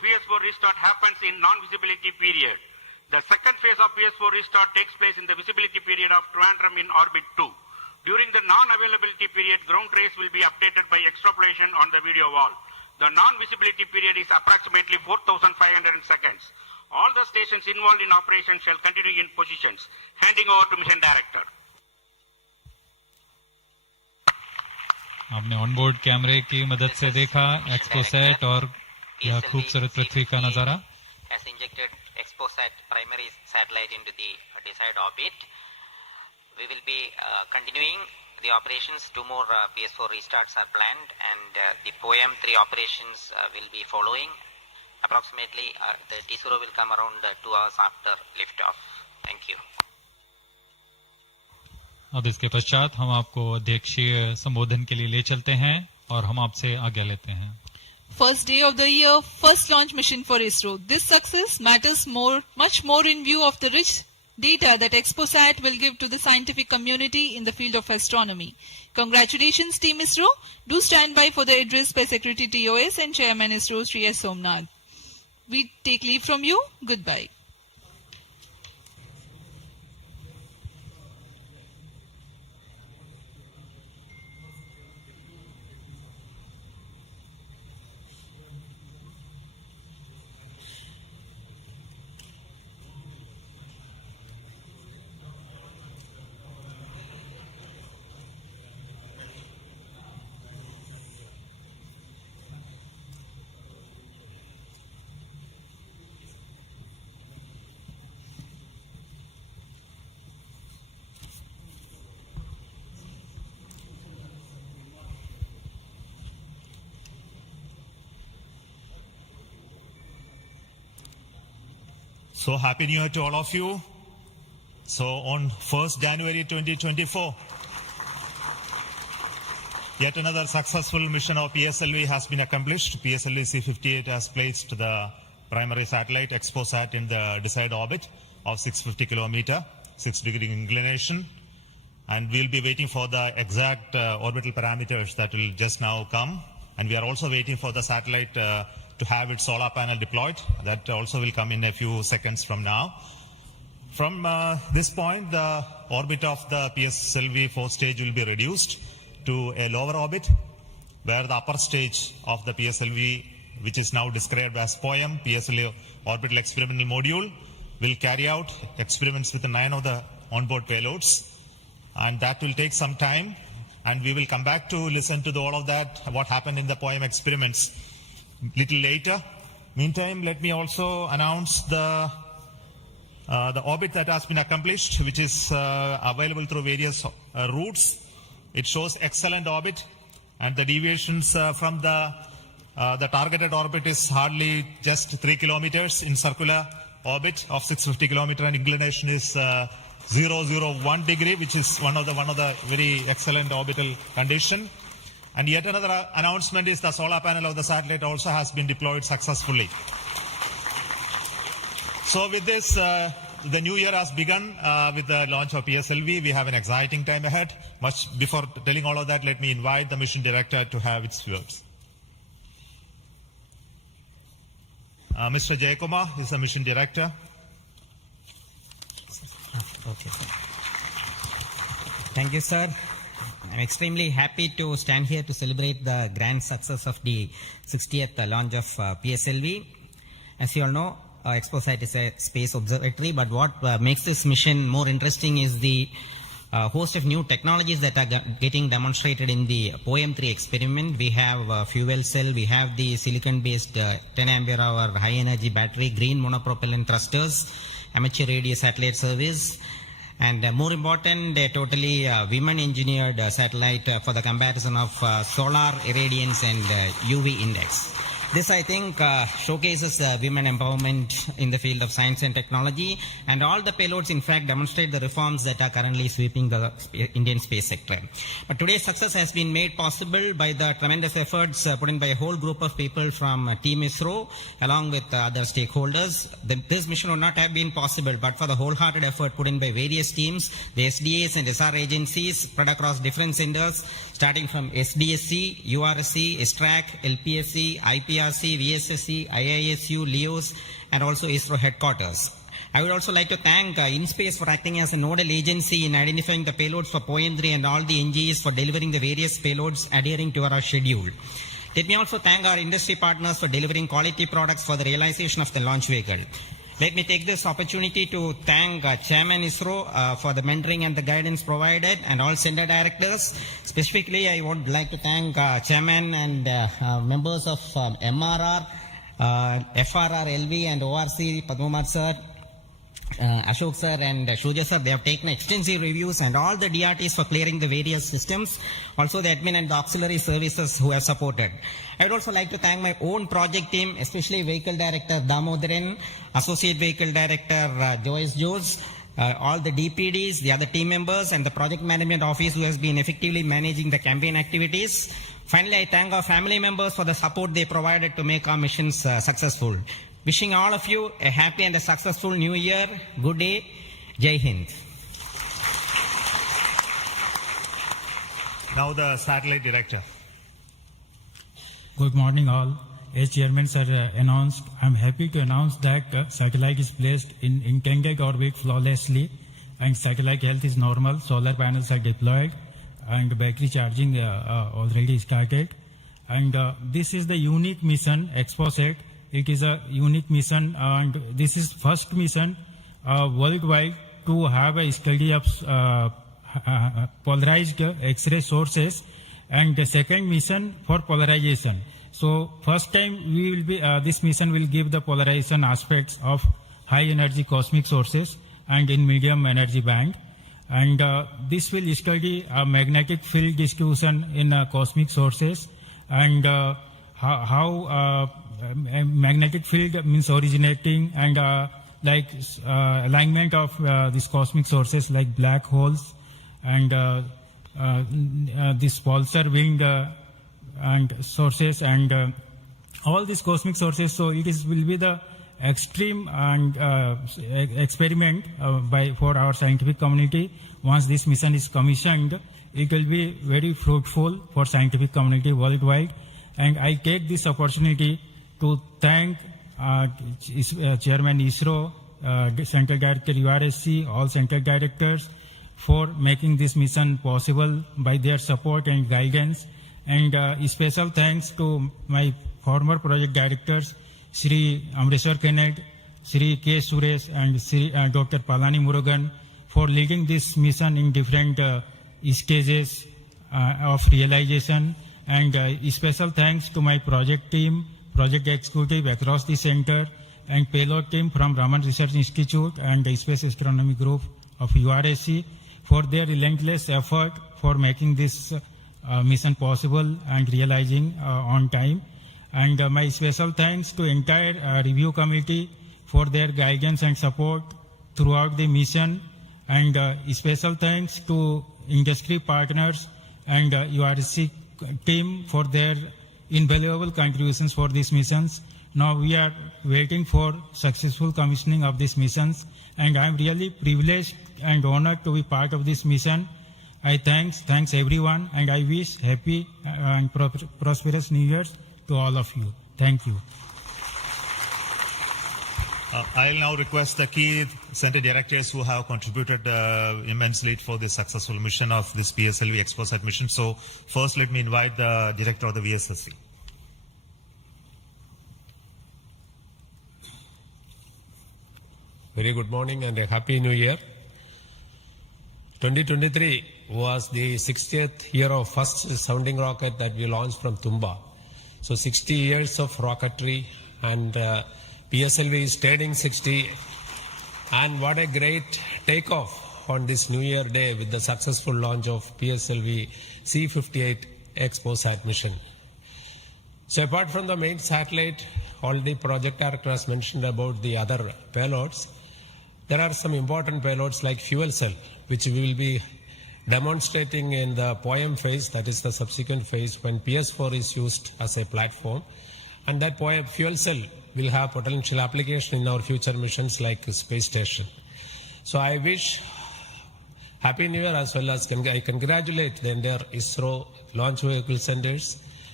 PS4 restart happens in non-visibility period. The second phase of PS4 restart takes place in the visibility period of Trivandrum in orbit 2. During the non-availability period, ground trace will be updated by extrapolation on the video wall. The non-visibility period is approximately 4,500 seconds. All the stations involved in operation shall continue in positions. Handing over to Mission Director. आपने onboard कैमरे की मदद से देखा XPoSat और यह खूबसूरत पृथ्वी का नजारा. Has injected XPoSat primary satellite into the desired orbit. We will be continuing the operations. 2 more PS4 restarts are planned, and the POM3 operations will be following. Approximately the T0 will come around 2 hours after liftoff. Thank you. अब इसके पश्चात हम आपको अध्यक्षीय संबोधन के लिए ले चलते हैं और हम आपसे आज्ञा लेते हैं. First day of the year, first launch mission for ISRO. This success matters much more in view of the rich data that XPoSat will give to the scientific community in the field of astronomy. Congratulations, Team ISRO. Do stand by for the address by Secretary TOS and Chairman ISRO, Sri S. Somnath. We take leave from you. Goodbye. So happy New Year to all of you. So on 1st January 2024, yet another successful mission of PSLV has been accomplished. PSLV-C58 has placed the primary satellite XPoSat in the desired orbit of 650 kilometer, 6-degree inclination. And we'll be waiting for the exact orbital parameters that will just now come. And we are also waiting for the satellite to have its solar panel deployed. That also will come in a few seconds from now. From this point, the orbit of the PSLV 4th stage will be reduced to a lower orbit, where the upper stage of the PSLV, which is now described as POEM, PSLV Orbital Experimental Module, will carry out experiments with 9 of the onboard payloads. And that will take some time, and we will come back to listen to all of that, what happened in the POEM experiments little later. Meantime, let me also announce the orbit that has been accomplished, which is available through various routes. It shows excellent orbit, and the deviations from the targeted orbit is hardly just 3 kilometers in circular orbit of 650 kilometer, and inclination is 001 degree, which is one of the very excellent orbital condition. And yet another announcement is the solar panel of the satellite also has been deployed successfully. So with this, the new year has begun with the launch of PSLV. We have an exciting time ahead. Much before telling all of that, let me invite the mission director to have its words. Mr. Jayakumar is the mission director. Okay. Thank you, sir. I'm extremely happy to stand here to celebrate the grand success of the 60th launch of PSLV. As you all know, XPoSat is a space observatory, but what makes this mission more interesting is the host of new technologies that are getting demonstrated in the POEM3 experiment. We have fuel cell, we have the silicon-based 10 ampere hour high energy battery, green monopropellant thrusters, amateur radio satellite service, and more important, a totally women-engineered satellite for the comparison of solar irradiance and UV index. This, I think, showcases women empowerment in the field of science and technology, and all the payloads, in fact, demonstrate the reforms that are currently sweeping the Indian space sector. But today's success has been made possible by the tremendous efforts put in by a whole group of people from Team ISRO, along with other stakeholders. This mission would not have been possible but for the wholehearted effort put in by various teams, the SDS and SR agencies spread across different centers, starting from SDSC, URSC, STRAC, LPSC, IPR, IRC, VSSC, IISU, LEOS, and also ISRO headquarters. I would also like to thank InSpace for acting as a nodal agency in identifying the payloads for POEM-3 and all the NGEs for delivering the various payloads adhering to our schedule. Let me also thank our industry partners for delivering quality products for the realization of the launch vehicle. Let me take this opportunity to thank Chairman ISRO for the mentoring and the guidance provided, and all center directors. Specifically, I would like to thank Chairman and members of MRR, FRR, LV, and ORC, Padmamar sir, Ashok sir and Shuja sir. They have taken extensive reviews, and all the DRTs for clearing the various systems. Also the admin and the auxiliary services who have supported. I would also like to thank my own project team, especially Vehicle Director Damodaran, Associate Vehicle Director Joyce Joes, all the DPDs, the other team members, and the Project Management Office who has been effectively managing the campaign activities. Finally, I thank our family members for the support they provided to make our missions successful. Wishing all of you a happy and a successful new year. Good day. Jai Hind. Now the satellite director. Good morning all. As Chairman sir announced, I am happy to announce that satellite is placed in intended orbit flawlessly, and satellite health is normal. Solar panels are deployed and battery charging already started. And this is the unique mission, XPoSat. It is a unique mission, and this is first mission worldwide to have a study of polarized X-ray sources, and the second mission for polarization. So first time we will be this mission will give the polarization aspects of high energy cosmic sources and in medium energy band, and this will study magnetic field distribution in cosmic sources, and how magnetic field means originating, and alignment of these cosmic sources like black holes, and this pulsar wind and sources, and all these cosmic sources. So it will be the extreme and experiment for our scientific community. Once this mission is commissioned, it will be very fruitful for scientific community worldwide. And I take this opportunity to thank Chairman ISRO, Central Director URSC, all Central Directors for making this mission possible by their support and guidance. And special thanks to my former project directors, Sri Amreshwar Kennedy, Sri K. Suresh, and Sri Dr. Palani Murugan for leading this mission in different stages of realization. And special thanks to my project team, project executive across the center, and payload team from Raman Research Institute and the Space Astronomy Group of URSC for their relentless effort for making this mission possible and realizing on time. And my special thanks to entire review committee for their guidance and support throughout the mission. And special thanks to industry partners and URSC team for their invaluable contributions for these missions. Now we are waiting for successful commissioning of these missions, and I am really privileged and honored to be part of this mission. I thanks everyone, and I wish happy and prosperous New Year's to all of you. Thank you. I'll now request the key center directors who have contributed immensely for the successful mission of this PSLV XPoSat mission. So first let me invite the director of the VSSC. Very good morning and a happy new year. 2023 was the 60th year of first sounding rocket that we launched from Tumba. So 60 years of rocketry, and PSLV is turning 60, and what a great takeoff on this New Year day with the successful launch of PSLV-C58 XPoSat mission. So apart from the main satellite, already project director has mentioned about the other payloads. There are some important payloads like fuel cell, which we will be demonstrating in the POEM phase, that is the subsequent phase when PS4 is used as a platform. And that fuel cell will have potential application in our future missions like space station. So I wish Happy New Year, as well as I congratulate the entire ISRO launch vehicle centers,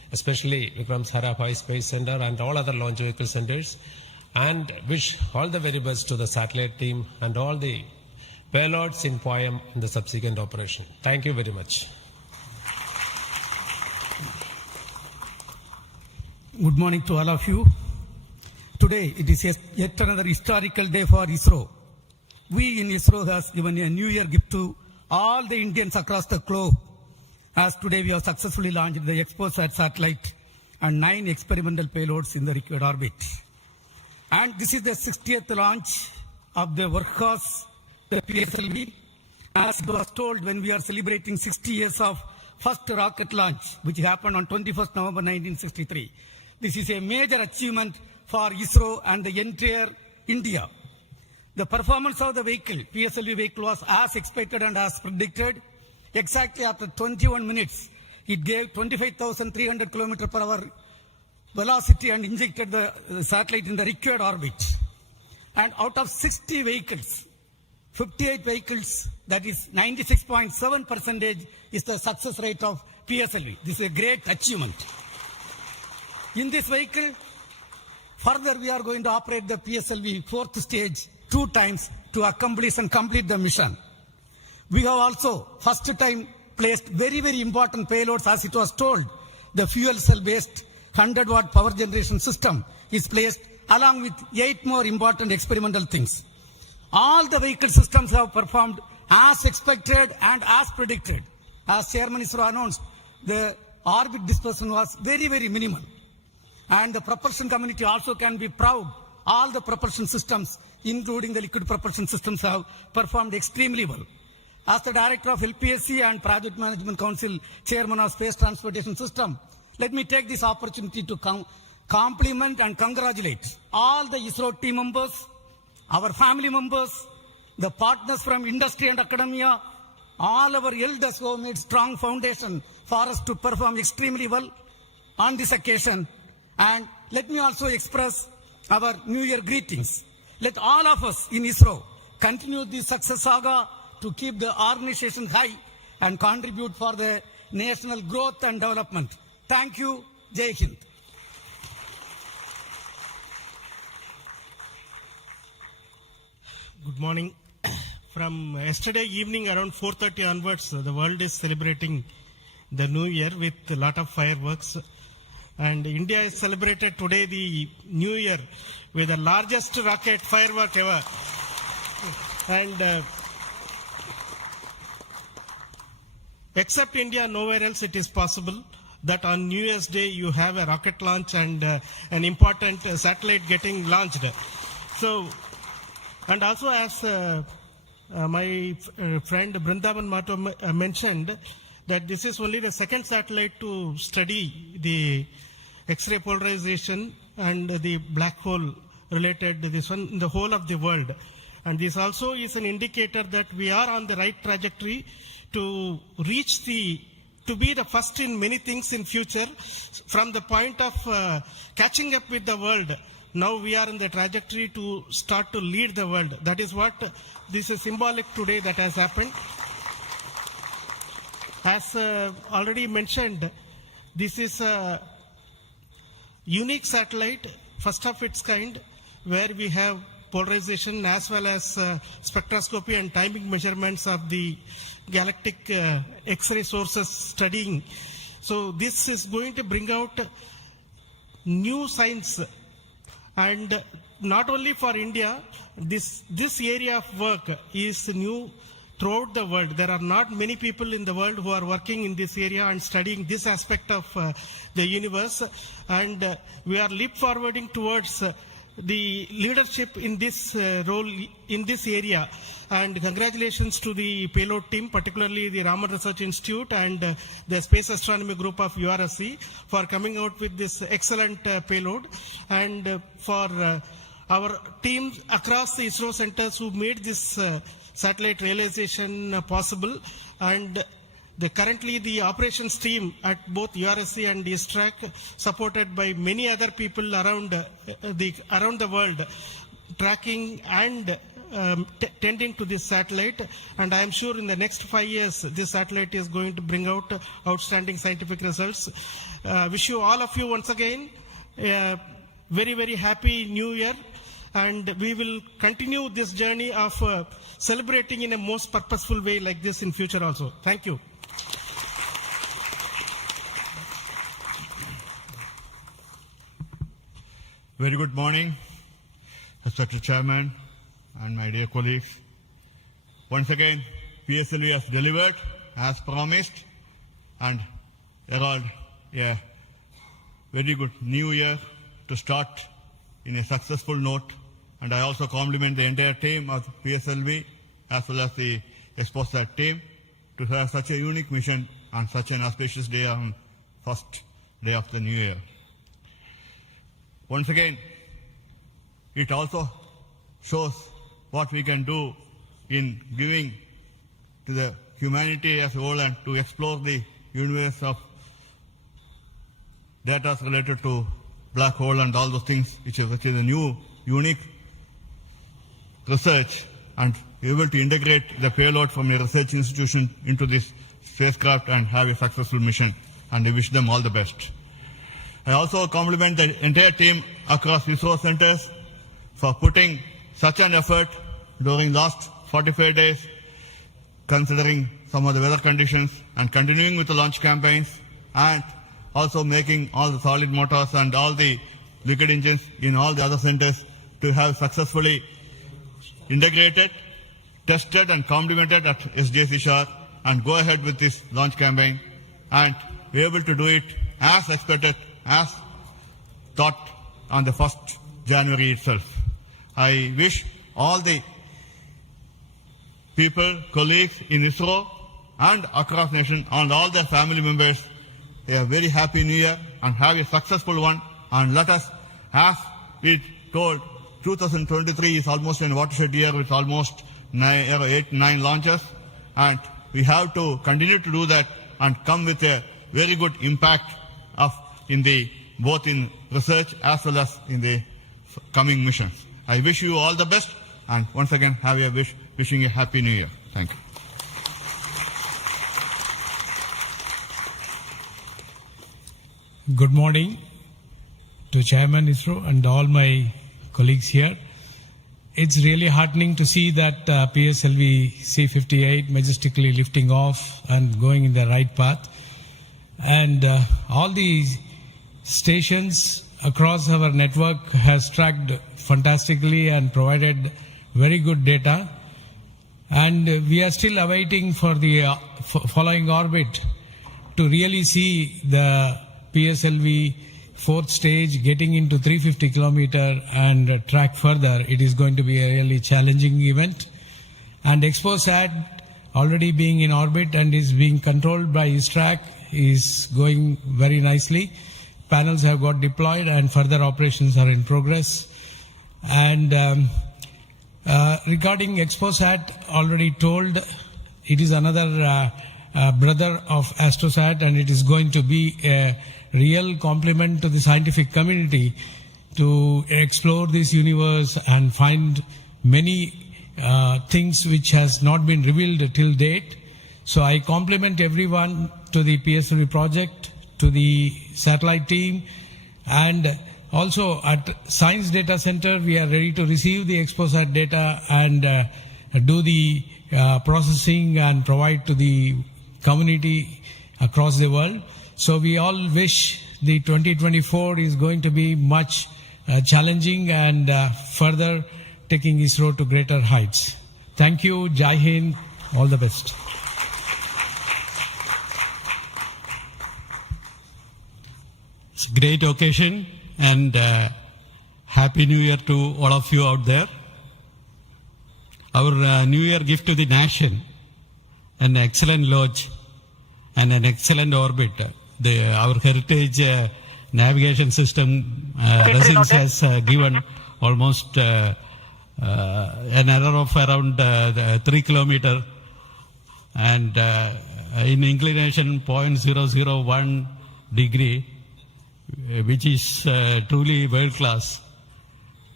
especially Vikram Sarabhai Space Centre and all other launch vehicle centers, and wish all the very best to the satellite team and all the payloads in POEM in the subsequent operation. Thank you very much. Good morning to all of you. Today it is yet another historical day for ISRO. We in ISRO has given a New Year gift to all the Indians across the globe, as today we have successfully launched the XPoSat satellite and 9 experimental payloads in the required orbit. And this is the 60th launch of the workhorse, the PSLV. As it was told when we are celebrating 60 years of first rocket launch, which happened on 21st November 1963. This is a major achievement for ISRO and the entire India. The performance of the vehicle, PSLV vehicle, was as expected and as predicted. Exactly after 21 minutes, it gave 25,300 km/h velocity and injected the satellite in the required orbit. And out of 60 vehicles, 58 vehicles, that is 96.7% is the success rate of PSLV. This is a great achievement. In this vehicle, further we are going to operate the PSLV 4th stage 2 times to accomplish and complete the mission. We have also first time placed very, very important payloads, as it was told. The fuel cell based 100-watt power generation system is placed along with 8 more important experimental things. All the vehicle systems have performed as expected and as predicted. As Chairman ISRO announced, the orbit dispersion was very, very minimal. And the propulsion community also can be proud. All the propulsion systems, including the liquid propulsion systems, have performed extremely well. As the Director of LPSC and Project Management Council, Chairman of Space Transportation System, let me take this opportunity to compliment and congratulate all the ISRO team members, our family members, the partners from industry and academia, all our elders who have made strong foundation for us to perform extremely well on this occasion. And let me also express our New Year greetings. Let all of us in ISRO continue this success saga to keep the organization high and contribute for the national growth and development. Thank you. Jai Hind. Good morning. From yesterday evening around 4:30 onwards, the world is celebrating the New Year with a lot of fireworks. And India has celebrated today the New Year with the largest rocket firework ever. And except India, nowhere else it is possible that on New Year's Day you have a rocket launch and an important satellite getting launched. So, and also as my friend Brindavan Mato mentioned, that this is only the second satellite to study the X-ray polarization and the black hole related this one in the whole of the world. And this also is an indicator that we are on the right trajectory to reach to be the first in many things in future. From the point of catching up with the world, now we are in the trajectory to start to lead the world. That is what this is symbolic today that has happened. As already mentioned, this is a unique satellite, first of its kind, where we have polarization as well as spectroscopy and timing measurements of the galactic X-ray sources studying. So this is going to bring out new science, and not only for India, this area of work is new throughout the world. There are not many people in the world who are working in this area and studying this aspect of the universe, and we are leap forwarding towards the leadership in this role in this area. And congratulations to the payload team, particularly the Raman Research Institute and the Space Astronomy Group of URSC for coming out with this excellent payload, and for our teams across the ISRO centers who made this satellite realization possible. And currently the operations team at both URSC and ISTRAC, supported by many other people around the world, tracking and tending to this satellite, and I am sure in the next 5 years this satellite is going to bring out outstanding scientific results. Wish you all of you once again very, very happy New Year, and we will continue this journey of celebrating in a most purposeful way like this in future also. Thank you. Very good morning, Respected Chairman and my dear colleagues. Once again, PSLV has delivered as promised and herald a very good new year to start in a successful note. And I also compliment the entire team of PSLV as well as the XPoSat team to have such a unique mission on such an auspicious day on first day of the new year. Once again, it also shows what we can do in giving to the humanity as a whole and to explore the universe of data related to black hole and all those things, which is a new, unique research, and be able to integrate the payload from a research institution into this spacecraft and have a successful mission. And I wish them all the best. I also compliment the entire team across ISRO centers for putting such an effort during last 45 days, considering some of the weather conditions, and continuing with the launch campaigns, and also making all the solid motors and all the liquid engines in all the other centers to have successfully integrated, tested and complemented at SDSC SHAR, and go ahead with this launch campaign and be able to do it as expected, as thought on the 1st January itself. I wish all the people, colleagues in ISRO and across nation and all their family members a very happy new year and have a successful one. And let us, as we told, 2023 is almost a watershed year with almost 8-9 launches, and we have to continue to do that and come with a very good impact of both in research as well as in the coming missions. I wish you all the best, and once again have a wishing a happy new year. Thank you. Good morning to Chairman ISRO and all my colleagues here. It's really heartening to see that PSLV-C58 majestically lifting off and going in the right path. And all these stations across our network has tracked fantastically and provided very good data. And we are still awaiting for the following orbit to really see the PSLV fourth stage getting into 350 kilometer and track further. It is going to be a really challenging event. And XPoSat already being in orbit and is being controlled by ISRO is going very nicely. Panels have got deployed and further operations are in progress. And regarding XPoSat, already told, it is another brother of AstroSat, and it is going to be a real complement to the scientific community to explore this universe and find many things which has not been revealed till date. So I compliment everyone to the PSLV project, to the satellite team, and also at Science Data Center we are ready to receive the XPoSat data and do the processing and provide to the community across the world. So we all wish the 2024 is going to be much challenging and further taking ISRO to greater heights. Thank you. Jai Hind. All the best. It's a great occasion, and Happy New Year to all of you out there. Our New Year gift to the nation, an excellent launch and an excellent orbit. Our heritage navigation system Resins has given almost an error of around 3 kilometers and in inclination 0.001 degree, which is truly world class.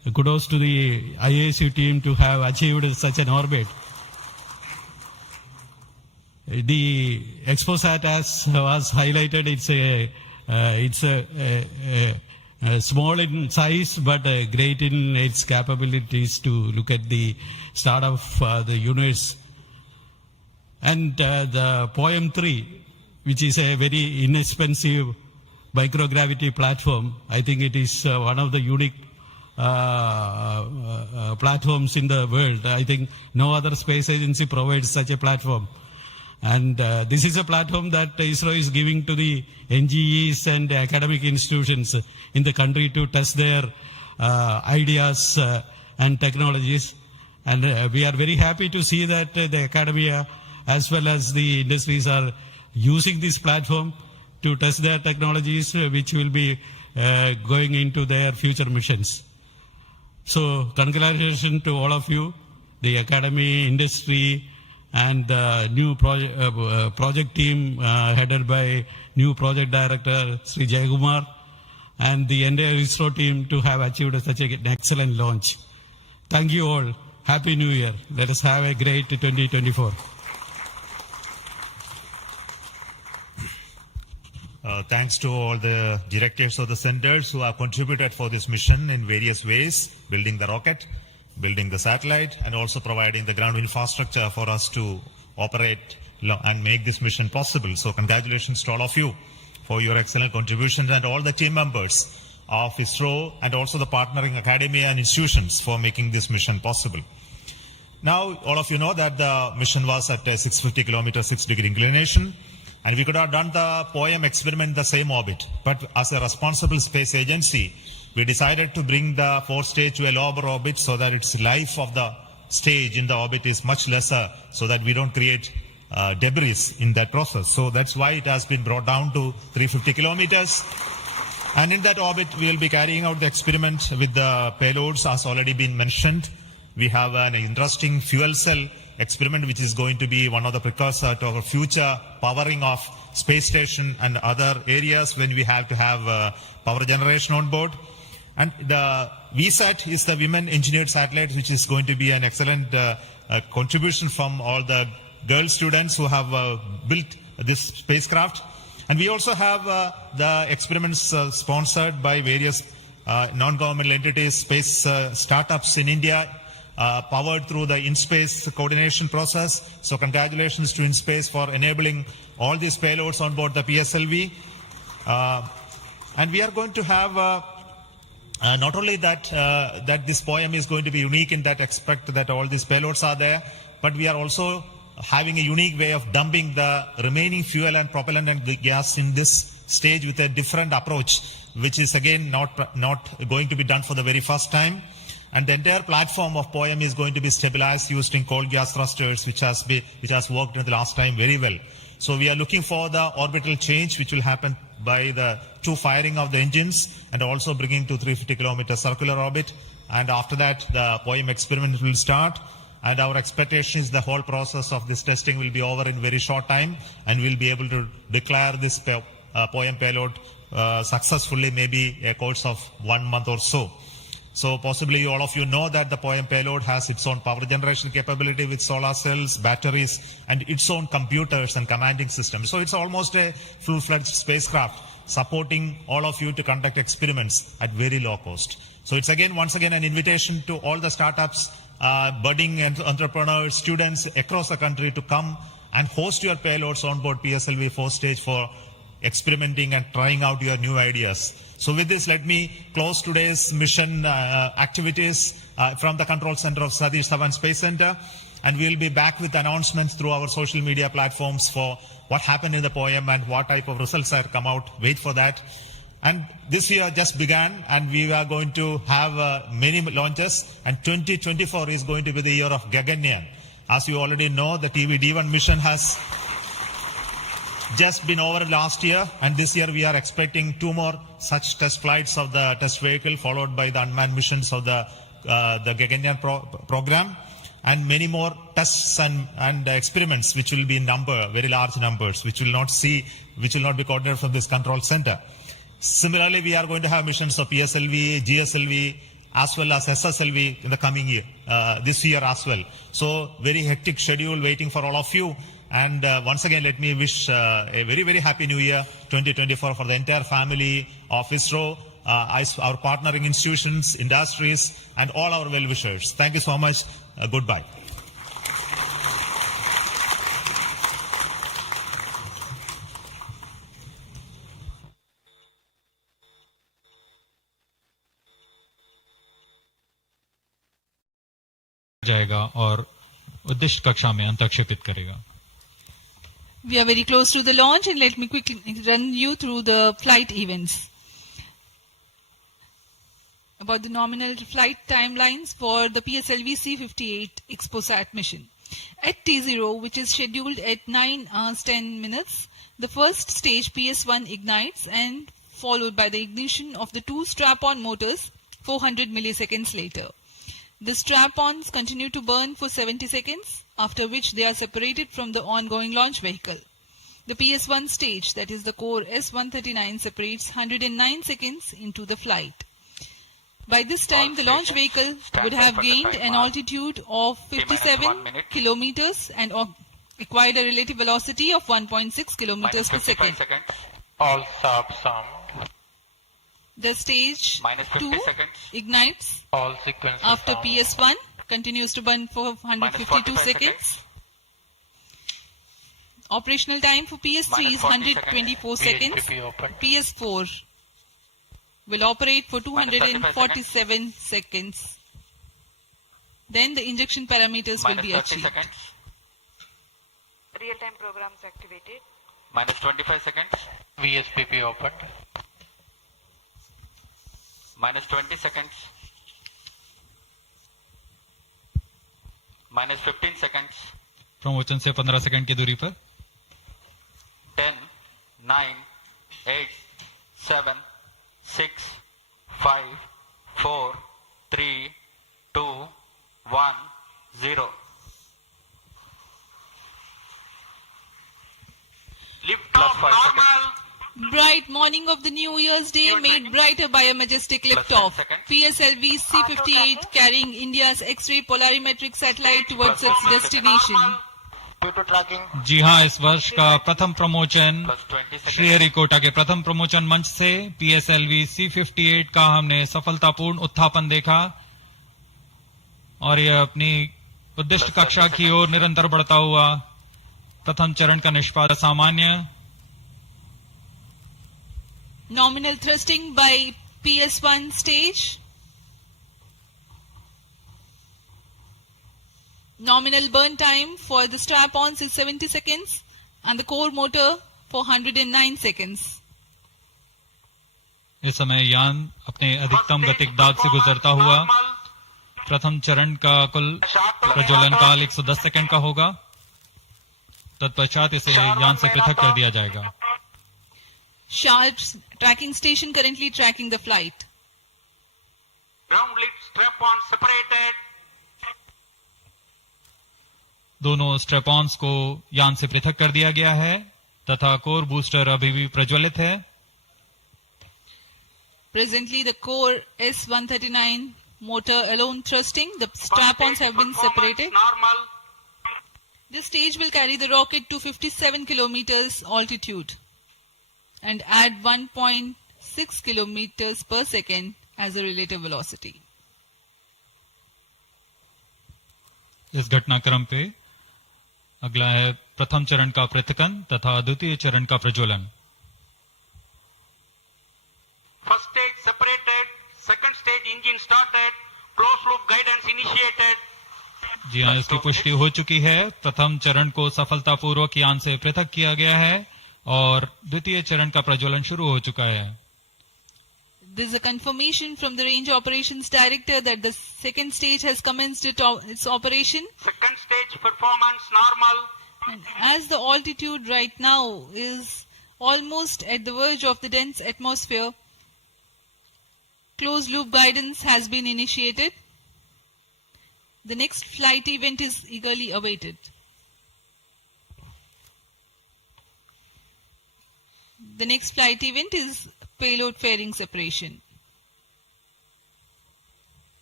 kudos to the IASU team to have achieved such an orbit. The XPoSat, as was highlighted, it's small in size but great in its capabilities to look at the start of the universe. And the POEM-3, which is a very inexpensive microgravity platform, I think it is one of the unique platforms in the world. I think no other space agency provides such a platform. And this is a platform that ISRO is giving to the NGEs and academic institutions in the country to test their ideas and technologies. And we are very happy to see that the academia as well as the industries are using this platform to test their technologies, which will be going into their future missions. So congratulations to all of you, the academy, industry, and the new project team headed by new project director Sri Jayakumar, and the entire ISRO team to have achieved such an excellent launch. Thank you all. Happy New Year. Let us have a great 2024. Thanks to all the directors of the centers who have contributed for this mission in various ways, building the rocket, building the satellite, and also providing the ground infrastructure for us to operate and make this mission possible. So congratulations to all of you for your excellent contributions, and all the team members of ISRO and also the partnering academia and institutions for making this mission possible. Now, all of you know that the mission was at a 650 kilometer, 6-degree inclination, and we could have done the POEM experiment in the same orbit. But as a responsible space agency, we decided to bring the fourth stage to a lower orbit so that its life of the stage in the orbit is much lesser, so that we don't create debris in that process. So that's why it has been brought down to 350 kilometers. And in that orbit, we will be carrying out the experiment with the payloads, as already been mentioned. We have an interesting fuel cell experiment, which is going to be one of the precursors to our future powering of space station and other areas when we have to have power generation on board. And the VSAT is the Women Engineered Satellite, which is going to be an excellent contribution from all the girl students who have built this spacecraft. And we also have the experiments sponsored by various non-governmental entities, space startups in India, powered through the in-space coordination process. So congratulations to InSpace for enabling all these payloads on board the PSLV. And we are going to have not only that, that this POEM is going to be unique in that aspect that all these payloads are there, but we are also having a unique way of dumping the remaining fuel and propellant and the gas in this stage with a different approach, which is again not going to be done for the very first time. And the entire platform of POEM is going to be stabilized using cold gas thrusters, which has worked in the last time very well. So we are looking for the orbital change, which will happen by the two firing of the engines and also bringing to 350 kilometer circular orbit. And after that, the POEM experiment will start. And our expectation is the whole process of this testing will be over in very short time, and we'll be able to declare this POEM payload successfully, maybe a course of 1 month or so. So possibly all of you know that the POEM payload has its own power generation capability with solar cells, batteries, and its own computers and commanding systems. So it's almost a full-fledged spacecraft supporting all of you to conduct experiments at very low cost. So it's once again an invitation to all the startups, budding entrepreneurs, students across the country to come and host your payloads on board PSLV 4th stage for experimenting and trying out your new ideas. So with this, let me close today's mission activities from the control center of Satish Dhawan Space Centre, and we will be back with announcements through our social media platforms for what happened in the POEM and what type of results have come out. Wait for that. And this year just began, and we are going to have many launches, and 2024 is going to be the year of Gaganyaan. As you already know, the TV-D1 mission has just been over last year, and this year we are expecting 2 more such test flights of the test vehicle, followed by the unmanned missions of the Gaganyaan program, and many more tests and experiments, which will be in number, very large numbers, which will not be coordinated from this control center. Similarly, we are going to have missions of PSLV, GSLV, as well as SSLV in the coming year, this year as well. So very hectic schedule waiting for all of you. And once again, let me wish a very, very happy new year 2024 for the entire family of ISRO, our partnering institutions, industries, and all our well-wishers. Thank you so much. Goodbye. जाएगा और उद्दिष्ट कक्षा में अंतक्षेपित करेगा. We are very close to the launch, and let me quickly run you through the flight events. About the nominal flight timelines for the PSLV-C58 XPoSat mission. At T0, which is scheduled at 9 hours 10 minutes, the first stage PS1 ignites and followed by the ignition of the two strap-on motors 400 milliseconds later. The strap-ons continue to burn for 70 seconds, after which they are separated from the ongoing launch vehicle. The PS1 stage, that is the core S139, separates 109 seconds into the flight. By this time, the launch vehicle would have gained an altitude of 57 kilometers and acquired a relative velocity of 1.6 kilometers per second. All subs armed. The stage 2 ignites All sequences after armed. PS1, continues to burn for 152 seconds. Operational time for PS3 is 124 seconds. VHPP open. PS4 will operate for 247 seconds. Then the injection parameters will be achieved. Real-time programs activated. Minus 25 seconds. VSPP opened. Minus 20 seconds. Minus 15 seconds. प्रमोचन से 15 second की दूरी पर 10, 9, 8, 7, 6, 5, 4, 3, 2, 1, 0. Liftoff Plus 5 normal. Bright morning of the New Year's Day made brighter by a majestic liftoff. PSLV-C58 carrying India's X-ray polarimetric satellite towards its destination. Due to tracking. जी हाँ, इस वर्ष का प्रथम प्रमोचन श्रीहरिकोटा के प्रथम प्रमोचन मंच से PSLV-C58 का हमने सफलतापूर्ण उत्थापन देखा और यह अपनी उद्दिष्ट कक्षा की ओर निरंतर बढ़ता हुआ प्रथम चरण का निष्पादन सामान्य. Nominal thrusting by PS1 stage. Nominal burn time for the strap-ons is 70 seconds and the core motor for 109 seconds. इस समय यान अपने अधिकतम गतिक दाब से गुजरता हुआ प्रथम चरण का कुल प्रज्वलन काल 110 सेकंड का होगा. तत्पश्चात इसे यान से पृथक कर दिया जाएगा. SHAR tracking station currently tracking the flight. Ground lit strap-on separated. दोनों स्ट्रेपॉन्स को यान से पृथक कर दिया गया है तथा कोर बूस्टर अभी भी प्रज्वलित है. Presently the core S139 motor alone thrusting. The strap-ons have been separated. Normal. This stage will carry the rocket to 57 kilometers altitude and add 1.6 kilometers per second as a relative velocity. इस घटनाक्रम पे अगला है प्रथम चरण का पृथकन तथा द्वितीय चरण का प्रज्वलन. First stage separated. Second stage engine started. Closed loop guidance initiated. जी हाँ, इसकी पुष्टि हो चुकी है. प्रथम चरण को सफलतापूर्वक यान से पृथक किया गया है और द्वितीय चरण का प्रज्वलन शुरू हो चुका है. There is a confirmation from the Range Operations Director that the second stage has commenced its operation. Second stage performance normal. And as the altitude right now is almost at the verge of the dense atmosphere, closed loop guidance has been initiated. The next flight event is eagerly awaited. The next flight event is payload fairing separation.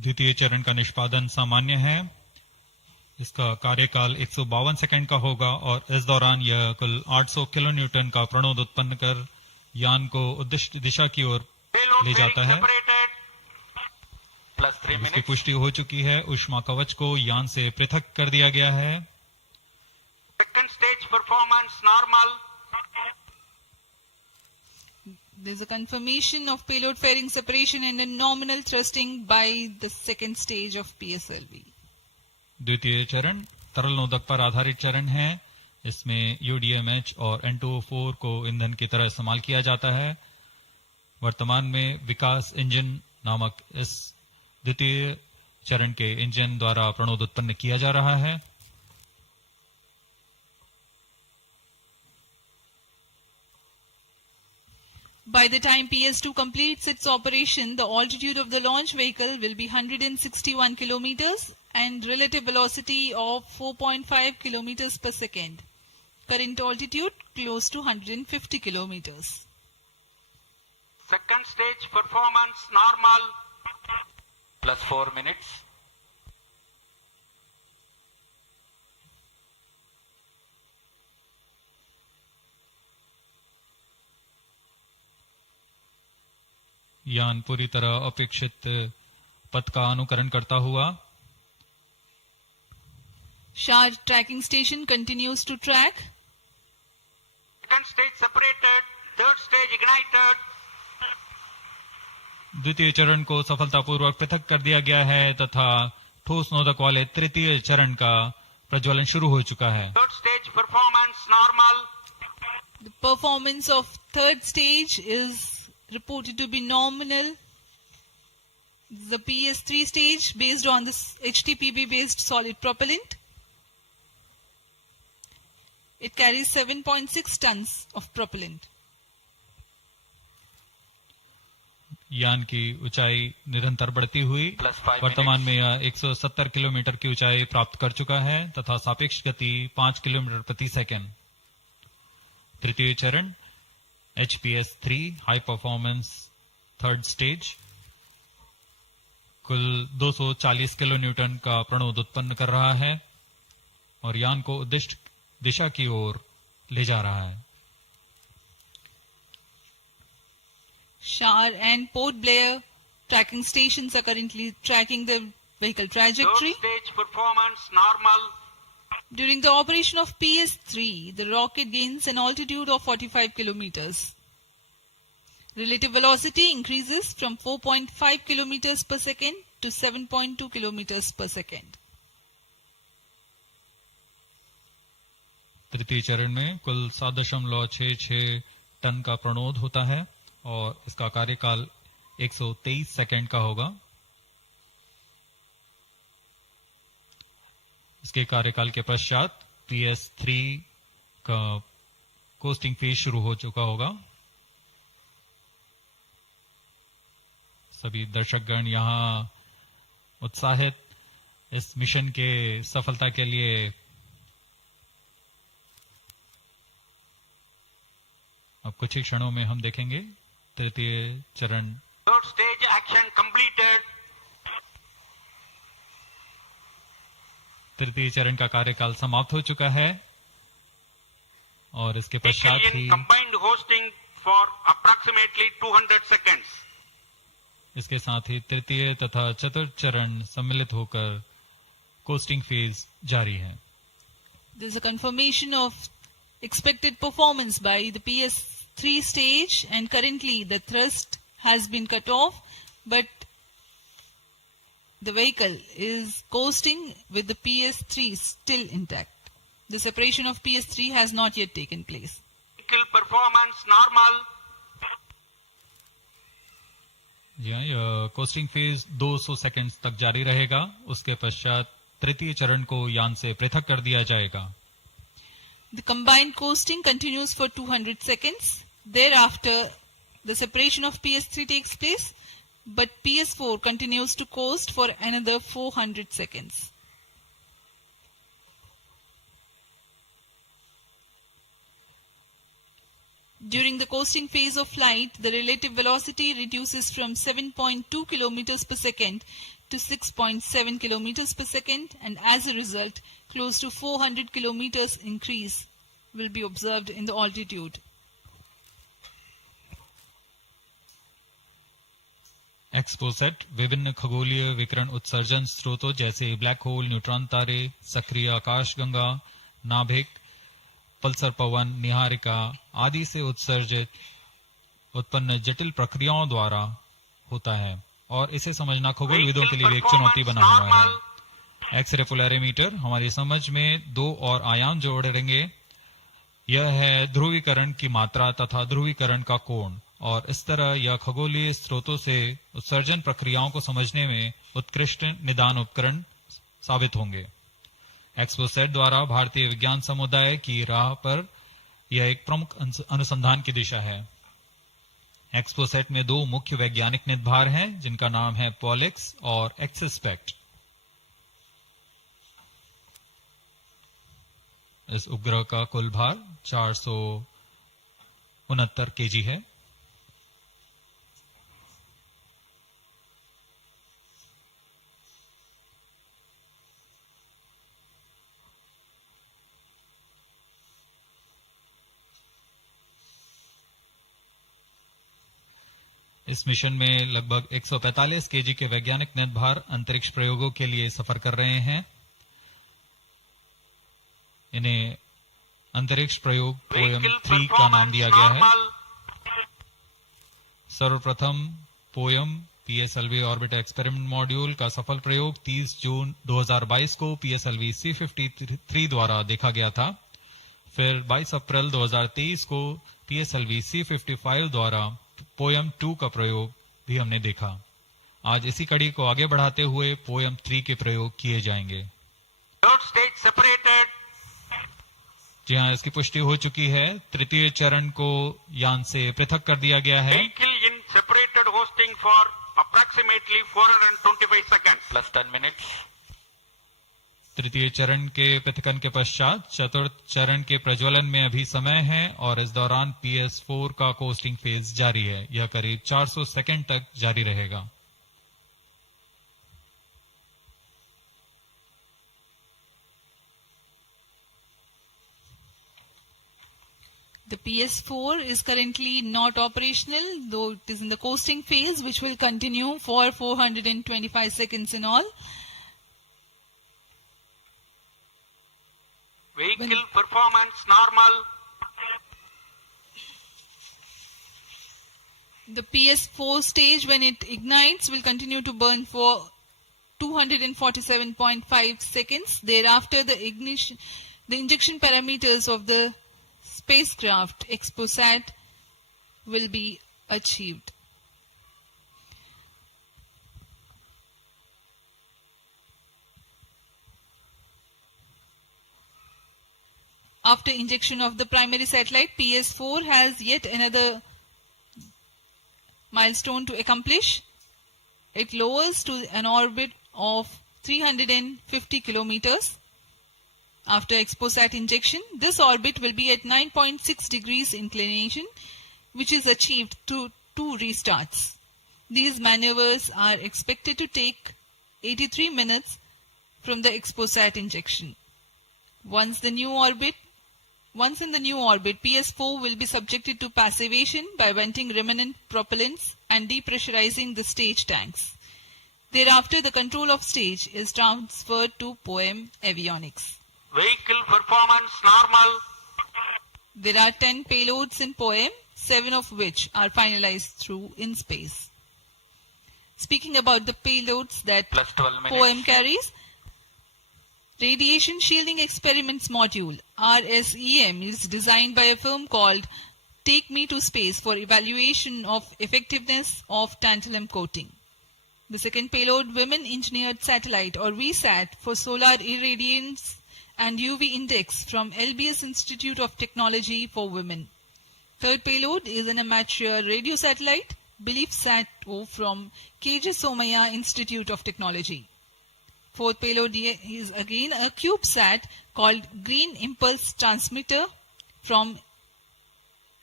द्वितीय चरण का निष्पादन सामान्य है। इसका कार्यकाल 152 second का होगा और इस दौरान यह कुल 800 किलोन्यूटन का प्रणोद उत्पन्न कर यान को उद्दिष्ट दिशा की ओर ले जाता है। इसकी पुष्टि हो चुकी है। ऊष्मा कवच को यान से पृथक कर दिया गया है। Second stage performance normal. There is a confirmation of payload fairing separation and a nominal thrusting by the second stage of PSLV. द्वितीय चरण तरल नोदक पर आधारित चरण है। इसमें UDMH और N2O4 को ईंधन की तरह इस्तेमाल किया जाता है। वर्तमान में विकास इंजन नामक इस द्वितीय चरण के इंजन द्वारा प्रणोद उत्पन्न किया जा रहा है। By the time PS2 completes its operation, the altitude of the launch vehicle will be 161 kilometers and relative velocity of 4.5 kilometers per second. Current altitude close to 150 kilometers. Second stage performance normal. Plus 4 minutes. यान पूरी तरह अपेक्षित पथ का अनुकरण करता हुआ SHAR tracking station continues to track. Second stage separated. Third stage ignited. द्वितीय चरण को सफलतापूर्वक पृथक कर दिया गया है तथा ठोस नोदक वाले तृतीय चरण का प्रज्वलन शुरू हो चुका है। Third stage performance normal. The performance of third stage is reported to be nominal. The PS3 stage based on this HTPB based solid propellant. It carries 7.6 tons of propellant. यान की ऊंचाई निरंतर बढ़ती हुई वर्तमान में यह 170 किलोमीटर की ऊंचाई प्राप्त कर चुका है तथा सापेक्ष गति 5 किलोमीटर प्रति सेकंड। तृतीय चरण HPS3 high performance third stage कुल 240 किलोन्यूटन का प्रणोद उत्पन्न कर रहा है और यान को उद्दिष्ट दिशा की ओर ले जा रहा है। SHAR and Port Blair tracking stations are currently tracking the vehicle trajectory. Third stage performance normal. During the operation of PS3, the rocket gains an altitude of 45 kilometers. Relative velocity increases from 4.5 kilometers per second to 7.2 kilometers per second. तृतीय चरण में कुल 7.66 ton का प्रणोद होता है और इसका कार्यकाल 123 सेकंड का होगा। इसके कार्यकाल के पश्चात PS3 का कोस्टिंग फेज शुरू हो चुका होगा। सभी दर्शकगण यहाँ उत्साहित इस मिशन के सफलता के लिए अब कुछ ही क्षणों में हम देखेंगे तृतीय चरण। Third stage action completed. तृतीय चरण का कार्यकाल समाप्त हो चुका है और इसके पश्चात ही combined hosting for approximately 200 seconds. इसके साथ ही तृतीय तथा चतुर्थ चरण सम्मिलित होकर कोस्टिंग फेज जारी है। There is a confirmation of expected performance by the PS3 stage and currently the thrust has been cut off but the vehicle is coasting with the PS3 still intact. The separation of PS3 has not yet taken place. Vehicle performance normal. यह costing phase 200 seconds तक जारी रहेगा। उसके पश्चात तृतीय चरण को यान से पृथक कर दिया जाएगा। The combined coasting continues for 200 seconds. Thereafter, the separation of PS3 takes place, but PS4 continues to coast for another 400 seconds. During the coasting phase of flight, the relative velocity reduces from 7.2 kilometers per second to 6.7 kilometers per second, and as a result, close to 400 kilometers increase will be observed in the altitude. XPoSat विभिन्न खगोलीय विकिरण उत्सर्जन स्रोतों जैसे black hole, neutron तारे, सक्रिय आकाशगंगा, नाभिक, पल्सर पवन, निहारिका आदि से उत्सर्जित उत्पन्न जटिल प्रक्रियाओं द्वारा होता है और इसे समझना खगोलविदों के लिए भी एक चुनौती बना हुआ है। एक्सरे पोलैरिमीटर हमारी समझ में दो और आयाम जोड़ेंगे। यह है ध्रुवीकरण की मात्रा तथा ध्रुवीकरण का कोण, और इस तरह यह खगोलीय स्रोतों से उत्सर्जन प्रक्रियाओं को समझने में उत्कृष्ट निदान उपकरण साबित होंगे। एक्सपोसेट द्वारा भारतीय विज्ञान समुदाय की राह पर यह एक प्रमुख अनुसंधान की दिशा है। एक्सपोसेट में दो मुख्य वैज्ञानिक निदभार हैं जिनका नाम है पॉलिक्स और एक्सस्पेक्ट। इस उपग्रह का कुल भार 469 केजी है। इस मिशन में लगभग 145 केजी के वैज्ञानिक निर्धार अंतरिक्ष प्रयोगों के लिए सफर कर रहे हैं। इन्हें अंतरिक्ष प्रयोग पोएम 3 का नाम दिया गया है। सर्वप्रथम poem PSLV orbit experiment module का सफल प्रयोग 30 जून 2022 को PSLV-C58 द्वारा देखा गया था। फिर 22 अप्रैल 2023 को PSLV-C55 द्वारा पोएम 2 का प्रयोग भी हमने देखा। आज इसी कड़ी को आगे बढ़ाते हुए पोएम 3 के प्रयोग किए जाएंगे। जी हाँ, इसकी पुष्टि हो चुकी है। तृतीय चरण को यान से पृथक कर दिया गया है। Vehicle in separated hosting for approximately 425 seconds. Plus 10 minutes. तृतीय चरण के पृथकन के पश्चात चतुर्थ चरण के प्रज्वलन में अभी समय है और इस दौरान PS4 का कोस्टिंग फेज जारी है। यह करीब 400 सेकंड तक जारी रहेगा। The PS4 is currently not operational, though it is in the coasting phase, which will continue for 425 seconds in all. Vehicle performance normal. The PS4 stage, when it ignites, will continue to burn for 247.5 seconds. Thereafter, the injection parameters of the spacecraft XPoSat will be achieved. After injection of the primary satellite, PS4 has yet another milestone to accomplish. It lowers to an orbit of 350 kilometers. After XPoSat injection, this orbit will be at 9.6 degrees inclination, which is achieved through 2 restarts. These maneuvers are expected to take 83 minutes from the XPoSat injection. Once in the new orbit, PS4 will be subjected to passivation by venting remnant propellants and depressurizing the stage tanks. Thereafter, the control of stage is transferred to POEM avionics. Vehicle performance normal. There are 10 payloads in POEM, 7 of which are finalized through in space. Speaking about the payloads that Plus 12 minutes. POEM carries, Radiation Shielding Experiments Module RSEM is designed by a firm called Take Me to Space for evaluation of effectiveness of tantalum coating. The second payload, Women Engineered Satellite or VSAT for solar irradiance and UV index from LBS Institute of Technology for Women. Third payload is an amateur radio satellite, BeliefSat-O from KJ Somaya Institute of Technology. Fourth payload is again a CubeSat called Green Impulse Transmitter from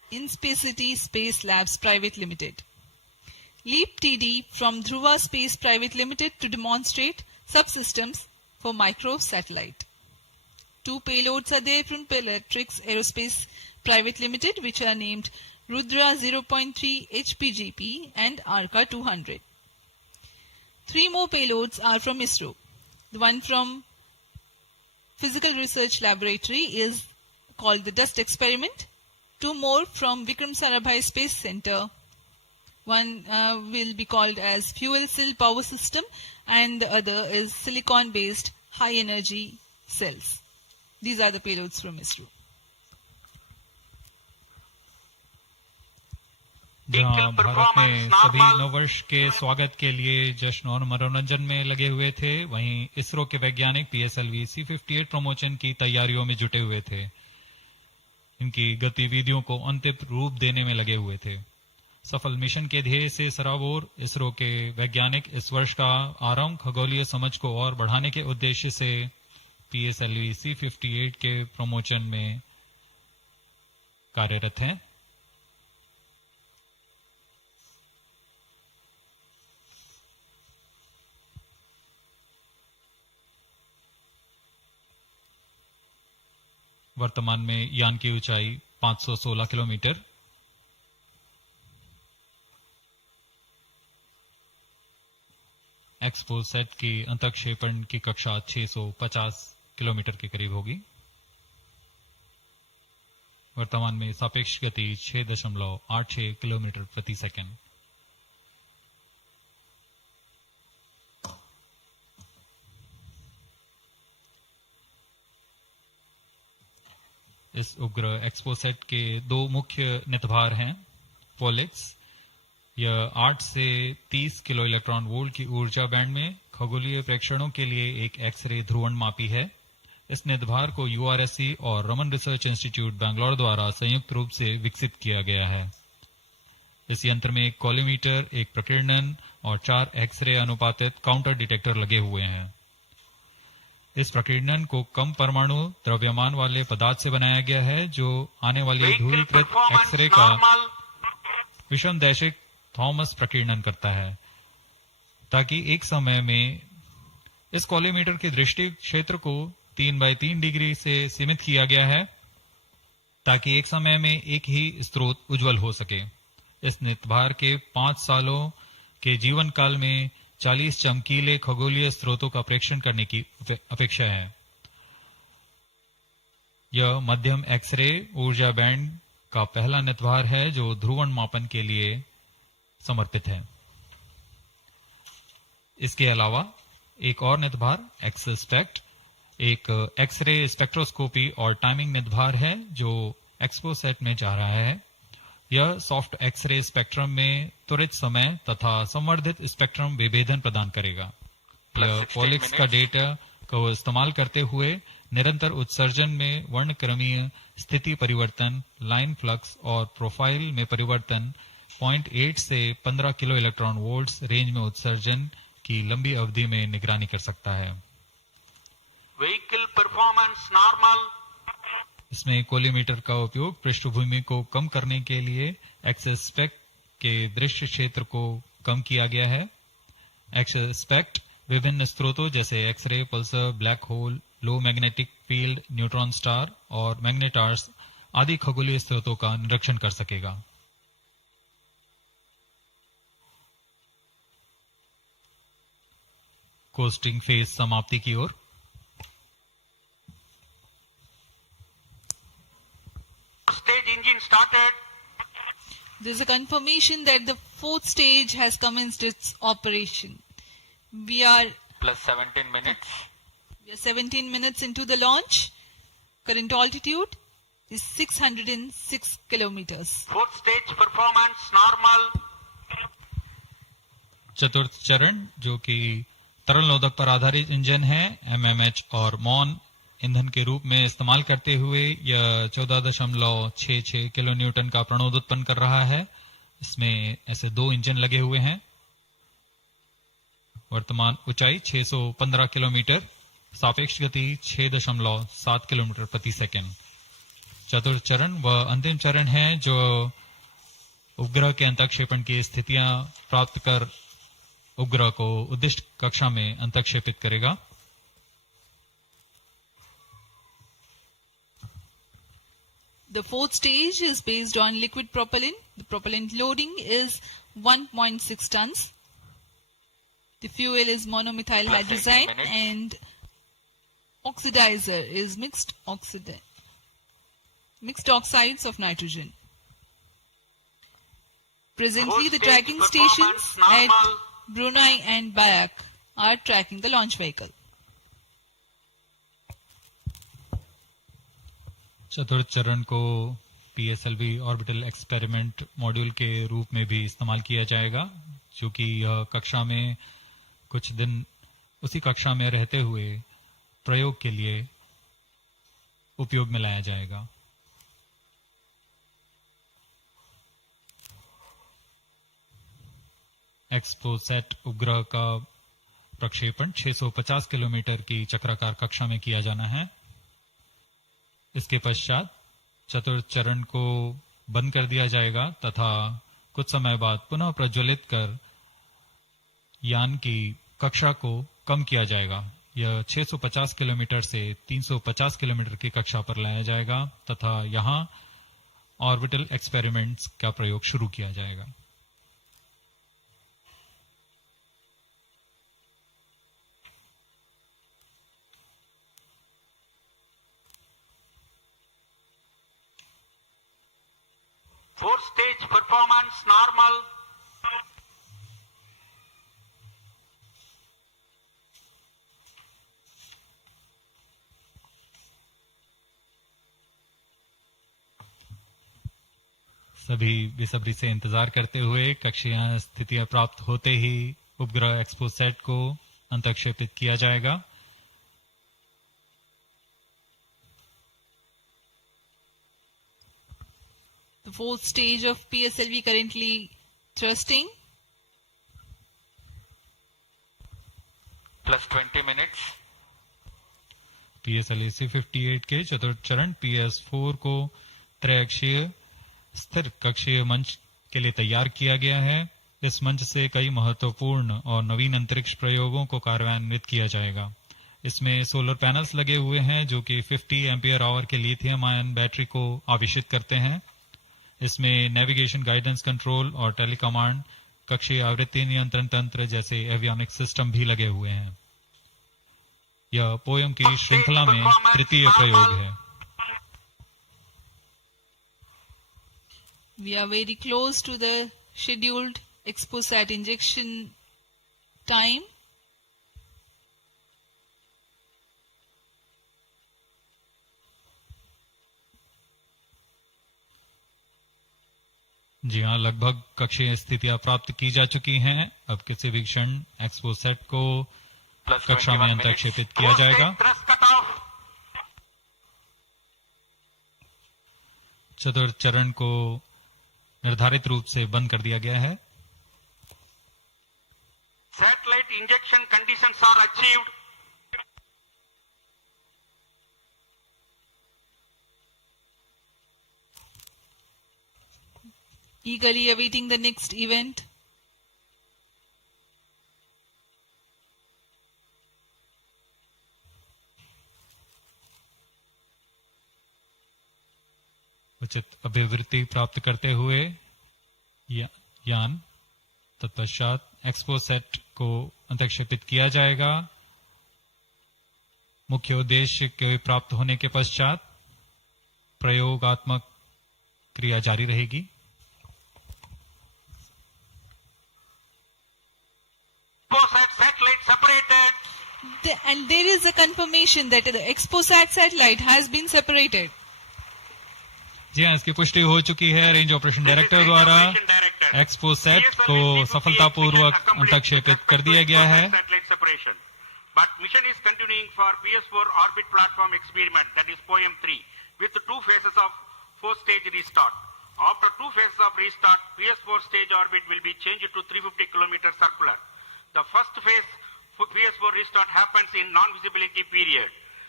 Inspacity Space Labs Private Limited. LEAP TD from Dhruva Space Private Limited to demonstrate subsystems for microsatellite. 2 payloads are there from Polarimeter Aerospace Private Limited, which are named Rudra 0.3 HPGP and Arca 200. 3 more payloads are from ISRO. The one from Physical Research Laboratory is called the Dust Experiment. 2 more from Vikram Sarabhai Space Centre. One will be called as Fuel Cell Power System and the other is Silicon Based High Energy Cells. These are the payloads from ISRO. जहां भारत में सभी नववर्ष के स्वागत के लिए जश्न और मनोरंजन में लगे हुए थे, वहीं इसरो के वैज्ञानिक PSLV-C58 प्रमोशन की तैयारियों में जुटे हुए थे। इनकी गतिविधियों को अंतिम रूप देने में लगे हुए थे। सफल मिशन के ध्येय से सराबोर इसरो के वैज्ञानिक इस वर्ष का आरंभ खगोलीय समझ को और बढ़ाने के उद्देश्य से PSLV-C58 के प्रमोशन में कार्यरत हैं। वर्तमान में यान की ऊंचाई 516 किलोमीटर, XPoSat की अंतक्षेपण की कक्षा 650 किलोमीटर के करीब होगी। वर्तमान में सापेक्ष गति 6.86 किलोमीटर प्रति सेकंड। इस उपग्रह XPoSat के 2 मुख्य नितभार हैं। POLIX, यह 8 से 30 किलो इलेक्ट्रॉन वोल्ट की ऊर्जा बैंड में खगोलीय प्रेक्षणों के लिए एक एक्सरे ध्रुवण मापी है। इस नितभार को URSC और रमन रिसर्च इंस्टीट्यूट बैंगलोर द्वारा संयुक्त रूप से विकसित किया गया है। इस यंत्र में एक कॉलीमीटर, एक प्रकीर्णन और 4 एक्सरे अनुपातित काउंटर डिटेक्टर लगे हुए हैं। इस प्रकीर्णन को कम परमाणु द्रव्यमान वाले पदार्थ से बनाया गया है, जो आने वाले ध्रुवीकृत एक्सरे का विषमदैशिक थॉमस प्रकीर्णन करता है, ताकि एक समय में इस कॉलीमीटर के दृष्टि क्षेत्र को 3x3 डिग्री से सीमित किया गया है, ताकि एक समय में एक ही स्रोत उज्जवल हो सके। इस नितभार के 5 सालों के जीवन काल में 40 चमकीले खगोलीय स्रोतों का प्रेक्षण करने की अपेक्षा है। यह मध्यम एक्सरे ऊर्जा बैंड का पहला नितभार है जो ध्रुवण मापन के लिए समर्पित है। इसके अलावा एक और नितभार XSPECT, एक एक्सरे स्पेक्ट्रोस्कोपी और टाइमिंग नितभार है जो XPoSat में जा रहा है। यह सॉफ्ट एक्सरे स्पेक्ट्रम में त्वरित समय तथा संवर्धित स्पेक्ट्रम विभेदन प्रदान करेगा। यह POLIX का डेटा को इस्तेमाल करते हुए निरंतर उत्सर्जन में वर्णक्रमीय स्थिति परिवर्तन, लाइन फ्लक्स और प्रोफाइल में परिवर्तन, 0.8 से 15 किलो इलेक्ट्रॉन वोल्ट्स रेंज में उत्सर्जन की लंबी अवधि में निगरानी कर सकता है। Vehicle performance normal. इसमें कोलीमीटर का उपयोग पृष्ठभूमि को कम करने के लिए XSPECT के दृश्य क्षेत्र को कम किया गया है। XSPECT विभिन्न स्रोतों जैसे एक्सरे, पल्सर, ब्लैक होल, लो मैग्नेटिक फील्ड, न्यूट्रॉन स्टार और मैग्नेटार्स आदि खगोलीय स्रोतों का निरीक्षण कर सकेगा। कोस्टिंग फेज समाप्ति की ओर। Stage engine started. There is a confirmation that the 4th stage has commenced its operation. We are Plus 17 minutes. We are 17 minutes into the launch. Current altitude is 606 kilometers. 4th stage performance normal. चतुर्थ चरण जो कि तरल नोदक पर आधारित engine है, MMH और MON ईंधन के रूप में इस्तेमाल करते हुए यह 14.66 किलो न्यूटन का प्रणोद उत्पन्न कर रहा है। इसमें ऐसे 2 इंजन लगे हुए हैं। वर्तमान ऊंचाई 615 किलोमीटर, सापेक्ष गति 6.7 किलोमीटर प्रति सेकंड। चतुर्थ चरण व अंतिम चरण है जो उपग्रह के अंतःक्षेपण की स्थितियां प्राप्त कर उपग्रह को उद्दिष्ट कक्षा में अंतःक्षेपित करेगा। The fourth stage is based on liquid propellant. The propellant loading is 1.6 tons. The fuel is monomethyl hydrazine and oxidizer is mixed oxides of nitrogen. Presently, the tracking stations at Brunei and Bayak are tracking the launch vehicle. चतुर्थ चरण को PSLV orbital experiment module के रूप में भी इस्तेमाल किया जाएगा, जो कि यह कक्षा में कुछ दिन उसी कक्षा में रहते हुए प्रयोग के लिए उपयोग में लाया जाएगा। XPoSat उपग्रह का प्रक्षेपण 650 किलोमीटर की चक्राकार कक्षा में किया जाना है। इसके पश्चात चतुर्थ चरण को बंद कर दिया जाएगा तथा कुछ समय बाद पुनः प्रज्वलित कर यान की कक्षा को कम किया जाएगा। यह 650 किलोमीटर से 350 किलोमीटर की कक्षा पर लाया जाएगा तथा यहां ऑर्बिटल एक्सपेरिमेंट्स का प्रयोग शुरू किया जाएगा। Fourth stage performance normal. सभी बेसब्री से इंतजार करते हुए कक्षीय स्थितियां प्राप्त होते ही उपग्रह XPoSat को अंतःक्षेपित किया जाएगा। The fourth stage of PSLV currently thrusting. Plus 20 minutes. PSLV-C58 के चतुर्थ चरण PS4 को त्रैअक्षीय स्थिर कक्षीय मंच के लिए तैयार किया गया है। इस मंच से कई महत्वपूर्ण और नवीन अंतरिक्ष प्रयोगों को कार्यान्वित किया जाएगा। इसमें सोलर पैनल्स लगे हुए हैं जो कि 50 एम्पियर आवर के लिथियम आयन बैटरी को आवेशित करते हैं। इसमें नेविगेशन, गाइडेंस, कंट्रोल और टेलीकमांड, कक्षीय आवृत्ति नियंत्रण तंत्र जैसे एवियोनिक सिस्टम भी लगे हुए हैं। यह पोयम की श्रृंखला में तृतीय प्रयोग है। We are very close to the scheduled XPoSat injection time. जी हाँ, लगभग कक्षीय स्थितियां प्राप्त की जा चुकी हैं। अब किसी भी क्षण XPoSat को कक्षा में अंतःक्षेपित किया जाएगा। चतुर्थ चरण को निर्धारित रूप से बंद कर दिया गया है। Satellite injection conditions are achieved. Eagerly awaiting the next event. उचित अभिवृत्ति प्राप्त करते हुए यान तत्पश्चात XPoSat को अंतःक्षेपित किया जाएगा। मुख्य उद्देश्य के प्राप्त होने के पश्चात प्रयोगात्मक क्रिया जारी रहेगी। XPoSat satellite separated. And there is a confirmation that the XPoSat satellite has been separated. जी हाँ, इसकी पुष्टि हो चुकी है रेंज ऑपरेशन डायरेक्टर द्वारा। XPoSat को सफलतापूर्वक अंतःक्षेपित कर दिया गया है। But mission is continuing for PS4 orbit platform experiment, that is POEM 3, with 2 phases of 4-stage restart. After 2 phases of restart, PS4 stage orbit will be changed to 350 km circular. The first phase for PS4 restart happens in non-visibility period.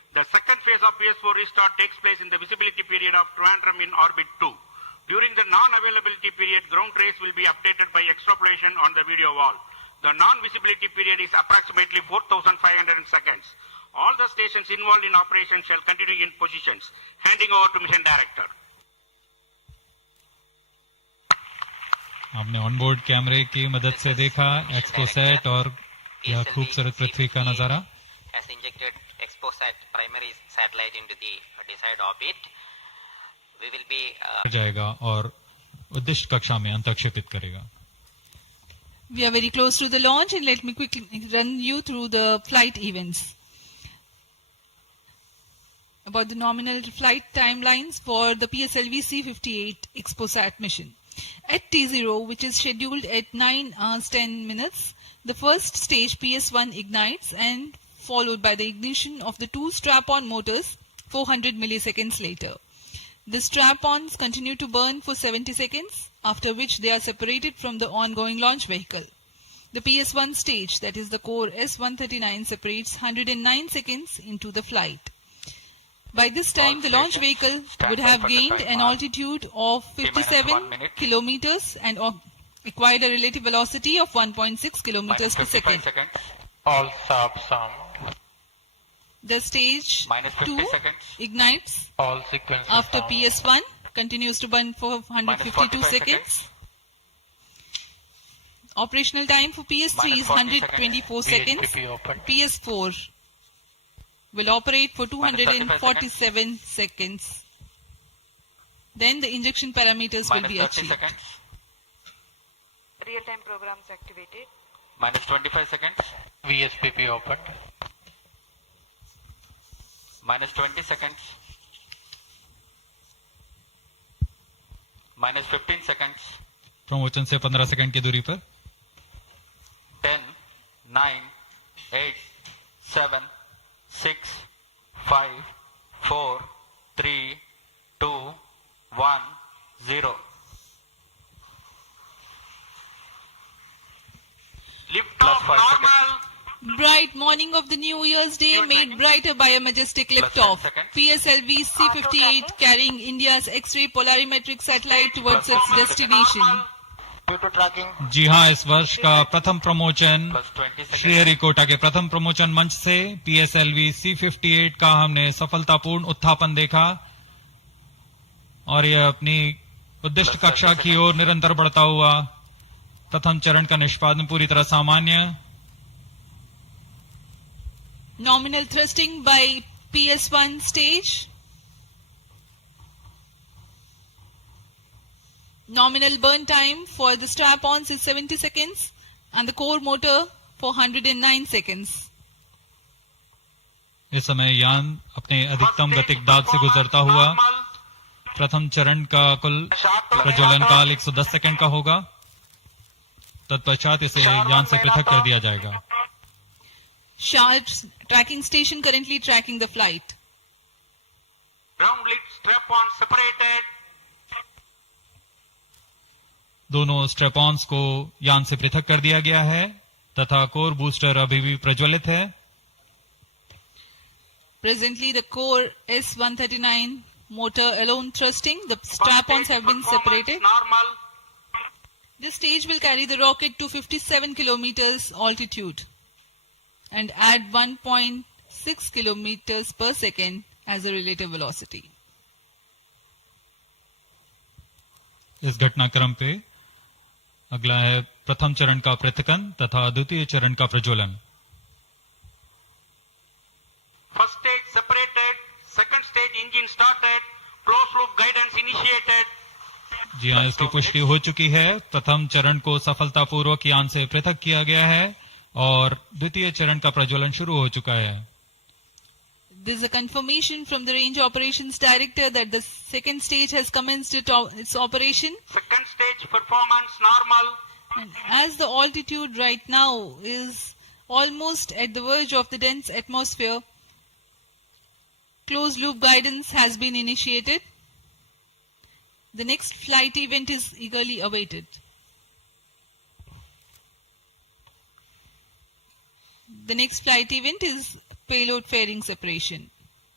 The second phase of PS4 restart takes place in the visibility period of Trivandrum in orbit 2. During the non-availability period, ground trace will be updated by extrapolation on the video wall. The non-visibility period is approximately 4,500 seconds. All the stations involved in operation shall continue in positions. Handing over to Mission Director. आपने onboard कैमरे की मदद से देखा XPoSat और यह खूबसूरत पृथ्वी का नजारा। has injected XPoSat primary satellite into the desired orbit. We will be जाएगा और उद्दिष्ट कक्षा में अंतक्षेपित करेगा। We are very close to the launch, and let me quickly run you through the flight events. About the nominal flight timelines for the PSLV-C58 XPoSat mission. At T0, which is scheduled at 9 hours 10 minutes, the first stage PS1 ignites and followed by the ignition of the two strap-on motors 400 milliseconds later. The strap-ons continue to burn for 70 seconds, after which they are separated from the ongoing launch vehicle. The PS1 stage, that is the core S139, separates 109 seconds into the flight. By this time, the launch vehicle would have gained an altitude of 57 kilometers and acquired a relative velocity of 1.6 kilometers per second. All subs armed. The stage Minus 50 2 seconds. ignites All sequences after armed. PS1, continues to burn for 152 45 seconds. Operational time for PS3 is 124 seconds. VHPP open. PS4 will operate for 247 seconds. Then the injection parameters will Minus be 30 achieved. seconds. Real-time programs activated. Minus 25 seconds. VSPP opened. Minus 20 seconds. Minus 15 seconds. Promotion से 15 second की दूरी पर 10, 9, 8, 7, 6, 5, 4, 3, 2, 1, 0. Lift Plus off 5 normal. Bright morning of the New Year's Day made brighter by a majestic liftoff. PSLV-C58 carrying India's X-ray polarimetric satellite towards its destination. Due to tracking. जी हाँ, इस वर्ष का प्रथम प्रमोचन Plus 20 seconds. Sriharikota के प्रथम प्रमोचन मंच से PSLV-C58 का हमने सफलतापूर्ण उत्थापन देखा और यह अपनी उद्दिष्ट कक्षा की ओर निरंतर बढ़ता हुआ प्रथम चरण का निष्पादन पूरी तरह सामान्य। Nominal thrusting by PS1 stage. Nominal burn time for the strap-ons is 70 seconds and the core motor for 109 seconds. इस समय यान अपने अधिकतम गतिक दाब से गुजरता हुआ प्रथम चरण का कुल प्रज्वलन काल 110 सेकंड का होगा। तत्पश्चात इसे यान से पृथक कर दिया जाएगा। SHAR tracking station currently tracking the flight. Ground lit strap-on separated. दोनों स्ट्रेपॉन्स को यान से पृथक कर दिया गया है तथा कोर बूस्टर अभी भी प्रज्वलित है। Presently, the core S139 motor alone thrusting. The strap-ons have been separated. Normal. This stage will carry the rocket to 57 kilometers altitude and add 1.6 kilometers per second as a relative velocity. इस घटनाक्रम पे अगला है प्रथम चरण का पृथकन तथा द्वितीय चरण का प्रज्वलन। First stage separated. Second stage engine started. Closed loop guidance initiated. जी हाँ, इसकी पुष्टि हो चुकी है। प्रथम चरण को सफलतापूर्वक यान से पृथक किया गया है और द्वितीय चरण का प्रज्वलन शुरू हो चुका है। This is a confirmation from the Range Operations Director that the second stage has commenced its operation. Second stage performance normal. And as the altitude right now is almost at the verge of the dense atmosphere, closed loop guidance has been initiated. The next flight event is eagerly awaited. The next flight event is payload fairing separation.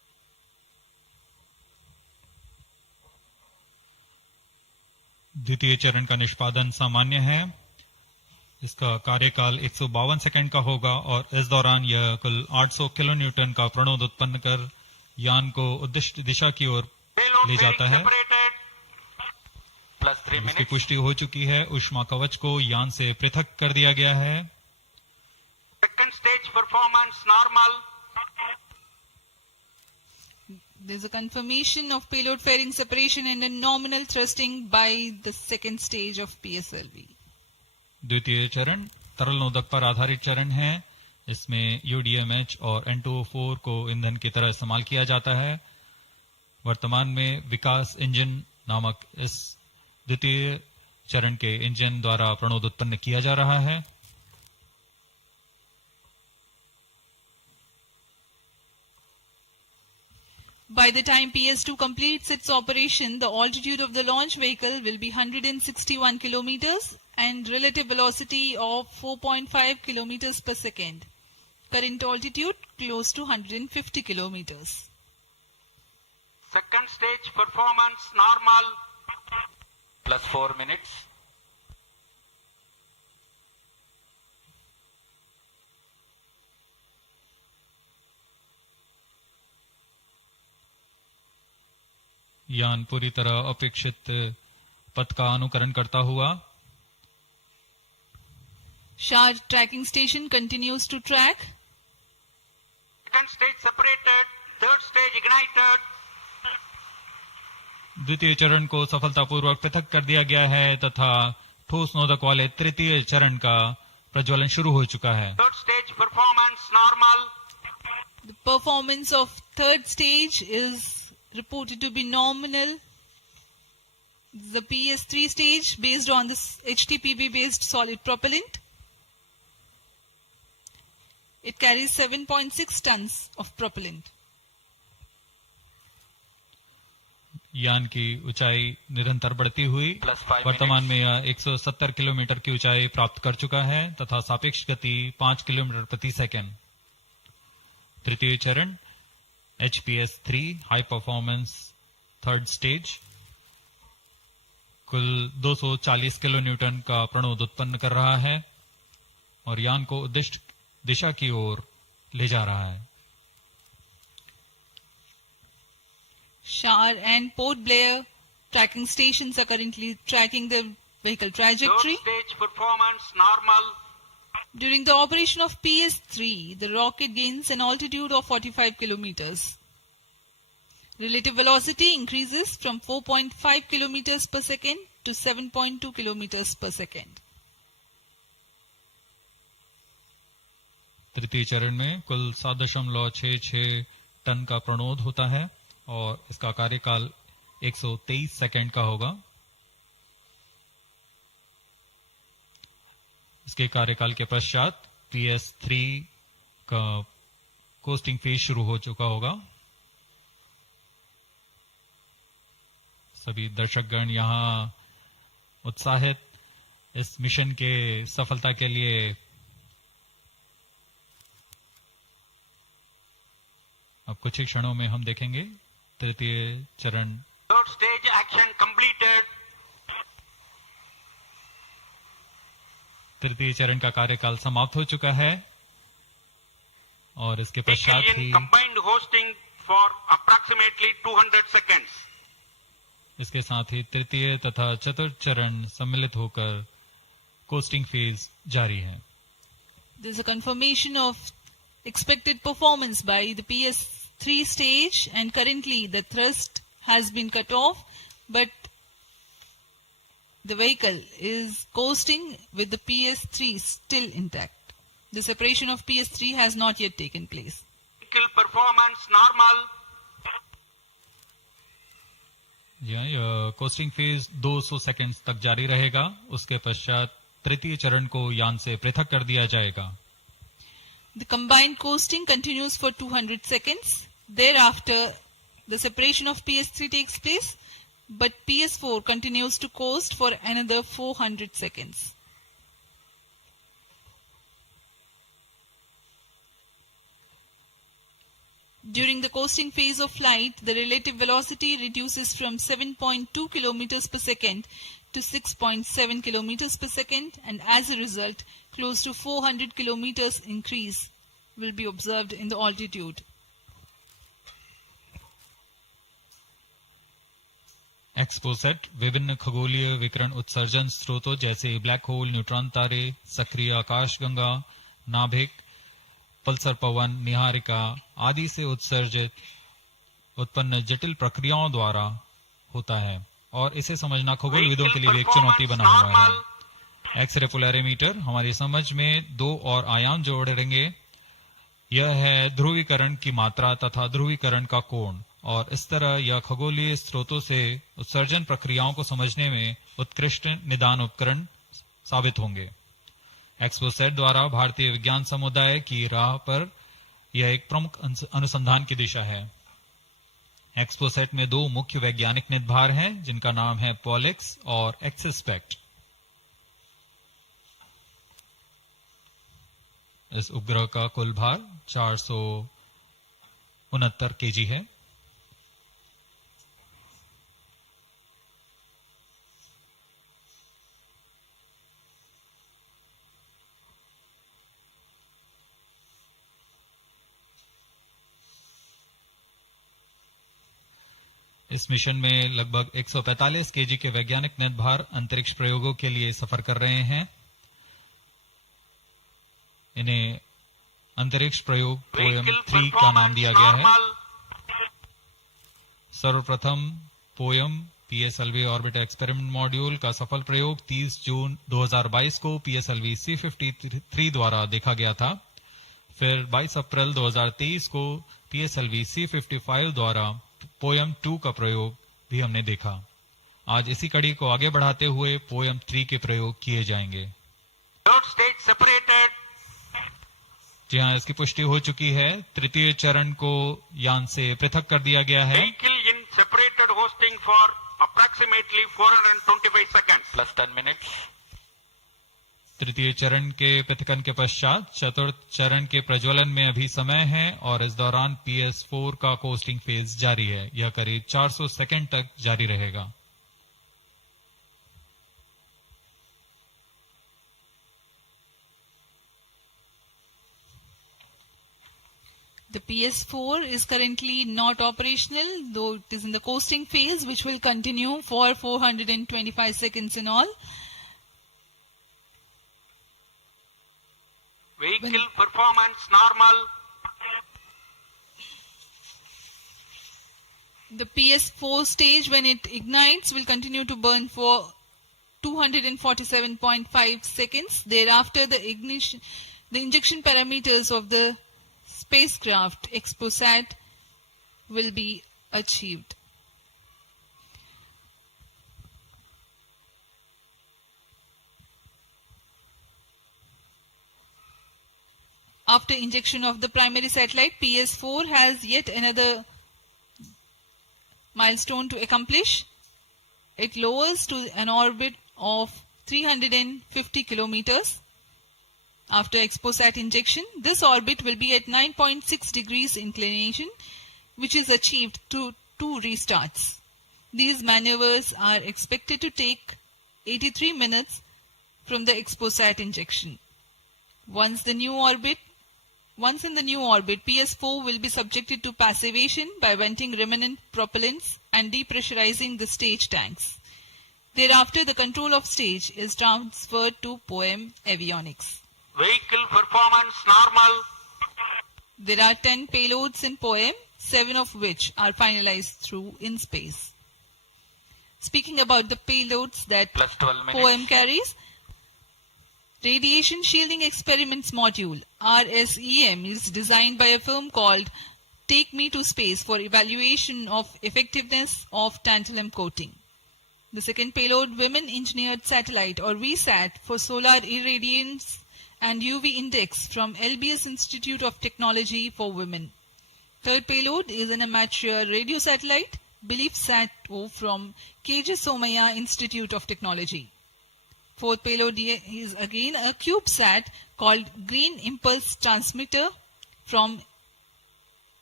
द्वितीय चरण का निष्पादन सामान्य है। इसका कार्यकाल 152 second का होगा और इस दौरान यह कुल 800 किलो न्यूटन का प्रणोद उत्पन्न कर यान को उद्दिष्ट दिशा की ओर ले जाता है। इसकी पुष्टि हो चुकी है। ऊष्मा कवच को यान से पृथक कर दिया गया है। Second stage performance normal. There's a confirmation of payload fairing separation and a nominal thrusting by the second stage of PSLV. द्वितीय चरण तरल नोदक पर आधारित चरण है। इसमें UDMH और N2O4 को ईंधन की तरह इस्तेमाल किया जाता है। वर्तमान में विकास इंजन नामक इस द्वितीय चरण के इंजन द्वारा प्रणोद उत्पन्न किया जा रहा है। By the time PS2 completes its operation, the altitude of the launch vehicle will be 161 kilometers and relative velocity of 4.5 kilometers per second. Current altitude close to 150 kilometers. Second stage performance normal. Plus 4 minutes. यान पूरी तरह अपेक्षित पथ का अनुकरण करता हुआ SHAR tracking station continues to track. Second stage separated. Third stage ignited. द्वितीय चरण को सफलतापूर्वक पृथक कर दिया गया है तथा ठोस नोदक वाले तृतीय चरण का प्रज्वलन शुरू हो चुका है। Third stage performance normal. The performance of third stage is reported to be nominal. The PS3 stage based on this HTPB based solid propellant. It carries 7.6 tons of propellant. यान की ऊंचाई निरंतर बढ़ती हुई वर्तमान में यह 170 किलोमीटर की ऊंचाई प्राप्त कर चुका है तथा सापेक्ष गति 5 किलोमीटर प्रति सेकंड। तृतीय चरण HPS3 high performance third stage कुल 240 किलो न्यूटन का प्रणोद उत्पन्न कर रहा है और यान को उद्दिष्ट दिशा की ओर ले जा रहा है। SHAR and Port Blair tracking stations are currently tracking the vehicle trajectory. Third stage performance normal. During the operation of PS3, the rocket gains an altitude of 45 kilometers. Relative velocity increases from 4.5 kilometers per second to 7.2 kilometers per second. तृतीय चरण में कुल 7.66 ton का प्रणोद होता है और इसका कार्यकाल 123 सेकंड का होगा। इसके कार्यकाल के पश्चात PS3 का कोस्टिंग फेज शुरू हो चुका होगा। सभी दर्शकगण यहां उत्साहित इस मिशन के सफलता के लिए अब कुछ ही क्षणों में हम देखेंगे तृतीय चरण। Third stage action completed. तृतीय चरण का कार्यकाल समाप्त हो चुका है और इसके पश्चात ही Combined hosting for approximately 200 seconds. इसके साथ ही तृतीय तथा चतुर्थ चरण सम्मिलित होकर कोस्टिंग फेज जारी है। There is a confirmation of expected performance by the PS3 stage and currently the thrust has been cut off but the vehicle is coasting with the PS3 still intact. The separation of PS3 has not yet taken place. Vehicle performance normal. यह costing phase 200 seconds तक जारी रहेगा। उसके पश्चात तृतीय चरण को यान से पृथक कर दिया जाएगा। The combined coasting continues for 200 seconds. Thereafter, the separation of PS3 takes place, but PS4 continues to coast for another 400 seconds. During the coasting phase of flight, the relative velocity reduces from 7.2 kilometers per second to 6.7 kilometers per second, and as a result, close to 400 kilometers increase will be observed in the altitude. XPoSat विभिन्न खगोलीय विकिरण उत्सर्जन स्रोतों जैसे black hole, neutron तारे, सक्रिय आकाशगंगा, नाभिक, पल्सर पवन, निहारिका आदि से उत्सर्जित उत्पन्न जटिल प्रक्रियाओं द्वारा होता है और इसे समझना खगोलविदों के लिए एक चुनौती बना हुआ है। एक्सरे पोलैरिमीटर हमारी समझ में दो और आयाम जोड़ेंगे। यह है ध्रुवीकरण की मात्रा तथा ध्रुवीकरण का कोण, और इस तरह यह खगोलीय स्रोतों से उत्सर्जन प्रक्रियाओं को समझने में उत्कृष्ट निदान उपकरण साबित होंगे। एक्सपोसेट द्वारा भारतीय विज्ञान समुदाय की राह पर यह एक प्रमुख अनुसंधान की दिशा है। एक्सपोसेट में दो मुख्य वैज्ञानिक निदभार हैं जिनका नाम है पॉलिक्स और एक्सस्पेक्ट। इस उपग्रह का कुल भार 469 केजी है। इस मिशन में लगभग 145 केजी के वैज्ञानिक निदभार अंतरिक्ष प्रयोगों के लिए सफर कर रहे हैं। इन्हें अंतरिक्ष प्रयोग पोयम 3 का नाम दिया गया है। सर्वप्रथम poem PSLV orbit experiment module का सफल प्रयोग 30 जून 2022 को PSLV-C58 द्वारा देखा गया था। फिर 22 अप्रैल 2023 को PSLV-C55 द्वारा पोयम 2 का प्रयोग भी हमने देखा। आज इसी कड़ी को आगे बढ़ाते हुए पोयम 3 के प्रयोग किए जाएंगे। जी हाँ, इसकी पुष्टि हो चुकी है। तृतीय चरण को यान से पृथक कर दिया गया है। Vehicle in separated hosting for approximately 425 seconds. Plus 10 minutes. तृतीय चरण के पृथकन के पश्चात चतुर्थ चरण के प्रज्वलन में अभी समय है और इस दौरान PS4 का कोस्टिंग फेज जारी है। यह करीब 400 सेकंड तक जारी रहेगा। The PS4 is currently not operational, though it is in the coasting phase, which will continue for 425 seconds in all. Vehicle performance normal. The PS4 stage, when it ignites, will continue to burn for 247.5 seconds. Thereafter, the injection parameters of the spacecraft XPoSat will be achieved. After injection of the primary satellite, PS4 has yet another milestone to accomplish. It lowers to an orbit of 350 kilometers. After XPoSat injection, this orbit will be at 9.6 degrees inclination, which is achieved through 2 restarts. These maneuvers are expected to take 83 minutes from the XPoSat injection. Once in the new orbit, PS4 will be subjected to passivation by venting remnant propellants and depressurizing the stage tanks. Thereafter, the control of stage is transferred to POEM avionics. Vehicle performance normal. There are 10 payloads in POEM, 7 of which are finalized through in space. Speaking about the payloads that Plus 12 minutes. POEM carries, Radiation Shielding Experiments Module RSEM is designed by a firm called Take Me to Space for evaluation of effectiveness of tantalum coating. The second payload, Women Engineered Satellite or VSAT for solar irradiance and UV index from LBS Institute of Technology for Women. Third payload is an amateur radio satellite, BeliefSat-O from KJ Somaya Institute of Technology. Fourth payload is again a CubeSat called Green Impulse Transmitter from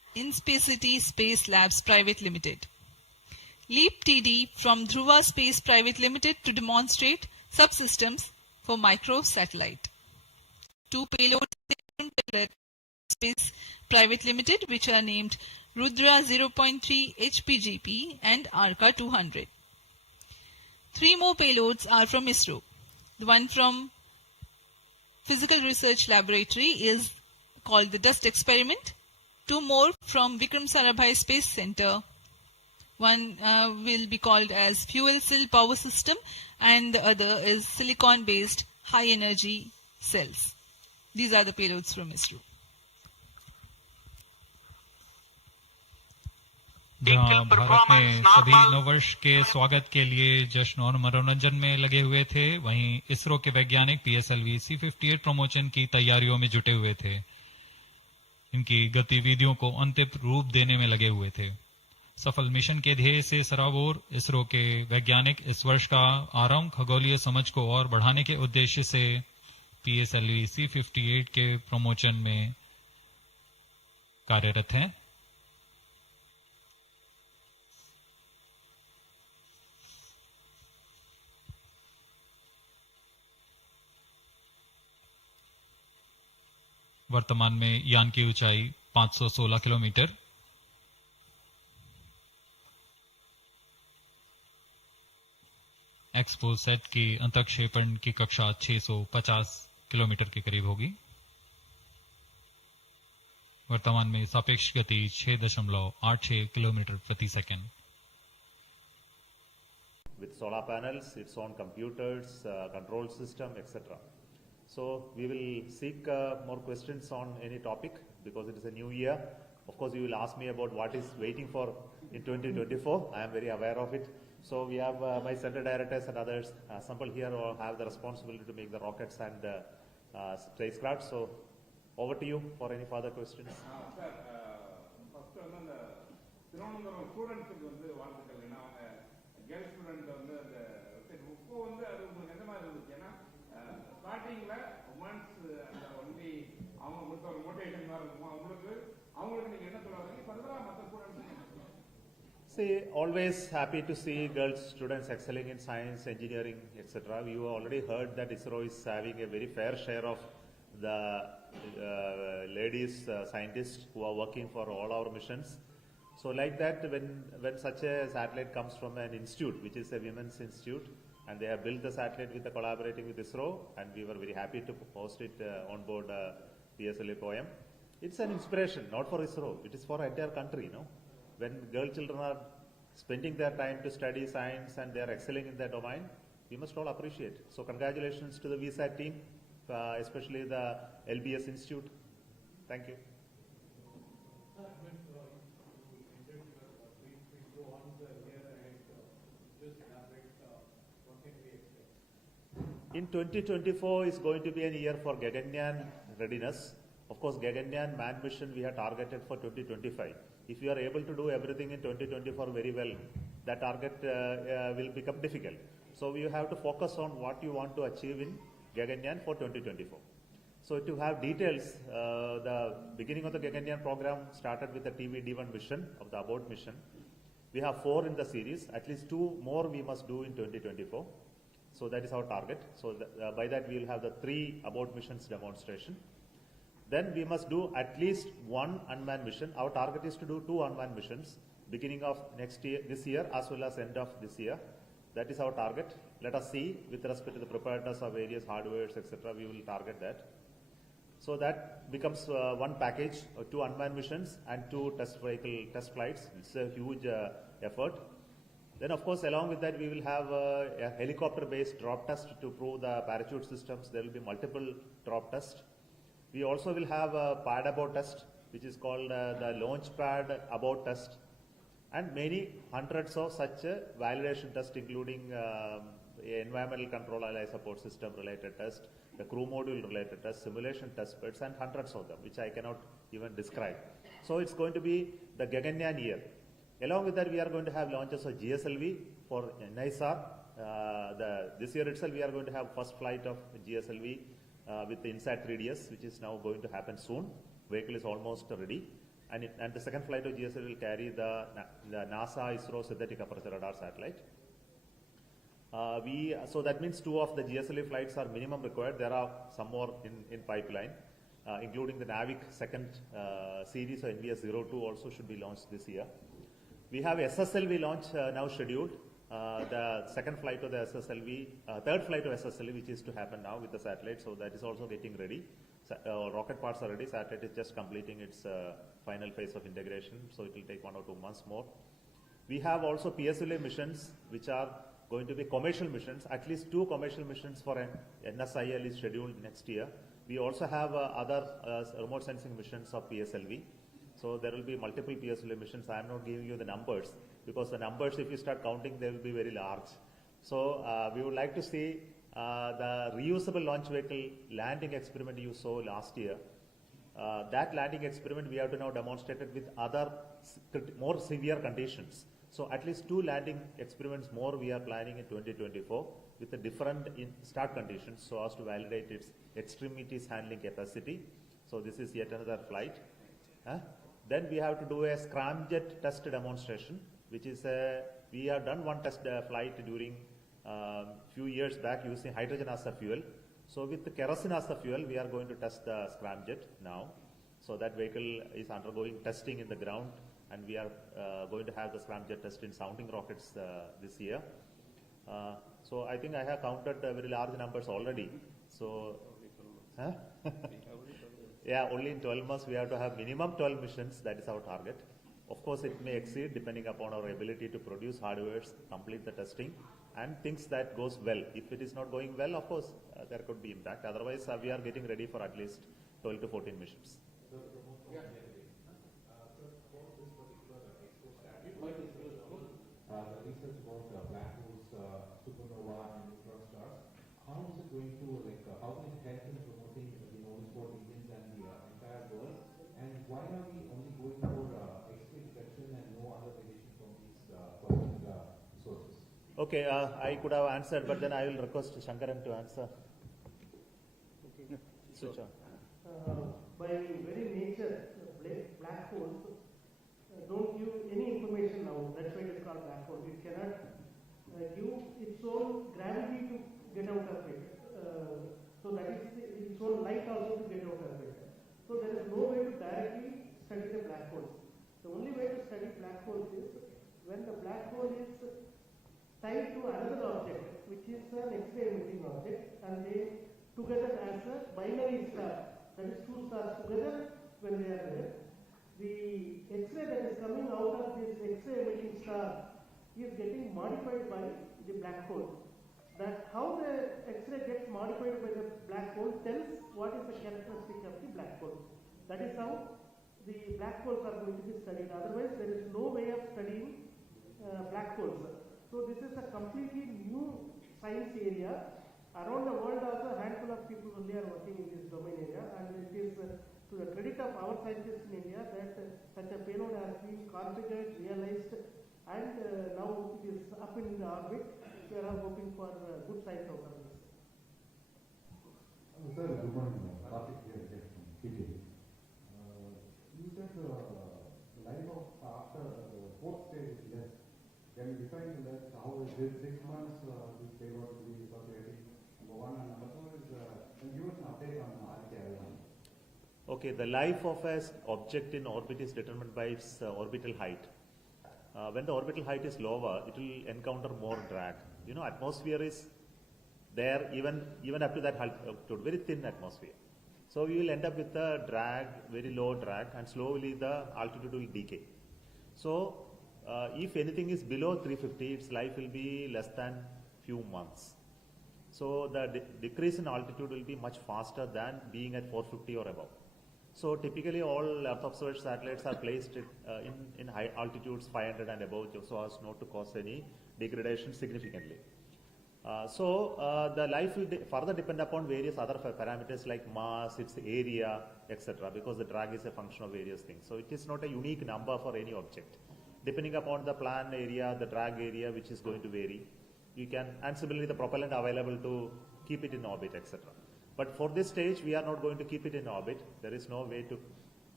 Inspacity Space Labs Private Limited. LEAP TD from Dhruva Space Private Limited to demonstrate subsystems for microsatellite. 2 payloads Space Private Limited, which are named Rudra 0.3 HPGP and Arca 200. 3 more payloads are from ISRO. The one from Physical Research Laboratory is called the Dust Experiment. 2 more from Vikram Sarabhai Space Centre. One will be called as Fuel Cell Power System and the other is Silicon Based High Energy Cells. These are the payloads from ISRO. जहां भारत ने सभी नववर्ष के स्वागत के लिए जश्न और मनोरंजन में लगे हुए थे, वहीं इसरो के वैज्ञानिक PSLV-C58 प्रमोशन की तैयारियों में जुटे हुए थे। इनकी गतिविधियों को अंतिम रूप देने में लगे हुए थे। सफल मिशन के ध्येय से सराबोर इसरो के वैज्ञानिक इस वर्ष का आरंभ खगोलीय समझ को और बढ़ाने के उद्देश्य से PSLV-C58 के प्रमोशन में कार्यरत हैं। वर्तमान में यान की ऊंचाई 516 किलोमीटर, एक्सपोसैट की अंतक्षेपण की कक्षा 650 किलोमीटर के करीब होगी। वर्तमान में सापेक्ष गति 6.86 किलोमीटर प्रति second. With solar panels, its own computers, control system, etc. So we will seek more questions on any topic because it is a new year. Of course, you will ask me about what is waiting for in 2024. I am very aware of it. So we have my center directors and others assembled here who have the responsibility to make the rockets and spacecraft. So over to you for any further questions. Sir, first Thiruvananthapuram ஸ்டூடெண்ட்ஸுக்கு வாழ்த்துக்கள். ஏன்னா அவங்க girl student இப்போ அது உங்களுக்கு எந்த மாதிரி இருந்துச்சு? ஏன்னா ஸ்டார்டிங்ல உமன்ஸ் அந்த ஒன்லி அவங்க கொடுத்த ஒரு மோட்டிவேஷன் மாதிரி இருக்கும். அவங்களுக்கு நீங்க என்ன சொல்ல வரீங்க? ஃபர்தரா மற்ற students See, always happy to see girls students excelling in science, engineering, etc. We already heard that ISRO is having a very fair share of the ladies scientists who are working for all our missions. So like that, when such a satellite comes from an institute, which is a women's institute, and they have built the satellite with collaborating with ISRO, and we were very happy to host it on board PSLV-POM. It's an inspiration, not for ISRO, it is for entire country, you know. When girl children are spending their time to study science and they are excelling in their domain, we must all appreciate. So congratulations to the VSAT team, especially the LBS Institute. Thank you. In 2024 is going to be a year for Gaganyaan readiness. Of course, Gaganyaan manned mission we have targeted for 2025. If you are able to do everything in 2024 very well, that target will become difficult. So you have to focus on what you want to achieve in Gaganyaan for 2024. So to have details, the beginning of the Gaganyaan program started with the TVD1 mission of the abort mission. We have 4 in the series. At least 2 more we must do in 2024. So that is our target. So by that we will have the 3 abort missions demonstration. Then we must do at least 1 unmanned mission. Our target is to do 2 unmanned missions beginning of this year as well as end of this year. That is our target. Let us see with respect to the preparedness of various hardwares, etc. We will target that. So that becomes one package, 2 unmanned missions and 2 test flights. It's a huge effort. Then of course along with that we will have a helicopter-based drop test to prove the parachute systems. There will be multiple drop tests. We also will have a pad abort test, which is called the launch pad abort test, and many hundreds of such validation tests, including environmental control allied support system related test, the crew module related test, simulation test beds, and hundreds of them, which I cannot even describe. So it's going to be the Gaganyaan year. Along with that, we are going to have launches of GSLV for NISR. This year itself, we are going to have first flight of GSLV with the INSAT 3DS, which is now going to happen soon. Vehicle is almost ready. and the second flight of GSLV will carry the NASA ISRO synthetic aperture radar satellite. So that means 2 of the GSLV flights are minimum required. There are some more in pipeline, including the NAVIC second series of NVS-02 also should be launched this year. We have SSLV launch now scheduled. The second flight of the SSLV, third flight of SSLV, which is to happen now with the satellite. So that is also getting ready. Rocket parts are ready. Satellite is just completing its final phase of integration. So it will take 1 or 2 months more. We have also PSLV missions, which are going to be commercial missions. At least 2 commercial missions for an NSIL is scheduled next year. We also have other remote sensing missions of PSLV. So there will be multiple PSLV missions. I am not giving you the numbers because the numbers, if you start counting, they will be very large. So we would like to see the reusable launch vehicle landing experiment you saw last year. That landing experiment we have to now demonstrate it with other more severe conditions. So at least 2 landing experiments more we are planning in 2024 with the different start conditions so as to validate its extremities handling capacity. So this is yet another flight. Then we have to do a scramjet test demonstration, which is we have done one test flight during few years back using hydrogen as a fuel. So with the kerosene as the fuel, we are going to test the scramjet now. So that vehicle is undergoing testing in the ground, and we are going to have the scramjet test in sounding rockets this year. So I think I have counted very large numbers already. So, yeah, only in 12 months we have to have minimum 12 missions. That is our target. Of course, it may exceed depending upon our ability to produce hardwares, complete the testing, and things that goes well. If it is not going well, of course, there could be impact. Otherwise, we are getting ready for at least 12 to 14 missions. The research about black holes, supernova, and neutron stars. How is it going to, how will it help in promoting the knowledge for Indians and the entire world? And why are we only going for X-ray detection and no other detection from these public sources? Okay, I could have answered, but then I will request Shankaran to answer. Okay. Switch on. By very nature, black holes don't give any information now. That's why it is called black hole. It cannot give its own gravity to get out of it. So that is its own light also to get out of it. So there is no way to directly study the black holes. The only way to study black holes is when the black hole is tied to another object, which is an X-ray emitting object, and they together as a binary star. That is 2 stars together when they are there. The X-ray that is coming out of this X-ray emitting star is getting modified by the black hole. That how the X-ray gets modified by the black hole tells what is the characteristic of the black hole. That is how the black holes are going to be studied. Otherwise, there is no way of studying black holes. So this is a completely new science area. Around the world also a handful of people only are working in this domain area, and it is to the credit of our scientists in India that such a payload has been configured, realized, and now it is up in the orbit. We are hoping for good science out of this. Sir, good morning. Karthik here from PTA. You said the life of after the 4th stage is less. Can you define that? How is this 6 months this payload to be circulating? Number 1, and number 2 is can you give us an update on RTI-1? Okay, the life of an object in orbit is determined by its orbital height. When the orbital height is lower, it will encounter more drag. You know, atmosphere is there even up to that altitude, very thin atmosphere. So you will end up with a drag, very low drag, and slowly the altitude will decay. So if anything is below 350, its life will be less than few months. So the decrease in altitude will be much faster than being at 450 or above. So typically all Earth observation satellites are placed in high altitudes 500 and above so as not to cause any degradation significantly. The life will further depend upon various other parameters like mass, its area, etc. because the drag is a function of various things. So it is not a unique number for any object. Depending upon the plan area, the drag area which is going to vary, you can, and similarly the propellant available to keep it in orbit, etc. But for this stage, we are not going to keep it in orbit. There is no way to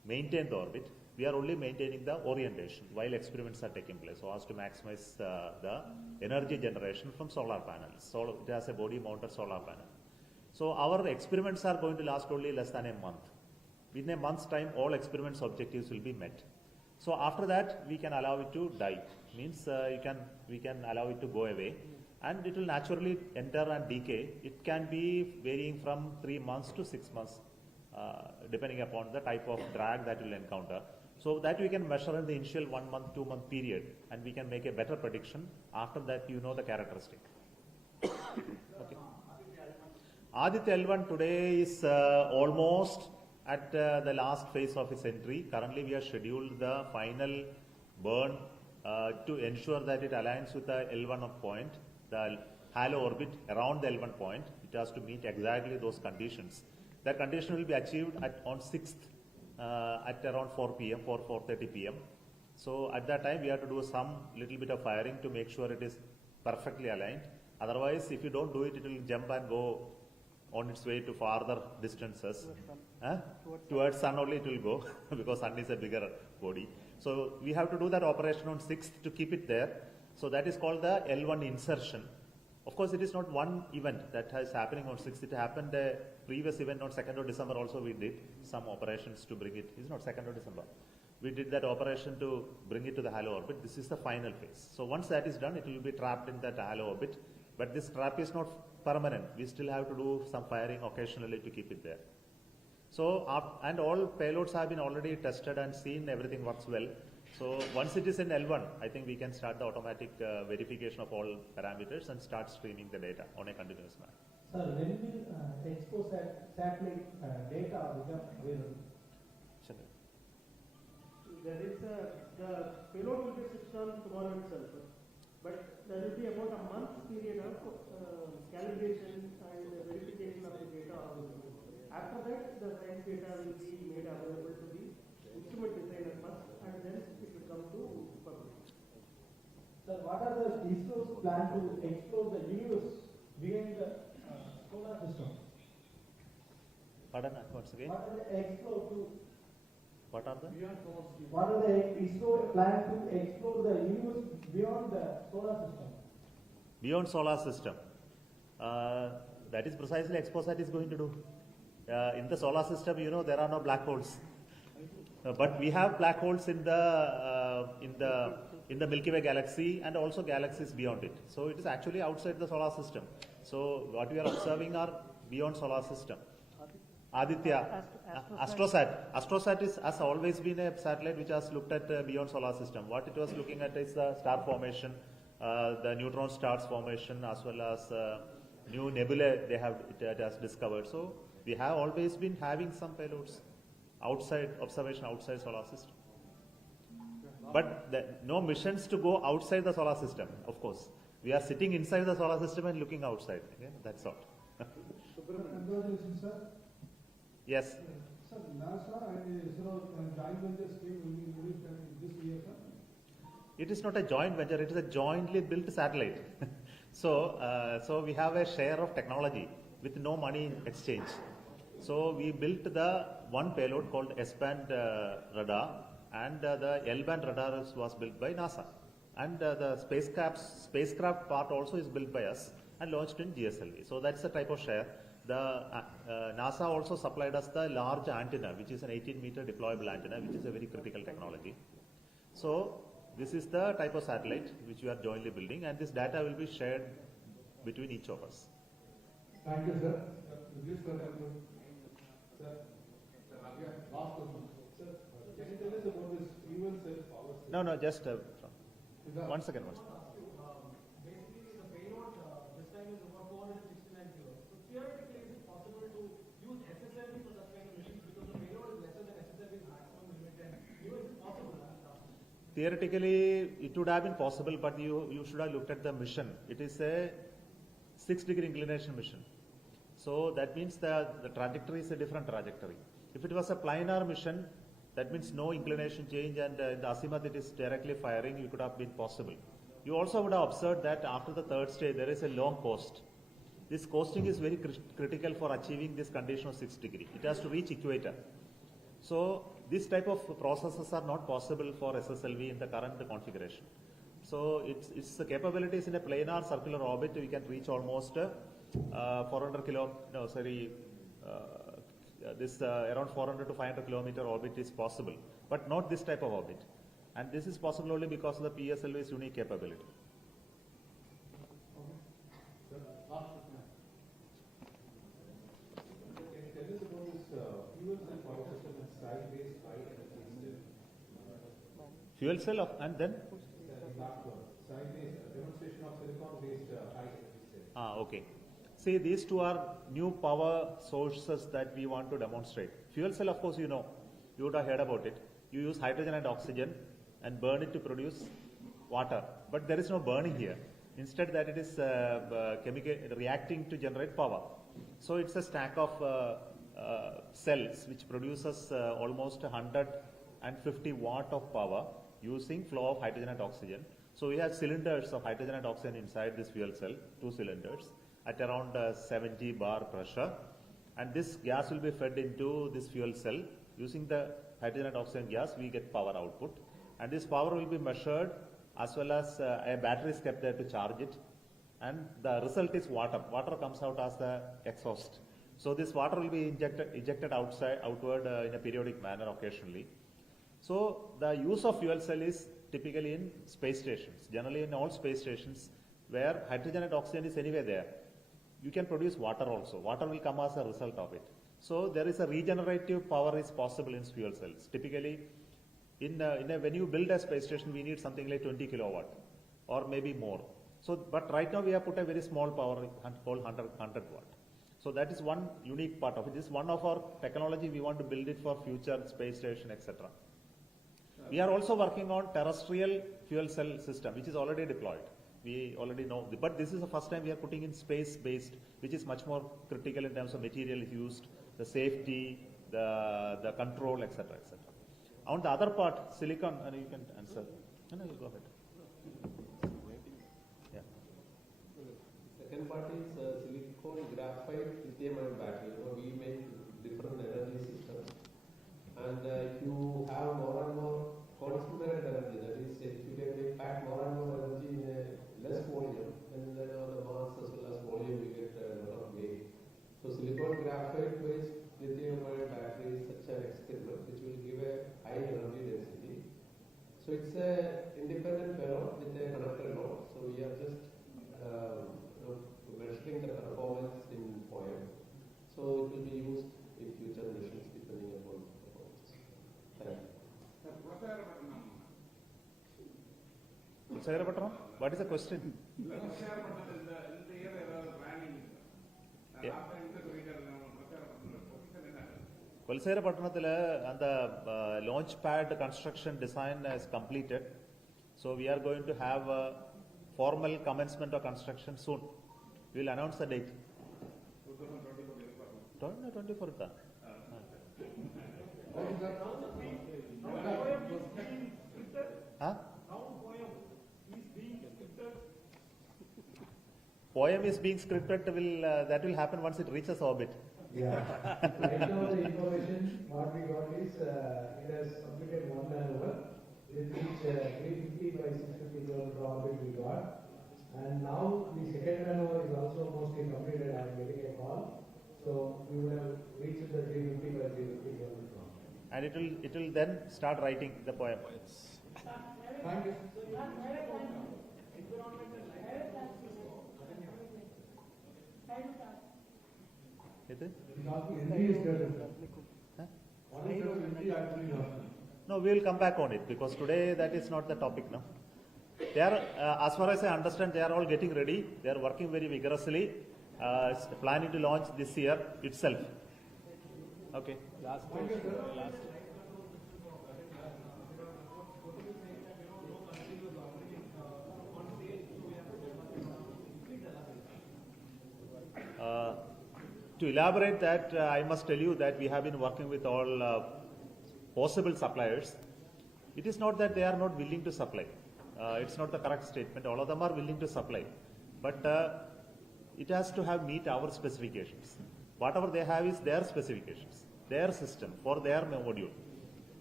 maintain the orbit. We are only maintaining the orientation while experiments are taking place, so as to maximize the energy generation from solar panels. So it has a body-mounted solar panel. So our experiments are going to last only less than a month. Within a month's time, all experiments objectives will be met. So after that, we can allow it to die. Means we can allow it to go away, and it will naturally enter and decay. It can be varying from 3 months to 6 months, depending upon the type of drag that will encounter. So that we can measure in the initial 1 month, 2 month period, and we can make a better prediction. After that, you know the characteristic. Okay. Aditya L1 today is almost at the last phase of its entry. Currently, we have scheduled the final burn to ensure that it aligns with the L1 point, the halo orbit around the L1 point. It has to meet exactly those conditions. That condition will be achieved on 6th at around 4 p.m., 4:30 p.m. So at that time, we have to do some little bit of firing to make sure it is perfectly aligned. Otherwise, if you don't do it, it will jump and go on its way to farther distances. Towards sun only it will go because sun is a bigger body. So we have to do that operation on 6th to keep it there. So that is called the L1 insertion. Of course, it is not one event that is happening on 6th. It happened a previous event on 2nd of December also. We did some operations to bring it. It's not 2nd of December. We did that operation to bring it to the halo orbit. This is the final phase. So once that is done, it will be trapped in that halo orbit. But this trap is not permanent. We still have to do some firing occasionally to keep it there. So, and all payloads have been already tested and seen, everything works well. So once it is in L1, I think we can start the automatic verification of all parameters and start streaming the data on a continuous manner. Sir, when will XPoSat satellite data become available? Sure. There is the payload will be switched on tomorrow itself, but there will be about a month period of calibration and verification of the data. After that, the science data will be made available to the instrument designer first, and then it will come to public. Sir, what are the ISRO's plan to explore the universe behind the solar system? Pardon, once again. What are the explore to? What are the? What are the ISRO plan to explore the universe beyond the solar system? Beyond solar system. That is precisely XPoSat is going to do. In the solar system, you know, there are no black holes. But we have black holes in the Milky Way galaxy and also galaxies beyond it. So it is actually outside the solar system. So what we are observing are beyond solar system. Aditya, AstroSat. AstroSat has always been a satellite which has looked at beyond solar system. What it was looking at is the star formation, the neutron stars formation, as well as new nebulae it has discovered. So we have always been having some payloads outside observation, outside solar system. But no missions to go outside the solar system, of course. We are sitting inside the solar system and looking outside. Okay? That's all. Congratulations, sir. Yes. Sir, NASA and ISRO joint venture scheme will be released this year, sir? It is not a joint venture, it is a jointly built satellite. So we have a share of technology with no money in exchange. So we built the one payload called S-band radar, and the L-band radar was built by NASA. And the spacecraft part also is built by us and launched in GSLV. So that's the type of share. The NASA also supplied us the large antenna, which is an 18-meter deployable antenna, which is a very critical technology. So this is the type of satellite which we are jointly building, and this data will be shared between each of us. Thank you, sir. Please continue. Sir, last question. Sir, can you tell us about this fuel cell power system? No, just one second. Basically, the payload this time is over 469 kilos. So theoretically, is it possible to use SSLV for that kind of machines because the payload is lesser than SSLV's maximum limit? And is it possible? Theoretically, it would have been possible, but you should have looked at the mission. It is a 6-degree inclination mission. So that means the trajectory is a different trajectory. If it was a planar mission, that means no inclination change, and in the azimuth it is directly firing, it could have been possible. You also would have observed that after the third stage, there is a long coast. This coasting is very critical for achieving this condition of 6 degree. It has to reach equator. So this type of processes are not possible for SSLV in the current configuration. So its capabilities in a planar circular orbit, we can reach almost 400 around 400 to 500 kilometer orbit is possible, but not this type of orbit. And this is possible only because of the PSLV's unique capability. Fuel cell of, and then? Okay. See, these two are new power sources that we want to demonstrate. Fuel cell, of course, you would have heard about it. You use hydrogen and oxygen and burn it to produce water. But there is no burning here. Instead, that it is reacting to generate power. So it's a stack of cells which produces almost 150 watt of power using flow of hydrogen and oxygen. So we have cylinders of hydrogen and oxygen inside this fuel cell, 2 cylinders, at around 70 bar pressure. And this gas will be fed into this fuel cell. Using the hydrogen and oxygen gas, we get power output. And this power will be measured, as well as a battery is kept there to charge it. And the result is water. Water comes out as the exhaust. So this water will be ejected outward in a periodic manner occasionally. So the use of fuel cell is typically in space stations. Generally in all space stations where hydrogen and oxygen is anyway there, you can produce water also. Water will come as a result of it. So there is a regenerative power is possible in fuel cells. Typically, when you build a space station, we need something like 20 kilowatt or maybe more. So, but right now we have put a very small power called 100 watt. So that is one unique part of it. This is one of our technology. We want to build it for future space station, etc. We are also working on terrestrial fuel cell system, which is already deployed. We already know, but this is the first time we are putting in space-based, which is much more critical in terms of material used, the safety, the control, etc., etc. On the other part, silicon, and you can answer. No, you go ahead. Yeah. Second part is silicon, graphite, lithium-ion battery. We make different energy systems, and if you have more and more concentrated energy, that is, if you can pack more and more energy in a less volume, and then the mass as well as volume, we get a lot of weight. So silicon graphite based lithium-ion battery is such an experiment which will give a high energy density. So it's a independent payload with a connector node. So we are just measuring the performance in POEM. So it will be used in future missions depending upon the performance. Thank you. What is the question? Kolserapattanathil and the launch pad construction design is completed. So we are going to have a formal commencement of construction soon. We will announce the date. 2024. Huh? POEM is being scripted. That will happen once it reaches orbit. Yeah. Right now the information what we got is it has completed one maneuver. It reached 350 by 650 kilometer orbit we got. And now the second maneuver is also mostly completed. I am getting a call. So we will have reached the 350 by 350 kilometer orbit. And it will then start writing the poem. Thank you. No, we will come back on it because today that is not the topic now. They are, as far as I understand, they are all getting ready. They are working very vigorously, planning to launch this year itself. Okay. Last question. To elaborate that, I must tell you that we have been working with all possible suppliers. It is not that they are not willing to supply. It's not the correct statement. All of them are willing to supply. But it has to meet our specifications. Whatever they have is their specifications, their system for their module.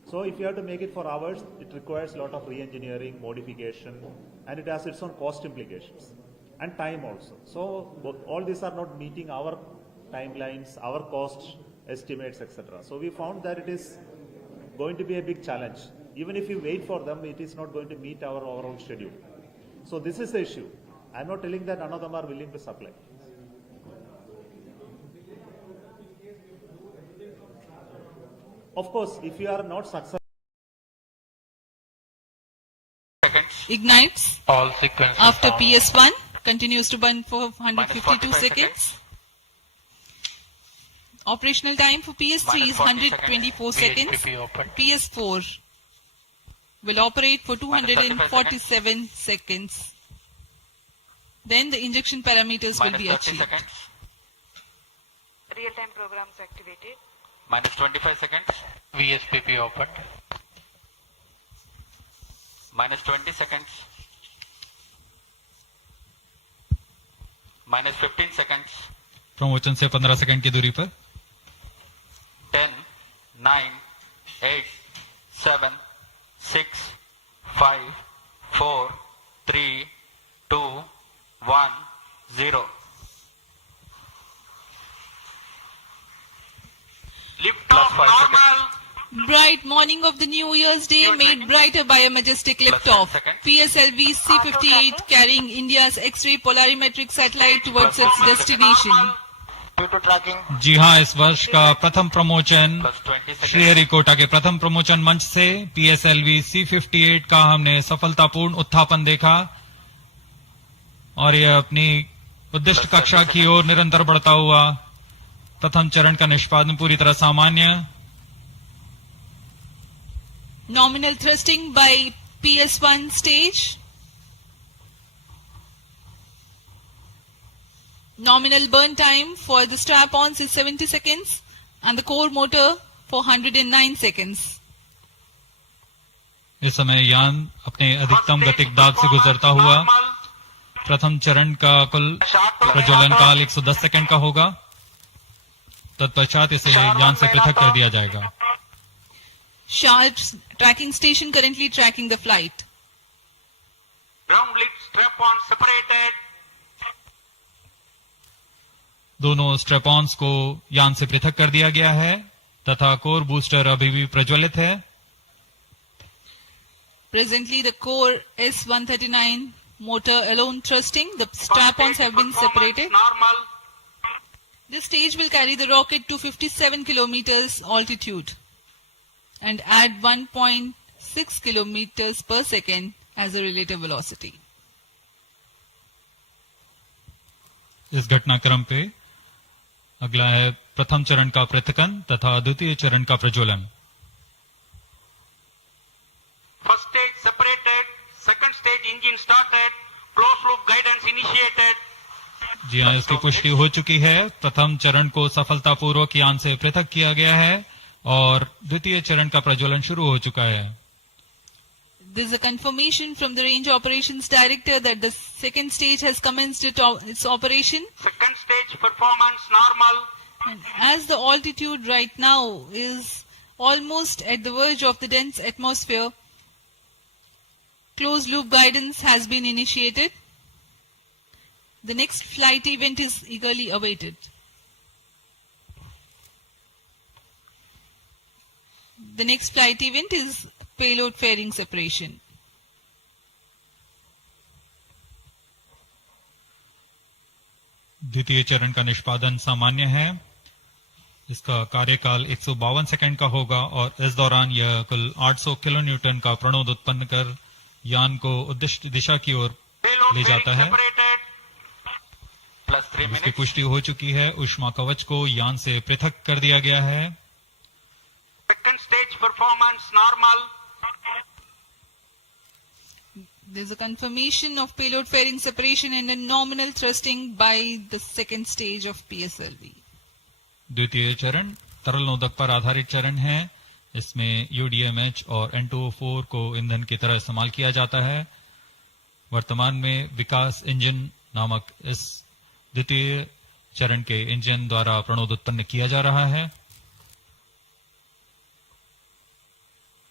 So if you have to make it for hours, it requires a lot of re-engineering, modification, and it has its own cost implications and time also. So all these are not meeting our timelines, our cost estimates, etc. So we found that it is going to be a big challenge. Even if you wait for them, it is not going to meet our overall schedule. So this is the issue. I'm not telling that none of them are willing to supply. Of course, if you are not successful, Ignites All sequences after on. PS1, continues to burn for 152 seconds. Operational time for PS3 is 124 seconds. VHPP open. PS4 will operate for 247 seconds. Then the injection parameters will Minus be 30 achieved. seconds. Real-time programs activated. Minus 25 seconds. VSPP opened. Minus 20 seconds. Minus 15 seconds. प्रमोचन से 15 second की दूरी पर 10, 9, 8, 7, 6, 5, 4, 3, 2, 1, 0. Liftoff 5 normal. Bright morning of the New Year's Day made brighter by a majestic liftoff. PSLV-C58 carrying India's X-ray polarimetric satellite towards its destination. Due to tracking. जी हाँ, इस वर्ष का प्रथम प्रमोचन Plus 20 seconds. Sriharikota के प्रथम प्रमोचन मंच से PSLV-C58 का हमने सफलतापूर्ण उत्थापन देखा और यह अपनी उद्दिष्ट कक्षा की ओर निरंतर बढ़ता हुआ। प्रथम चरण का निष्पादन पूरी तरह सामान्य। Nominal thrusting by PS1 stage. Nominal burn time for the strap-ons is 70 seconds and the core motor for 109 seconds. इस समय यान अपने अधिकतम गतिक दाब से गुजरता हुआ। प्रथम चरण का कुल प्रज्वलन काल 110 सेकंड का होगा। तत्पश्चात इसे यान से पृथक कर दिया जाएगा। SHAR tracking station currently tracking the flight. Ground lit strap-on separated. दोनों स्ट्रेपॉन्स को यान से पृथक कर दिया गया है तथा कोर बूस्टर अभी भी प्रज्वलित है। Presently the core S139 motor alone thrusting. The strap-ons have been separated. Normal. This stage will carry the rocket to 57 kilometers altitude and add 1.6 kilometers per second as a relative velocity. इस घटनाक्रम पे अगला है प्रथम चरण का पृथकन तथा द्वितीय चरण का प्रज्वलन। First stage separated. Second stage engine started. Closed loop guidance initiated. जी हाँ, इसकी पुष्टि हो चुकी है। प्रथम चरण को सफलतापूर्वक यान से पृथक किया गया है और द्वितीय चरण का प्रज्वलन शुरू हो चुका है। There is a confirmation from the Range Operations Director that the second stage has commenced its operation. Second stage performance normal. And as the altitude right now is almost at the verge of the dense atmosphere, closed loop guidance has been initiated. The next flight event is eagerly awaited. The next flight event is payload fairing separation. द्वितीय चरण का निष्पादन सामान्य है। इसका कार्यकाल 152 second का होगा और इस दौरान यह कुल 800 किलो न्यूटन का प्रणोद उत्पन्न कर यान को उद्दिष्ट दिशा की ओर ले जाता है। Plus 3 इसकी minutes. पुष्टि हो चुकी है। ऊष्मा कवच को यान से पृथक कर दिया गया है। Second stage performance normal. There is a confirmation of payload fairing separation and a nominal thrusting by the second stage of PSLV. द्वितीय चरण तरल नोदक पर आधारित चरण है। इसमें UDMH और N2O4 को ईंधन की तरह इस्तेमाल किया जाता है। वर्तमान में विकास इंजन नामक इस द्वितीय चरण के इंजन द्वारा प्रणोद उत्पन्न किया जा रहा है।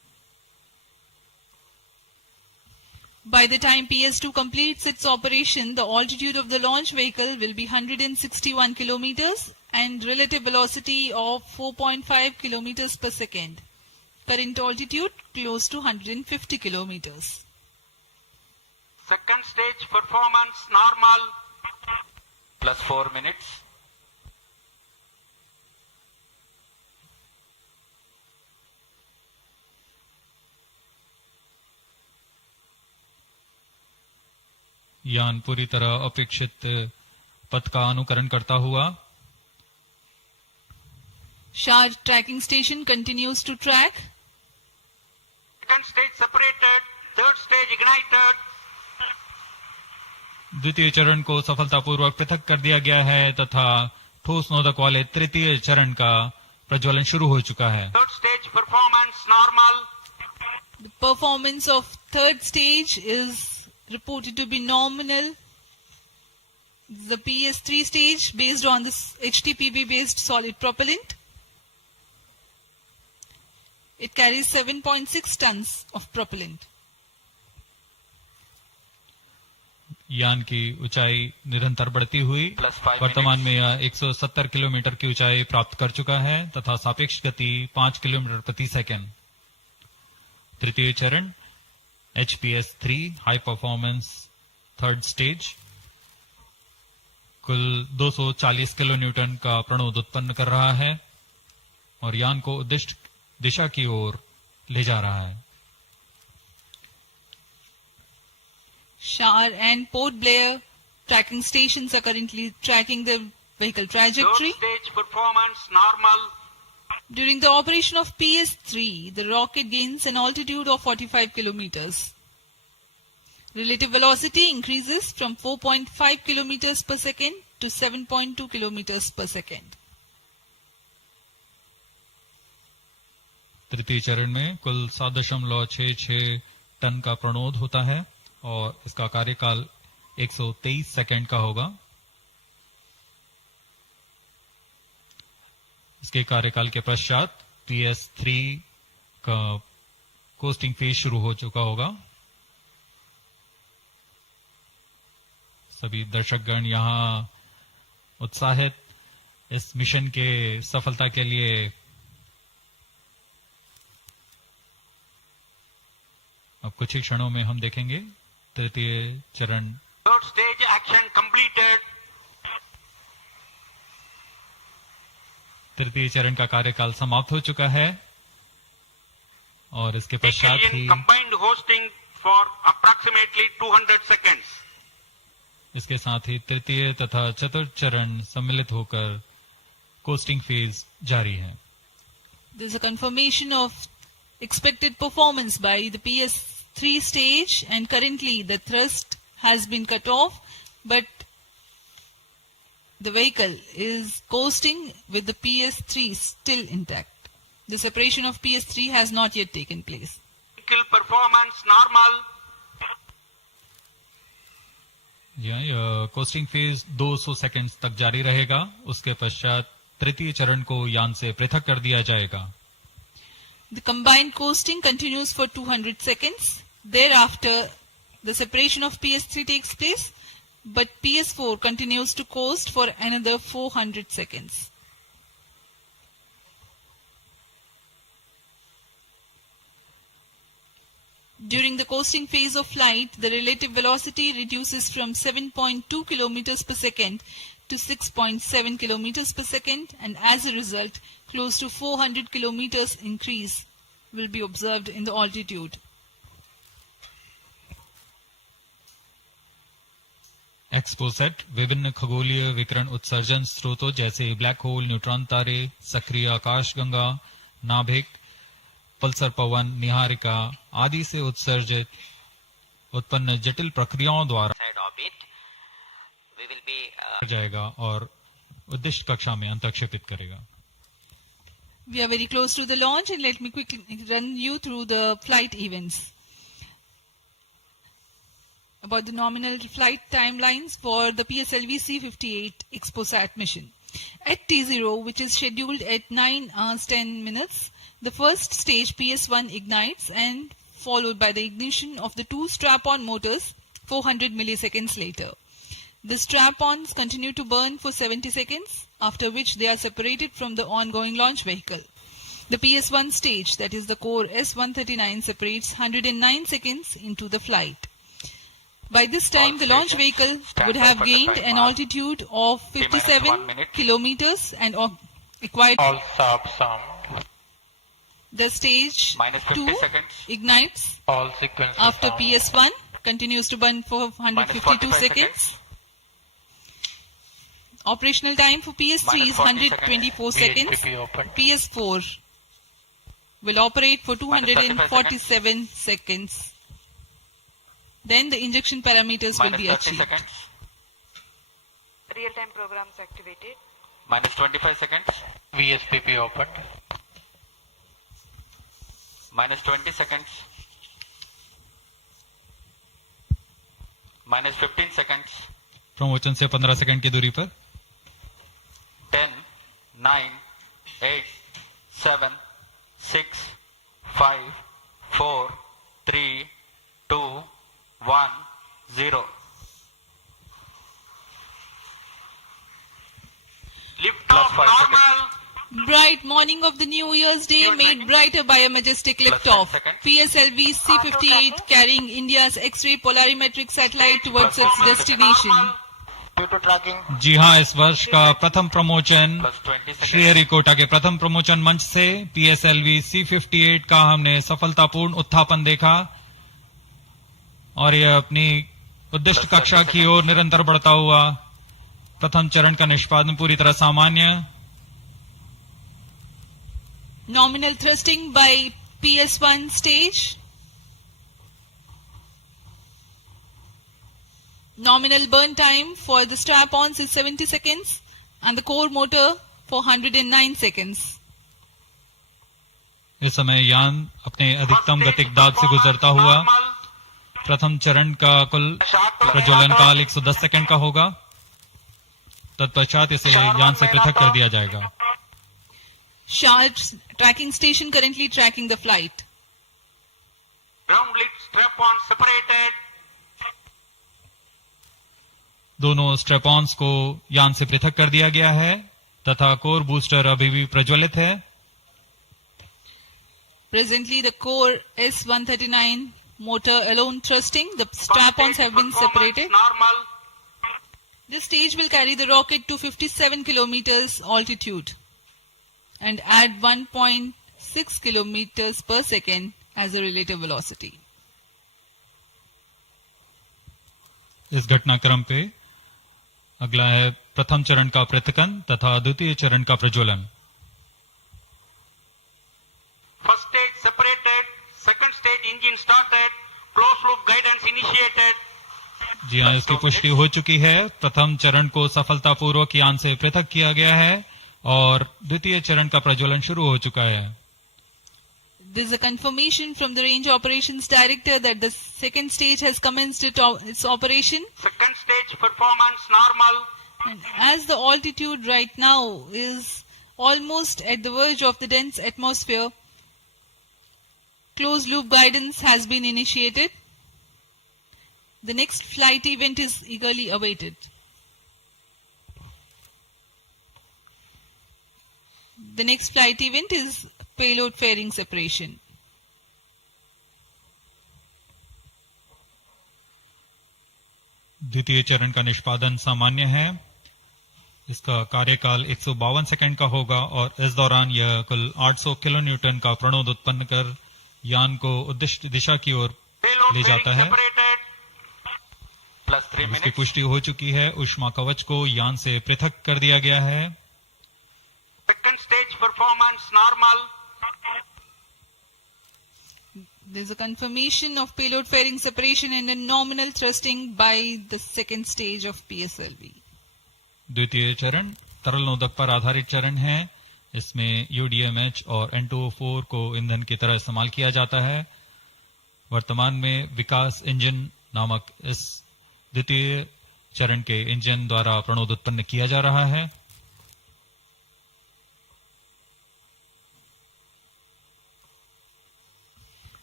By the time PS2 completes its operation, the altitude of the launch vehicle will be 161 kilometers and relative velocity of 4.5 kilometers per second. Current altitude close to 150 kilometers. Second stage performance normal. Plus 4 minutes. यान पूरी तरह अपेक्षित पथ का अनुकरण करता हुआ SHAR tracking station continues to track. Second stage separated. Third stage ignited. द्वितीय चरण को सफलतापूर्वक पृथक कर दिया गया है तथा ठोस नोदक वाले तृतीय चरण का प्रज्वलन शुरू हो चुका है. Third stage performance normal. The performance of third stage is reported to be nominal. The PS3 stage based on this HTPB based solid propellant. It carries 7.6 tons of propellant. यान की ऊंचाई निरंतर बढ़ती हुई वर्तमान में यह 170 किलोमीटर की ऊंचाई प्राप्त कर चुका है तथा सापेक्ष गति 5 किलोमीटर प्रति सेकंड. तृतीय चरण HPS3 high performance third stage कुल 240 किलो न्यूटन का प्रणोद उत्पन्न कर रहा है और यान को उद्दिष्ट दिशा की ओर ले जा रहा है. SHAR and Port Blair tracking stations are currently tracking the vehicle trajectory. Third stage performance normal. During the operation of PS3, the rocket gains an altitude of 45 kilometers. Relative velocity increases from 4.5 kilometers per second to 7.2 kilometers per second. तृतीय चरण में कुल 7.66 ton का प्रणोद होता है और इसका कार्यकाल 123 सेकंड का होगा. इसके कार्यकाल के पश्चात PS3 का कोस्टिंग फेज शुरू हो चुका होगा. सभी दर्शकगण यहाँ उत्साहित इस मिशन के सफलता के लिए अब कुछ ही क्षणों में हम देखेंगे तृतीय चरण. Third stage action completed. तृतीय चरण का कार्यकाल समाप्त हो चुका है और इसके पश्चात ही Combined hosting for approximately 200 seconds. इसके साथ ही तृतीय तथा चतुर्थ चरण सम्मिलित होकर कोस्टिंग फेज जारी है. There is a confirmation of expected performance by the PS3 stage and currently the thrust has been cut off but the vehicle is coasting with the PS3 still intact. The separation of PS3 has not yet taken place. Vehicle performance normal. यह costing phase 200 seconds तक जारी रहेगा. उसके पश्चात तृतीय चरण को यान से पृथक कर दिया जाएगा. The combined coasting continues for 200 seconds. Thereafter, the separation of PS3 takes place, but PS4 continues to coast for another 400 seconds. During the coasting phase of flight, the relative velocity reduces from 7.2 kilometers per second to 6.7 kilometers per second, and as a result, close to 400 kilometers increase will be observed in the altitude. XPoSat विभिन्न खगोलीय विकिरण उत्सर्जन स्रोतों जैसे black hole, neutron तारे, सक्रिय आकाशगंगा, नाभिक, पल्सर पवन, निहारिका आदि से उत्सर्जित उत्पन्न जटिल प्रक्रियाओं द्वारा जाएगा और उद्दिष्ट कक्षा में अंतक्षेपित करेगा. We are very close to the launch and let me quickly run you through the flight events. About the nominal flight timelines for the PSLV-C58 XPoSat mission. At T0, which is scheduled at 9 hours 10 minutes, the first stage PS1 ignites and followed by the ignition of the two strap-on motors 400 milliseconds later. The strap-ons continue to burn for 70 seconds, after which they are separated from the ongoing launch vehicle. The PS1 stage, that is the core S139, separates 109 seconds into the flight. By this time, the launch vehicle would have gained an altitude of 57 kilometers and acquired. All sub sound. The stage Minus 50 2 seconds. ignites All sequence after sound. PS1 continues to burn for 152 45 seconds. Operational time for PS3 Minus is 40 124 seconds. VHPP open. PS4 will operate for Minus 35 247 seconds. Then the injection parameters will Minus be 30 achieved. seconds. Real-time programs activated. Minus 25 seconds. VSPP opened. Minus 20 seconds. Minus 15 seconds. Promotion से 15 second की दूरी पर 10, 9, 8, 7, 6, 5, 4, 3, 2, 1, 0. Lift Plus off 5 normal. Bright morning of the New Year's Day made brighter by a majestic liftoff. PSLV-C58 carrying India's X-ray polarimetric satellite towards its destination. Due to tracking. जी हाँ, इस वर्ष का प्रथम प्रमोचन Plus 20 seconds. Sriharikota के प्रथम प्रमोचन मंच से PSLV-C58 का हमने सफलतापूर्ण उत्थापन देखा और यह अपनी उद्दिष्ट कक्षा की ओर निरंतर बढ़ता हुआ प्रथम चरण का निष्पादन पूरी तरह सामान्य. Nominal thrusting by PS1 stage. Nominal burn time for the strap-ons is 70 seconds and the core motor for 109 seconds. इस समय यान अपने अधिकतम गतिक दाब से गुजरता हुआ प्रथम चरण का कुल प्रज्वलन काल 110 सेकंड का होगा. तत्पश्चात इसे यान से पृथक कर दिया जाएगा. SHAR tracking station currently tracking the flight. Ground lit strap-on separated. दोनों स्ट्रेपॉन्स को यान से पृथक कर दिया गया है तथा कोर बूस्टर अभी भी प्रज्वलित है. Presently the core S139 motor alone thrusting. The strap-ons have been separated. Normal. This stage will carry the rocket to 57 kilometers altitude and add 1.6 kilometers per second as a relative velocity. इस घटनाक्रम पे अगला है प्रथम चरण का पृथकन तथा द्वितीय चरण का प्रज्वलन. First stage separated. Second stage engine started. Closed loop guidance initiated. जी हाँ, इसकी पुष्टि हो चुकी है. प्रथम चरण को सफलतापूर्वक यान से पृथक किया गया है और द्वितीय चरण का प्रज्वलन शुरू हो चुका है. There is a confirmation from the Range Operations Director that the second stage has commenced its operation. Second stage performance normal. And as the altitude right now is almost at the verge of the dense atmosphere, closed loop guidance has been initiated. The next flight event is eagerly awaited. The next flight event is payload fairing separation. द्वितीय चरण का निष्पादन सामान्य है. इसका कार्यकाल 152 second का होगा और इस दौरान यह कुल 800 किलोन्यूटन का प्रणोद उत्पन्न कर यान को उद्दिष्ट दिशा की ओर ले जाता है. Plus 3 इसकी minutes. पुष्टि हो चुकी है. ऊष्मा कवच को यान से पृथक कर दिया गया है. Second stage performance normal. There is a confirmation of payload fairing separation and a nominal thrusting by the second stage of PSLV. द्वितीय चरण तरल नोदक पर आधारित चरण है. इसमें UDMH और N2O4 को ईंधन की तरह इस्तेमाल किया जाता है. वर्तमान में विकास इंजन नामक इस द्वितीय चरण के इंजन द्वारा प्रणोद उत्पन्न किया जा रहा है.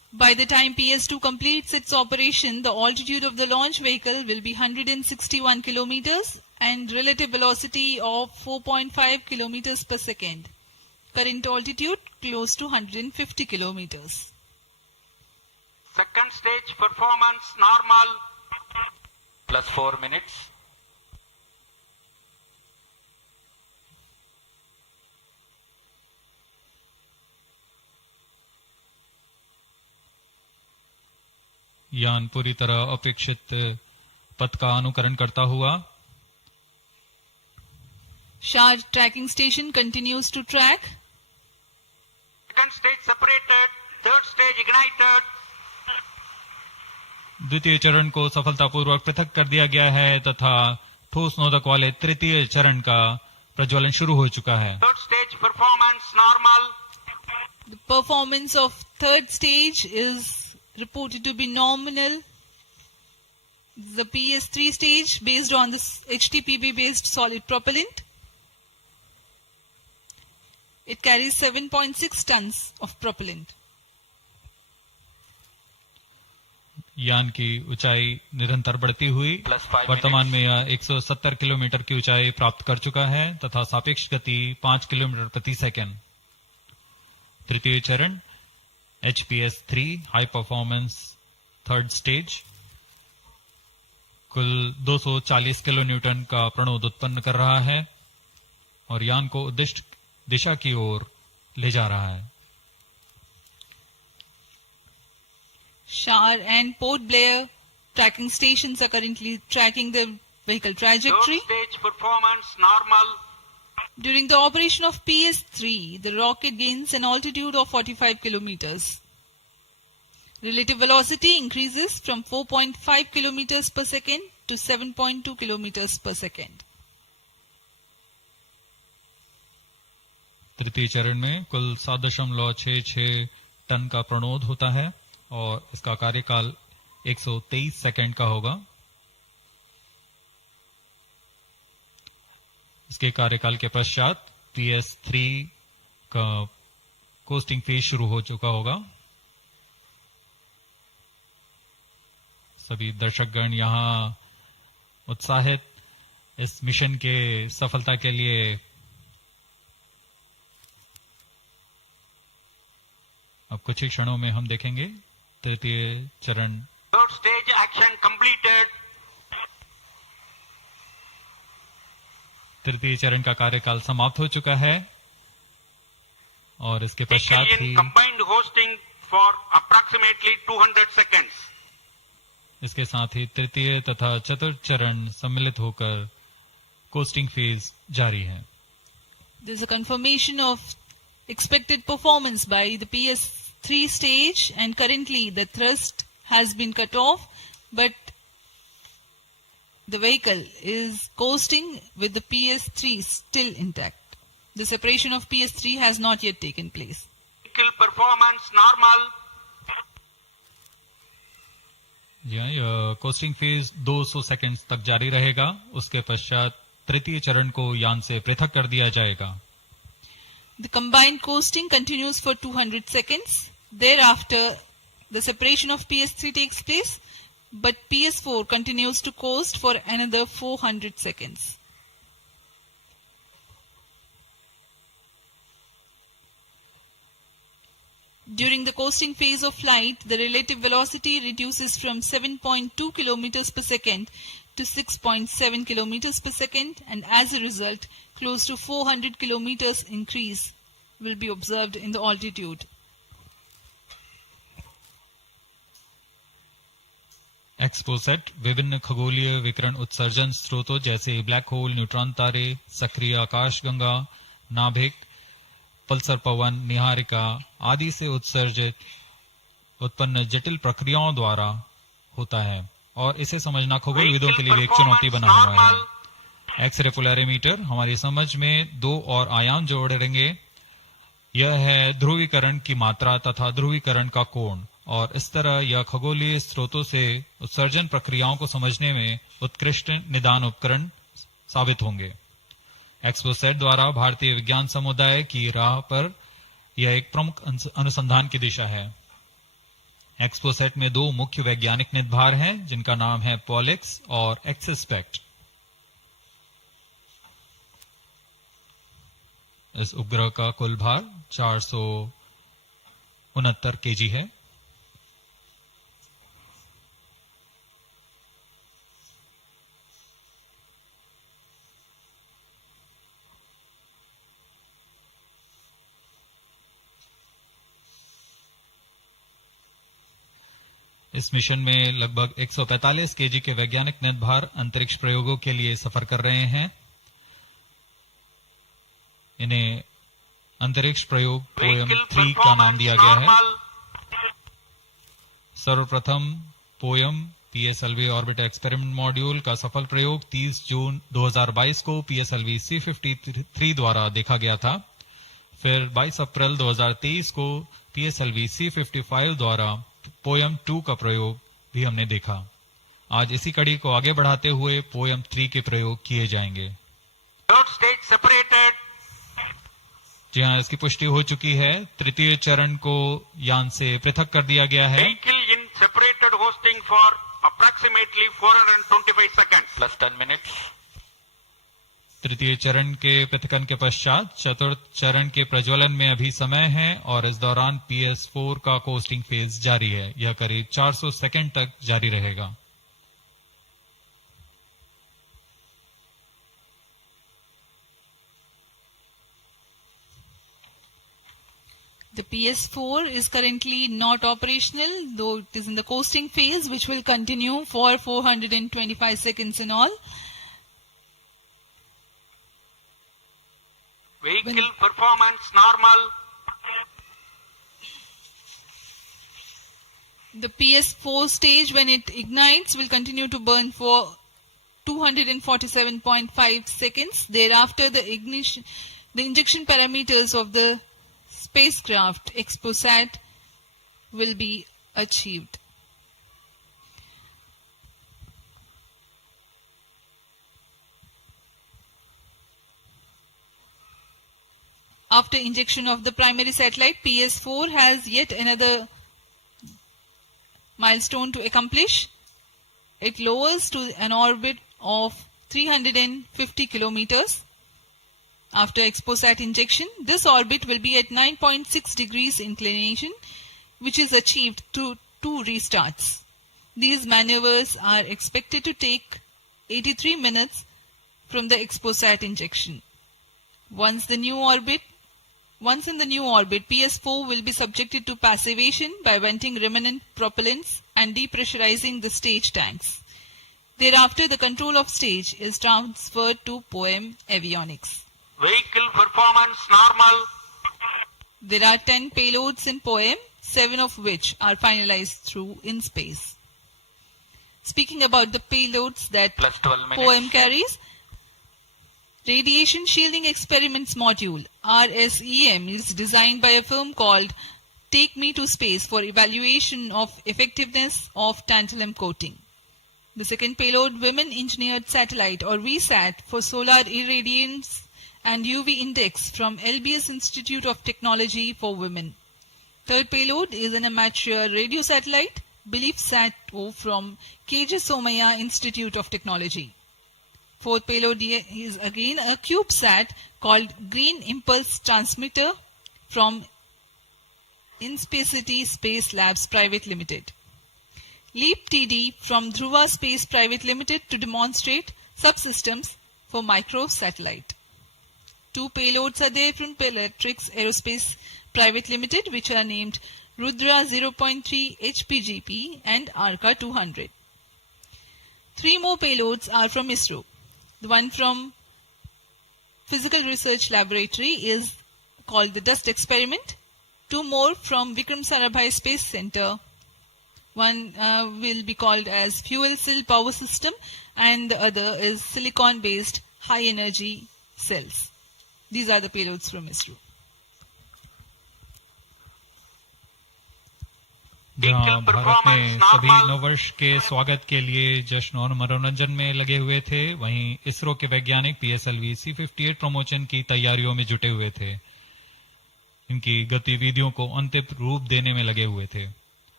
By the time PS2 completes its operation, the altitude of the launch vehicle will be 161 kilometers and relative velocity of 4.5 kilometers per second. Current altitude close to 150 kilometers. Second stage performance normal. Plus 4 minutes. यान पूरी तरह अपेक्षित पथ का अनुकरण करता हुआ SHAR tracking station continues to track. Second stage separated. Third stage ignited. द्वितीय चरण को सफलतापूर्वक पृथक कर दिया गया है तथा ठोस नोदक वाले तृतीय चरण का प्रज्वलन शुरू हो चुका है. Third stage performance normal. The performance of third stage is reported to be nominal. The PS3 stage based on this HTPB based solid propellant. It carries 7.6 tons of propellant. यान की ऊंचाई निरंतर बढ़ती हुई वर्तमान में यह 170 किलोमीटर की ऊंचाई प्राप्त कर चुका है तथा सापेक्ष गति 5 किलोमीटर प्रति सेकंड. तृतीय चरण HPS3 high performance third stage कुल 240 किलो न्यूटन का प्रणोद उत्पन्न कर रहा है और यान को उद्दिष्ट दिशा की ओर ले जा रहा है. SHAR and Port Blair tracking stations are currently tracking the vehicle trajectory. Third stage performance normal. During the operation of PS3, the rocket gains an altitude of 45 kilometers. Relative velocity increases from 4.5 kilometers per second to 7.2 kilometers per second. तृतीय चरण में कुल 7.66 ton का प्रणोद होता है और इसका कार्यकाल 123 सेकंड का होगा. इसके कार्यकाल के पश्चात PS3 का कोस्टिंग फेज शुरू हो चुका होगा. सभी दर्शकगण यहां उत्साहित इस मिशन के सफलता के लिए अब कुछ ही क्षणों में हम देखेंगे तृतीय चरण. Third stage action completed. तृतीय चरण का कार्यकाल समाप्त हो चुका है और इसके पश्चात ही combined hosting for approximately 200 seconds. इसके साथ ही तृतीय तथा चतुर्थ चरण सम्मिलित होकर कोस्टिंग फेज जारी है. There is a confirmation of expected performance by the PS3 stage and currently the thrust has been cut off but the vehicle is coasting with the PS3 still intact. The separation of PS3 has not yet taken place. Vehicle performance normal. यह costing phase 200 seconds तक जारी रहेगा. उसके पश्चात तृतीय चरण को यान से पृथक कर दिया जाएगा. The combined coasting continues for 200 seconds. Thereafter, the separation of PS3 takes place, but PS4 continues to coast for another 400 seconds. During the coasting phase of flight, the relative velocity reduces from 7.2 kilometers per second to 6.7 kilometers per second, and as a result, close to 400 kilometers increase will be observed in the altitude. XPoSat विभिन्न खगोलीय विकिरण उत्सर्जन स्रोतों जैसे black hole, neutron तारे, सक्रिय आकाशगंगा, नाभिक, पल्सर पवन, निहारिका आदि से उत्सर्जित उत्पन्न जटिल प्रक्रियाओं द्वारा होता है और इसे समझना खगोलविदों के लिए भी एक चुनौती बना हुआ है. एक्सरे पोलैरिमीटर हमारी समझ में दो और आयाम जोड़ेंगे. यह है ध्रुवीकरण की मात्रा तथा ध्रुवीकरण का कोण और इस तरह यह खगोलीय स्रोतों से उत्सर्जन प्रक्रियाओं को समझने में उत्कृष्ट निदान उपकरण साबित होंगे. XPoSat द्वारा भारतीय विज्ञान समुदाय की राह पर यह एक प्रमुख अनुसंधान की दिशा है. एक्सपोसेट में दो मुख्य वैज्ञानिक निदभार हैं जिनका नाम है पॉलिक्स और एक्सस्पेक्ट। इस उपग्रह का कुल भार 469 केजी है। इस मिशन में लगभग 145 केजी के वैज्ञानिक निदभार अंतरिक्ष प्रयोगों के लिए सफर कर रहे हैं। इन्हें अंतरिक्ष प्रयोग पोयम 3 का नाम दिया गया है। सर्वप्रथम poem PSLV orbiter experiment module का सफल प्रयोग 30 जून 2022 को PSLV-C58 द्वारा देखा गया था। फिर 22 अप्रैल 2023 को PSLV-C55 द्वारा पोयम 2 का प्रयोग भी हमने देखा। आज इसी कड़ी को आगे बढ़ाते हुए पोयम 3 के प्रयोग किए जाएंगे। जी हाँ, इसकी पुष्टि हो चुकी है। तृतीय चरण को यान से पृथक कर दिया गया है। Vehicle in separated hosting for approximately 425 seconds. Plus 10 minutes. तृतीय चरण के पृथकन के पश्चात चतुर्थ चरण के प्रज्वलन में अभी समय है और इस दौरान PS4 का कोस्टिंग फेज जारी है। यह करीब 400 सेकंड तक जारी रहेगा। The PS4 is currently not operational, though it is in the coasting phase, which will continue for 425 seconds in all. Vehicle performance normal. The PS4 stage, when it ignites, will continue to burn for 247.5 seconds. Thereafter, the injection parameters of the spacecraft XPoSat will be achieved. After injection of the primary satellite, PS4 has yet another milestone to accomplish. It lowers to an orbit of 350 kilometers. After XPoSat injection, this orbit will be at 9.6 degrees inclination, which is achieved through 2 restarts. These maneuvers are expected to take 83 minutes from the XPoSat injection. Once in the new orbit, PS4 will be subjected to passivation by venting remnant propellants and depressurizing the stage tanks. Thereafter, the control of stage is transferred to POEM avionics. Vehicle performance normal. There are 10 payloads in POEM, 7 of which are finalized through in space. Speaking about the payloads that Plus 12 minutes. POEM carries, Radiation Shielding Experiments Module RSEM is designed by a firm called Take Me to Space for evaluation of effectiveness of tantalum coating. The second payload, Women Engineered Satellite or VSAT for solar irradiance and UV index from LBS Institute of Technology for Women. Third payload is an amateur radio satellite, BeliefSat-O from KJ Somaya Institute of Technology. Fourth payload is again a CubeSat called Green Impulse Transmitter from Inspacity Space Labs Private Limited. LEAP TD from Dhruva Space Private Limited to demonstrate subsystems for microsatellite. 2 payloads are there from Polarimeter Aerospace Private Limited, which are named Rudra 0.3 HPGP and Arca 200. 3 more payloads are from ISRO. The one from Physical Research Laboratory is called the Dust Experiment. 2 more from Vikram Sarabhai Space Centre. One will be called as Fuel Cell Power System and the other is silicon-based high energy cells. These are the payloads from ISRO. जहां भारत में सभी नववर्ष के स्वागत के लिए जश्न और मनोरंजन में लगे हुए थे, वहीं इसरो के वैज्ञानिक PSLV-C58 प्रमोशन की तैयारियों में जुटे हुए थे। इनकी गतिविधियों को अंतिम रूप देने में लगे हुए थे।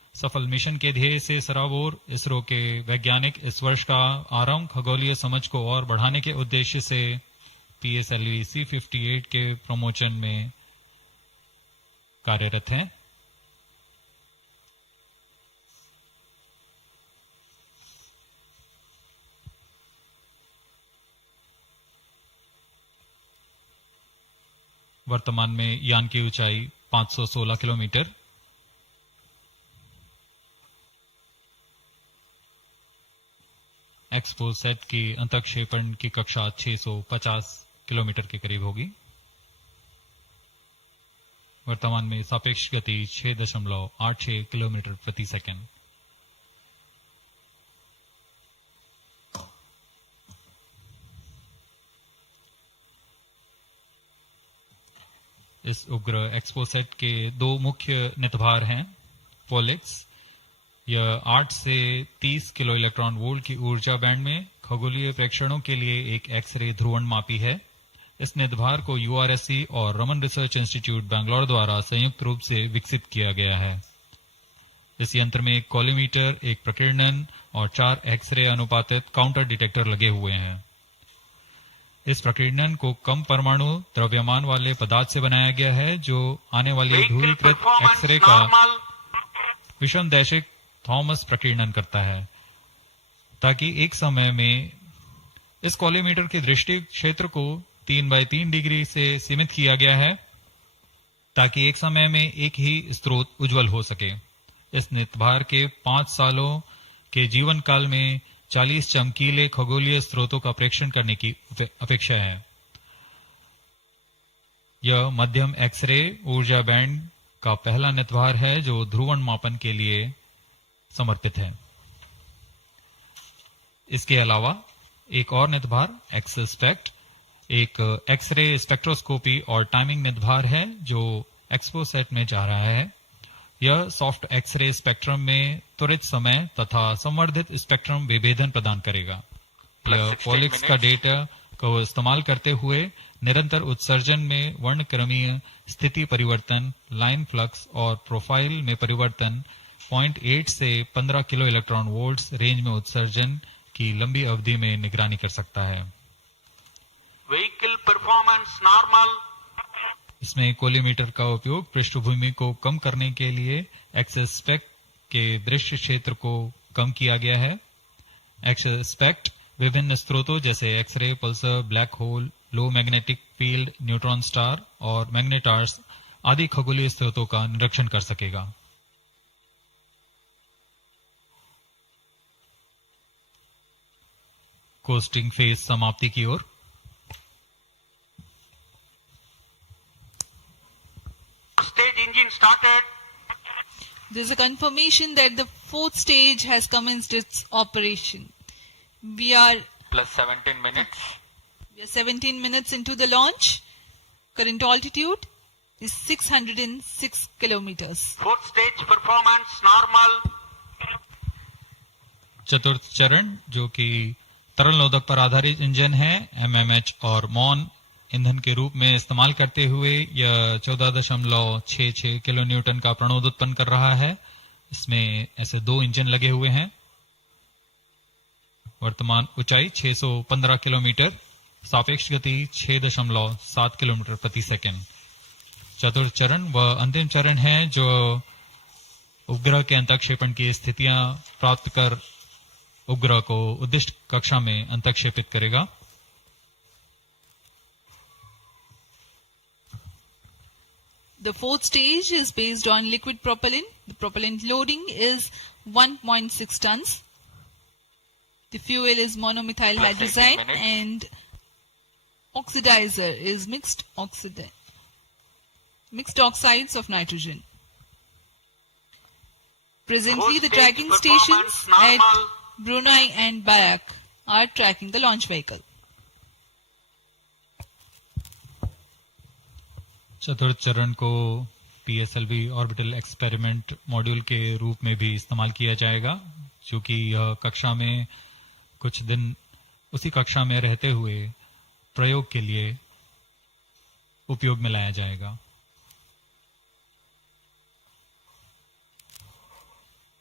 सफल मिशन के ध्येय से सराबोर इसरो के वैज्ञानिक इस वर्ष का आरंभ खगोलीय समझ को और बढ़ाने के उद्देश्य से PSLV-C58 के प्रमोशन में कार्यरत हैं। वर्तमान में यान की ऊंचाई 516 किलोमीटर, XPoSat की अंतक्षेपण की कक्षा 650 किलोमीटर के करीब होगी। वर्तमान में सापेक्ष गति 6.86 किलोमीटर प्रति सेकंड। इस उपग्रह XPoSat के दो मुख्य नितभार हैं। POLIX, यह 8 से 30 किलो इलेक्ट्रॉन वोल्ट की ऊर्जा बैंड में खगोलीय प्रेक्षणों के लिए एक एक्स-रे ध्रुवण मापी है। इस नितभार को URSC और रमन रिसर्च इंस्टीट्यूट बैंगलोर द्वारा संयुक्त रूप से विकसित किया गया है। इस यंत्र में एक कॉलीमीटर, एक प्रकीर्णन और 4 एक्स-रे अनुपातित काउंटर डिटेक्टर लगे हुए हैं। इस प्रकीर्णन को कम परमाणु द्रव्यमान वाले पदार्थ से बनाया गया है, जो आने वाले ध्रुवीकृत एक्सरे का विषमदैशिक थॉमस प्रकीर्णन करता है, ताकि एक समय में इस कॉलीमीटर के दृष्टि क्षेत्र को 3x3 डिग्री से सीमित किया गया है, ताकि एक समय में एक ही स्रोत उज्जवल हो सके। इस नितभार के 5 सालों के जीवन काल में 40 चमकीले खगोलीय स्रोतों का प्रेक्षण करने की अपेक्षा है। यह मध्यम एक्सरे ऊर्जा बैंड का पहला नितभार है जो ध्रुवण मापन के लिए समर्पित है। इसके अलावा एक और नितभार XSPECT, एक एक्सरे स्पेक्ट्रोस्कोपी और टाइमिंग नितभार है जो XPoSat में जा रहा है। यह सॉफ्ट एक्सरे स्पेक्ट्रम में त्वरित समय तथा संवर्धित स्पेक्ट्रम विभेदन प्रदान करेगा। यह POLIX का डेटा को इस्तेमाल करते हुए निरंतर उत्सर्जन में वर्णक्रमीय स्थिति परिवर्तन, लाइन फ्लक्स और प्रोफाइल में परिवर्तन, 0.8 से 15 किलो इलेक्ट्रॉन वोल्ट्स रेंज में उत्सर्जन की लंबी अवधि में निगरानी कर सकता है। Vehicle performance normal. इसमें कोलीमीटर का उपयोग पृष्ठभूमि को कम करने के लिए XSPECT के दृश्य क्षेत्र को कम किया गया है। XSPECT विभिन्न स्रोतों जैसे एक्सरे, पल्सर, ब्लैक होल, लो मैग्नेटिक फील्ड, न्यूट्रॉन स्टार और मैग्नेटार्स आदि खगोलीय स्रोतों का निरीक्षण कर सकेगा। कोस्टिंग फेज समाप्ति की ओर। Stage engine started. There's a confirmation that the fourth stage has commenced its operation. We are Plus 17 minutes. We are 17 minutes into the launch. Current altitude is 606 kilometers. Fourth stage performance normal. चतुर्थ चरण जो कि तरल नोदक पर आधारित engine है, MMH और MON ईंधन के रूप में इस्तेमाल करते हुए यह 14.66 किलो न्यूटन का प्रणोद उत्पन्न कर रहा है। इसमें ऐसे 2 इंजन लगे हुए हैं। वर्तमान ऊंचाई 615 किलोमीटर, सापेक्ष गति 6.7 किलोमीटर प्रति सेकंड। चतुर्थ चरण व अंतिम चरण है जो उपग्रह के अंतक्षेपण की स्थितियां प्राप्त कर उपग्रह को उद्दिष्ट कक्षा में अंतक्षेपित करेगा। The fourth stage is based on liquid propellant. The propellant loading is 1.6 tons. The fuel is monomethyl hydrazine and oxidizer is mixed oxides of nitrogen. Presently, the tracking stations at Brunei and Bayak are tracking the launch vehicle. चतुर्थ चरण को PSLV orbital experiment module के रूप में भी इस्तेमाल किया जाएगा, जो कि यह कक्षा में कुछ दिन उसी कक्षा में रहते हुए प्रयोग के लिए उपयोग में लाया जाएगा।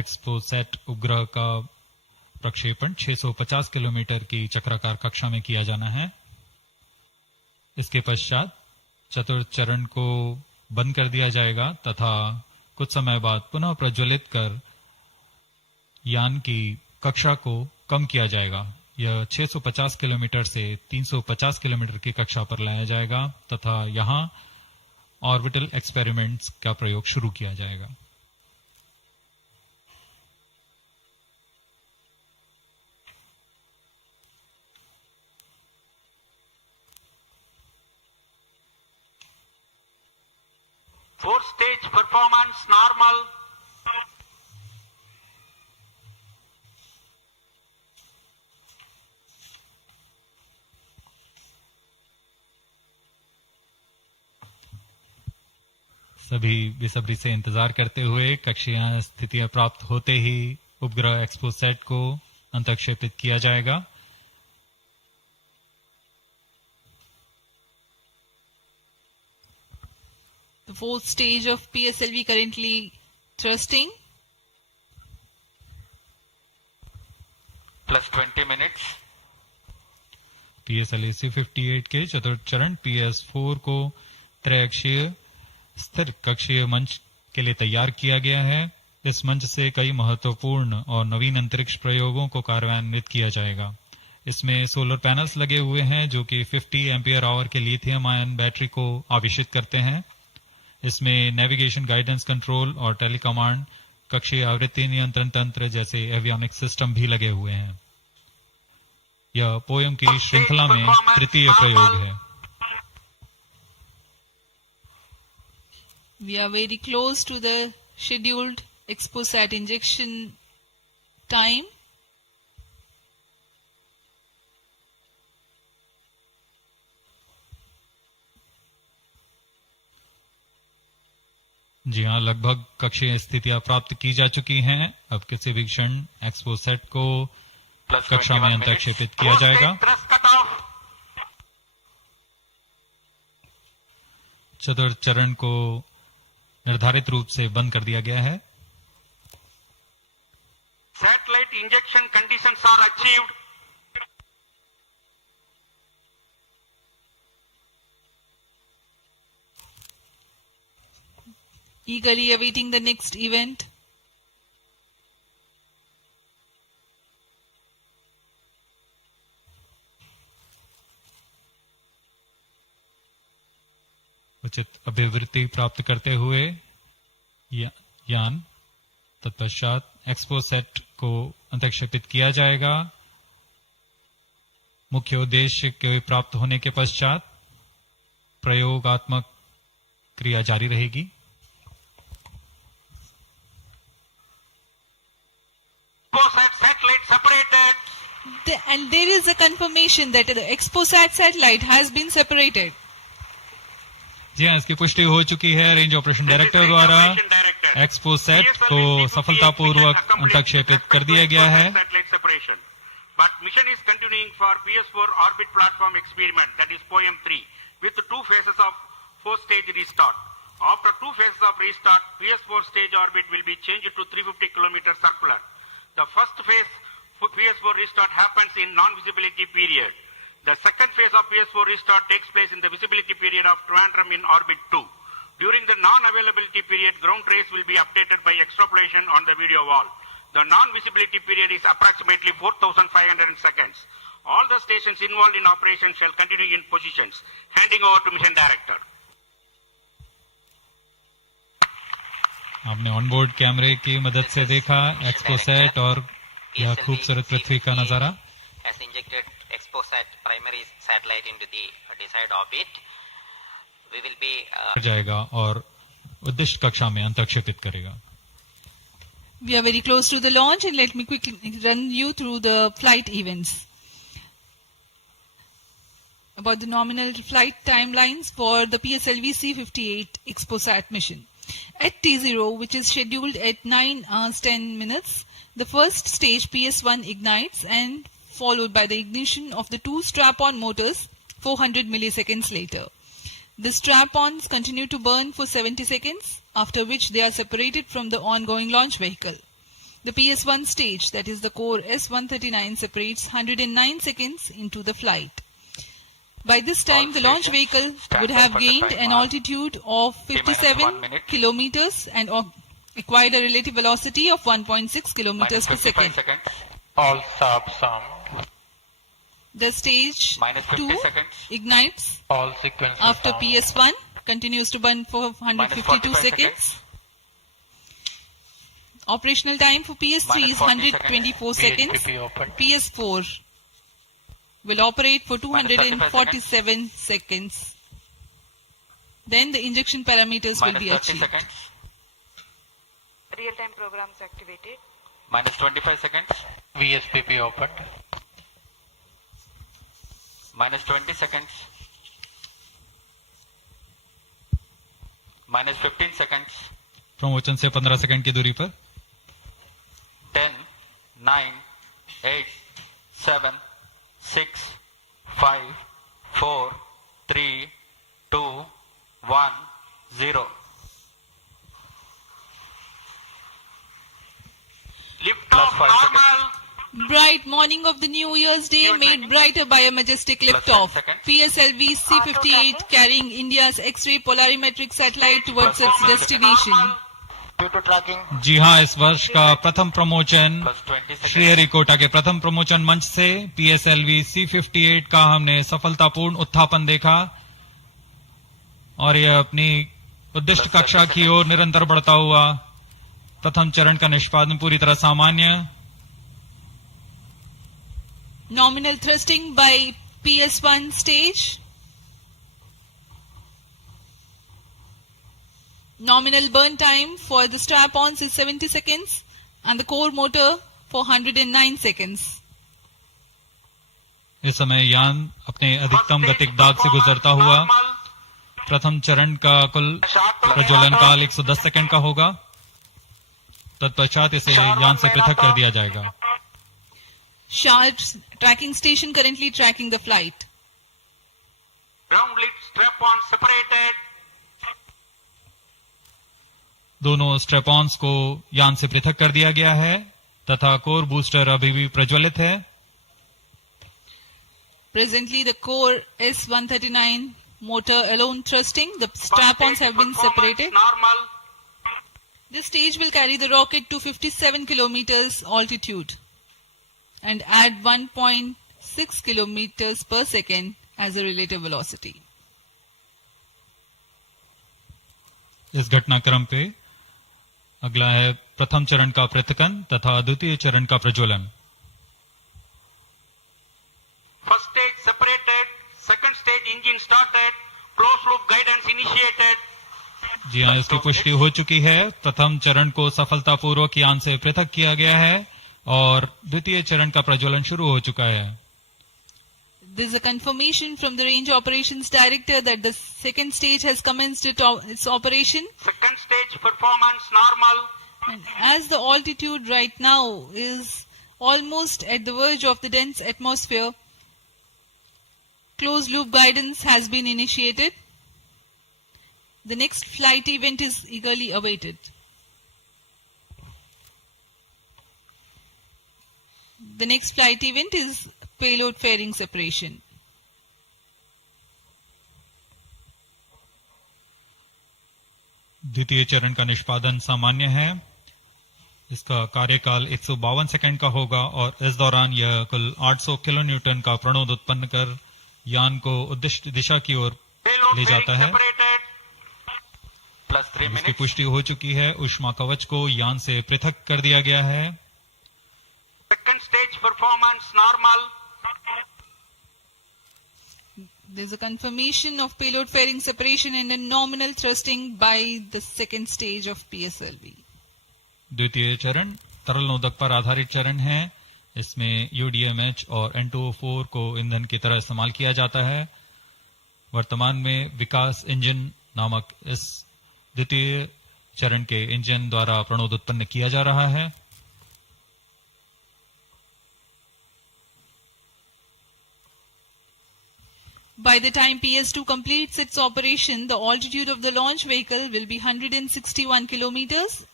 एक्सपोसैट उपग्रह का प्रक्षेपण 650 किलोमीटर की चक्राकार कक्षा में किया जाना है। इसके पश्चात चतुर्थ चरण को बंद कर दिया जाएगा तथा कुछ समय बाद पुनः प्रज्वलित कर यान की कक्षा को कम किया जाएगा। यह 650 किलोमीटर से 350 किलोमीटर की कक्षा पर लाया जाएगा तथा यहां ऑर्बिटल एक्सपेरिमेंट्स का प्रयोग शुरू किया जाएगा। Fourth stage performance normal. सभी बेसब्री से इंतजार करते हुए कक्षीय स्थितियां प्राप्त होते ही उपग्रह एक्सपोसैट को अंतक्षेपित किया जाएगा। The fourth stage of PSLV currently thrusting. Plus 20 minutes. PSLV-C58 के चतुर्थ चरण PS4 को त्रैअक्षीय स्थिर कक्षीय मंच के लिए तैयार किया गया है। इस मंच से कई महत्वपूर्ण और नवीन अंतरिक्ष प्रयोगों को कार्यान्वित किया जाएगा। इसमें सोलर पैनल्स लगे हुए हैं जो कि 50 एम्पियर आवर के लिथियम आयन बैटरी को आवेशित करते हैं। इसमें नेविगेशन गाइडेंस कंट्रोल और टेलीकमांड कक्षीय आवृत्ति नियंत्रण तंत्र जैसे एवियोनिक सिस्टम भी लगे हुए हैं। यह पोयम की श्रृंखला में तृतीय प्रयोग है। We are very close to the scheduled XPoSat injection time. जी हाँ, लगभग कक्षीय स्थितियां प्राप्त की जा चुकी हैं। अब किसी भी क्षण एक्सपोसैट को कक्षा में अंतक्षेपित किया जाएगा। चतुर्थ चरण को निर्धारित रूप से बंद कर दिया गया है। Satellite injection conditions are achieved. Eagerly awaiting the next event. उचित अभिवृत्ति प्राप्त करते हुए यान तत्पश्चात एक्सपोसैट को अंतक्षेपित किया जाएगा। मुख्य उद्देश्य के प्राप्त होने के पश्चात प्रयोगात्मक क्रिया जारी रहेगी। XPoSat satellite separated. And there is a confirmation that the XPoSat satellite has been separated. जी हाँ, इसकी पुष्टि हो चुकी है रेंज ऑपरेशन डायरेक्टर द्वारा। एक्सपोसैट को सफलतापूर्वक अंतक्षेपित कर दिया गया है। But mission is continuing for PS4 orbit platform experiment, that is POEM3, with 2 phases of 4-stage restart. After 2 phases of restart, PS4 stage orbit will be changed to 350 km circular. The first phase for PS4 restart happens in non-visibility period. The second phase of PS4 restart takes place in the visibility period of Trivandrum in orbit 2. During the non-availability period, ground trace will be updated by extrapolation on the video wall. The non-visibility period is approximately 4,500 seconds. All the stations involved in operation shall continue in positions. Handing over to mission director. आपने onboard कैमरे की मदद से देखा XPoSat और यह खूबसूरत पृथ्वी का नजारा। Has injected XPoSat primary satellite into the desired orbit. We will be जाएगा और उद्दिष्ट कक्षा में अंतक्षेपित करेगा। We are very close to the launch and let me quickly run you through the flight events. About the nominal flight timelines for the PSLV-C58 XPoSat mission. At T0, which is scheduled at 9 hours 10 minutes, the first stage PS1 ignites and followed by the ignition of the 2 strap-on motors 400 milliseconds later. The strap-ons continue to burn for 70 seconds, after which they are separated from the ongoing launch vehicle. The PS1 stage, that is the core S139, separates 109 seconds into the flight. By this time, the launch vehicle would have gained an altitude of 57 kilometers and acquired a relative velocity of 1.6 kilometers per second. All subs The stage minus 50 2 seconds. ignites All sequences after sound. PS1, continues to burn for 152 45 seconds. Operational time for PS3 is 124 seconds. PHPP open. PS4 will operate for 247 seconds. Then the injection parameters will Minus be 30 achieved. seconds. Real-time programs activated. Minus 25 seconds. VSPP opened. Minus 20 seconds. Minus 15 seconds. Promotion से 15 second की दूरी पर 10, 9, 8, 7, 6, 5, 4, 3, 2, 1, 0. Lift Plus off 5 normal. Bright morning of the New Year's Day made brighter by a majestic liftoff. PSLV-C58 carrying India's X-ray polarimetric satellite towards its destination. Due to tracking. जी हाँ, इस वर्ष का प्रथम प्रमोचन Plus 20 seconds. Sriharikota के प्रथम प्रमोचन मंच से PSLV-C58 का हमने सफलतापूर्ण उत्थापन देखा और यह अपनी उद्दिष्ट कक्षा की ओर निरंतर बढ़ता हुआ प्रथम चरण का निष्पादन पूरी तरह सामान्य. Nominal thrusting by PS1 stage. Nominal burn time for the strap-ons is 70 seconds and the core motor for 109 seconds. इस समय यान अपने अधिकतम गतिक दाग से गुजरता हुआ प्रथम चरण का कुल प्रज्वलन काल 110 सेकंड का होगा. तत्पश्चात इसे यान से पृथक कर दिया जाएगा. SHAR tracking station currently tracking the flight. Ground lift strap-on separated. दोनों स्ट्रेपॉन्स को यान से पृथक कर दिया गया है तथा कोर बूस्टर अभी भी प्रज्वलित है. Presently the core S139 motor alone thrusting. The strap-ons have been separated. Normal. This stage will carry the rocket to 57 kilometers altitude and add 1.6 kilometers per second as a relative velocity. इस घटनाक्रम पे अगला है प्रथम चरण का पृथकन तथा द्वितीय चरण का प्रज्वलन. First stage separated. Second stage engine started. Closed loop guidance initiated. जी हाँ, इसकी पुष्टि हो चुकी है. प्रथम चरण को सफलतापूर्वक यान से पृथक किया गया है और द्वितीय चरण का प्रज्वलन शुरू हो चुका है. There is a confirmation from the Range Operations Director that the second stage has commenced its operation. Second stage performance normal. And as the altitude right now is almost at the verge of the dense atmosphere, closed loop guidance has been initiated. The next flight event is eagerly awaited. The next flight event is payload fairing separation. द्वितीय चरण का निष्पादन सामान्य है. इसका कार्यकाल 152 second का होगा और इस दौरान यह कुल 800 किलो न्यूटन का प्रणोद उत्पन्न कर यान को उद्दिष्ट दिशा की ओर ले जाता है. Plus 3 इसकी minutes. पुष्टि हो चुकी है. ऊष्मा कवच को यान से पृथक कर दिया गया है. Second stage performance normal. There is a confirmation of payload fairing separation and a nominal thrusting by the second stage of PSLV. द्वितीय चरण तरल नोदक पर आधारित चरण है. इसमें UDMH और N2O4 को ईंधन की तरह इस्तेमाल किया जाता है. वर्तमान में विकास इंजन नामक इस द्वितीय चरण के इंजन द्वारा प्रणोद उत्पन्न किया जा रहा है. By the time PS2 completes its operation, the altitude of the launch vehicle will be 161 kilometers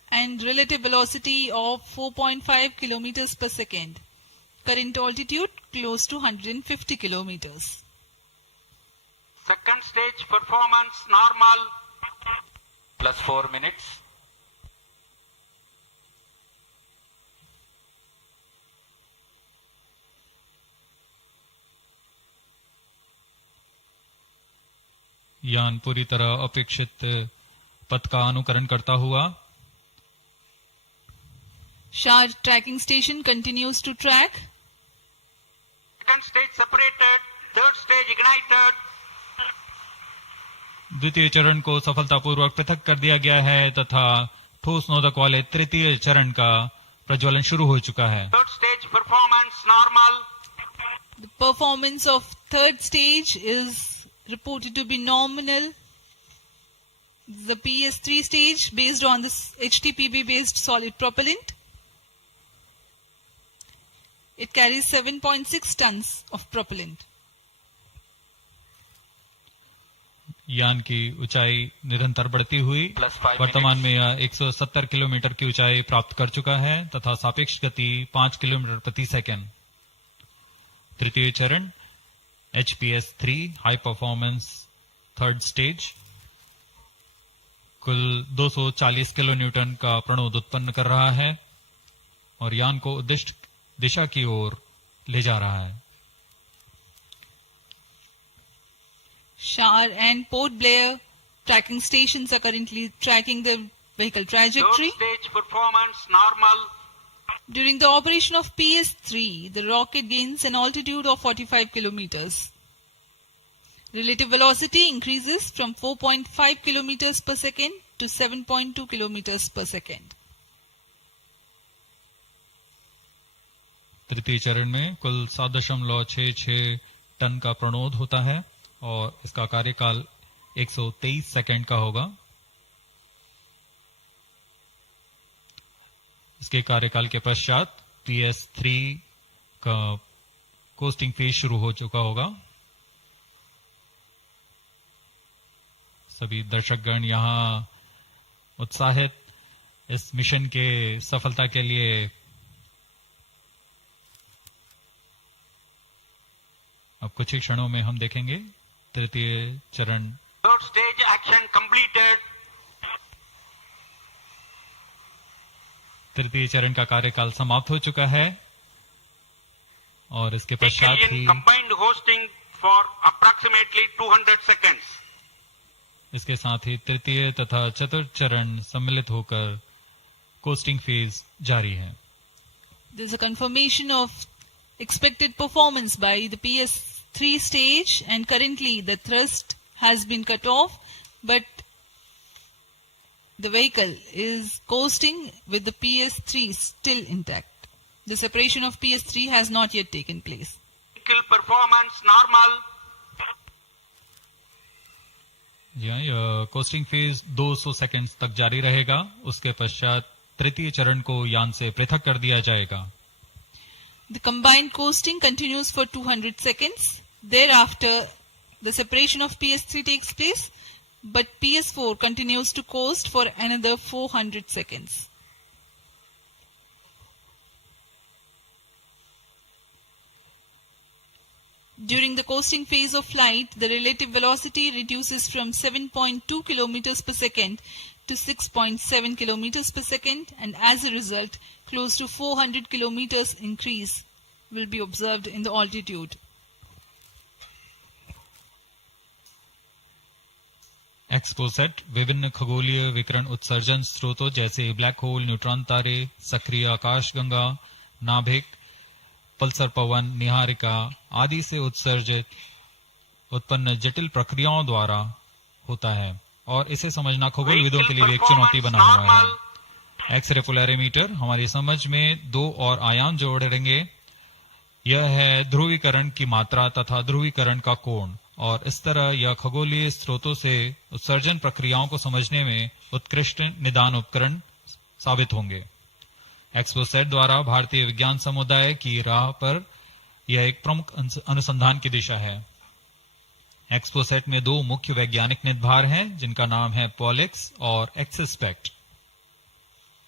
and relative velocity of 4.5 kilometers per second. Current altitude close to 150 kilometers. Second stage performance normal. Plus 4 minutes. यान पूरी तरह अपेक्षित पथ का अनुकरण करता हुआ SHAR tracking station continues to track. Second stage separated. Third stage ignited. द्वितीय चरण को सफलतापूर्वक पृथक कर दिया गया है तथा ठोस नोदक वाले तृतीय चरण का प्रज्वलन शुरू हो चुका है. Third stage performance normal. The performance of third stage is reported to be nominal. The PS3 stage based on this HTPB based solid propellant. It carries 7.6 tons of propellant. यान की ऊंचाई निरंतर बढ़ती हुई वर्तमान में यह 170 किलोमीटर की ऊंचाई प्राप्त कर चुका है तथा सापेक्ष गति 5 किलोमीटर प्रति सेकंड. तृतीय चरण HPS3 high performance third stage कुल 240 किलो न्यूटन का प्रणोद उत्पन्न कर रहा है और यान को उद्दिष्ट दिशा की ओर ले जा रहा है. SHAR and Port Blair tracking stations are currently tracking the vehicle trajectory. Third stage performance normal. During the operation of PS3, the rocket gains an altitude of 45 kilometers. Relative velocity increases from 4.5 kilometers per second to 7.2 kilometers per second. तृतीय चरण में कुल 7.66 ton का प्रणोद होता है और इसका कार्यकाल 123 सेकंड का होगा. इसके कार्यकाल के पश्चात PS3 का कोस्टिंग फेज शुरू हो चुका होगा. सभी दर्शकगण यहां उत्साहित इस मिशन के सफलता के लिए. अब कुछ ही क्षणों में हम देखेंगे तृतीय चरण. Third stage action completed. तृतीय चरण का कार्यकाल समाप्त हो चुका है और इसके पश्चात ही Combined hosting for approximately 200 seconds. इसके साथ ही तृतीय तथा चतुर्थ चरण सम्मिलित होकर कोस्टिंग फेज जारी है. There is a confirmation of expected performance by the PS3 stage, and currently the thrust has been cut off, but the vehicle is coasting with the PS3 still intact. The separation of PS3 has not yet taken place. Vehicle performance normal. यह costing phase 200 seconds तक जारी रहेगा. उसके पश्चात तृतीय चरण को यान से पृथक कर दिया जाएगा. The combined coasting continues for 200 seconds. Thereafter, the separation of PS3 takes place, but PS4 continues to coast for another 400 seconds. During the coasting phase of flight, the relative velocity reduces from 7.2 kilometers per second to 6.7 kilometers per second, and as a result, close to 400 kilometers increase will be observed in the altitude. XPoSat विभिन्न खगोलीय विकिरण उत्सर्जन स्रोतों जैसे black hole, neutron तारे, सक्रिय आकाशगंगा, नाभिक, पल्सर पवन, निहारिका आदि से उत्सर्जित उत्पन्न जटिल प्रक्रियाओं द्वारा होता है और इसे समझना खगोलविदों के लिए भी एक चुनौती बना हुआ है. एक्सरे पोलैरिमीटर हमारी समझ में दो और आयाम जोड़ेंगे. यह है ध्रुवीकरण की मात्रा तथा ध्रुवीकरण का कोण, और इस तरह यह खगोलीय स्रोतों से उत्सर्जन प्रक्रियाओं को समझने में उत्कृष्ट निदान उपकरण साबित होंगे. XPoSat द्वारा भारतीय विज्ञान समुदाय की राह पर यह एक प्रमुख अनुसंधान की दिशा है. XPoSat में दो मुख्य वैज्ञानिक निदभार हैं जिनका नाम है POLIX और XSPECT.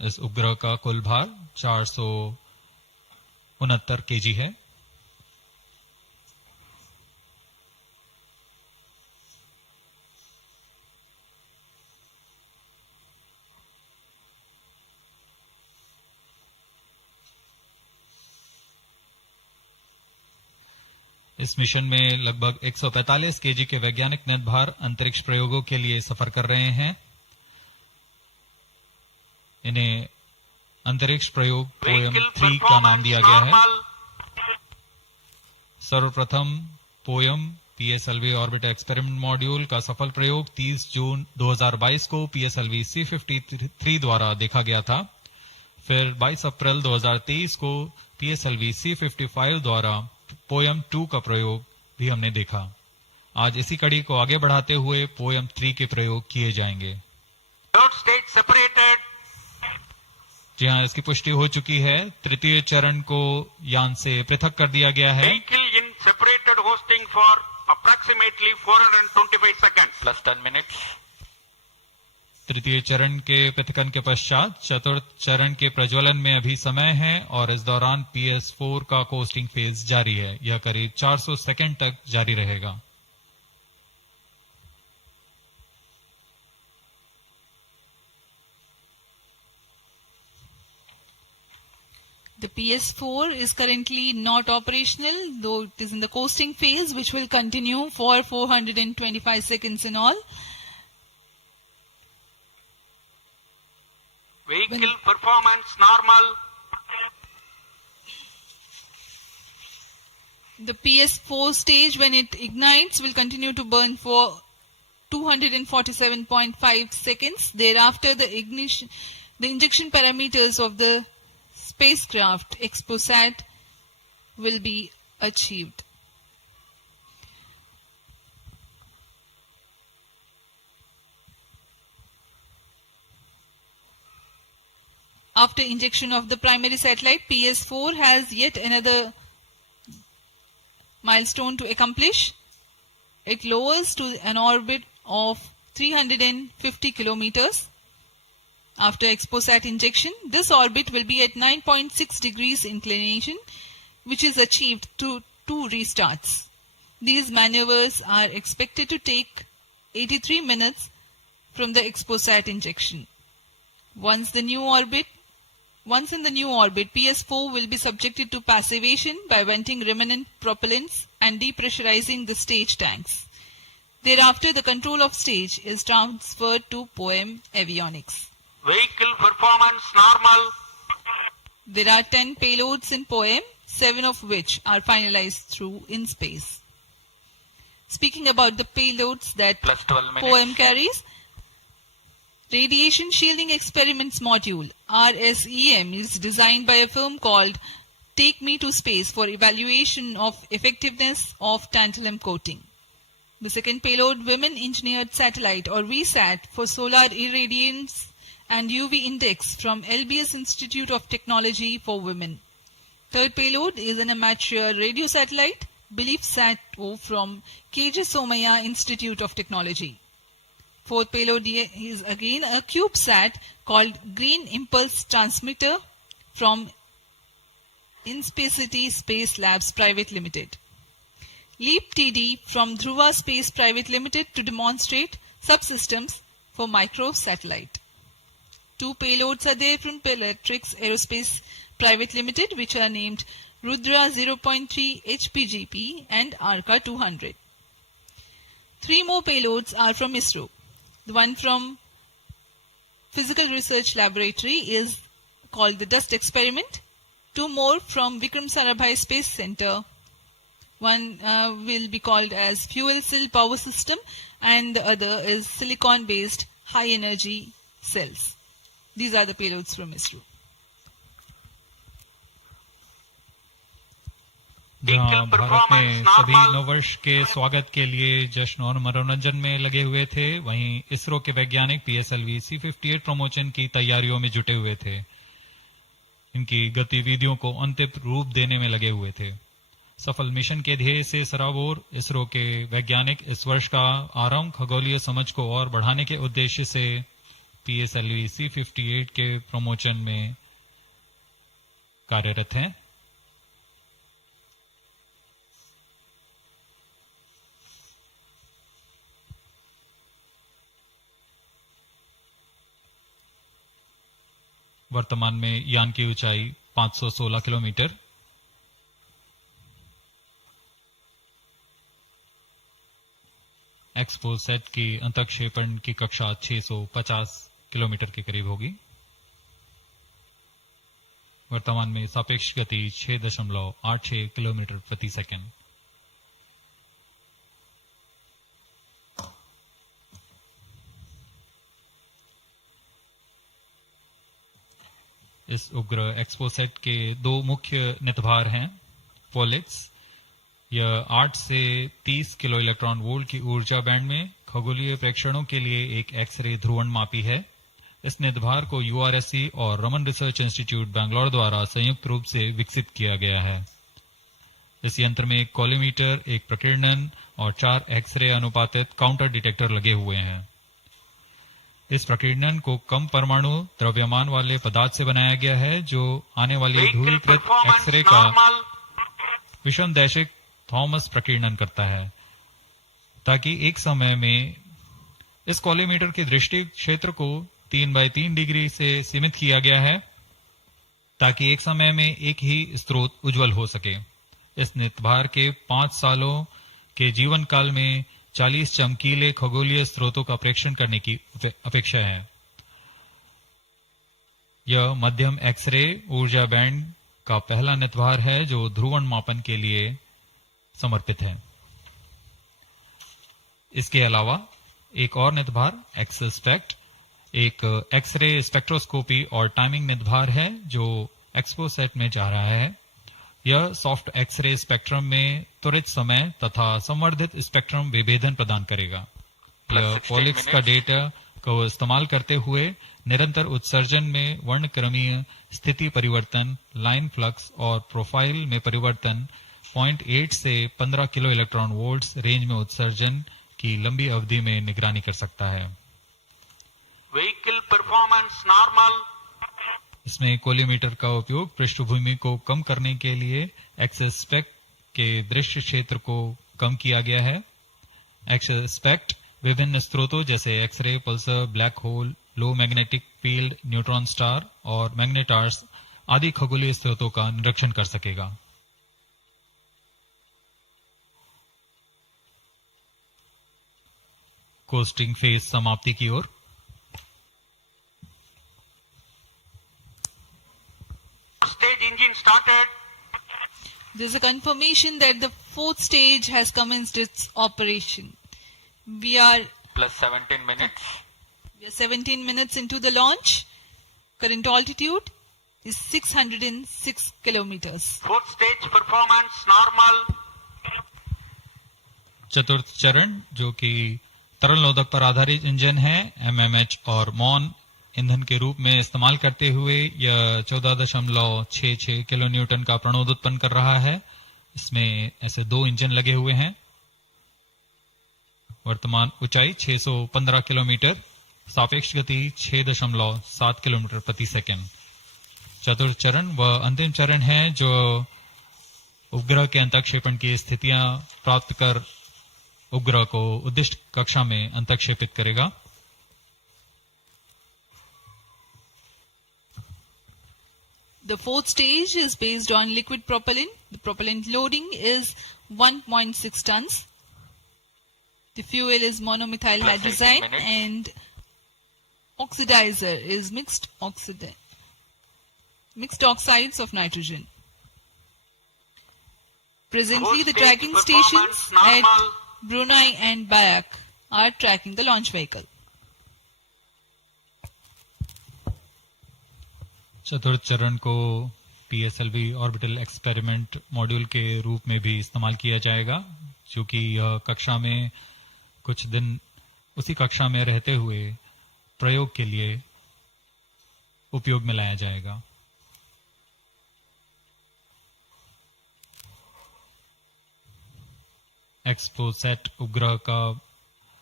इस उपग्रह का कुल भार 469 kg है। इस मिशन में लगभग 145 kg के वैज्ञानिक नेतभार अंतरिक्ष प्रयोगों के लिए सफर कर रहे हैं। इन्हें अंतरिक्ष प्रयोग पोएम 3 का नाम दिया गया है। सर्वप्रथम poem PSLV orbit experiment module का सफल प्रयोग 30 जून 2022 को PSLV-C58 द्वारा देखा गया था। फिर 22 अप्रैल 2023 को PSLV-C55 द्वारा पोएम 2 का प्रयोग भी हमने देखा। आज इसी कड़ी को आगे बढ़ाते हुए पोएम 3 के प्रयोग किए जाएंगे। जी हाँ, इसकी पुष्टि हो चुकी है। तृतीय चरण को यान से पृथक कर दिया गया है। Vehicle in separated hosting for approximately 425 seconds. Plus 10 minutes. तृतीय चरण के पृथकन के पश्चात चतुर्थ चरण के प्रज्वलन में अभी समय है और इस दौरान PS4 का कोस्टिंग फेज जारी है। यह करीब 400 सेकंड तक जारी रहेगा। The PS4 is currently not operational, though it is in the coasting phase, which will continue for 425 seconds in all. Vehicle performance normal. The PS4 stage, when it ignites, will continue to burn for 247.5 seconds. Thereafter, the injection parameters of the spacecraft XPoSat will be achieved. After injection of the primary satellite, PS4 has yet another milestone to accomplish. It lowers to an orbit of 350 kilometers. After XPoSat injection, this orbit will be at 9.6 degrees inclination, which is achieved through 2 restarts. These maneuvers are expected to take 83 minutes from the XPoSat injection. Once in the new orbit, PS4 will be subjected to passivation by venting remnant propellants and depressurizing the stage tanks. Thereafter, the control of stage is transferred to POEM avionics. Vehicle performance normal. There are 10 payloads in POEM, 7 of which are finalized through in space. Speaking about the payloads that Plus 12 minutes. POEM carries, Radiation Shielding Experiments Module RSEM is designed by a firm called Take Me to Space for evaluation of effectiveness of tantalum coating. The second payload, Women Engineered Satellite or VSAT for solar irradiance and UV index from LBS Institute of Technology for Women. Third payload is an amateur radio satellite, BeliefSat-O from KJ Somaya Institute of Technology. Fourth payload is again a CubeSat called Green Impulse Transmitter from Inspacity Space Labs Private Limited. LEAP TD from Dhruva Space Private Limited to demonstrate subsystems for microsatellite. 2 payloads are there from Polarimeter Aerospace Private Limited, which are named Rudra 0.3 HPGP and Arca 200. 3 more payloads are from ISRO. The one from Physical Research Laboratory is called the Dust Experiment. 2 more from Vikram Sarabhai Space Centre. One will be called as Fuel Cell Power System and the other is Silicon Based High Energy Cells. These are the payloads from ISRO. जहाँ भारत में सभी नववर्ष के स्वागत के लिए जश्न और मनोरंजन में लगे हुए थे, वहीं इसरो के वैज्ञानिक PSLV-C58 प्रमोशन की तैयारियों में जुटे हुए थे। इनकी गतिविधियों को अंतिम रूप देने में लगे हुए थे। सफल मिशन के ध्येय से सराबोर इसरो के वैज्ञानिक इस वर्ष का आरंभ खगोलीय समझ को और बढ़ाने के उद्देश्य से PSLV-C58 के प्रमोशन में कार्यरत हैं। वर्तमान में यान की ऊंचाई 516 किलोमीटर। एक्सपोसैट की अंतक्षेपण की कक्षा 650 किलोमीटर के करीब होगी। वर्तमान में सापेक्ष गति 6.86 किलोमीटर प्रति सेकंड। इस उपग्रह एक्सपोसैट के दो मुख्य नितभार हैं। पोलिक्स, यह 8 से 30 किलो इलेक्ट्रॉन वोल्ट की ऊर्जा बैंड में खगोलीय प्रेक्षणों के लिए एक एक्सरे ध्रुवण मापी है। इस नितभार को URSC और रमन रिसर्च इंस्टीट्यूट बैंगलोर द्वारा संयुक्त रूप से विकसित किया गया है। इस यंत्र में एक कॉलीमीटर, एक प्रकीर्णन और 4 एक्सरे अनुपातित काउंटर डिटेक्टर लगे हुए हैं। इस प्रकीर्णन को कम परमाणु द्रव्यमान वाले पदार्थ से बनाया गया है, जो आने वाली ध्रुवीकृत एक्सरे का विषमदैशिक थॉमस प्रकीर्णन करता है, ताकि एक समय में इस कॉलीमीटर के दृष्टि क्षेत्र को 3x3 डिग्री से सीमित किया गया है, ताकि एक समय में एक ही स्रोत उज्जवल हो सके। इस नितभार के 5 सालों के जीवन काल में 40 चमकीले खगोलीय स्रोतों का प्रेक्षण करने की अपेक्षा है। यह मध्यम एक्सरे ऊर्जा बैंड का पहला नितभार है जो ध्रुवण मापन के लिए समर्पित है। इसके अलावा एक और नितभार XSPECT एक एक्सरे स्पेक्ट्रोस्कोपी और टाइमिंग नितभार है जो एक्सपोसैट में जा रहा है। यह सॉफ्ट एक्सरे स्पेक्ट्रम में त्वरित समय तथा संवर्धित स्पेक्ट्रम विभेदन प्रदान करेगा। यह पॉलिक्स का डेटा को इस्तेमाल करते हुए निरंतर उत्सर्जन में वर्णक्रमीय स्थिति परिवर्तन, लाइन फ्लक्स और प्रोफाइल में परिवर्तन, 0.8 से 15 किलो इलेक्ट्रॉन वोल्ट्स रेंज में उत्सर्जन की लंबी अवधि में निगरानी कर सकता है। Vehicle performance normal. इसमें कोलीमीटर का उपयोग पृष्ठभूमि को कम करने के लिए XSPECT के दृश्य क्षेत्र को कम किया गया है। XSPECT विभिन्न स्रोतों जैसे एक्सरे, पल्सर, ब्लैक होल, लो मैग्नेटिक फील्ड, न्यूट्रॉन स्टार और मैग्नेटार्स आदि खगोलीय स्रोतों का निरीक्षण कर सकेगा। कोस्टिंग फेज समाप्ति की ओर। Stage engine started. There's a confirmation that the 4th stage has commenced its operation. We are Plus 17 minutes. We are 17 minutes into the launch. Current altitude is 606 kilometers. 4th stage performance normal. चतुर्थ चरण जो कि तरल नोदक पर आधारित engine है, MMH और मॉन ईंधन के रूप में इस्तेमाल करते हुए यह 14.66 किलो न्यूटन का प्रणोद उत्पन्न कर रहा है। इसमें ऐसे 2 इंजन लगे हुए हैं। वर्तमान ऊंचाई 615 किलोमीटर, सापेक्ष गति 6.7 किलोमीटर प्रति सेकंड। चतुर्थ चरण वह अंतिम चरण है जो उपग्रह के अंतक्षेपण की स्थितियां प्राप्त कर उपग्रह को उद्दिष्ट कक्षा में अंतक्षेपित करेगा। The 4th stage is based on liquid propellant. The propellant loading is 1.6 tons. The fuel is monomethyl hydrazine and oxidizer is mixed oxides of nitrogen. Presently, the tracking stations at Brunei and Bayak are tracking the launch vehicle. चतुर्थ चरण को PSLV orbital experiment module के रूप में भी इस्तेमाल किया जाएगा, क्योंकि यह कक्षा में कुछ दिन उसी कक्षा में रहते हुए प्रयोग के लिए उपयोग में लाया जाएगा। एक्सपोसैट उपग्रह का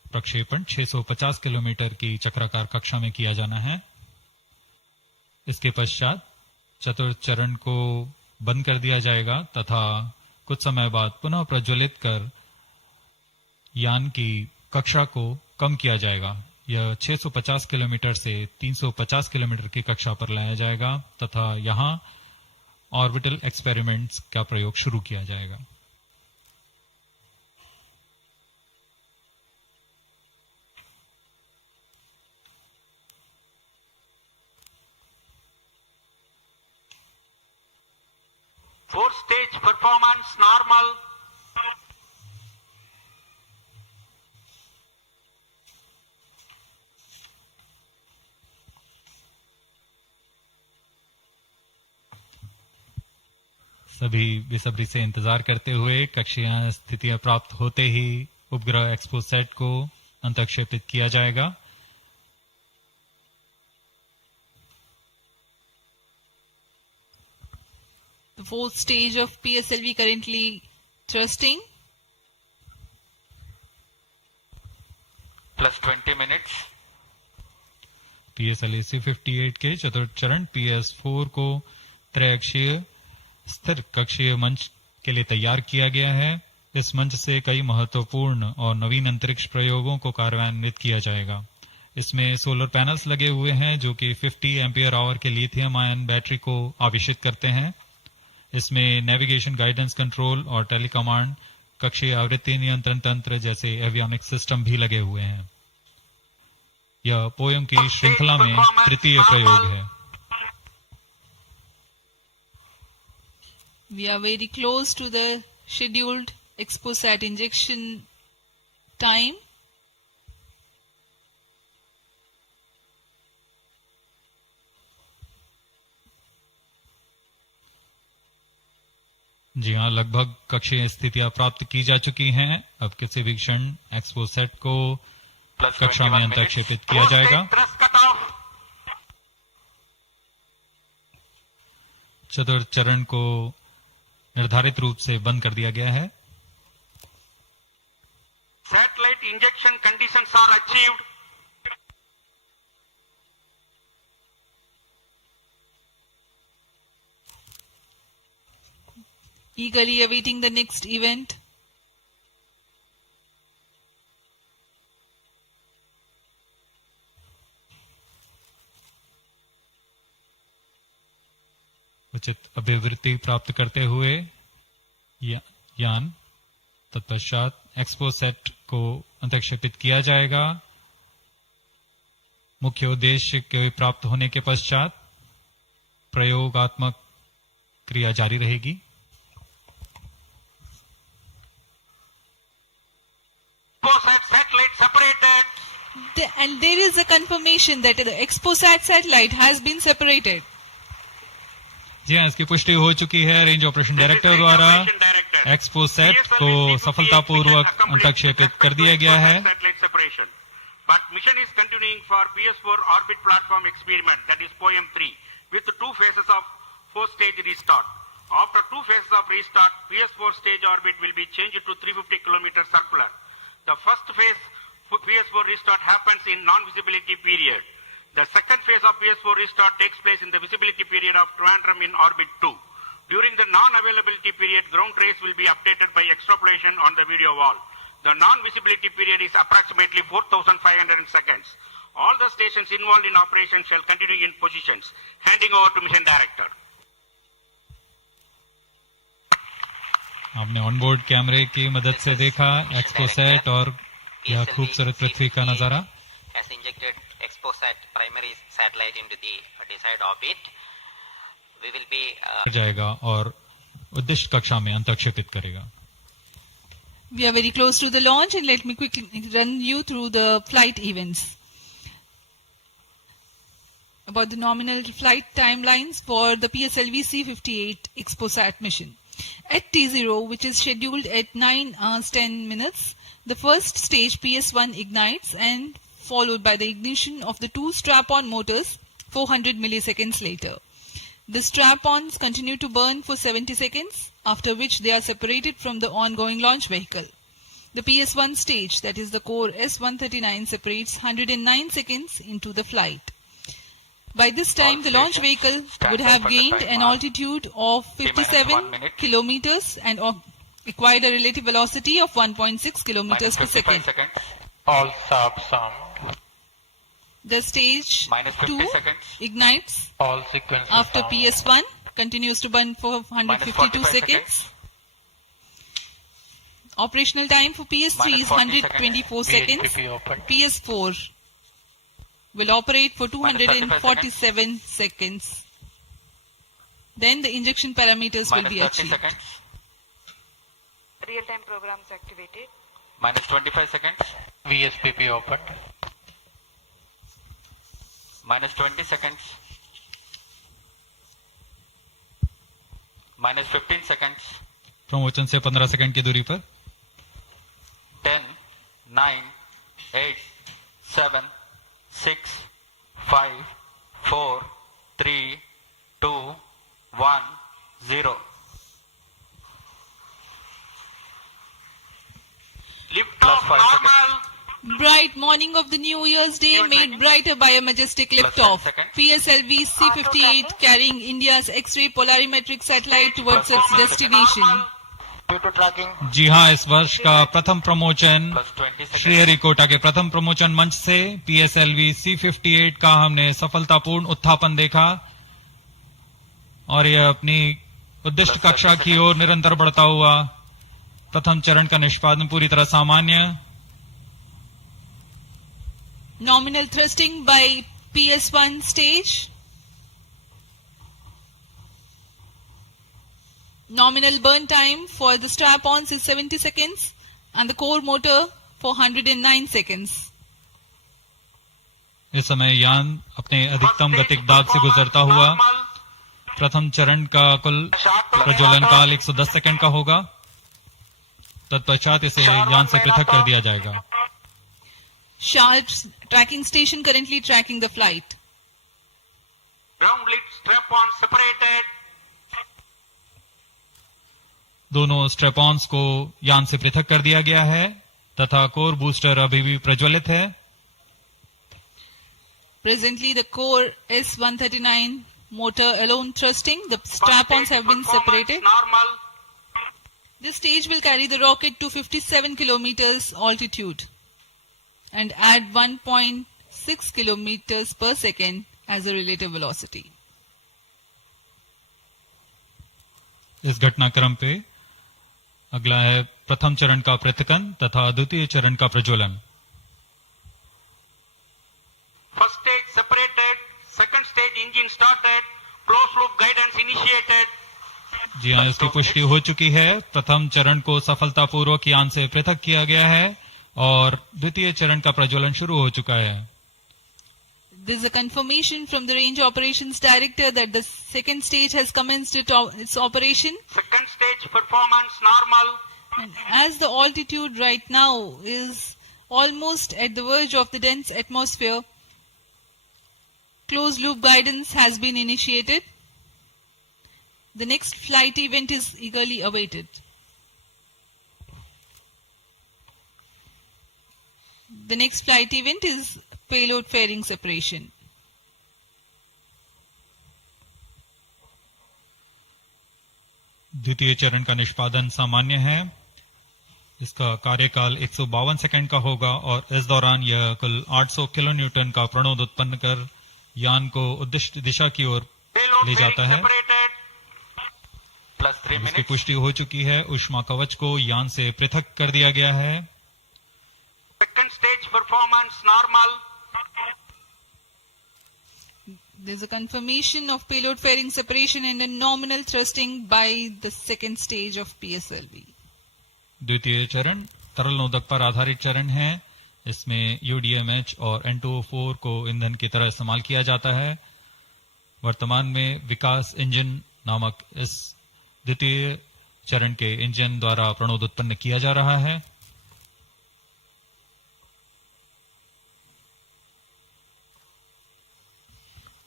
प्रक्षेपण 650 किलोमीटर की चक्राकार कक्षा में किया जाना है। इसके पश्चात चतुर्थ चरण को बंद कर दिया जाएगा तथा कुछ समय बाद पुनः प्रज्वलित कर यान की कक्षा को कम किया जाएगा। यह 650 किलोमीटर से 350 किलोमीटर की कक्षा पर लाया जाएगा तथा यहां ऑर्बिटल एक्सपेरिमेंट्स का प्रयोग शुरू किया जाएगा। Fourth stage performance normal. सभी बेसब्री से इंतजार करते हुए कक्षीय स्थितियां प्राप्त होते ही उपग्रह एक्सपोसैट को अंतक्षेपित किया जाएगा। The fourth stage of PSLV currently thrusting. Plus 20 minutes. PSLV-C58 के चतुर्थ चरण PS4 को त्रैअक्षीय स्थिर कक्षीय मंच के लिए तैयार किया गया है। इस मंच से कई महत्वपूर्ण और नवीन अंतरिक्ष प्रयोगों को कार्यान्वित किया जाएगा। इसमें सोलर पैनल्स लगे हुए हैं जो कि 50 एम्पियर आवर के लिथियम आयन बैटरी को आवेशित करते हैं। इसमें नेविगेशन गाइडेंस कंट्रोल और टेलीकमांड कक्षीय आवृत्ति नियंत्रण तंत्र जैसे एवियोनिक सिस्टम भी लगे हुए हैं। यह पोयम की श्रृंखला में तृतीय प्रयोग है। We are very close to the scheduled XPoSat injection time. जी हाँ, लगभग कक्षीय स्थितियां प्राप्त की जा चुकी हैं। अब किसी भी क्षण एक्सपोसैट को कक्षा में अंतक्षेपित किया जाएगा। चतुर्थ चरण को निर्धारित रूप से बंद कर दिया गया है। Satellite injection conditions are achieved. Eagerly awaiting the next event. उचित अभिवृत्ति प्राप्त करते हुए यान तत्पश्चात एक्सपोसैट को अंतक्षेपित किया जाएगा। मुख्य उद्देश्य के प्राप्त होने के पश्चात प्रयोगात्मक क्रिया जारी रहेगी। Satellite separated. And there is a confirmation that the XPoSat satellite has been separated. जी हाँ, इसकी पुष्टि हो चुकी है रेंज ऑपरेशन डायरेक्टर द्वारा। एक्सपोसैट को सफलतापूर्वक अंतक्षेपित कर दिया गया है। But mission is continuing for PS4 orbit platform experiment, that is POEM3, with 2 phases of 4-stage restart. After 2 phases of restart, PS4 stage orbit will be changed to 350 km circular. The first phase PS4 restart happens in non-visibility period. The second phase of PS4 restart takes place in the visibility period of Trivandrum in orbit 2. During the non-availability period, ground trace will be updated by extrapolation on the video wall. The non-visibility period is approximately 4,500 seconds. All the stations involved in operation shall continue in positions. Handing over to mission director. आपने onboard कैमरे की मदद से देखा XPoSat और यह खूबसूरत पृथ्वी का नजारा। Has injected XPoSat primary satellite into the desired orbit. We will be जाएगा और उद्दिष्ट कक्षा में अंतक्षेपित करेगा। We are very close to the launch and let me quickly run you through the flight events. About the nominal flight timelines for the PSLV-C58 XPoSat mission. At T0, which is scheduled at 9 hours 10 minutes, the first stage PS1 ignites and followed by the ignition of the 2 strap-on motors 400 milliseconds later. The strap-ons continue to burn for 70 seconds, after which they are separated from the ongoing launch vehicle. The PS1 stage, that is the core S139, separates 109 seconds into the flight. By this time, the launch vehicle would have gained an altitude of 57 kilometers and acquired a relative velocity of 1.6 kilometers per second. All sub sound. The stage 2 ignites All sequences after sound. PS1, continues to burn for 152 seconds. Operational time for PS3 is 124 seconds. VHPP open. PS4 will operate for 247 seconds. Then the injection parameters will be achieved. Real-time programs activated. Minus 25 seconds. VSPP open. Minus 20 seconds. Minus 15 seconds. प्रमोचन से 15 second की दूरी पर 10, 9, 8, 7, 6, 5, 4, 3, 2, 1, 0. Liftoff 5 normal. Bright morning of the New Year's Day made brighter by a majestic liftoff. PSLV-C58 carrying India's X-ray polarimetric satellite towards its destination. Due to tracking. जी हाँ, इस वर्ष का प्रथम प्रमोचन Plus 20 seconds. Sriharikota के प्रथम प्रमोचन मंच से PSLV-C58 का हमने सफलतापूर्ण उत्थापन देखा और यह अपनी उद्दिष्ट कक्षा की ओर निरंतर बढ़ता हुआ प्रथम चरण का निष्पादन पूरी तरह सामान्य. Nominal thrusting by PS1 stage. Nominal burn time for the strap-ons is 70 seconds and the core motor for 109 seconds. इस समय यान अपने अधिकतम गतिक दाब से गुजरता हुआ प्रथम चरण का कुल प्रज्वलन काल 110 सेकंड का होगा. तत्पश्चात इसे यान से पृथक कर दिया जाएगा. SHAR tracking station currently tracking the flight. Ground lit strap-on separated. दोनों स्ट्रेपॉन्स को यान से पृथक कर दिया गया है तथा कोर बूस्टर अभी भी प्रज्वलित है. Presently the core S139 motor alone thrusting. The strap-ons have been separated. Normal. This stage will carry the rocket to 57 kilometers altitude and add 1.6 kilometers per second as a relative velocity. इस घटनाक्रम पे अगला है प्रथम चरण का पृथकन तथा द्वितीय चरण का प्रज्वलन. First stage separated. Second stage engine started. Closed loop guidance initiated. जी हाँ, इसकी पुष्टि हो चुकी है. प्रथम चरण को सफलतापूर्वक यान से पृथक किया गया है और द्वितीय चरण का प्रज्वलन शुरू हो चुका है. There is a confirmation from the Range Operations Director that the second stage has commenced its operation. Second stage performance normal. And as the altitude right now is almost at the verge of the dense atmosphere, closed loop guidance has been initiated. The next flight event is eagerly awaited. The next flight event is payload fairing separation. द्वितीय चरण का निष्पादन सामान्य है. इसका कार्यकाल 152 second का होगा और इस दौरान यह कुल 800 किलो न्यूटन का प्रणोद उत्पन्न कर यान को उद्दिष्ट दिशा की ओर ले जाता है. Plus 3 इसकी minutes. पुष्टि हो चुकी है. ऊष्मा कवच को यान से पृथक कर दिया गया है. Second stage performance normal. There is a confirmation of payload fairing separation and a nominal thrusting by the second stage of PSLV. द्वितीय चरण तरल नोदक पर आधारित चरण है. इसमें UDMH और N2O4 को ईंधन की तरह इस्तेमाल किया जाता है. वर्तमान में विकास इंजन नामक इस द्वितीय चरण के इंजन द्वारा प्रणोद उत्पन्न किया जा रहा है.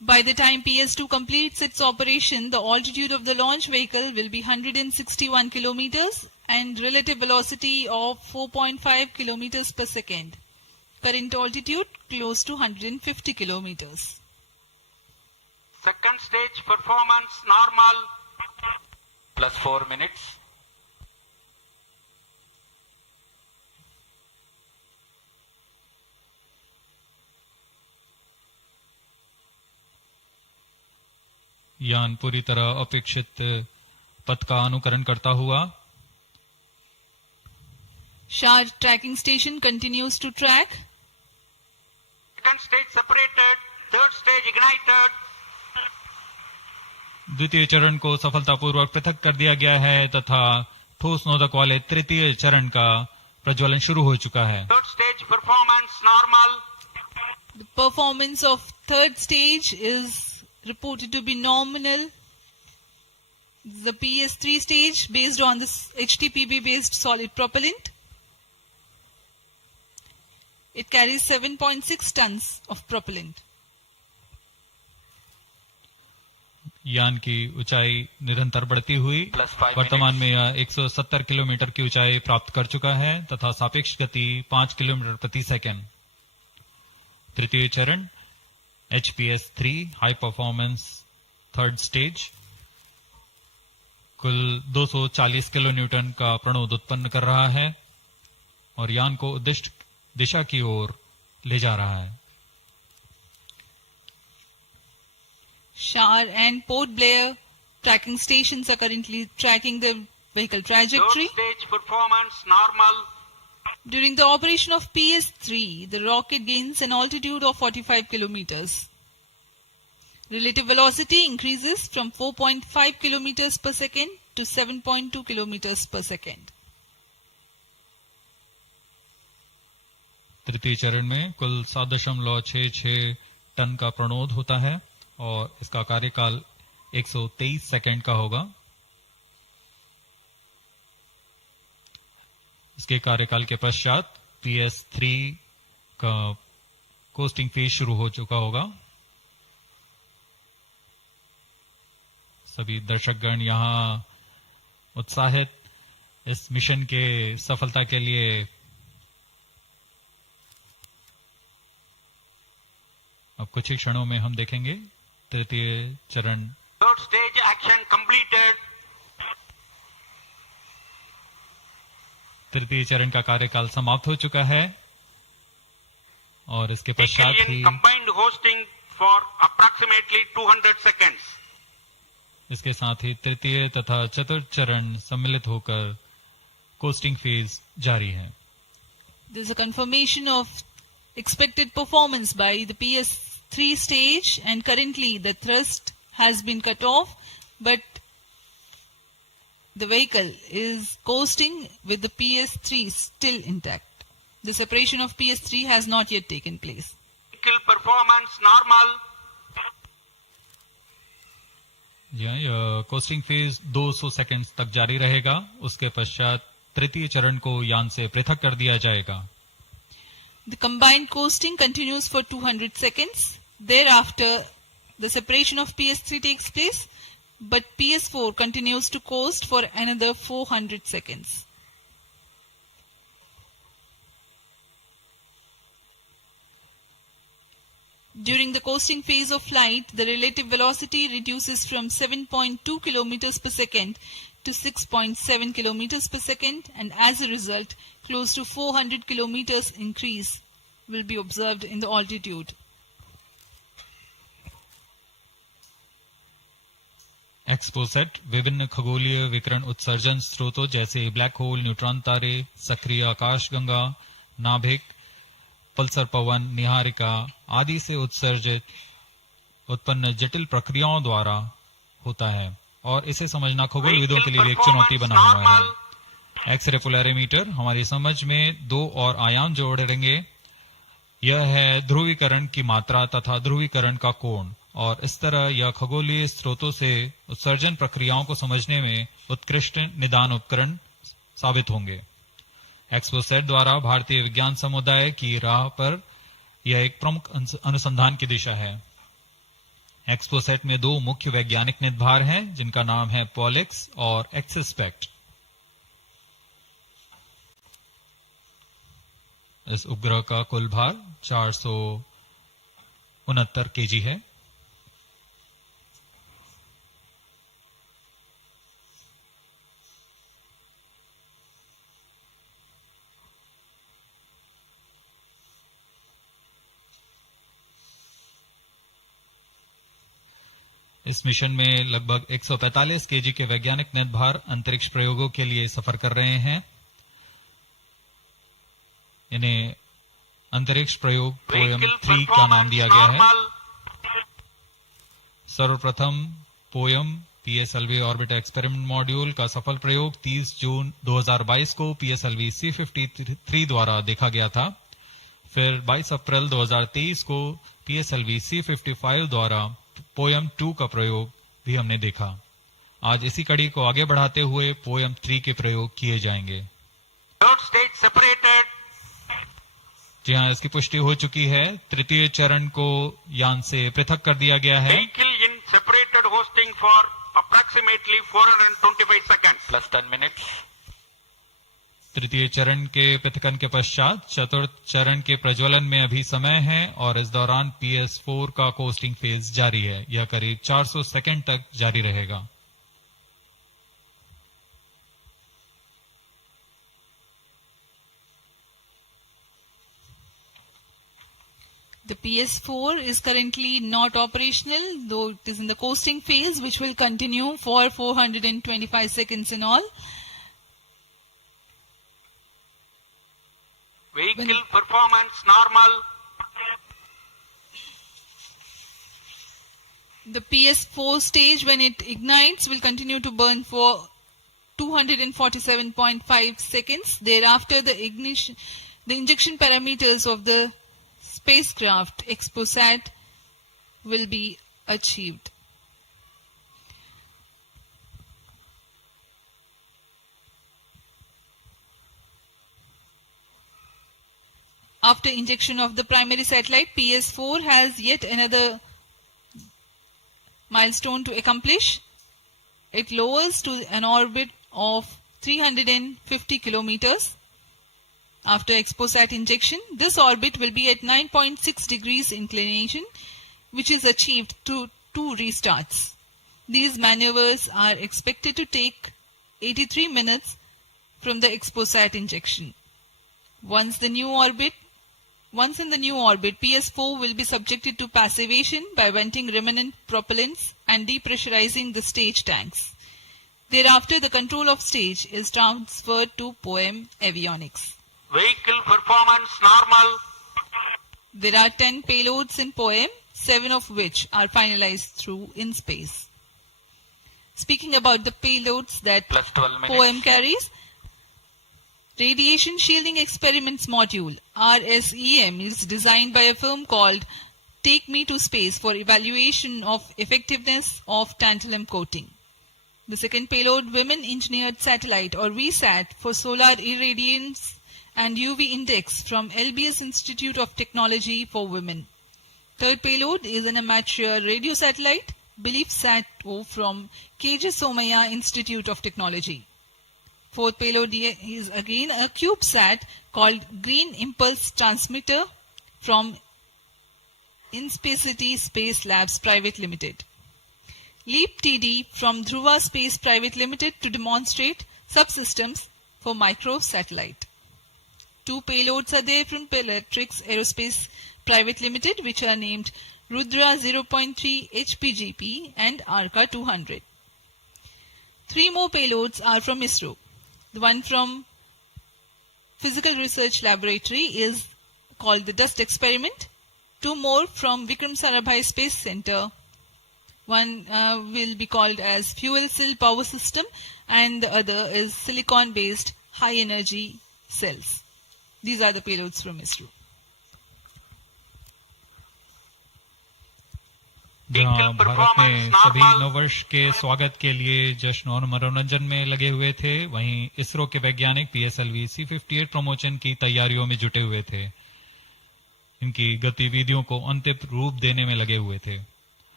By the time PS2 completes its operation, the altitude of the launch vehicle will be 161 kilometers and relative velocity of 4.5 kilometers per second. Current altitude close to 150 kilometers. Second stage performance normal. Plus 4 minutes. यान पूरी तरह अपेक्षित पथ का अनुकरण करता हुआ SHAR tracking station continues to track. Second stage separated. Third stage ignited. द्वितीय चरण को सफलतापूर्वक पृथक कर दिया गया है तथा ठोस नोदक वाले तृतीय चरण का प्रज्वलन शुरू हो चुका है. Third stage performance normal. The performance of third stage is reported to be nominal. The PS3 stage based on this HTPB based solid propellant. It carries 7.6 tons of propellant. यान की ऊंचाई निरंतर बढ़ती हुई वर्तमान में यह 170 किलोमीटर की ऊंचाई प्राप्त कर चुका है तथा सापेक्ष गति 5 किलोमीटर प्रति सेकंड. तृतीय चरण HPS3 high performance third stage कुल 240 किलो न्यूटन का प्रणोद उत्पन्न कर रहा है और यान को उद्दिष्ट दिशा की ओर ले जा रहा है. SHAR and Port Blair tracking stations are currently tracking the vehicle trajectory. Third stage performance normal. During the operation of PS3, the rocket gains an altitude of 45 kilometers. Relative velocity increases from 4.5 kilometers per second to 7.2 kilometers per second. तृतीय चरण में कुल 7.66 ton का प्रणोद होता है और इसका कार्यकाल 123 सेकंड का होगा. इसके कार्यकाल के पश्चात PS3 का कोस्टिंग फेज शुरू हो चुका होगा. सभी दर्शकगण यहाँ उत्साहित इस मिशन के सफलता के लिए अब कुछ ही क्षणों में हम देखेंगे तृतीय चरण. Third stage action completed. तृतीय चरण का कार्यकाल समाप्त हो चुका है और इसके पश्चात ही Combined hosting for approximately 200 seconds. इसके साथ ही तृतीय तथा चतुर्थ चरण सम्मिलित होकर कोस्टिंग फेज जारी है. There is a confirmation of expected performance by the PS3 stage, and currently the thrust has been cut off, but the vehicle is coasting with the PS3 still intact. The separation of PS3 has not yet taken place. Vehicle performance normal. यह costing phase 200 seconds तक जारी रहेगा. उसके पश्चात तृतीय चरण को यान से पृथक कर दिया जाएगा. The combined coasting continues for 200 seconds. Thereafter, the separation of PS3 takes place, but PS4 continues to coast for another 400 seconds. During the coasting phase of flight, the relative velocity reduces from 7.2 kilometers per second to 6.7 kilometers per second, and as a result, close to 400 kilometers increase will be observed in the altitude. XPoSat विभिन्न खगोलीय विकिरण उत्सर्जन स्रोतों जैसे black hole, neutron तारे, सक्रिय आकाशगंगा, नाभिक, पल्सर पवन, निहारिका आदि से उत्सर्जित उत्पन्न जटिल प्रक्रियाओं द्वारा होता है और इसे समझना खगोलविदों के लिए एक चुनौती बना हुआ है. एक्सरे पोलैरिमीटर हमारी समझ में दो और आयाम जोड़ेंगे. यह है ध्रुवीकरण की मात्रा तथा ध्रुवीकरण का कोण, और इस तरह यह खगोलीय स्रोतों से उत्सर्जन प्रक्रियाओं को समझने में उत्कृष्ट निदान उपकरण साबित होंगे. XPoSat द्वारा भारतीय विज्ञान समुदाय की राह पर यह एक प्रमुख अनुसंधान की दिशा है. एक्सपोसेट में दो मुख्य वैज्ञानिक निदभार हैं जिनका नाम है पॉलिक्स और एक्सस्पेक्ट। इस उपग्रह का कुल भार 469 केजी है। इस मिशन में लगभग 145 केजी के वैज्ञानिक निदभार अंतरिक्ष प्रयोगों के लिए सफर कर रहे हैं। इन्हें अंतरिक्ष प्रयोग पोयम 3 का नाम दिया गया है। सर्वप्रथम poem PSLV orbiter experiment module का सफल प्रयोग 30 जून 2022 को PSLV-C53 द्वारा देखा गया था। फिर 22 अप्रैल 2023 को PSLV-C55 द्वारा पोयम 2 का प्रयोग भी हमने देखा। आज इसी कड़ी को आगे बढ़ाते हुए पोयम 3 के प्रयोग किए जाएंगे। जी हाँ, इसकी पुष्टि हो चुकी है। तृतीय चरण को यान से पृथक कर दिया गया है। Vehicle in separated hosting for approximately 425 seconds. Plus 10 minutes. तृतीय चरण के पृथकन के पश्चात चतुर्थ चरण के प्रज्वलन में अभी समय है और इस दौरान PS4 का कोस्टिंग फेज जारी है। यह करीब 400 सेकंड तक जारी रहेगा। The PS4 is currently not operational, though it is in the coasting phase, which will continue for 425 seconds in all. Vehicle performance normal. The PS4 stage, when it ignites, will continue to burn for 247.5 seconds. Thereafter, the injection parameters of the spacecraft XPoSat will be achieved. After injection of the primary satellite, PS4 has yet another milestone to accomplish. It lowers to an orbit of 350 kilometers. After XPoSat injection, this orbit will be at 9.6 degrees inclination, which is achieved through 2 restarts. These maneuvers are expected to take 83 minutes from the XPoSat injection. Once in the new orbit, PS4 will be subjected to passivation by venting remnant propellants and depressurizing the stage tanks. Thereafter, the control of stage is transferred to POEM avionics. Vehicle performance normal. There are 10 payloads in POEM, 7 of which are finalized through in space. Speaking about the payloads that Plus 12 minutes. POEM carries, Radiation Shielding Experiments Module RSEM is designed by a firm called Take Me to Space for evaluation of effectiveness of tantalum coating. The second payload, Women Engineered Satellite or VSAT for solar irradiance and UV index from LBS Institute of Technology for Women. Third payload is an amateur radio satellite, BeliefSat-O from KJ Somaya Institute of Technology. Fourth payload is again a CubeSat called Green Impulse Transmitter from Inspacity Space Labs Private Limited. LEAP TD from Dhruva Space Private Limited to demonstrate subsystems for microsatellite. 2 payloads are there from Polarimeter Aerospace Private Limited, which are named Rudra 0.3 HPGP and Arca 200. 3 more payloads are from ISRO. The one from Physical Research Laboratory is called the Dust Experiment. 2 more from Vikram Sarabhai Space Centre. One will be called as Fuel Cell Power System and the other is silicon-based high energy cells. These are the payloads from ISRO. जहां भारत में सभी नववर्ष के स्वागत के लिए जश्न और मनोरंजन में लगे हुए थे, वहीं इसरो के वैज्ञानिक PSLV-C58 प्रमोशन की तैयारियों में जुटे हुए थे। इनकी गतिविधियों को अंतिम रूप देने में लगे हुए थे।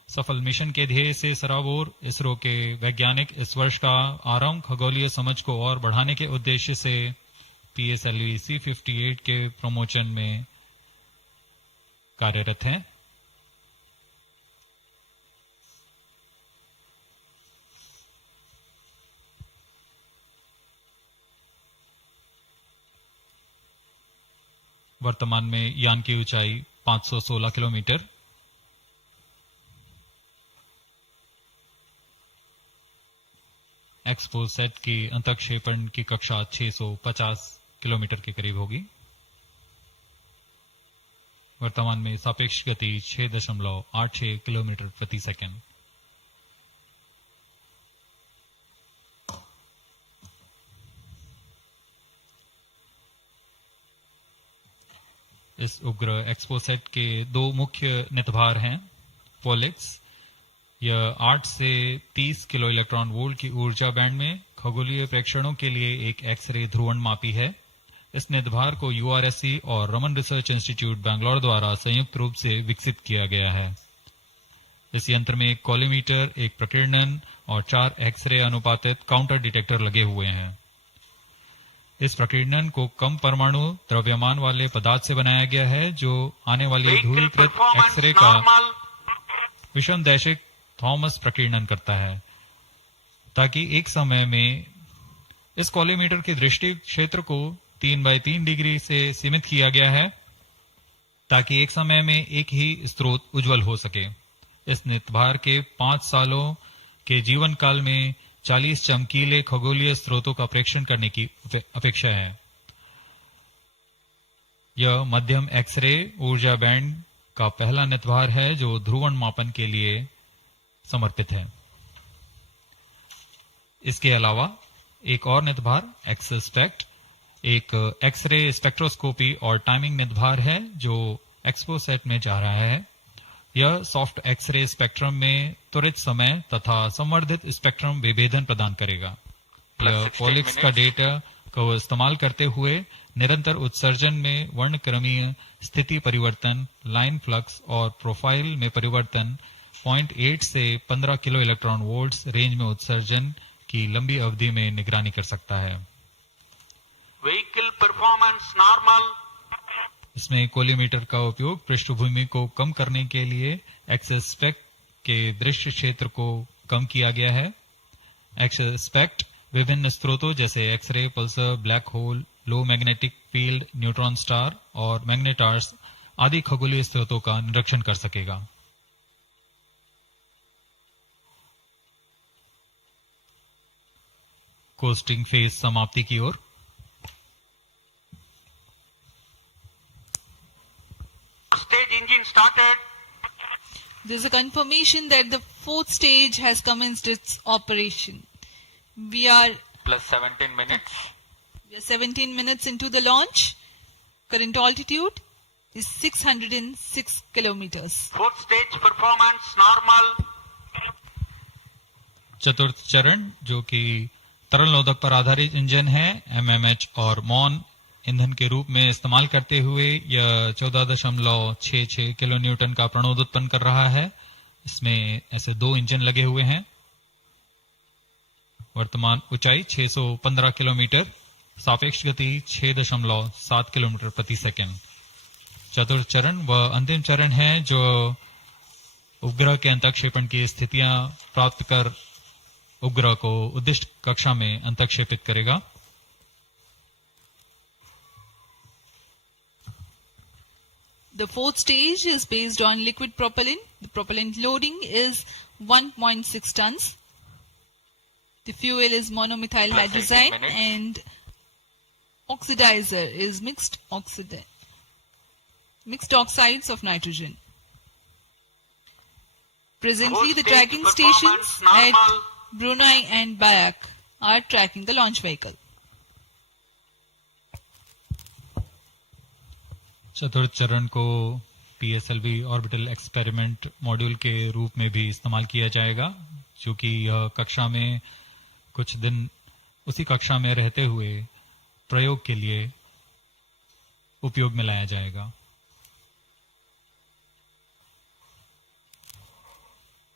सफल मिशन के ध्येय से सराबोर इसरो के वैज्ञानिक इस वर्ष का आरंभ खगोलीय समझ को और बढ़ाने के उद्देश्य से PSLV-C58 के प्रमोशन में कार्यरत हैं। वर्तमान में यान की ऊंचाई 516 किलोमीटर, XPoSat की अंतक्षेपण की कक्षा 650 किलोमीटर के करीब होगी। वर्तमान में सापेक्ष गति 6.86 किलोमीटर प्रति सेकंड। इस उपग्रह XPoSat के दो मुख्य नितभार हैं। POLIX, यह 8 से 30 किलो इलेक्ट्रॉन वोल्ट की ऊर्जा बैंड में खगोलीय प्रेक्षणों के लिए एक एक्स-रे ध्रुवण मापी है। इस नितभार को URSC और रमन रिसर्च इंस्टीट्यूट बैंगलोर द्वारा संयुक्त रूप से विकसित किया गया है। इस यंत्र में एक कॉलीमीटर, एक प्रकीर्णन और 4 एक्स-रे अनुपातित काउंटर डिटेक्टर लगे हुए हैं। इस प्रकीर्णन को कम परमाणु द्रव्यमान वाले पदार्थ से बनाया गया है, जो आने वाले ध्रुवीकृत एक्सरे का विषमदैशिक थॉमस प्रकीर्णन करता है, ताकि एक समय में इस कॉलीमीटर के दृष्टि क्षेत्र को 3x3 डिग्री से सीमित किया गया है, ताकि एक समय में एक ही स्रोत उज्जवल हो सके। इस नितभार के 5 सालों के जीवन काल में 40 चमकीले खगोलीय स्रोतों का प्रेक्षण करने की अपेक्षा है। यह मध्यम एक्सरे ऊर्जा बैंड का पहला नितभार है जो ध्रुवण मापन के लिए समर्पित है। इसके अलावा एक और नितभार XSPECT, एक एक्सरे स्पेक्ट्रोस्कोपी और टाइमिंग नितभार है जो XPoSat में जा रहा है। यह सॉफ्ट एक्सरे स्पेक्ट्रम में त्वरित समय तथा संवर्धित स्पेक्ट्रम विभेदन प्रदान करेगा। यह POLIX का डेटा को इस्तेमाल करते हुए निरंतर उत्सर्जन में वर्णक्रमीय स्थिति परिवर्तन, लाइन फ्लक्स और प्रोफाइल में परिवर्तन, 0.8 से 15 किलो इलेक्ट्रॉन वोल्ट्स रेंज में उत्सर्जन की लंबी अवधि में निगरानी कर सकता है। Vehicle performance normal. इसमें कोलीमीटर का उपयोग पृष्ठभूमि को कम करने के लिए XSPECT के दृश्य क्षेत्र को कम किया गया है। XSPECT विभिन्न स्रोतों जैसे एक्सरे, पल्सर, ब्लैक होल, लो मैग्नेटिक फील्ड, न्यूट्रॉन स्टार और मैग्नेटार्स आदि खगोलीय स्रोतों का निरीक्षण कर सकेगा। कोस्टिंग फेज समाप्ति की ओर। Stage engine started. There is a confirmation that the 4th stage has commenced its operation. We are Plus 17 minutes. 17 minutes into the launch. Current altitude is 606 kilometers. 4th stage performance normal. चतुर्थ चरण जो कि तरल नोदक पर आधारित engine है, MMH और MON ईंधन के रूप में इस्तेमाल करते हुए यह 14.66 किलो न्यूटन का प्रणोद उत्पन्न कर रहा है। इसमें ऐसे 2 इंजन लगे हुए हैं। वर्तमान ऊंचाई 615 किलोमीटर, सापेक्ष गति 6.7 किलोमीटर प्रति सेकंड। चतुर्थ चरण व अंतिम चरण है जो उपग्रह के अंतक्षेपण की स्थितियां प्राप्त कर उपग्रह को उद्दिष्ट कक्षा में अंतक्षेपित करेगा। The 4th stage is based on liquid propellant. The propellant loading is 1.6 tons. The fuel is monomethyl hydrazine and oxidizer is mixed oxides of nitrogen. Presently, the tracking stations at Brunei and Bayak are tracking the launch vehicle. चतुर्थ चरण को PSLV orbital experiment module के रूप में भी इस्तेमाल किया जाएगा, जो कि यह कक्षा में कुछ दिन उसी कक्षा में रहते हुए प्रयोग के लिए उपयोग में लाया जाएगा।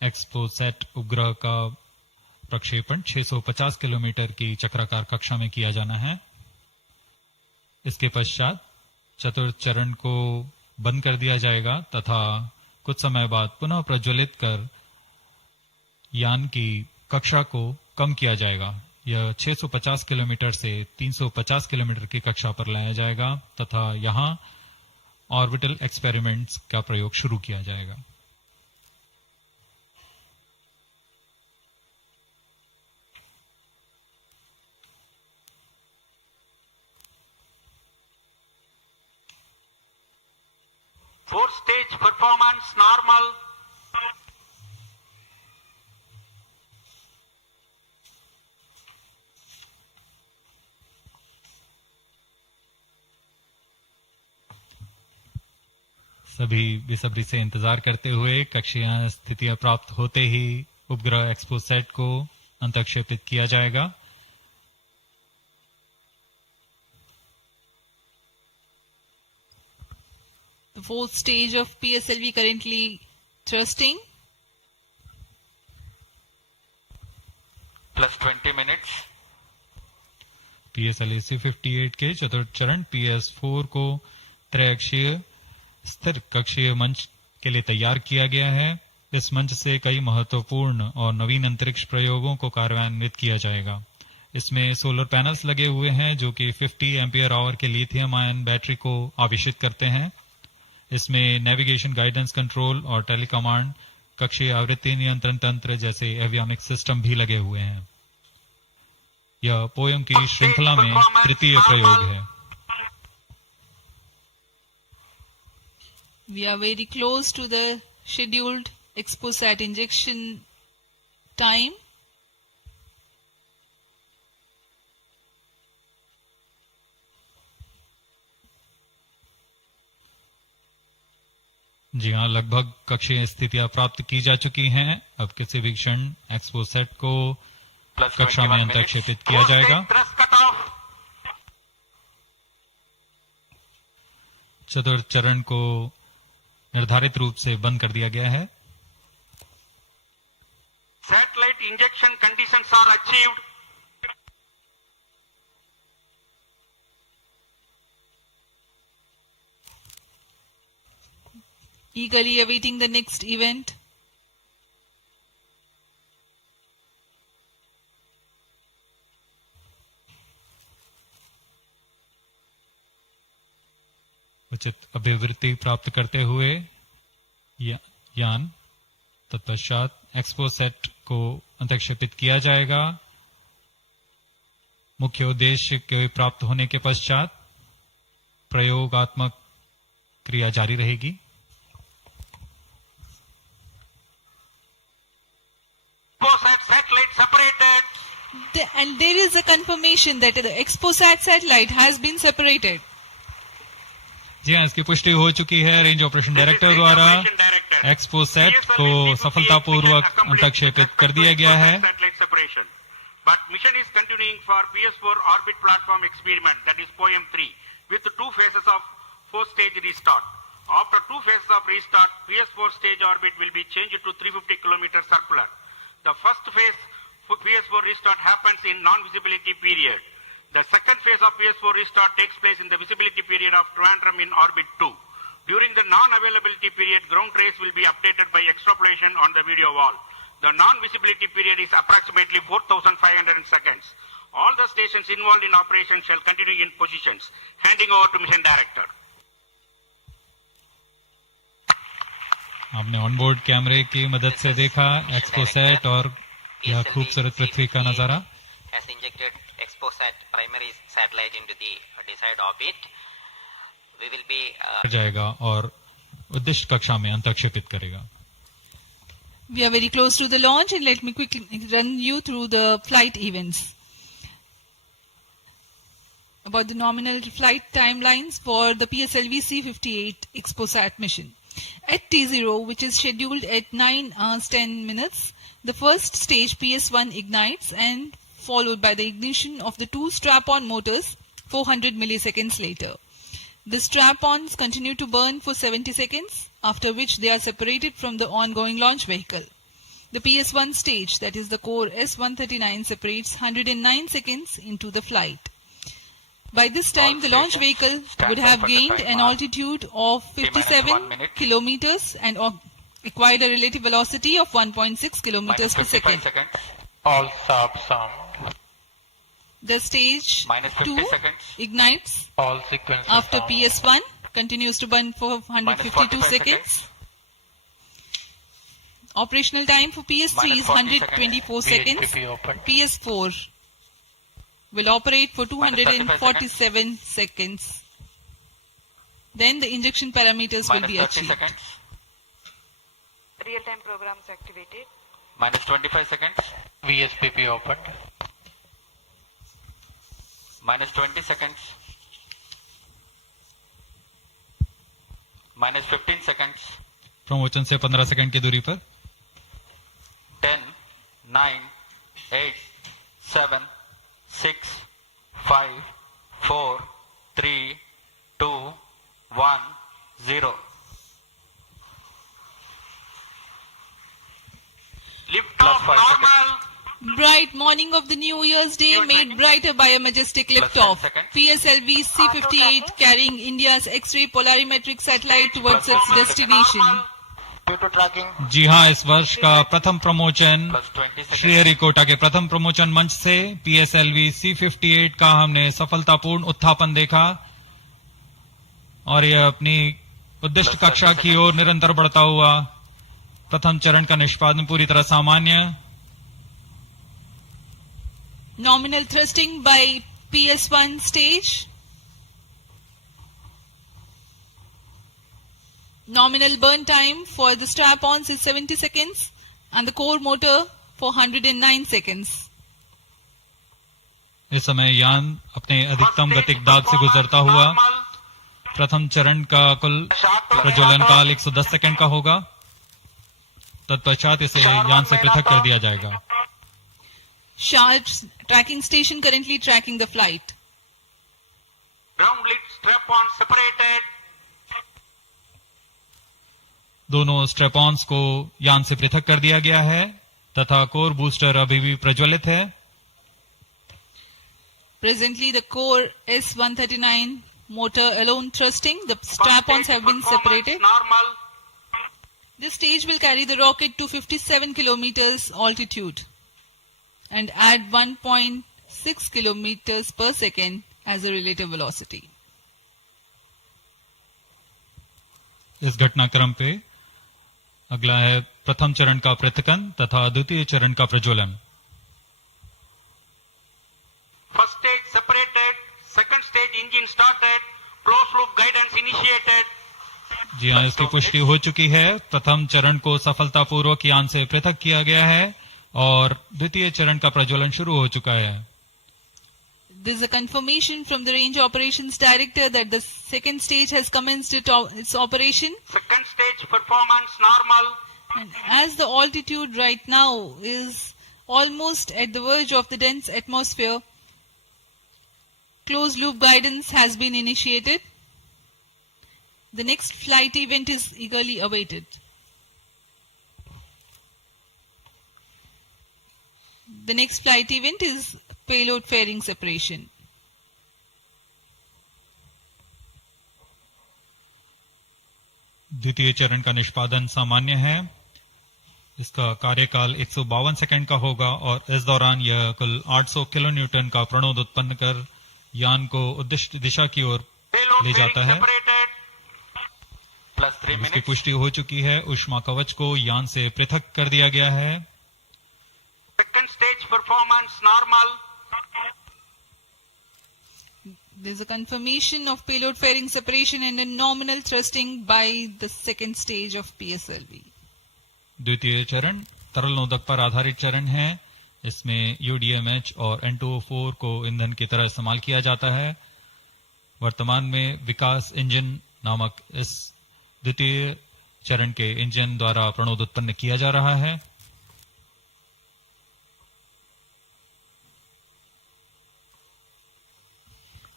एक्सपोसैट उपग्रह का प्रक्षेपण 650 किलोमीटर की चक्राकार कक्षा में किया जाना है। इसके पश्चात चतुर्थ चरण को बंद कर दिया जाएगा तथा कुछ समय बाद पुनः प्रज्वलित कर यान की कक्षा को कम किया जाएगा। यह 650 किलोमीटर से 350 किलोमीटर की कक्षा पर लाया जाएगा तथा यहां ऑर्बिटल एक्सपेरिमेंट्स का प्रयोग शुरू किया जाएगा। Fourth stage performance normal. सभी बेसब्री से इंतजार करते हुए कक्षीय स्थितियां प्राप्त होते ही उपग्रह एक्सपोसैट को अंतक्षेपित किया जाएगा। The fourth stage of PSLV currently thrusting. Plus 20 minutes. PSLV-C58 के चतुर्थ चरण PS4 को त्रैअक्षीय स्थिर कक्षीय मंच के लिए तैयार किया गया है। इस मंच से कई महत्वपूर्ण और नवीन अंतरिक्ष प्रयोगों को कार्यान्वित किया जाएगा। इसमें सोलर पैनल्स लगे हुए हैं जो कि 50 एम्पियर आवर के लिथियम आयन बैटरी को आवेशित करते हैं। इसमें नेविगेशन गाइडेंस कंट्रोल और टेलीकमांड कक्षीय आवृत्ति नियंत्रण तंत्र जैसे एवियोनिक्स सिस्टम भी लगे हुए हैं। यह पोयम की श्रृंखला में तृतीय प्रयोग है। We are very close to the scheduled XPoSat injection time. जी हाँ, लगभग कक्षीय स्थितियां प्राप्त की जा चुकी हैं। अब किसी भी क्षण एक्सपोसैट को कक्षा में अंतक्षेपित किया जाएगा। चतुर्थ चरण को निर्धारित रूप से बंद कर दिया गया है। Satellite injection conditions are achieved. Eagerly awaiting the next event. उचित अभिवृत्ति प्राप्त करते हुए यान तत्पश्चात एक्सपोसैट को अंतक्षेपित किया जाएगा। मुख्य उद्देश्य के प्राप्त होने के पश्चात प्रयोगात्मक क्रिया जारी रहेगी। Satellite separated. And there is a confirmation that the XPoSat satellite has been separated. जी हाँ, इसकी पुष्टि हो चुकी है रेंज ऑपरेशन डायरेक्टर द्वारा। एक्सपोसैट को सफलतापूर्वक अंतक्षेपित कर दिया गया है। But mission is continuing for PS4 orbit platform experiment, that is POEM3, with 2 phases of 4-stage restart. After 2 phases of restart, PS4 stage orbit will be changed to 350 km circular. The first phase for PS4 restart happens in non-visibility period. The second phase of PS4 restart takes place in the visibility period of Trivandrum in orbit 2. During the non-availability period, ground trace will be updated by extrapolation on the video wall. The non-visibility period is approximately 4,500 seconds. All the stations involved in operation shall continue in positions. Handing over to mission director. आपने onboard कैमरे की मदद से देखा XPoSat और यह खूबसूरत पृथ्वी का नजारा। Has injected XPoSat primary satellite into the desired orbit. We will be जाएगा और उद्दिष्ट कक्षा में अंतक्षेपित करेगा। We are very close to the launch and let me quickly run you through the flight events. About the nominal flight timelines for the PSLV-C58 XPoSat mission. At T0, which is scheduled at 9 hours 10 minutes, the first stage PS1 ignites and followed by the ignition of the 2 strap-on motors 400 milliseconds later. The strap-ons continue to burn for 70 seconds, after which they are separated from the ongoing launch vehicle. The PS1 stage, that is the core S139, separates 109 seconds into the flight. By this time, the launch vehicle would have gained an altitude of 57 kilometers and acquired a relative velocity of 1.6 kilometers per second. seconds. All subs sound. The stage Minus 50 2 seconds. ignites All sequences after sound. PS1, continues to burn for 152 45 seconds. Operational time for PS3 is 124 seconds. VHPP open. PS4 will operate for 247 seconds. Then the injection parameters will Minus be 30 achieved. seconds. Real-time programs activated. Minus 25 seconds. VSPP opened. Minus 20 seconds. Minus 15 seconds. Promotion से 15 second की दूरी पर 10, 9, 8, 7, 6, 5, 4, 3, 2, 1, 0. Lift Plus off 5 normal. Bright morning of the New Year's Day made brighter by a majestic liftoff. PSLV-C58 carrying India's X-ray polarimetric satellite towards its destination. Due to tracking. जी हाँ, इस वर्ष का प्रथम प्रमोचन Plus 20 seconds. Sriharikota के प्रथम प्रमोचन मंच से PSLV-C58 का हमने सफलतापूर्ण उत्थापन देखा और यह अपनी उद्दिष्ट कक्षा की ओर निरंतर बढ़ता हुआ प्रथम चरण का निष्पादन पूरी तरह सामान्य. Nominal thrusting by PS1 stage. Nominal burn time for the strap-ons is 70 seconds and the core motor for 109 seconds. इस समय यान अपने अधिकतम गतिक दाब से गुजरता हुआ प्रथम चरण का कुल प्रज्वलन काल 110 सेकंड का होगा. तत्पश्चात इसे यान से पृथक कर दिया जाएगा. SHAR tracking station currently tracking the flight. Ground lit strap-on separated. दोनों स्ट्रेपॉन्स को यान से पृथक कर दिया गया है तथा कोर बूस्टर अभी भी प्रज्वलित है. Presently the core S139 motor alone thrusting. The strap-ons have been separated. Normal. This stage will carry the rocket to 57 kilometers altitude and add 1.6 kilometers per second as a relative velocity. इस घटनाक्रम पे अगला है प्रथम चरण का पृथकन तथा द्वितीय चरण का प्रज्वलन. First stage separated. Second stage engine started. Closed loop guidance initiated. जी हाँ, इसकी पुष्टि हो चुकी है. प्रथम चरण को सफलतापूर्वक यान से पृथक किया गया है और द्वितीय चरण का प्रज्वलन शुरू हो चुका है. There is a confirmation from the Range Operations Director that the second stage has commenced its operation. Second stage performance normal. And as the altitude right now is almost at the verge of the dense atmosphere, closed loop guidance has been initiated. The next flight event is eagerly awaited. The next flight event is payload fairing separation. द्वितीय चरण का निष्पादन सामान्य है. इसका कार्यकाल 152 second का होगा और इस दौरान यह कुल 800 किलोन्यूटन का प्रणोद उत्पन्न कर यान को उद्दिष्ट दिशा की ओर ले जाता है. Plus 3 इसकी minutes. पुष्टि हो चुकी है. ऊष्मा कवच को यान से पृथक कर दिया गया है. Second stage performance normal. There is a confirmation of payload fairing separation and a nominal thrusting by the second stage of PSLV. द्वितीय चरण तरल नोदक पर आधारित चरण है. इसमें UDMH और N2O4 को ईंधन की तरह इस्तेमाल किया जाता है. वर्तमान में विकास इंजन नामक इस द्वितीय चरण के इंजन द्वारा प्रणोद उत्पन्न किया जा रहा है.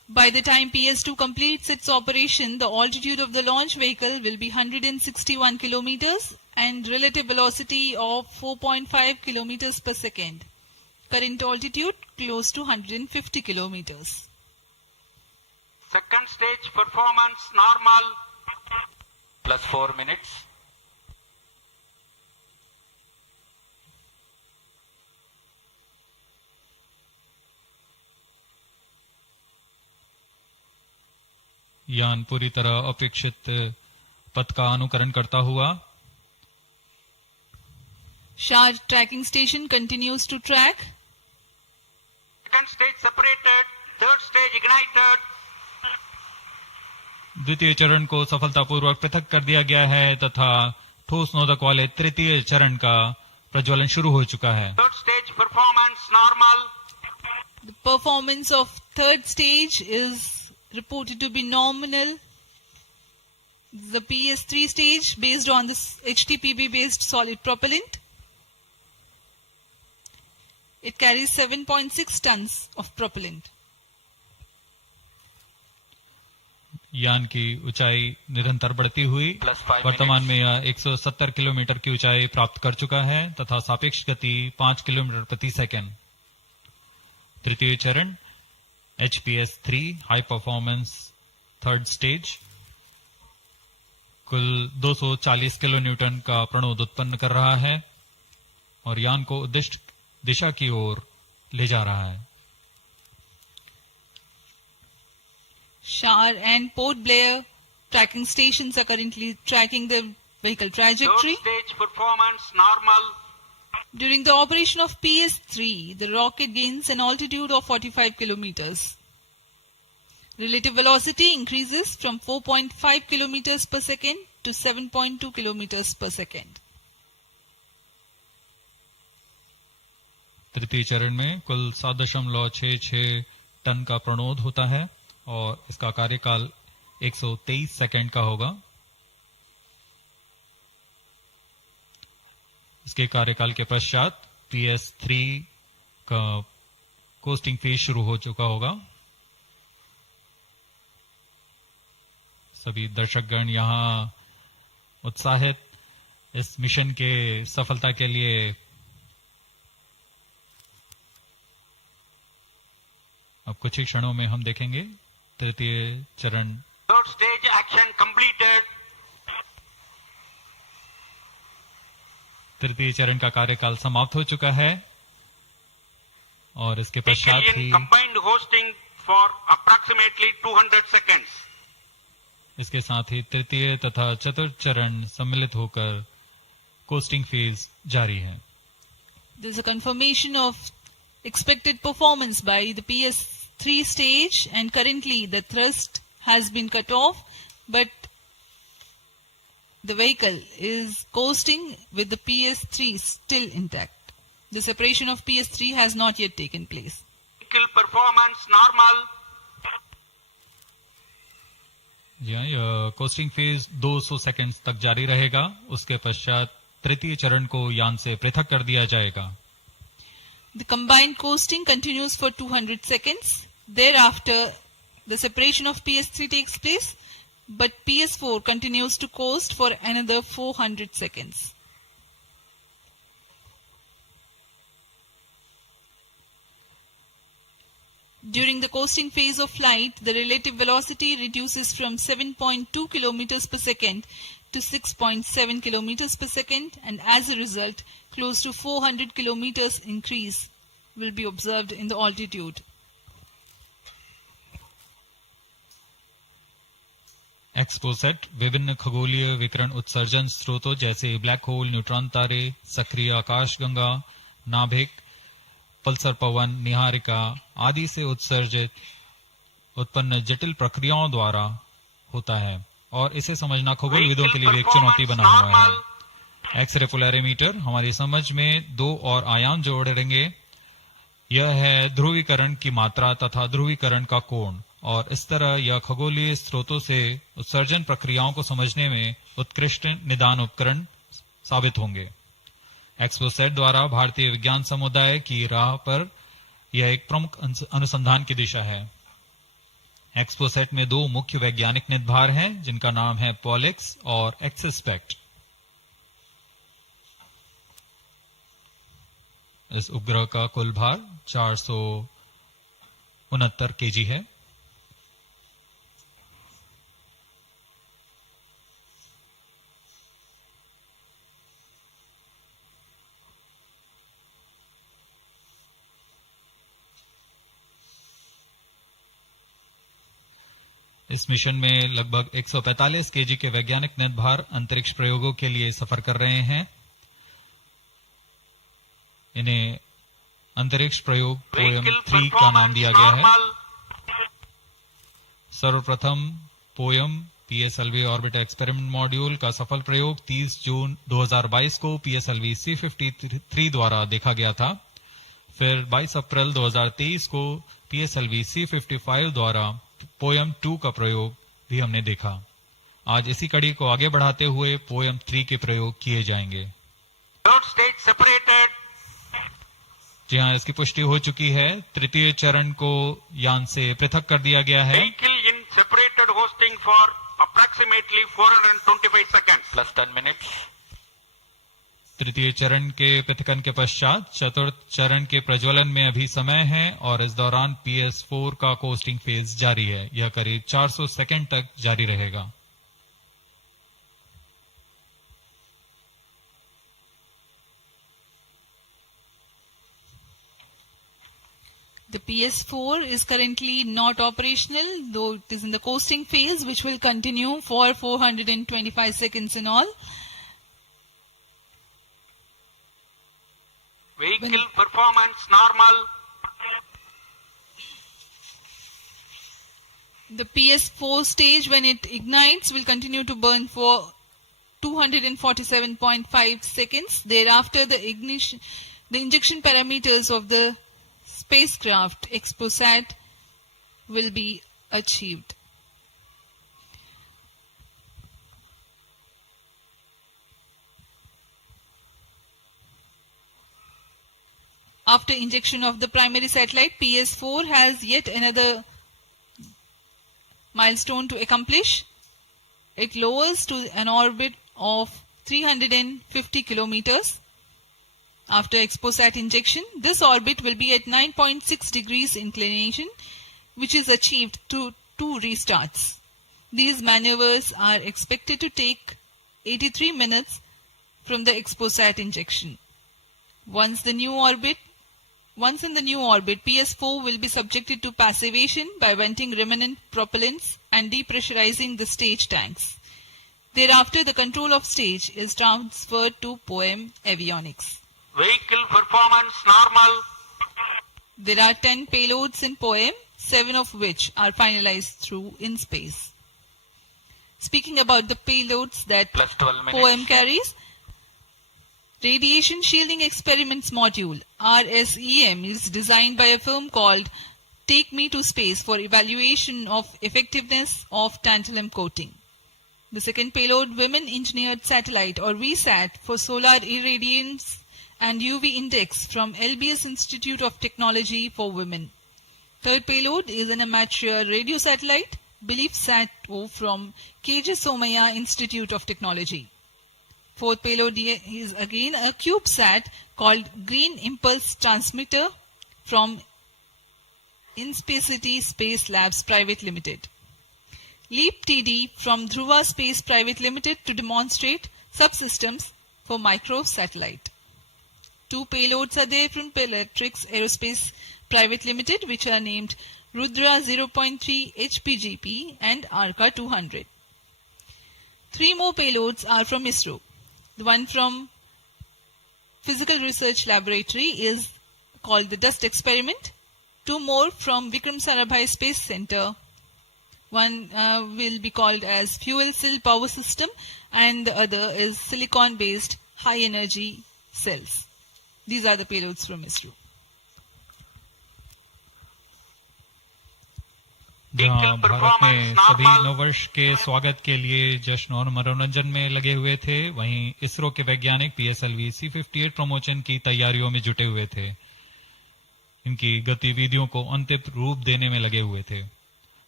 By the time PS2 completes its operation, the altitude of the launch vehicle will be 161 kilometers and relative velocity of 4.5 kilometers per second. Current altitude close to 150 kilometers. Second stage performance normal. Plus 4 minutes. यान पूरी तरह अपेक्षित पथ का अनुकरण करता हुआ SHAR tracking station continues to track. Second stage separated. Third stage ignited. द्वितीय चरण को सफलतापूर्वक पृथक कर दिया गया है तथा ठोस नोदक वाले तृतीय चरण का प्रज्वलन शुरू हो चुका है. Third stage performance normal. The performance of third stage is reported to be nominal. The PS3 stage based on this HTPB based solid propellant. It carries 7.6 tons of propellant. यान की ऊंचाई निरंतर बढ़ती हुई वर्तमान में यह 170 किलोमीटर की ऊंचाई प्राप्त कर चुका है तथा सापेक्ष गति 5 किलोमीटर प्रति सेकंड. तृतीय चरण HPS3 high performance third stage कुल 240 किलो न्यूटन का प्रणोद उत्पन्न कर रहा है और यान को उद्दिष्ट दिशा की ओर ले जा रहा है. SHAR and Port Blair tracking stations are currently tracking the vehicle trajectory. Third stage performance normal. During the operation of PS3, the rocket gains an altitude of 45 kilometers. Relative velocity increases from 4.5 kilometers per second to 7.2 kilometers per second. तृतीय चरण में कुल 7.66 ton का प्रणोद होता है और इसका कार्यकाल 123 सेकंड का होगा. इसके कार्यकाल के पश्चात PS3 का कोस्टिंग फेज शुरू हो चुका होगा. सभी दर्शकगण यहां उत्साहित इस मिशन के सफलता के लिए अब कुछ ही क्षणों में हम देखेंगे तृतीय चरण. Third stage action completed. तृतीय चरण का कार्यकाल समाप्त हो चुका है और इसके पश्चात ही combined hosting for approximately 200 seconds. इसके साथ ही तृतीय तथा चतुर्थ चरण सम्मिलित होकर कोस्टिंग फेज जारी है. There is a confirmation of expected performance by the PS3 stage and currently the thrust has been cut off but the vehicle is coasting with the PS3 still intact. The separation of PS3 has not yet taken place. Vehicle performance normal. यह costing phase 200 seconds तक जारी रहेगा. उसके पश्चात तृतीय चरण को यान से पृथक कर दिया जाएगा. The combined coasting continues for 200 seconds. Thereafter, the separation of PS3 takes place, but PS4 continues to coast for another 400 seconds. During the coasting phase of flight, the relative velocity reduces from 7.2 kilometers per second to 6.7 kilometers per second, and as a result, close to 400 kilometers increase will be observed in the altitude. XPoSat विभिन्न खगोलीय विकिरण उत्सर्जन स्रोतों जैसे black hole, neutron तारे, सक्रिय आकाशगंगा, नाभिक, पल्सर पवन, निहारिका आदि से उत्सर्जित उत्पन्न जटिल प्रक्रियाओं द्वारा होता है और इसे समझना खगोलविदों के लिए भी एक चुनौती बना हुआ है. एक्सरे पोलैरिमीटर हमारी समझ में दो और आयाम जोड़ेंगे. यह है ध्रुवीकरण की मात्रा तथा ध्रुवीकरण का कोण और इस तरह यह खगोलीय स्रोतों से उत्सर्जन प्रक्रियाओं को समझने में उत्कृष्ट निदान उपकरण साबित होंगे. XPoSat द्वारा भारतीय विज्ञान समुदाय की राह पर यह एक प्रमुख अनुसंधान की दिशा है. एक्सपोसेट में दो मुख्य वैज्ञानिक निदभार हैं जिनका नाम है पॉलिक्स और एक्सस्पेक्ट। इस उपग्रह का कुल भार 469 केजी है। इस मिशन में लगभग 145 केजी के वैज्ञानिक निदभार अंतरिक्ष प्रयोगों के लिए सफर कर रहे हैं। इन्हें अंतरिक्ष प्रयोग पोएम 3 का नाम दिया गया है। सर्वप्रथम poem PSLV orbit experiment module का सफल प्रयोग 30 जून 2022 को PSLV-C58 द्वारा देखा गया था। फिर 22 अप्रैल 2023 को PSLV-C55 द्वारा पोएम 2 का प्रयोग भी हमने देखा। आज इसी कड़ी को आगे बढ़ाते हुए पोएम 3 के प्रयोग किए जाएंगे। जी हाँ, इसकी पुष्टि हो चुकी है। तृतीय चरण को यान से पृथक कर दिया गया है। Vehicle in separated hosting for approximately 425 seconds. Plus 10 minutes. तृतीय चरण के पृथकन के पश्चात चतुर्थ चरण के प्रज्वलन में अभी समय है और इस दौरान PS4 का कोस्टिंग फेज जारी है। यह करीब 400 सेकंड तक जारी रहेगा। The PS4 is currently not operational, though it is in the coasting phase, which will continue for 425 seconds in all. Vehicle performance normal. The PS4 stage, when it ignites, will continue to burn for 247.5 seconds. Thereafter, the injection parameters of the spacecraft XPoSat will be achieved. After injection of the primary satellite, PS4 has yet another milestone to accomplish. It lowers to an orbit of 350 kilometers. After XPoSat injection, this orbit will be at 9.6 degrees inclination, which is achieved through 2 restarts. These maneuvers are expected to take 83 minutes from the XPoSat injection. Once in the new orbit, PS4 will be subjected to passivation by venting remnant propellants and depressurizing the stage tanks. Thereafter, the control of stage is transferred to POEM avionics. Vehicle performance normal. There are 10 payloads in POEM, 7 of which are finalized through in space. Speaking about the payloads that Plus 12 minutes. POEM carries, Radiation Shielding Experiments Module RSEM is designed by a firm called Take Me to Space for evaluation of effectiveness of tantalum coating. The second payload, Women Engineered Satellite or VSAT for solar irradiance and UV index from LBS Institute of Technology for Women. Third payload is an amateur radio satellite, BeliefSat-O from KJ Somaya Institute of Technology. Fourth payload is again a CubeSat called Green Impulse Transmitter from Inspacity Space Labs Private Limited. LEAP TD from Dhruva Space Private Limited to demonstrate subsystems for microsatellite. 2 payloads are there from Polarimeter Aerospace Private Limited, which are named Rudra 0.3 HPGP and Arca 200. 3 more payloads are from ISRO. The one from Physical Research Laboratory is called the Dust Experiment. 2 more from Vikram Sarabhai Space Centre. One will be called as Fuel Cell Power System and the other is silicon-based high energy cells. These are the payloads from ISRO. जहां भारत में सभी नववर्ष के स्वागत के लिए जश्न और मनोरंजन में लगे हुए थे, वहीं इसरो के वैज्ञानिक PSLV-C58 प्रमोशन की तैयारियों में जुटे हुए थे। इनकी गतिविधियों को अंतिम रूप देने में लगे हुए थे।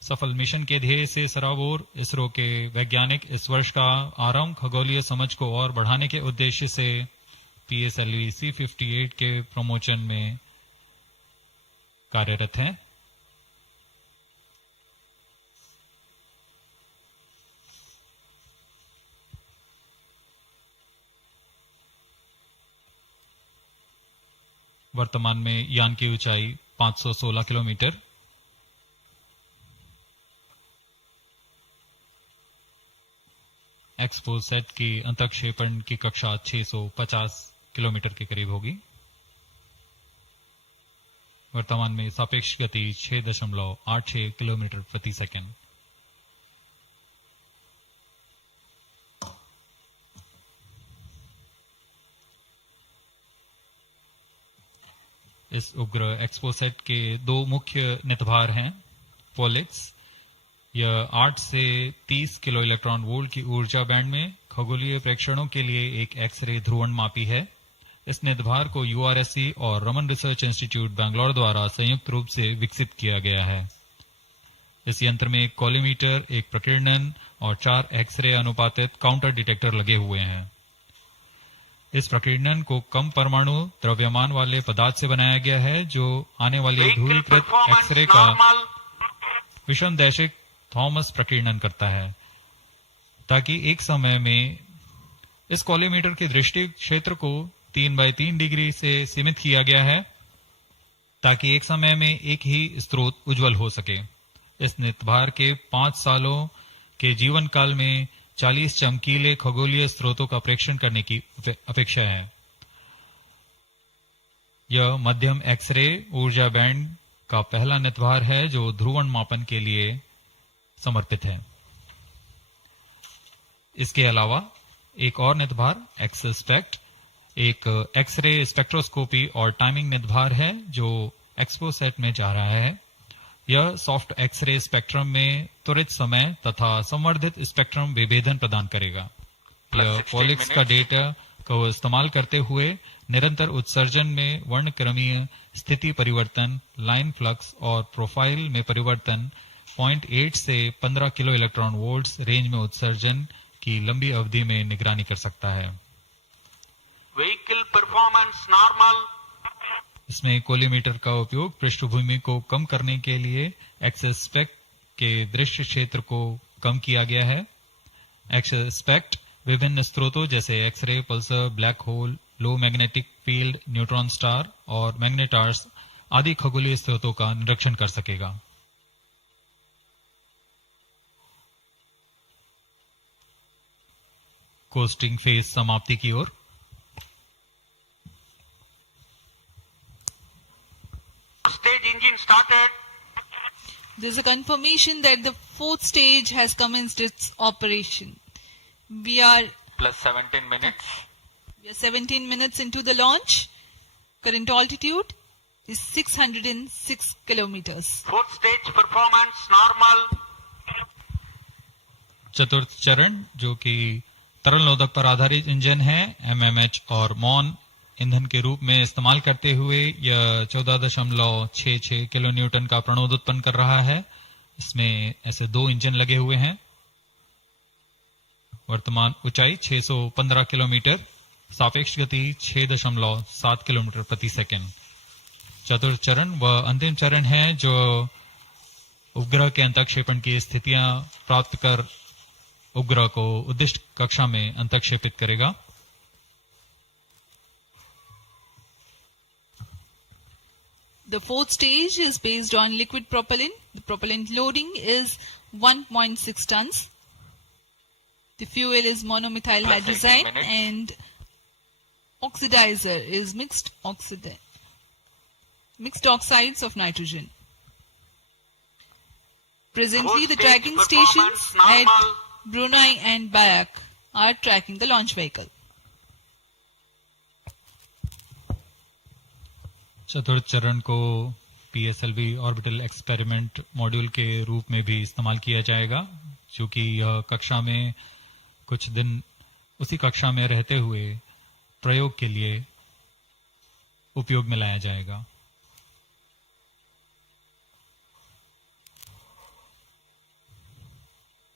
सफल मिशन के ध्येय से सराबोर इसरो के वैज्ञानिक इस वर्ष का आरंभ खगोलीय समझ को और बढ़ाने के उद्देश्य से PSLV-C58 के प्रमोशन में कार्यरत हैं। वर्तमान में यान की ऊंचाई 516 किलोमीटर, XPoSat की अंतक्षेपण की कक्षा 650 किलोमीटर के करीब होगी। वर्तमान में सापेक्ष गति 6.86 किलोमीटर प्रति सेकंड। इस उपग्रह XPoSat के दो मुख्य नितभार हैं। POLIX, यह 8 से 30 किलो इलेक्ट्रॉन वोल्ट की ऊर्जा बैंड में खगोलीय प्रेक्षणों के लिए एक एक्स-रे ध्रुवण मापी है। इस नितभार को URSC और रमन रिसर्च इंस्टीट्यूट बैंगलोर द्वारा संयुक्त रूप से विकसित किया गया है। इस यंत्र में एक कॉलीमीटर, एक प्रकीर्णन और 4 एक्स-रे अनुपातित काउंटर डिटेक्टर लगे हुए हैं। इस प्रकीर्णन को कम परमाणु द्रव्यमान वाले पदार्थ से बनाया गया है, जो आने वाली ध्रुवीकृत एक्सरे का विषमदैशिक थॉमस प्रकीर्णन करता है, ताकि एक समय में इस कॉलीमीटर के दृष्टि क्षेत्र को 3x3 डिग्री से सीमित किया गया है, ताकि एक समय में एक ही स्रोत उज्जवल हो सके। इस नितभार के 5 सालों के जीवन काल में 40 चमकीले खगोलीय स्रोतों का प्रेक्षण करने की अपेक्षा है। यह मध्यम एक्सरे ऊर्जा बैंड का पहला नितभार है जो ध्रुवण मापन के लिए समर्पित है। इसके अलावा एक और नितभार XSPECT, एक एक्सरे स्पेक्ट्रोस्कोपी और टाइमिंग नितभार है जो XPoSat में जा रहा है। यह सॉफ्ट एक्सरे स्पेक्ट्रम में त्वरित समय तथा संवर्धित स्पेक्ट्रम विभेदन प्रदान करेगा। यह POLIX का डेटा को इस्तेमाल करते हुए निरंतर उत्सर्जन में वर्णक्रमीय स्थिति परिवर्तन, लाइन फ्लक्स और प्रोफाइल में परिवर्तन, 0.8 से 15 किलो इलेक्ट्रॉन वोल्ट्स रेंज में उत्सर्जन की लंबी अवधि में निगरानी कर सकता है। Vehicle performance normal. इसमें कोलीमीटर का उपयोग पृष्ठभूमि को कम करने के लिए XSPECT के दृश्य क्षेत्र को कम किया गया है। XSPECT विभिन्न स्रोतों जैसे एक्सरे, पल्सर, ब्लैक होल, लो मैग्नेटिक फील्ड, न्यूट्रॉन स्टार और मैग्नेटार्स आदि खगोलीय स्रोतों का निरीक्षण कर सकेगा। कोस्टिंग फेज समाप्ति की ओर। Stage engine started. There's a confirmation that the 4th stage has commenced its operation. We are Plus 17 minutes. We are 17 minutes into the launch. Current altitude is 606 kilometers. 4th stage performance normal. चतुर्थ चरण जो कि तरल नोदक पर आधारित engine है, MMH और MON ईंधन के रूप में इस्तेमाल करते हुए यह 14.66 किलो न्यूटन का प्रणोद उत्पन्न कर रहा है। इसमें ऐसे 2 इंजन लगे हुए हैं। वर्तमान ऊंचाई 615 किलोमीटर, सापेक्ष गति 6.7 किलोमीटर प्रति सेकंड। चतुर्थ चरण वह अंतिम चरण है जो उपग्रह के अंतक्षेपण की स्थितियां प्राप्त कर उपग्रह को उद्दिष्ट कक्षा में अंतक्षेपित करेगा। The 4th stage is based on liquid propellant. The propellant loading is 1.6 tons. The fuel is monomethyl hydrazine and oxidizer is mixed oxides of nitrogen. Presently, the tracking stations at Brunei and Barak are tracking the launch vehicle. चतुर्थ चरण को PSLV orbital experiment module के रूप में भी इस्तेमाल किया जाएगा, जो कि यह कक्षा में कुछ दिन उसी कक्षा में रहते हुए प्रयोग के लिए उपयोग में लाया जाएगा।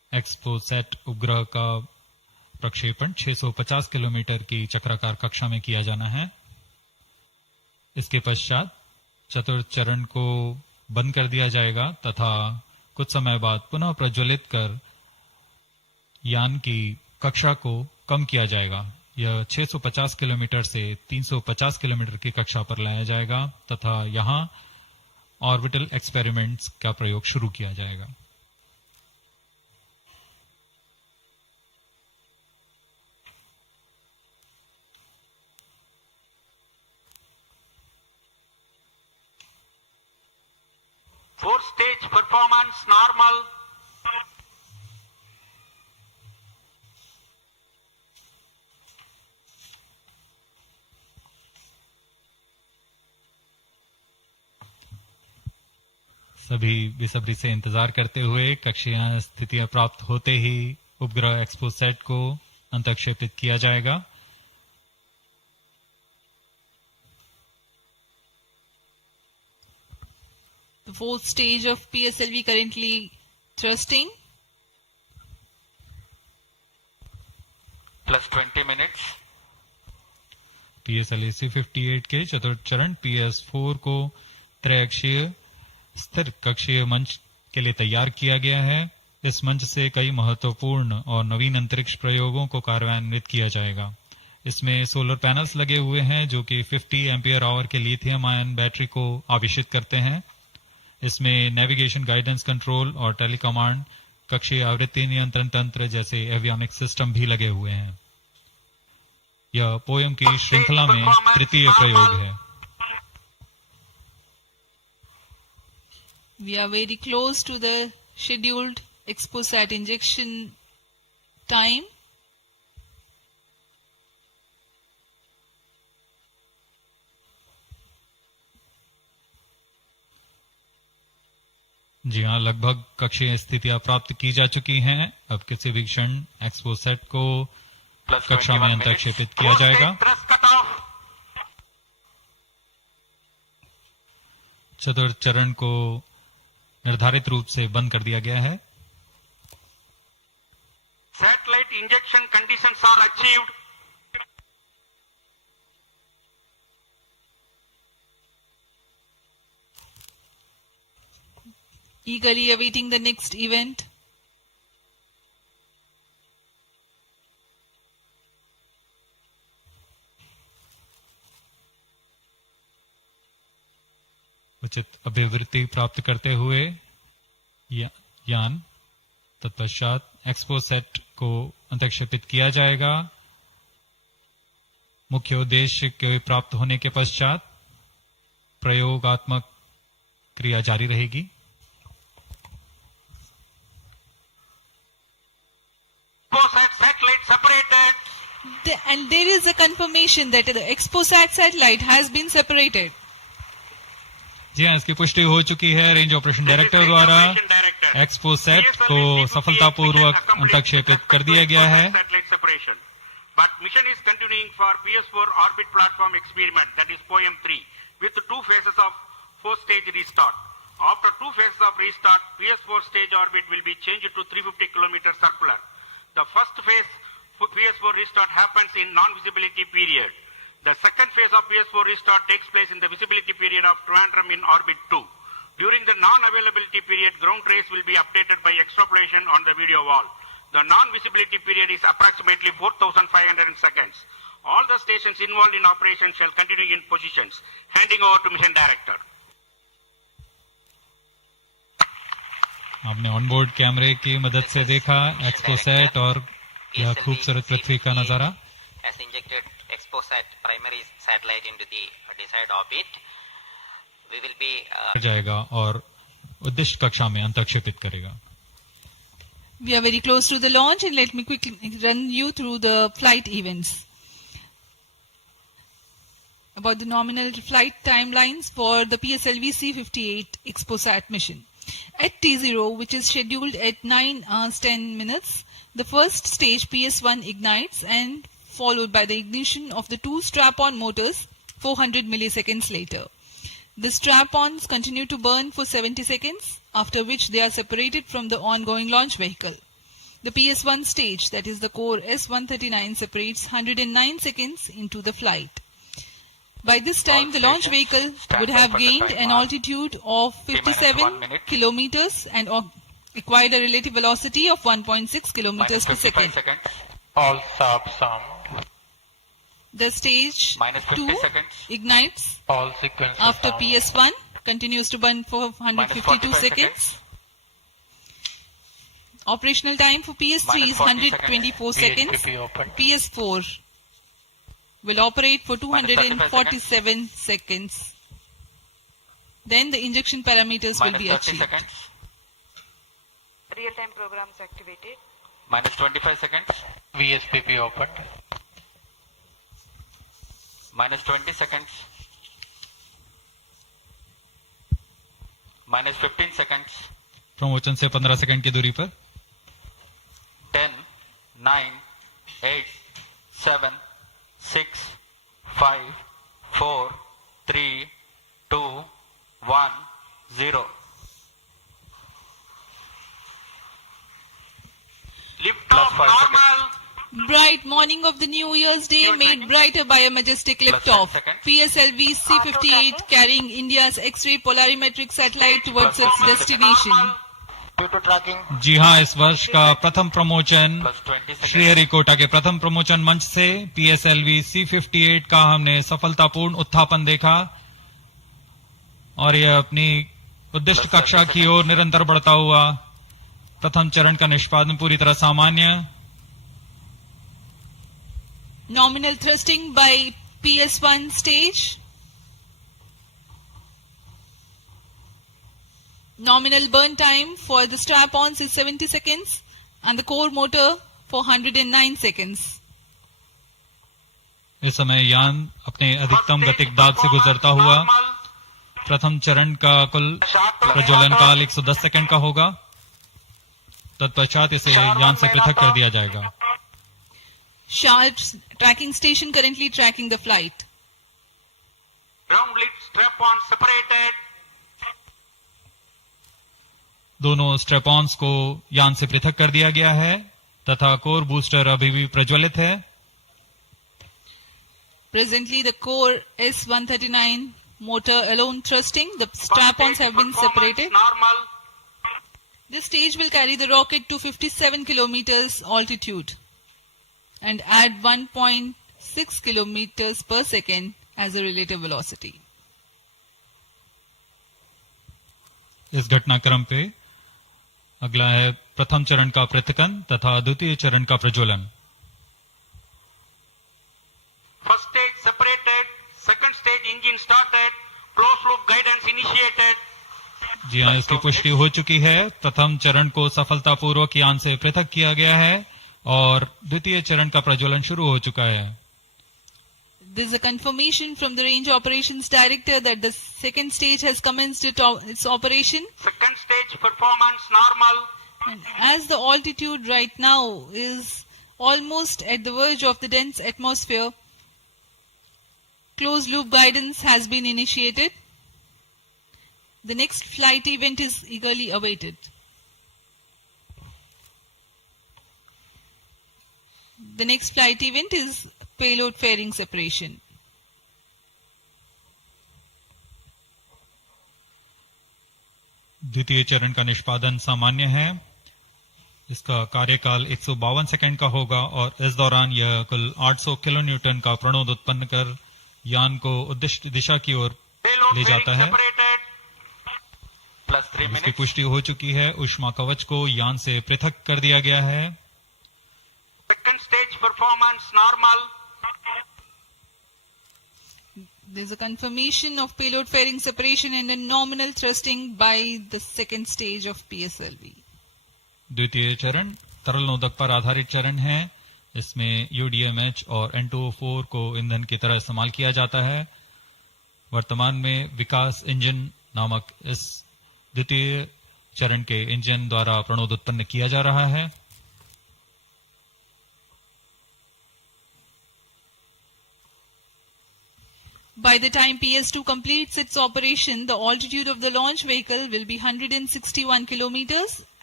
एक्सपोसैट उपग्रह का प्रक्षेपण 650 किलोमीटर की चक्राकार कक्षा में किया जाना है। इसके पश्चात चतुर्थ चरण को बंद कर दिया जाएगा तथा कुछ समय बाद पुनः प्रज्वलित कर यान की कक्षा को कम किया जाएगा। यह 650 किलोमीटर से 350 किलोमीटर की कक्षा पर लाया जाएगा तथा यहां ऑर्बिटल एक्सपेरिमेंट्स का प्रयोग शुरू किया जाएगा। Fourth stage performance normal. सभी बेसब्री से इंतजार करते हुए कक्षीय स्थितियां प्राप्त होते ही उपग्रह एक्सपोसैट को अंतक्षेपित किया जाएगा। The fourth stage of PSLV currently thrusting. Plus 20 minutes. PSLV-C58 के चतुर्थ चरण PS4 को त्रैअक्षीय स्थिर कक्षीय मंच के लिए तैयार किया गया है। इस मंच से कई महत्वपूर्ण और नवीन अंतरिक्ष प्रयोगों को कार्यान्वित किया जाएगा। इसमें सोलर पैनल्स लगे हुए हैं जो कि 50 एम्पियर आवर के लिथियम आयन बैटरी को आवेशित करते हैं। इसमें नेविगेशन गाइडेंस कंट्रोल और टेलीकमांड कक्षीय आवृत्ति नियंत्रण तंत्र जैसे एवियोनिक्स सिस्टम भी लगे हुए हैं। यह पोयम की श्रृंखला में तृतीय प्रयोग है। We are very close to the scheduled XPoSat injection time. जी हाँ, लगभग कक्षीय स्थितियां प्राप्त की जा चुकी हैं। अब किसी भी क्षण एक्सपोसैट को कक्षा में अंतक्षेपित किया जाएगा। चतुर्थ चरण को निर्धारित रूप से बंद कर दिया गया है। Satellite injection conditions are achieved. Eagerly awaiting the next event. उचित अभिवृत्ति प्राप्त करते हुए यान तत्पश्चात एक्सपोसैट को अंतक्षेपित किया जाएगा। मुख्य उद्देश्य के प्राप्त होने के पश्चात प्रयोगात्मक क्रिया जारी रहेगी। XPoSat satellite separated. And there is a confirmation that the XPoSat satellite has been separated. जी हाँ, इसकी पुष्टि हो चुकी है रेंज ऑपरेशन डायरेक्टर द्वारा। एक्सपोसैट को सफलतापूर्वक अंतक्षेपित कर दिया गया है। But mission is continuing for PS4 orbit platform experiment, that is POEM3, with 2 phases of 4-stage restart. After 2 phases of restart, PS4 stage orbit will be changed to 350 km circular. The first phase for PS4 restart happens in non-visibility period. The second phase of PS4 restart takes place in the visibility period of Trivandrum in orbit 2. During the non-availability period, ground trace will be updated by extrapolation on the video wall. The non-visibility period is approximately 4,500 seconds. All the stations involved in operation shall continue in positions. Handing over to mission director. आपने onboard कैमरे की मदद से देखा XPoSat और यह खूबसूरत पृथ्वी का नजारा। Has injected XPoSat primary satellite into the desired orbit. We will be जाएगा और उद्दिष्ट कक्षा में अंतक्षेपित करेगा। We are very close to the launch and let me quickly run you through the flight events. About the nominal flight timelines for the PSLV-C58 XPoSat mission. At T0, which is scheduled at 9 hours 10 minutes, the first stage PS1 ignites and followed by the ignition of the 2 strap-on motors 400 milliseconds later. The strap-ons continue to burn for 70 seconds, after which they are separated from the ongoing launch vehicle. The PS1 stage, that is the core S139, separates 109 seconds into the flight. By this time, the launch vehicle would have gained an altitude of 57 kilometers and acquired a relative velocity of 1.6 kilometers per second. All sub sound. The stage Minus 50 2 seconds. ignites All sequence after sound. PS1, continues to burn for 152 45 seconds. Operational time for PS3 Minus is 40 124 seconds. PHPP open. PS4 will operate for Minus 35 247 seconds. Then the injection parameters will Minus be 30 achieved. seconds. Real-time programs activated. Minus 25 seconds. VSPP opened. Minus 20 seconds. Minus 15 seconds. Promotion से 15 second की दूरी पर 10, 9, 8, 7, 6, 5, 4, 3, 2, 1, 0. Lift Plus off 5 normal. Bright morning of the New Year's Day made brighter by a majestic liftoff. PSLV-C58 carrying India's X-ray polarimetric satellite towards its destination. Due to tracking. जी हाँ, इस वर्ष का प्रथम प्रमोचन Plus 20 seconds. Sriharikota के प्रथम प्रमोचन मंच से PSLV-C58 का हमने सफलतापूर्ण उत्थापन देखा और यह अपनी उद्दिष्ट कक्षा की ओर निरंतर बढ़ता हुआ प्रथम चरण का निष्पादन पूरी तरह सामान्य. Nominal thrusting by PS1 stage. Nominal burn time for the strap-ons is 70 seconds and the core motor for 109 seconds. इस समय यान अपने अधिकतम गतिक दाब से गुजरता हुआ प्रथम चरण का कुल प्रज्वलन काल 110 सेकंड का होगा. तत्पश्चात इसे यान से पृथक कर दिया जाएगा. SHAR tracking station currently tracking the flight. Ground lift strap-on separated. दोनों स्ट्रेपॉन्स को यान से पृथक कर दिया गया है तथा कोर बूस्टर अभी भी प्रज्वलित है. Presently the core S139 motor alone thrusting. The strap-ons have been separated. Normal. This stage will carry the rocket to 57 kilometers altitude and add 1.6 kilometers per second as a relative velocity. इस घटनाक्रम पे अगला है प्रथम चरण का पृथकन तथा द्वितीय चरण का प्रज्वलन. First stage separated. Second stage engine started. Closed loop guidance initiated. जी हाँ, इसकी पुष्टि हो चुकी है. प्रथम चरण को सफलतापूर्वक यान से पृथक किया गया है और द्वितीय चरण का प्रज्वलन शुरू हो चुका है. There is a confirmation from the Range Operations Director that the second stage has commenced its operation. Second stage performance normal. And as the altitude right now is almost at the verge of the dense atmosphere, closed loop guidance has been initiated. The next flight event is eagerly awaited. The next flight event is payload fairing separation. द्वितीय चरण का निष्पादन सामान्य है. इसका कार्यकाल 152 second का होगा और इस दौरान यह कुल 800 किलो न्यूटन का प्रणोद उत्पन्न कर यान को उद्दिष्ट दिशा की ओर ले जाता है. Plus 3 इसकी minutes. पुष्टि हो चुकी है. ऊष्मा कवच को यान से पृथक कर दिया गया है. Second stage performance normal. There is a confirmation of payload fairing separation and a nominal thrusting by the second stage of PSLV. द्वितीय चरण तरल नोदक पर आधारित चरण है. इसमें UDMH और N2O4 को ईंधन की तरह इस्तेमाल किया जाता है. वर्तमान में विकास इंजन नामक इस द्वितीय चरण के इंजन द्वारा प्रणोद उत्पन्न किया जा रहा है. By the time PS2 completes its operation, the altitude of the launch vehicle will be 161 kilometers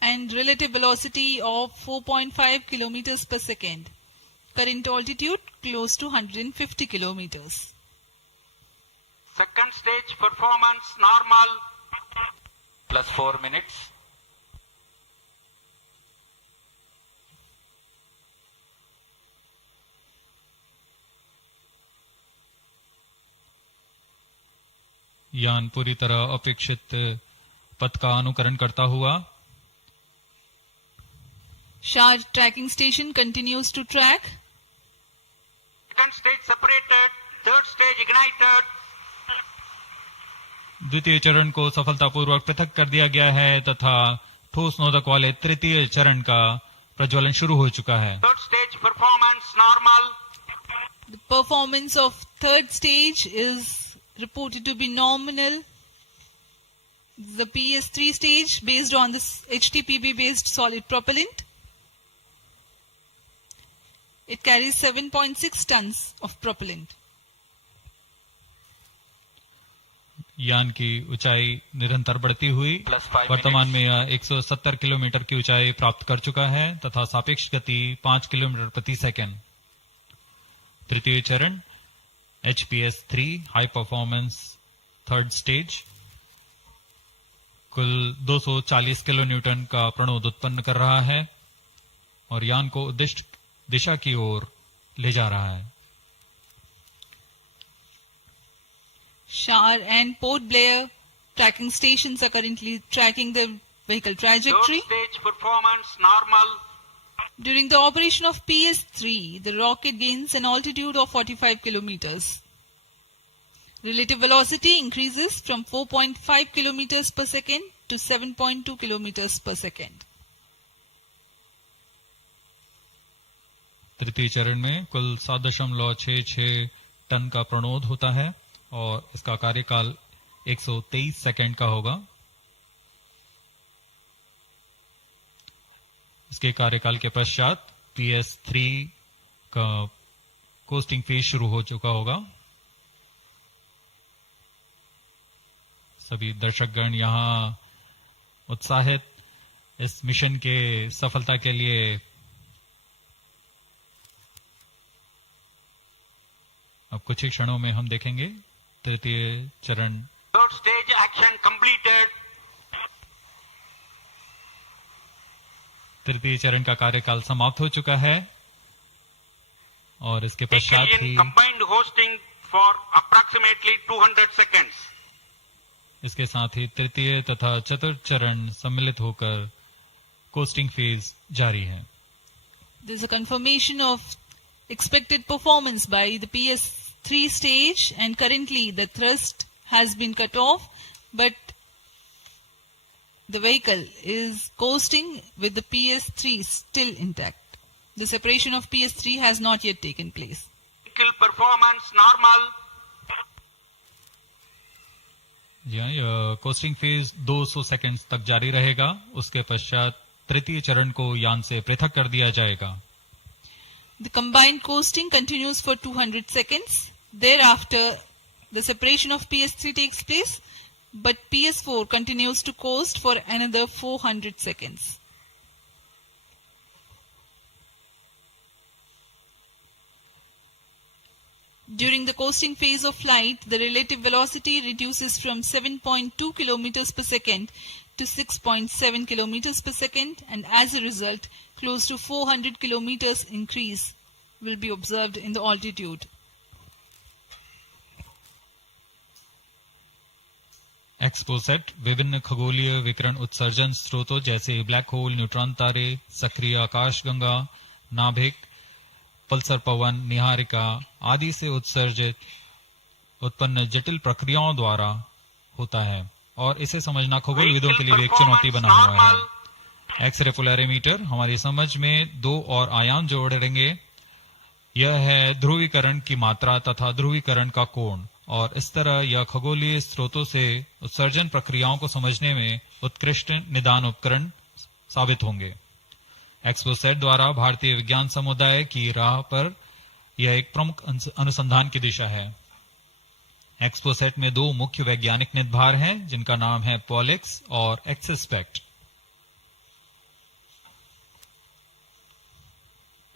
and relative velocity of 4.5 kilometers per second. Current altitude close to 150 kilometers. Second stage performance normal. Plus 4 minutes. यान पूरी तरह अपेक्षित पथ का अनुकरण करता हुआ SHAR tracking station continues to track. Second stage separated. Third stage ignited. द्वितीय चरण को सफलतापूर्वक पृथक कर दिया गया है तथा ठोस नोदक वाले तृतीय चरण का प्रज्वलन शुरू हो चुका है. Third stage performance normal. The performance of third stage is reported to be nominal. The PS3 stage based on this HTPB based solid propellant. It carries 7.6 tons of propellant. यान की ऊंचाई निरंतर बढ़ती हुई वर्तमान में यह 170 किलोमीटर की ऊंचाई प्राप्त कर चुका है तथा सापेक्ष गति 5 किलोमीटर प्रति सेकंड. तृतीय चरण HPS3 high performance third stage कुल 240 किलो न्यूटन का प्रणोद उत्पन्न कर रहा है और यान को उद्दिष्ट दिशा की ओर ले जा रहा है. SHAR and Port Blair tracking stations are currently tracking the vehicle trajectory. Third stage performance normal. During the operation of PS3, the rocket gains an altitude of 45 kilometers. Relative velocity increases from 4.5 kilometers per second to 7.2 kilometers per second. तृतीय चरण में कुल 7.66 ton का प्रणोद होता है और इसका कार्यकाल 123 सेकंड का होगा. इसके कार्यकाल के पश्चात PS3 का कोस्टिंग फेज शुरू हो चुका होगा. सभी दर्शकगण यहां उत्साहित इस मिशन के सफलता के लिए अब कुछ ही क्षणों में हम देखेंगे तृतीय चरण. Third stage action completed. तृतीय चरण का कार्यकाल समाप्त हो चुका है और इसके पश्चात ही Combined hosting for approximately 200 seconds. इसके साथ ही तृतीय तथा चतुर्थ चरण सम्मिलित होकर कोस्टिंग फेज जारी है. There is a confirmation of expected performance by the PS3 stage, and currently the thrust has been cut off, but the vehicle is coasting with the PS3 still intact. The separation of PS3 has not yet taken place. Vehicle performance normal. यह costing phase 200 seconds तक जारी रहेगा. उसके पश्चात तृतीय चरण को यान से पृथक कर दिया जाएगा. The combined coasting continues for 200 seconds. Thereafter, the separation of PS3 takes place, but PS4 continues to coast for another 400 seconds. During the coasting phase of flight, the relative velocity reduces from 7.2 kilometers per second to 6.7 kilometers per second, and as a result, close to 400 kilometers increase will be observed in the altitude. XPoSat विभिन्न खगोलीय विकिरण उत्सर्जन स्रोतों जैसे black hole, neutron तारे, सक्रिय आकाशगंगा, नाभिक, पल्सर पवन, निहारिका आदि से उत्सर्जित उत्पन्न जटिल प्रक्रियाओं द्वारा होता है और इसे समझना खगोलविदों के लिए भी एक चुनौती बना हुआ है. एक्सरे पोलैरिमीटर हमारी समझ में दो और आयाम जोड़ेंगे. यह है ध्रुवीकरण की मात्रा तथा ध्रुवीकरण का कोण, और इस तरह यह खगोलीय स्रोतों से उत्सर्जन प्रक्रियाओं को समझने में उत्कृष्ट निदान उपकरण साबित होंगे. XPoSat द्वारा भारतीय विज्ञान समुदाय की राह पर यह एक प्रमुख अनुसंधान की दिशा है. XPoSat में दो मुख्य वैज्ञानिक निदभार हैं जिनका नाम है POLIX और XSPECT.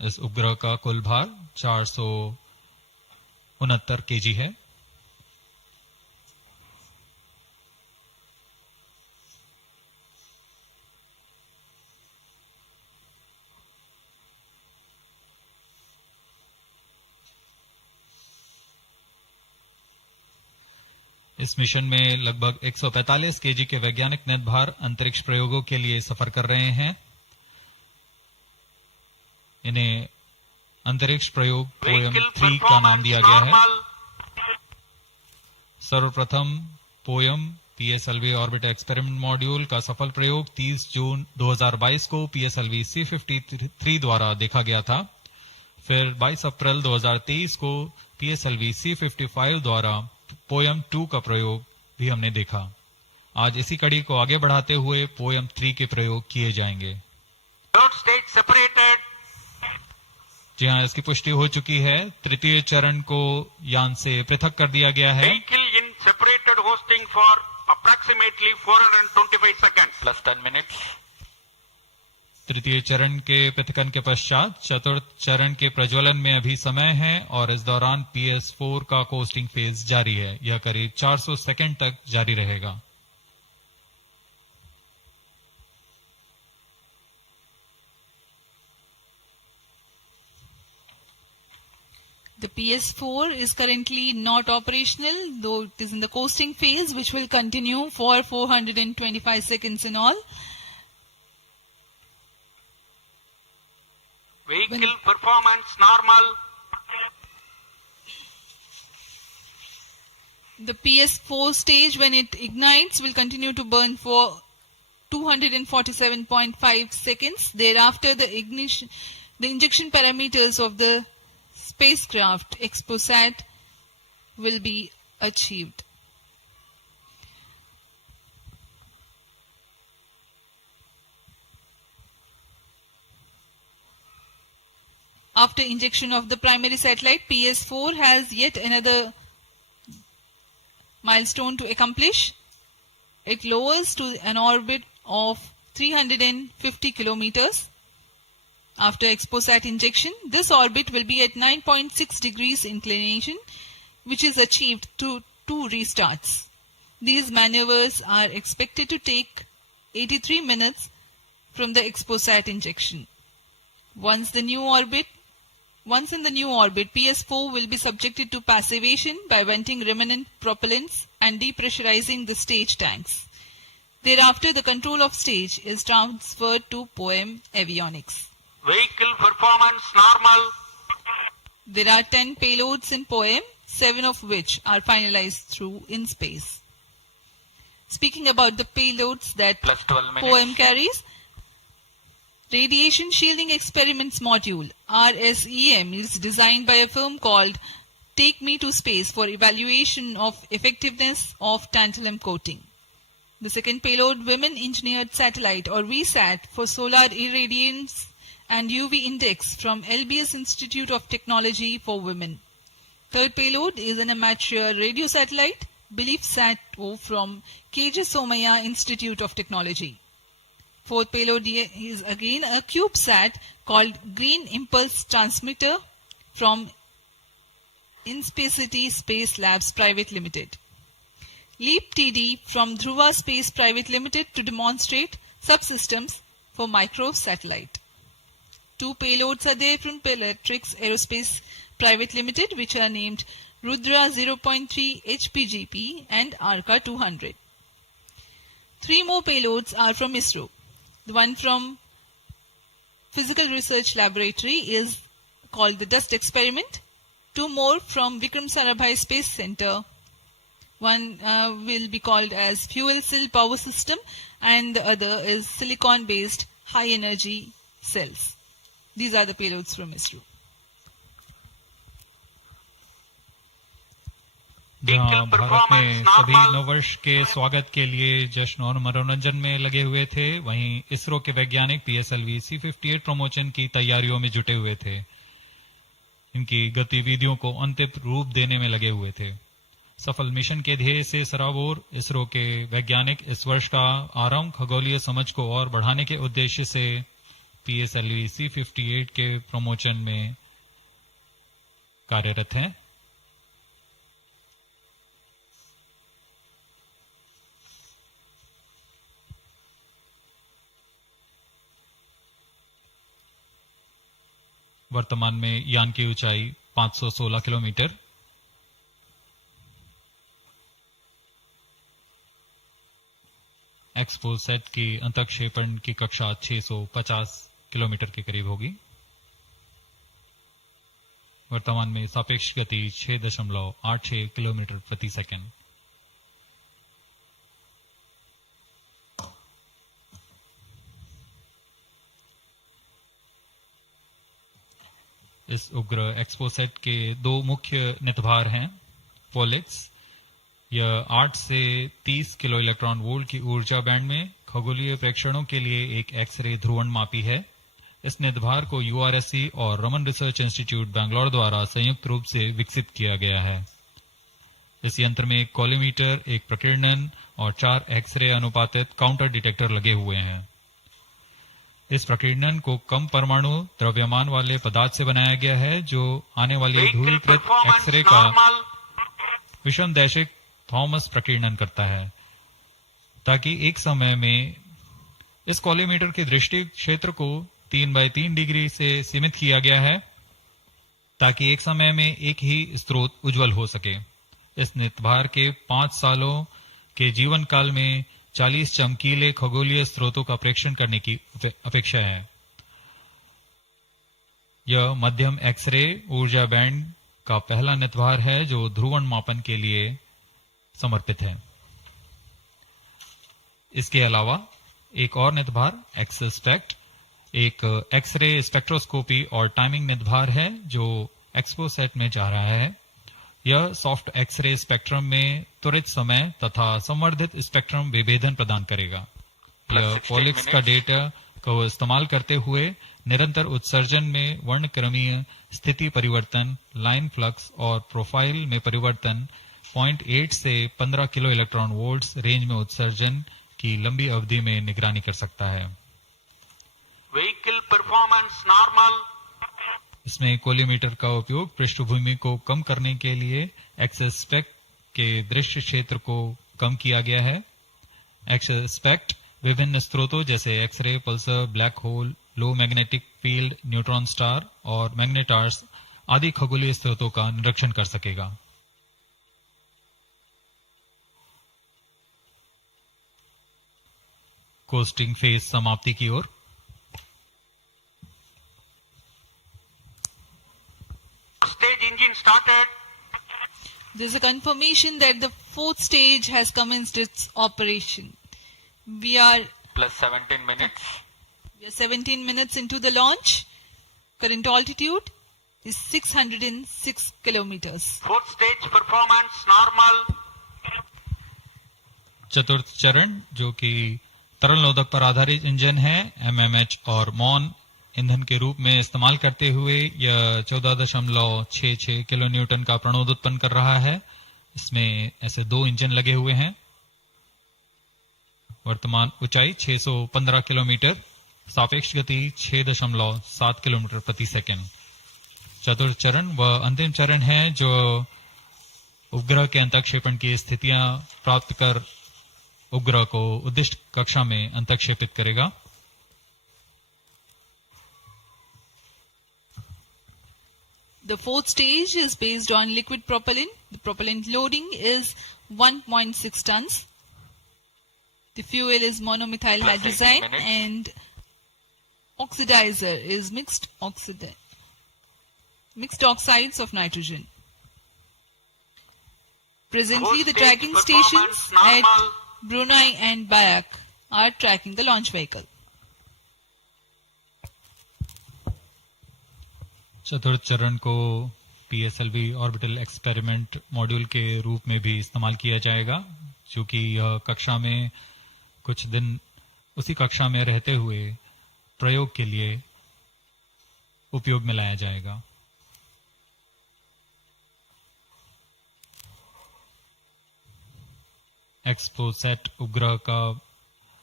इस उपग्रह का कुल भार 469 केजी है। इस मिशन में लगभग 145 केजी के वैज्ञानिक नेट भार अंतरिक्ष प्रयोगों के लिए सफर कर रहे हैं। इन्हें अंतरिक्ष प्रयोग पोएम 3 का नाम दिया गया है। सर्वप्रथम poem PSLV orbit experiment module का सफल प्रयोग 30 जून 2022 को PSLV-C53 द्वारा देखा गया था। फिर 22 अप्रैल 2023 को PSLV-C55 द्वारा पोएम 2 का प्रयोग भी हमने देखा। आज इसी कड़ी को आगे बढ़ाते हुए पोएम 3 के प्रयोग किए जाएंगे। जी हाँ, इसकी पुष्टि हो चुकी है। तृतीय चरण को यान से पृथक कर दिया गया है। Vehicle in separated hosting for approximately 425 seconds. Plus 10 minutes. तृतीय चरण के पृथकन के पश्चात चतुर्थ चरण के प्रज्वलन में अभी समय है और इस दौरान PS4 का कोस्टिंग फेज जारी है। यह करीब 400 सेकंड तक जारी रहेगा। The PS4 is currently not operational, though it is in the coasting phase, which will continue for 425 seconds in all. Vehicle performance normal. The PS4 stage, when it ignites, will continue to burn for 247.5 seconds. Thereafter, the injection parameters of the spacecraft XPoSat will be achieved. After injection of the primary satellite, PS4 has yet another milestone to accomplish. It lowers to an orbit of 350 kilometers. After XPoSat injection, this orbit will be at 9.6 degrees inclination, which is achieved through 2 restarts. These maneuvers are expected to take 83 minutes from the XPoSat injection. Once in the new orbit, PS4 will be subjected to passivation by venting remnant propellants and depressurizing the stage tanks. Thereafter, the control of stage is transferred to POEM avionics. Vehicle performance normal. There are 10 payloads in POEM, 7 of which are finalized through in space. Speaking about the payloads that Plus 12 minutes. POEM carries, Radiation Shielding Experiments Module RSEM is designed by a firm called Take Me to Space for evaluation of effectiveness of tantalum coating. The second payload, Women Engineered Satellite or VSAT for solar irradiance and UV index from LBS Institute of Technology for Women. Third payload is an amateur radio satellite, BeliefSat-O from KJ Somaya Institute of Technology. Fourth payload is again a CubeSat called Green Impulse Transmitter from Inspacity Space Labs Private Limited. LEAP TD from Dhruva Space Private Limited to demonstrate subsystems for microsatellite. 2 payloads are there from Polarimeter Aerospace Private Limited, which are named Rudra 0.3 HPGP and Arca 200. 3 more payloads are from ISRO. The one from Physical Research Laboratory is called the Dust Experiment. 2 more from Vikram Sarabhai Space Centre. One will be called as Fuel Cell Power System and the other is Silicon Based High Energy Cells. These are the payloads from ISRO. जहाँ भारत में सभी नववर्ष के स्वागत के लिए जश्न और मनोरंजन में लगे हुए थे, वहीं इसरो के वैज्ञानिक PSLV-C58 प्रमोशन की तैयारियों में जुटे हुए थे। इनकी गतिविधियों को अंतिम रूप देने में लगे हुए थे। सफल मिशन के ध्येय से सराबोर इसरो के वैज्ञानिक इस वर्ष का आरंभ खगोलीय समझ को और बढ़ाने के उद्देश्य से PSLV-C58 के प्रमोशन में कार्यरत हैं। वर्तमान में यान की ऊंचाई 516 किलोमीटर, एक्सपोसैट की अंतक्षेपण की कक्षा 650 किलोमीटर के करीब होगी। वर्तमान में सापेक्ष गति 6.86 किलोमीटर प्रति सेकंड। इस उपग्रह एक्सपोसैट के दो मुख्य नितभार हैं। पोलिक्स, यह 8 से 30 किलो इलेक्ट्रॉन वोल्ट की ऊर्जा बैंड में खगोलीय प्रेक्षणों के लिए एक एक्सरे ध्रुवण मापी है। इस नितभार को URSC और रमन रिसर्च इंस्टीट्यूट बैंगलोर द्वारा संयुक्त रूप से विकसित किया गया है। इस यंत्र में एक कॉलीमीटर, एक प्रकीर्णन और 4 एक्सरे अनुपातित काउंटर डिटेक्टर लगे हुए हैं। इस प्रकीर्णन को कम परमाणु द्रव्यमान वाले पदार्थ से बनाया गया है, जो आने वाले ध्रुवीकृत एक्सरे का विषमदैशिक थॉमस प्रकीर्णन करता है, ताकि एक समय में इस कॉलीमीटर के दृष्टि क्षेत्र को 3x3 डिग्री से सीमित किया गया है, ताकि एक समय में एक ही स्रोत उज्जवल हो सके। इस नितभार के 5 सालों के जीवन काल में 40 चमकीले खगोलीय स्रोतों का प्रेक्षण करने की अपेक्षा है। यह मध्यम एक्सरे ऊर्जा बैंड का पहला नितभार है जो ध्रुवण मापन के लिए समर्पित है। इसके अलावा एक और नितभार XSPECT एक एक्सरे स्पेक्ट्रोस्कोपी और टाइमिंग नितभार है जो एक्सपोसैट में जा रहा है। यह सॉफ्ट एक्सरे स्पेक्ट्रम में त्वरित समय तथा संवर्धित स्पेक्ट्रम विभेदन प्रदान करेगा। यह पॉलिक्स का डेटा को इस्तेमाल करते हुए निरंतर उत्सर्जन में वर्णक्रमीय स्थिति परिवर्तन, लाइन फ्लक्स और प्रोफाइल में परिवर्तन, 0.8 से 15 किलो इलेक्ट्रॉन वोल्ट्स रेंज में उत्सर्जन की लंबी अवधि में निगरानी कर सकता है। Vehicle performance normal. इसमें कोलीमीटर का उपयोग पृष्ठभूमि को कम करने के लिए XSPECT के दृश्य क्षेत्र को कम किया गया है। XSPECT विभिन्न स्रोतों जैसे एक्सरे, पल्सर, ब्लैक होल, लो मैग्नेटिक फील्ड, न्यूट्रॉन स्टार और मैग्नेटार्स आदि खगोलीय स्रोतों का निरीक्षण कर सकेगा। कोस्टिंग फेज समाप्ति की ओर। Stage engine started. There is a confirmation that the fourth stage has commenced its operation. We are Plus 17 minutes. We are 17 minutes into the launch. Current altitude is 606 kilometers. Fourth stage performance normal. चतुर्थ चरण जो कि तरल नोदक पर आधारित engine है, MMH और मॉन ईंधन के रूप में इस्तेमाल करते हुए यह 14.66 किलो न्यूटन का प्रणोद उत्पन्न कर रहा है। इसमें ऐसे 2 इंजन लगे हुए हैं। वर्तमान ऊंचाई 615 किलोमीटर, सापेक्ष गति 6.7 किलोमीटर प्रति सेकंड। चतुर्थ चरण व अंतिम चरण है जो उपग्रह के अंतक्षेपण की स्थितियां प्राप्त कर उपग्रह को उद्दिष्ट कक्षा में अंतक्षेपित करेगा। The fourth stage is based on liquid propellant. The propellant loading is 1.6 tons. The fuel is monomethyl hydrazine and oxidizer is mixed oxides of nitrogen. Presently, the tracking stations at Brunei and Bayak are tracking the launch vehicle. चतुर्थ चरण को PSLV orbital experiment module के रूप में भी इस्तेमाल किया जाएगा, क्योंकि यह कक्षा में कुछ दिन उसी कक्षा में रहते हुए प्रयोग के लिए उपयोग में लाया जाएगा। एक्सपोसैट उपग्रह का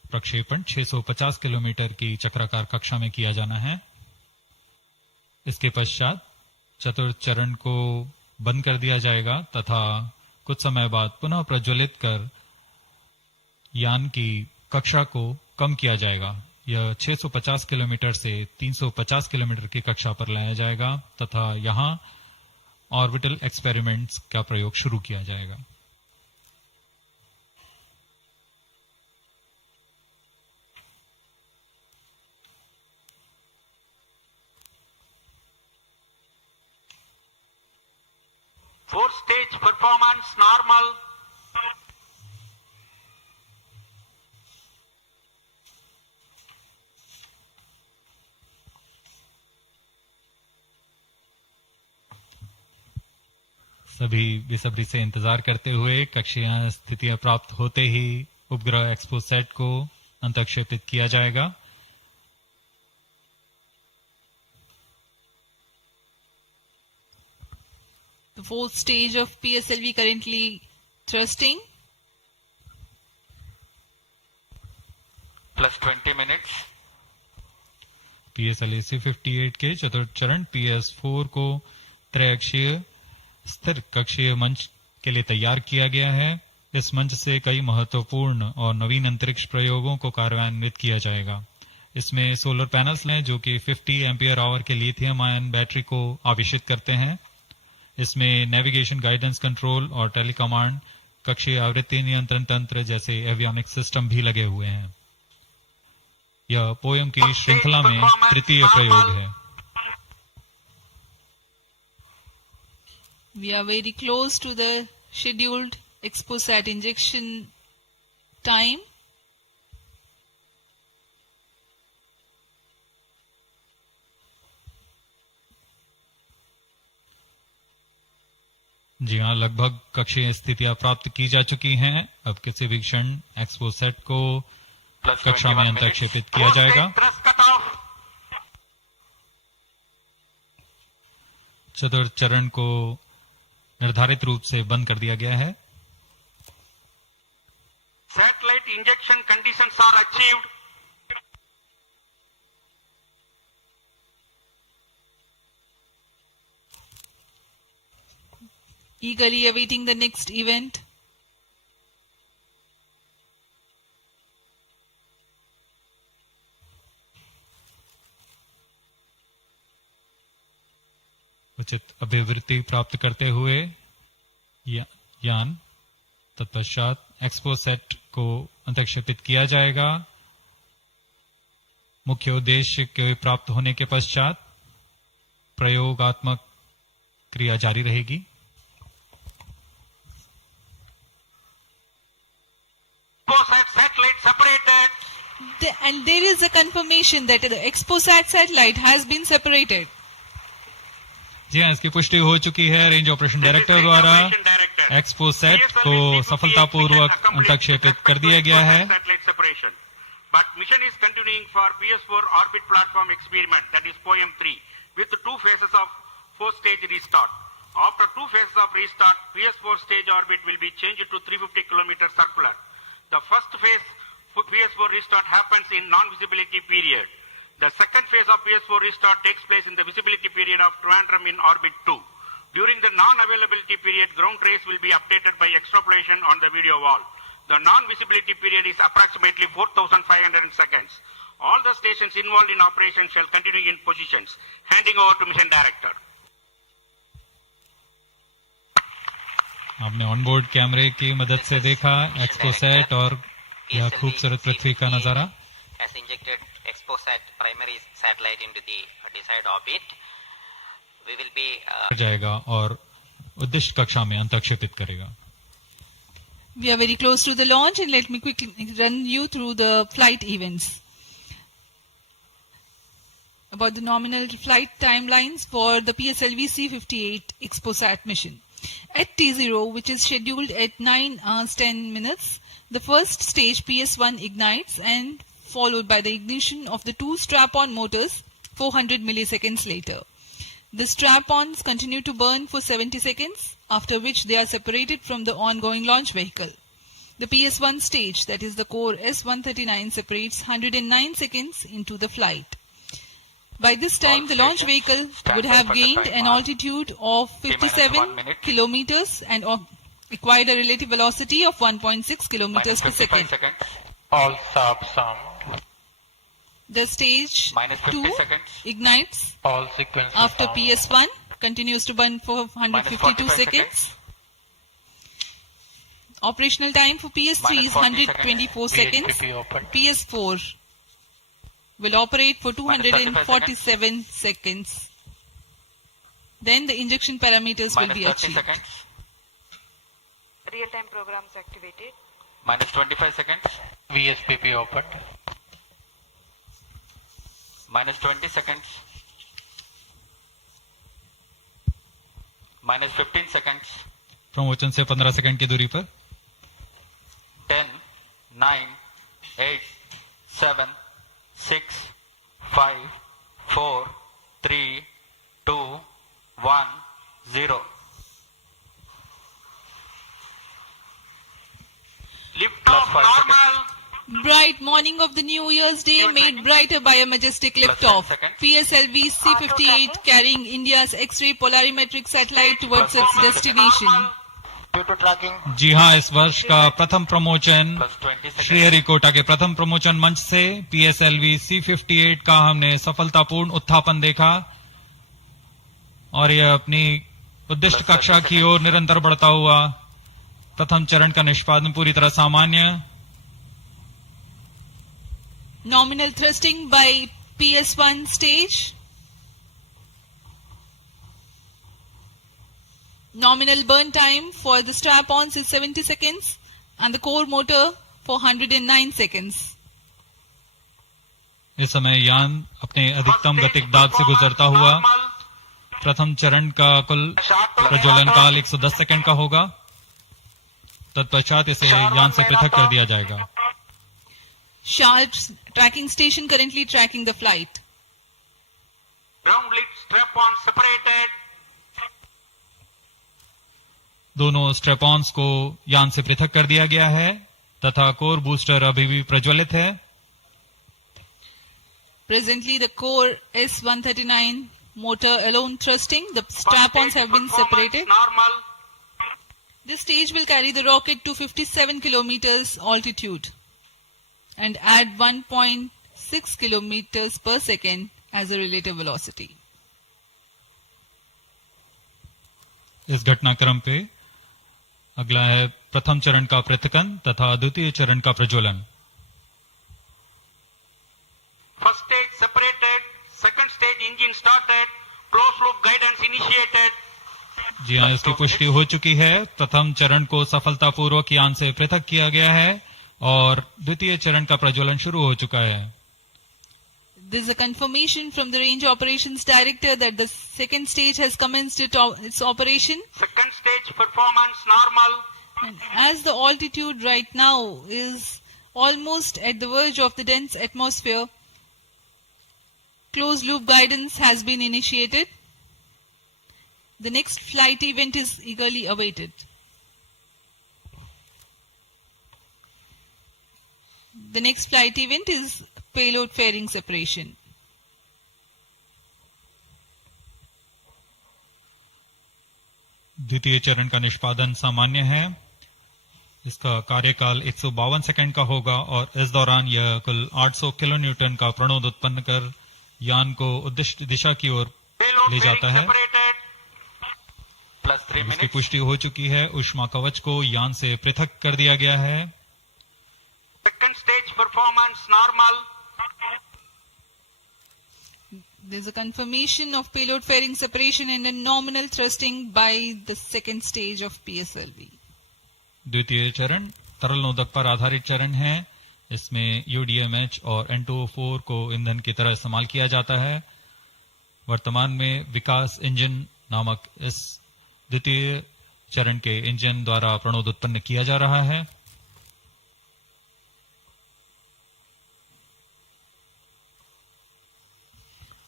प्रक्षेपण 650 किलोमीटर की चक्राकार कक्षा में किया जाना है। इसके पश्चात चतुर्थ चरण को बंद कर दिया जाएगा तथा कुछ समय बाद पुनः प्रज्वलित कर यान की कक्षा को कम किया जाएगा। यह 650 किलोमीटर से 350 किलोमीटर की कक्षा पर लाया जाएगा तथा यहां ऑर्बिटल एक्सपेरिमेंट्स का प्रयोग शुरू किया जाएगा। Fourth stage performance normal. सभी बेसब्री से इंतजार करते हुए कक्षीय स्थितियां प्राप्त होते ही उपग्रह एक्सपोसैट को अंतक्षेपित किया जाएगा। The fourth stage of PSLV currently thrusting. Plus 20 minutes. PSLV-C58 के चतुर्थ चरण PS4 को त्रैअक्षीय स्थिर कक्षीय मंच के लिए तैयार किया गया है। इस मंच से कई महत्वपूर्ण और नवीन अंतरिक्ष प्रयोगों को कार्यान्वित किया जाएगा। इसमें सोलर पैनल्स हैं जो कि 50 एम्पियर आवर के लिथियम आयन बैटरी को आवेशित करते हैं। इसमें नेविगेशन गाइडेंस कंट्रोल और टेलीकमांड कक्षीय आवृत्ति नियंत्रण तंत्र जैसे एवियोनिक्स सिस्टम भी लगे हुए हैं। यह पोएम की श्रृंखला में तृतीय प्रयोग है। We are very close to the scheduled XPoSat injection time. जी हाँ, लगभग कक्षीय स्थितियां प्राप्त की जा चुकी हैं। अब किसी भी क्षण एक्सपोसैट को कक्षा में अंतक्षेपित किया जाएगा। चतुर्थ चरण को निर्धारित रूप से बंद कर दिया गया है। Satellite injection conditions are achieved. Eagerly awaiting the next event. उचित अभिवृत्ति प्राप्त करते हुए यान तत्पश्चात एक्सपोसैट को अंतक्षेपित किया जाएगा। मुख्य उद्देश्य के प्राप्त होने के पश्चात प्रयोगात्मक क्रिया जारी रहेगी। Satellite separated. And there is a confirmation that the XPoSat satellite has been separated. जी हाँ, इसकी पुष्टि हो चुकी है रेंज ऑपरेशन डायरेक्टर द्वारा। एक्सपोसैट को सफलतापूर्वक अंतक्षेपित कर दिया गया है। But mission is continuing for PS4 orbit platform experiment, that is POEM-3, with 2 phases of 4-stage restart. After 2 phases of restart, PS4 stage orbit will be changed to 350 km circular. The first phase for PS4 restart happens in non-visibility period. The second phase of PS4 restart takes place in the visibility period of Trivandrum in orbit 2. During the non-availability period, ground trace will be updated by extrapolation on the video wall. The non-visibility period is approximately 4,500 seconds. All the stations involved in operation shall continue in positions. Handing over to mission director. आपने onboard कैमरे की मदद से देखा XPoSat और यह खूबसूरत पृथ्वी का नजारा। Has injected XPoSat primary satellite into the desired orbit. We will be जाएगा और उद्दिष्ट कक्षा में अंतक्षेपित करेगा। We are very close to the launch, and let me quickly run you through the flight events. About the nominal flight timelines for the PSLV-C58 XPoSat mission. At T0, which is scheduled at 9 hours 10 minutes, the first stage PS1 ignites and followed by the ignition of the 2 strap-on motors 400 milliseconds later. The strap-ons continue to burn for 70 seconds, after which they are separated from the ongoing launch vehicle. The PS1 stage, that is the core S139, separates 109 seconds into the flight. By this time, the launch vehicle would have gained an altitude of 57 kilometers and acquired a relative velocity of 1.6 kilometers per second. All subs armed. The stage Minus 50 2 seconds. ignites All sequences after armed. PS1, continues to burn for 152 45 seconds. Operational time for PS3 is 124 seconds. VHPP open. PS4 will operate for 247 seconds. Then the injection parameters will Minus be 30 achieved. seconds. Real-time programs activated. Minus 25 seconds. VSPP opened. Minus 20 seconds. Minus 15 seconds. प्रमोचन से 15 second की दूरी पर 10, 9, 8, 7, 6, 5, 4, 3, 2, 1, 0. Lift off normal. Bright morning of the New Year's Day made brighter by a majestic liftoff. PSLV-C58 carrying India's X-ray polarimetric satellite towards its destination. Due to tracking. जी हाँ, इस वर्ष का प्रथम प्रमोचन श्रीहरिकोटा के प्रथम प्रमोचन मंच से PSLV-C58 का हमने सफलतापूर्ण उत्थापन देखा और यह अपनी उद्दिष्ट कक्षा की ओर निरंतर बढ़ता हुआ। प्रथम चरण का निष्पादन पूरी तरह सामान्य। Nominal thrusting by PS1 stage. Nominal burn time for the strap-ons is 70 seconds and the core motor for 109 seconds. इस समय यान अपने अधिकतम गतिक दाब से गुजरता हुआ। प्रथम चरण का कुल प्रज्वलन काल 110 सेकंड का होगा। तत्पश्चात इसे यान से पृथक कर दिया जाएगा। SHAR tracking station currently tracking the flight. Ground lit strap-on separated. दोनों स्ट्रेपॉन्स को यान से पृथक कर दिया गया है तथा कोर बूस्टर अभी भी प्रज्वलित है। Presently the core S139 motor alone thrusting. The strap-ons have been separated. Normal. This stage will carry the rocket to 57 kilometers altitude and add 1.6 kilometers per second as a relative velocity. इस घटनाक्रम पे अगला है प्रथम चरण का पृथकन तथा द्वितीय चरण का प्रज्वलन। First stage separated. Second stage engine started. Closed loop guidance initiated. जी हाँ, इसकी पुष्टि हो चुकी है। प्रथम चरण को सफलतापूर्वक यान से पृथक किया गया है और द्वितीय चरण का प्रज्वलन शुरू हो चुका है। This is a confirmation from the Range Operations Director that the second stage has commenced its operation. Second stage performance normal. And as the altitude right now is almost at the verge of the dense atmosphere, closed loop guidance has been initiated. The next flight event is eagerly awaited. The next flight event is payload fairing separation. द्वितीय चरण का निष्पादन सामान्य है। इसका कार्यकाल 152 second का होगा और इस दौरान यह कुल 800 किलो न्यूटन का प्रणोद उत्पन्न कर यान को उद्दिष्ट दिशा की ओर ले जाता है। इसकी पुष्टि हो चुकी है। ऊष्मा कवच को यान से पृथक कर दिया गया है। Second stage performance normal. There is a confirmation of payload fairing separation and a nominal thrusting by the second stage of PSLV. द्वितीय चरण तरल नोदक पर आधारित चरण है। इसमें UDMH और N2O4 को ईंधन की तरह इस्तेमाल किया जाता है। वर्तमान में विकास इंजन नामक इस द्वितीय चरण के इंजन द्वारा प्रणोद उत्पन्न किया जा रहा है।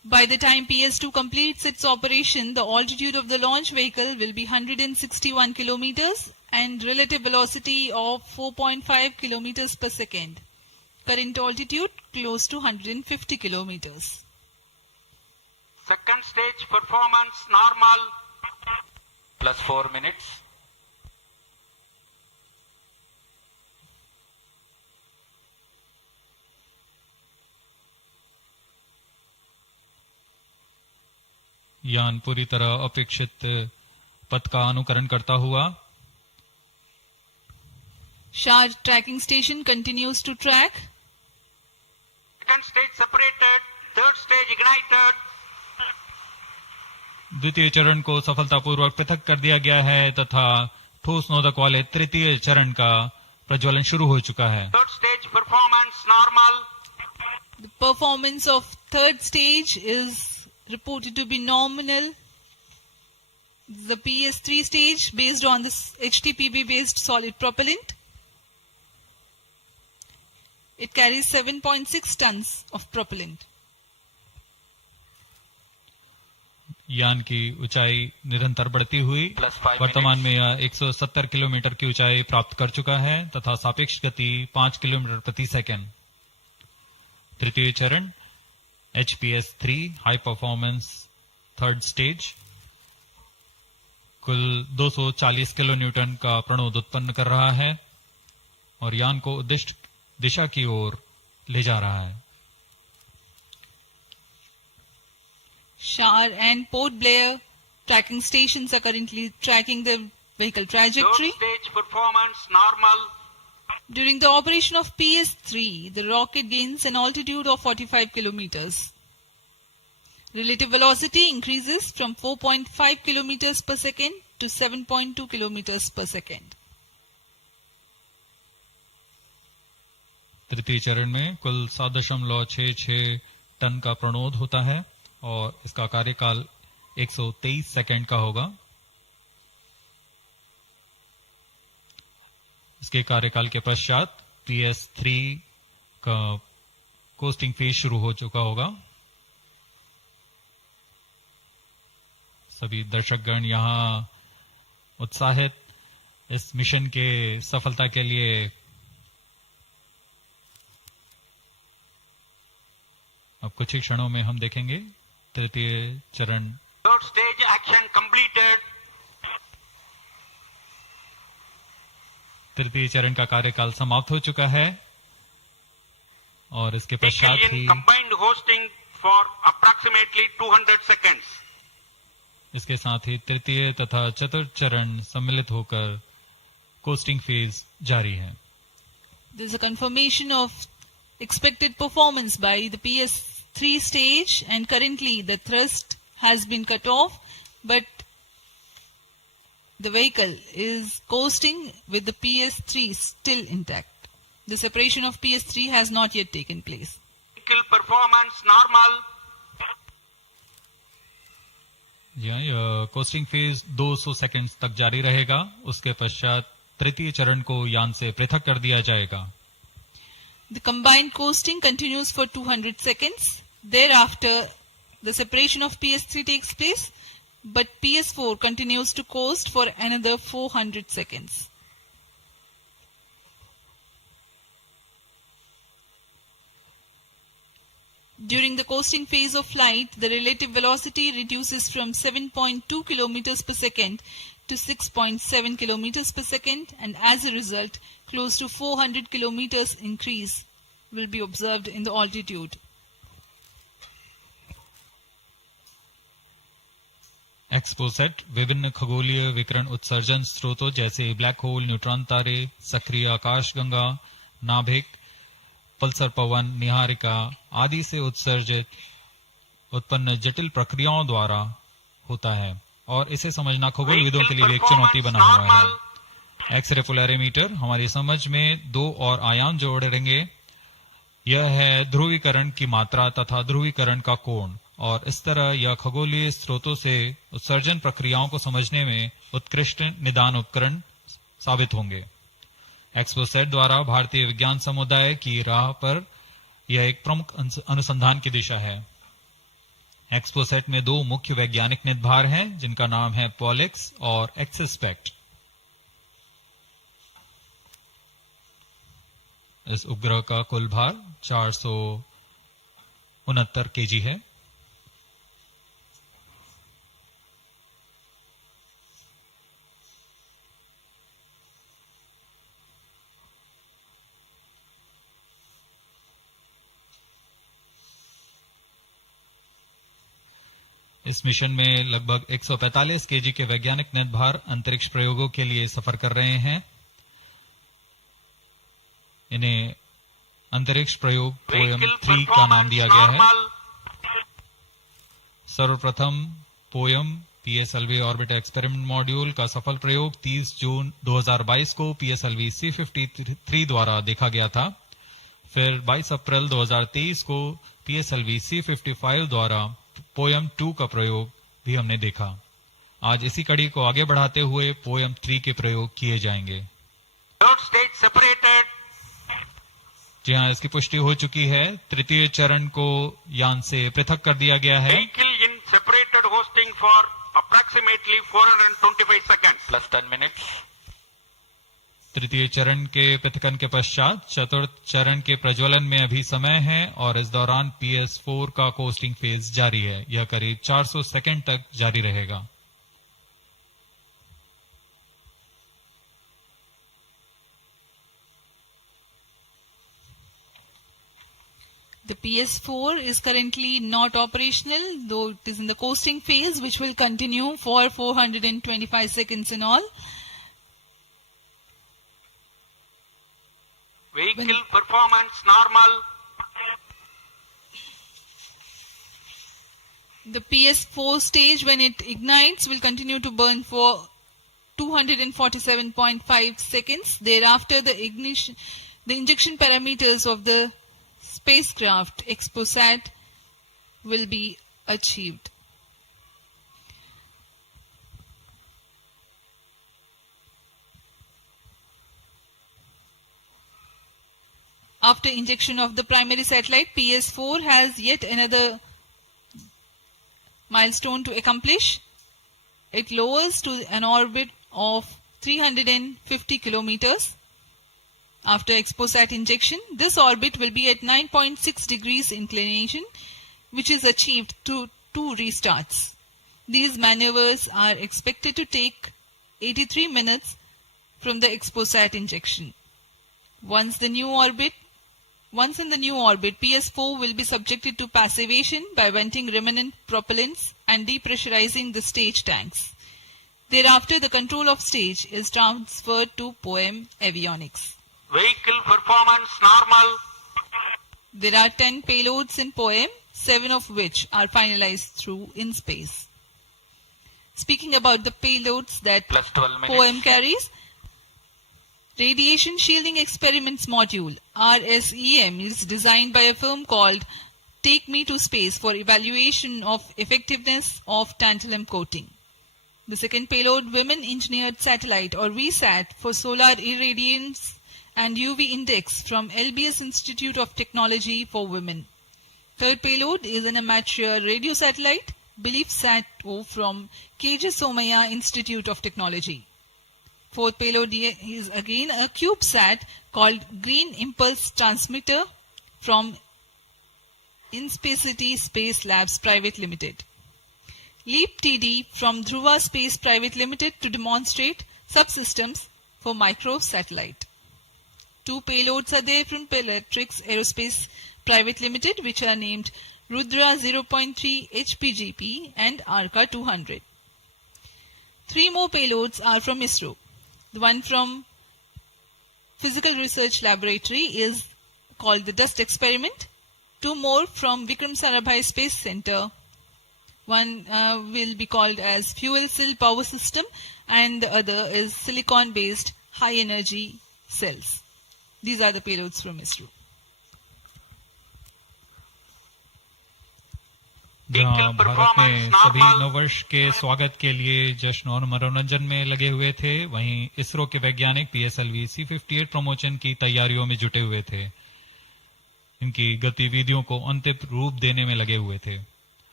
By the time PS2 completes its operation, the altitude of the launch vehicle will be 161 kilometers and relative velocity of 4.5 kilometers per second. Current altitude close to 150 kilometers. Second stage performance normal. Plus 4 minutes. यान पूरी तरह अपेक्षित पथ का अनुकरण करता हुआ SHAR tracking station continues to track. Second stage separated. Third stage ignited. द्वितीय चरण को सफलतापूर्वक पृथक कर दिया गया है तथा ठोस नोदक वाले तृतीय चरण का प्रज्वलन शुरू हो चुका है. Third stage performance normal. The performance of third stage is reported to be nominal. The PS3 stage based on this HTPB based solid propellant. It carries 7.6 tons of propellant. यान की ऊंचाई निरंतर बढ़ती हुई वर्तमान में यह 170 किलोमीटर की ऊंचाई प्राप्त कर चुका है तथा सापेक्ष गति 5 किलोमीटर प्रति सेकंड. तृतीय चरण HPS3 high performance third stage कुल 240 किलो न्यूटन का प्रणोद उत्पन्न कर रहा है और यान को उद्दिष्ट दिशा की ओर ले जा रहा है. SHAR and Port Blair tracking stations are currently tracking the vehicle trajectory. Third stage performance normal. During the operation of PS3, the rocket gains an altitude of 45 kilometers. Relative velocity increases from 4.5 kilometers per second to 7.2 kilometers per second. तृतीय चरण में कुल 7.66 ton का प्रणोद होता है और इसका कार्यकाल 123 सेकंड का होगा. इसके कार्यकाल के पश्चात PS3 का कोस्टिंग फेज शुरू हो चुका होगा. सभी दर्शकगण यहां उत्साहित इस मिशन के सफलता के लिए अब कुछ ही क्षणों में हम देखेंगे तृतीय चरण. Third stage action completed. तृतीय चरण का कार्यकाल समाप्त हो चुका है और इसके पश्चात ही combined hosting for approximately 200 seconds. इसके साथ ही तृतीय तथा चतुर्थ चरण सम्मिलित होकर कोस्टिंग फेज जारी है. There is a confirmation of expected performance by the PS3 stage and currently the thrust has been cut off but the vehicle is coasting with the PS3 still intact. The separation of PS3 has not yet taken place. Vehicle performance normal. यह costing phase 200 seconds तक जारी रहेगा. उसके पश्चात तृतीय चरण को यान से पृथक कर दिया जाएगा. The combined coasting continues for 200 seconds. Thereafter, the separation of PS3 takes place, but PS4 continues to coast for another 400 seconds. During the coasting phase of flight, the relative velocity reduces from 7.2 kilometers per second to 6.7 kilometers per second, and as a result, close to 400 kilometers increase will be observed in the altitude. XPoSat विभिन्न खगोलीय विकिरण उत्सर्जन स्रोतों जैसे black hole, neutron तारे, सक्रिय आकाशगंगा, नाभिक, पल्सर पवन, निहारिका आदि से उत्सर्जित उत्पन्न जटिल प्रक्रियाओं द्वारा होता है और इसे समझना खगोलविदों के लिए एक चुनौती बना हुआ है. एक्सरे पोलैरिमीटर हमारी समझ में दो और आयाम जोड़ेंगे. यह है ध्रुवीकरण की मात्रा तथा ध्रुवीकरण का कोण और इस तरह यह खगोलीय स्रोतों से उत्सर्जन प्रक्रियाओं को समझने में उत्कृष्ट निदान उपकरण साबित होंगे. XPoSat द्वारा भारतीय विज्ञान समुदाय की राह पर यह एक प्रमुख अनुसंधान की दिशा है. एक्सपोसेट में दो मुख्य वैज्ञानिक निदभार हैं जिनका नाम है पॉलिक्स और एक्सस्पेक्ट। इस उपग्रह का कुल भार 469 केजी है। इस मिशन में लगभग 145 केजी के वैज्ञानिक निदभार अंतरिक्ष प्रयोगों के लिए सफर कर रहे हैं। इन्हें अंतरिक्ष प्रयोग पोयम 3 का नाम दिया गया है। सर्वप्रथम poem PSLV orbiter experiment module का सफल प्रयोग 30 जून 2022 को PSLV-C58 द्वारा देखा गया था। फिर 22 अप्रैल 2023 को PSLV-C55 द्वारा पोयम 2 का प्रयोग भी हमने देखा। आज इसी कड़ी को आगे बढ़ाते हुए पोयम 3 के प्रयोग किए जाएंगे। जी हाँ, इसकी पुष्टि हो चुकी है। तृतीय चरण को यान से पृथक कर दिया गया है। Vehicle in separated hosting for approximately 425 seconds. Plus 10 minutes. तृतीय चरण के पृथकन के पश्चात चतुर्थ चरण के प्रज्वलन में अभी समय है और इस दौरान PS4 का कोस्टिंग फेज जारी है। यह करीब 400 सेकंड तक जारी रहेगा। The PS4 is currently not operational, though it is in the coasting phase, which will continue for 425 seconds in all. Vehicle performance normal. The PS4 stage, when it ignites, will continue to burn for 247.5 seconds. Thereafter, the injection parameters of the spacecraft XPoSat will be achieved. After injection of the primary satellite, PS4 has yet another milestone to accomplish. It lowers to an orbit of 350 kilometers. After XPoSat injection, this orbit will be at 9.6 degrees inclination, which is achieved through 2 restarts. These maneuvers are expected to take 83 minutes from the XPoSat injection. Once in the new orbit, PS4 will be subjected to passivation by venting remnant propellants and depressurizing the stage tanks. Thereafter, the control of stage is transferred to POEM avionics. Vehicle performance normal. There are 10 payloads in POEM, 7 of which are finalized through in space. Speaking about the payloads that Plus 12 minutes. POEM carries, Radiation Shielding Experiments Module RSEM is designed by a firm called Take Me to Space for evaluation of effectiveness of tantalum coating. The second payload, Women Engineered Satellite or VSAT for solar irradiance and UV index from LBS Institute of Technology for Women. Third payload is an amateur radio satellite, BeliefSat-O from KJ Somaya Institute of Technology. Fourth payload is again a CubeSat called Green Impulse Transmitter from Inspacity Space Labs Private Limited. LEAP TD from Dhruva Space Private Limited to demonstrate subsystems for microsatellite. 2 payloads are there from Polarimeter Aerospace Private Limited, which are named Rudra 0.3 HPGP and Arca 200. 3 more payloads are from ISRO. The one from Physical Research Laboratory is called the Dust Experiment. 2 more from Vikram Sarabhai Space Centre. One will be called as Fuel Cell Power System and the other is silicon-based high energy cells. These are the payloads from ISRO. जहां भारत में सभी नववर्ष के स्वागत के लिए जश्न और मनोरंजन में लगे हुए थे, वहीं इसरो के वैज्ञानिक PSLV-C58 प्रमोशन की तैयारियों में जुटे हुए थे। इनकी गतिविधियों को अंतिम रूप देने में लगे हुए थे।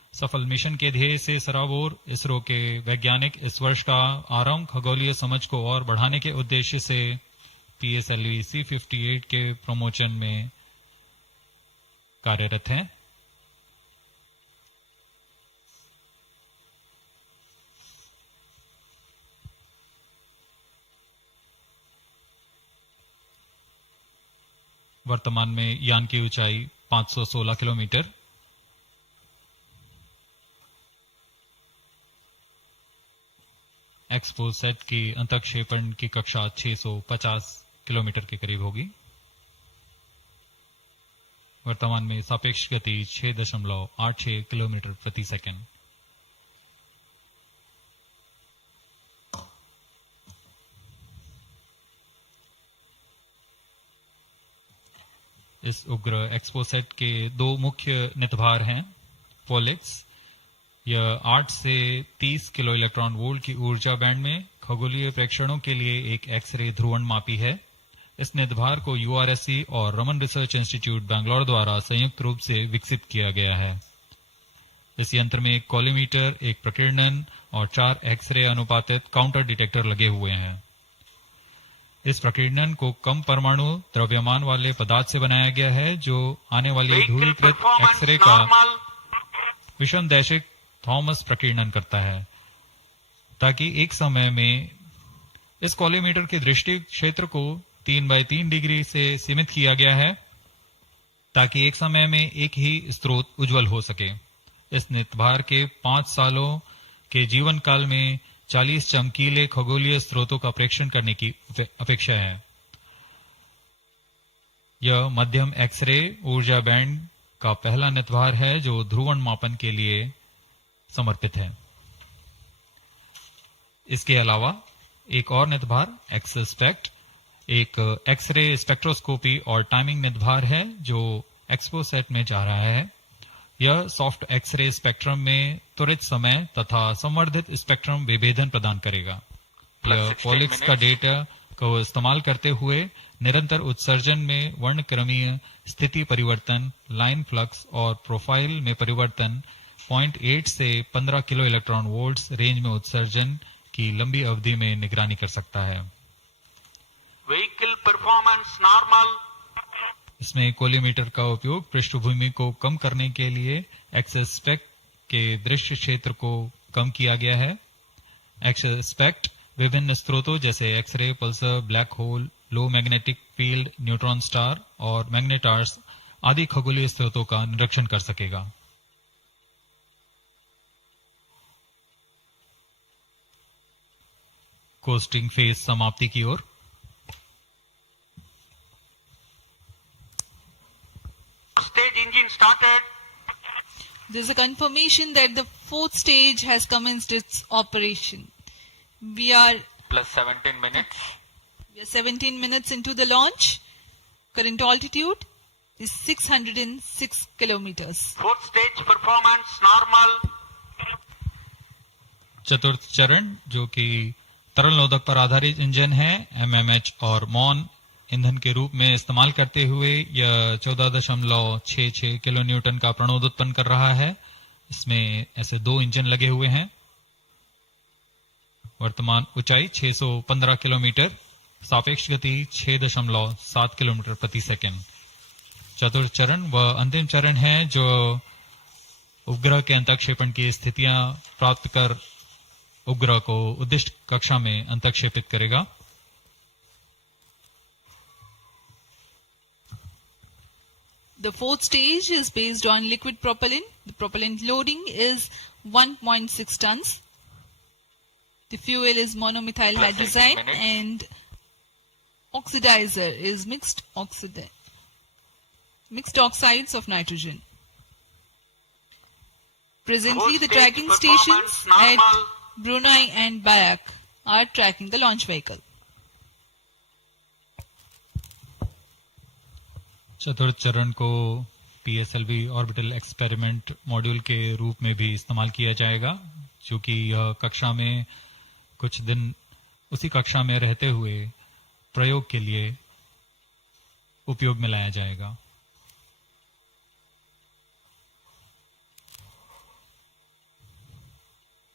सफल मिशन के ध्येय से सराबोर इसरो के वैज्ञानिक इस वर्ष का आरंभ खगोलीय समझ को और बढ़ाने के उद्देश्य से PSLV-C58 के प्रमोशन में कार्यरत हैं। वर्तमान में यान की ऊंचाई 516 किलोमीटर, XPoSat की अंतक्षेपण की कक्षा 650 किलोमीटर के करीब होगी। वर्तमान में सापेक्ष गति 6.86 किलोमीटर प्रति सेकंड। इस उपग्रह XPoSat के दो मुख्य नितभार हैं। POLIX, यह 8 से 30 किलो इलेक्ट्रॉन वोल्ट की ऊर्जा बैंड में खगोलीय प्रेक्षणों के लिए एक एक्स-रे ध्रुवण मापी है। इस नितभार को URSC और रमन रिसर्च इंस्टीट्यूट बैंगलोर द्वारा संयुक्त रूप से विकसित किया गया है। इस यंत्र में एक कॉलीमीटर, एक प्रकीर्णन और 4 एक्स-रे अनुपातित काउंटर डिटेक्टर लगे हुए हैं। इस प्रकीर्णन को कम परमाणु द्रव्यमान वाले पदार्थ से बनाया गया है, जो आने वाली ध्रुवीकृत एक्सरे का विषमदैशिक थॉमस प्रकीर्णन करता है, ताकि एक समय में इस कॉलीमीटर के दृष्टि क्षेत्र को 3x3 डिग्री से सीमित किया गया है, ताकि एक समय में एक ही स्रोत उज्जवल हो सके। इस नितभार के 5 सालों के जीवन काल में 40 चमकीले खगोलीय स्रोतों का प्रेक्षण करने की अपेक्षा है। यह मध्यम एक्सरे ऊर्जा बैंड का पहला नितभार है जो ध्रुवण मापन के लिए समर्पित है। इसके अलावा एक और नितभार XSPECT, एक एक्सरे स्पेक्ट्रोस्कोपी और टाइमिंग नितभार है जो XPoSat में जा रहा है। यह सॉफ्ट एक्सरे स्पेक्ट्रम में त्वरित समय तथा संवर्धित स्पेक्ट्रम विभेदन प्रदान करेगा। यह POLIX का डेटा को इस्तेमाल करते हुए निरंतर उत्सर्जन में वर्णक्रमीय स्थिति परिवर्तन, लाइन फ्लक्स और प्रोफाइल में परिवर्तन, 0.8 से 15 किलो इलेक्ट्रॉन वोल्ट्स रेंज में उत्सर्जन की लंबी अवधि में निगरानी कर सकता है। Vehicle performance normal. इसमें कोलीमीटर का उपयोग पृष्ठभूमि को कम करने के लिए XSPECT के दृश्य क्षेत्र को कम किया गया है। XSPECT विभिन्न स्रोतों जैसे एक्सरे, पल्सर, ब्लैक होल, लो मैग्नेटिक फील्ड, न्यूट्रॉन स्टार और मैग्नेटार्स आदि खगोलीय स्रोतों का निरीक्षण कर सकेगा। कोस्टिंग फेज समाप्ति की ओर। Stage engine started. There's a confirmation that the 4th stage has commenced its operation. We are Plus 17 minutes. 17 minutes into the launch. Current altitude is 606 kilometers. 4th stage performance normal. चतुर्थ चरण जो कि तरल नोदक पर आधारित engine है, MMH और MON ईंधन के रूप में इस्तेमाल करते हुए यह 14.66 किलो न्यूटन का प्रणोद उत्पन्न कर रहा है। इसमें ऐसे 2 इंजन लगे हुए हैं। वर्तमान ऊंचाई 615 किलोमीटर, सापेक्ष गति 6.7 किलोमीटर प्रति सेकंड। चतुर्थ चरण व अंतिम चरण है जो उपग्रह के अंतक्षेपण की स्थितियां प्राप्त कर उपग्रह को उद्दिष्ट कक्षा में अंतक्षेपित करेगा। The 4th stage is based on liquid propellant. The propellant loading is 1.6 tons. The fuel is monomethyl hydrazine and oxidizer is mixed oxides of nitrogen. Presently, the tracking stations at Brunei and Bayak are tracking the launch vehicle. चतुर्थ चरण को PSLV orbital experiment module के रूप में भी इस्तेमाल किया जाएगा, जो कि यह कक्षा में कुछ दिन उसी कक्षा में रहते हुए प्रयोग के लिए उपयोग में लाया जाएगा।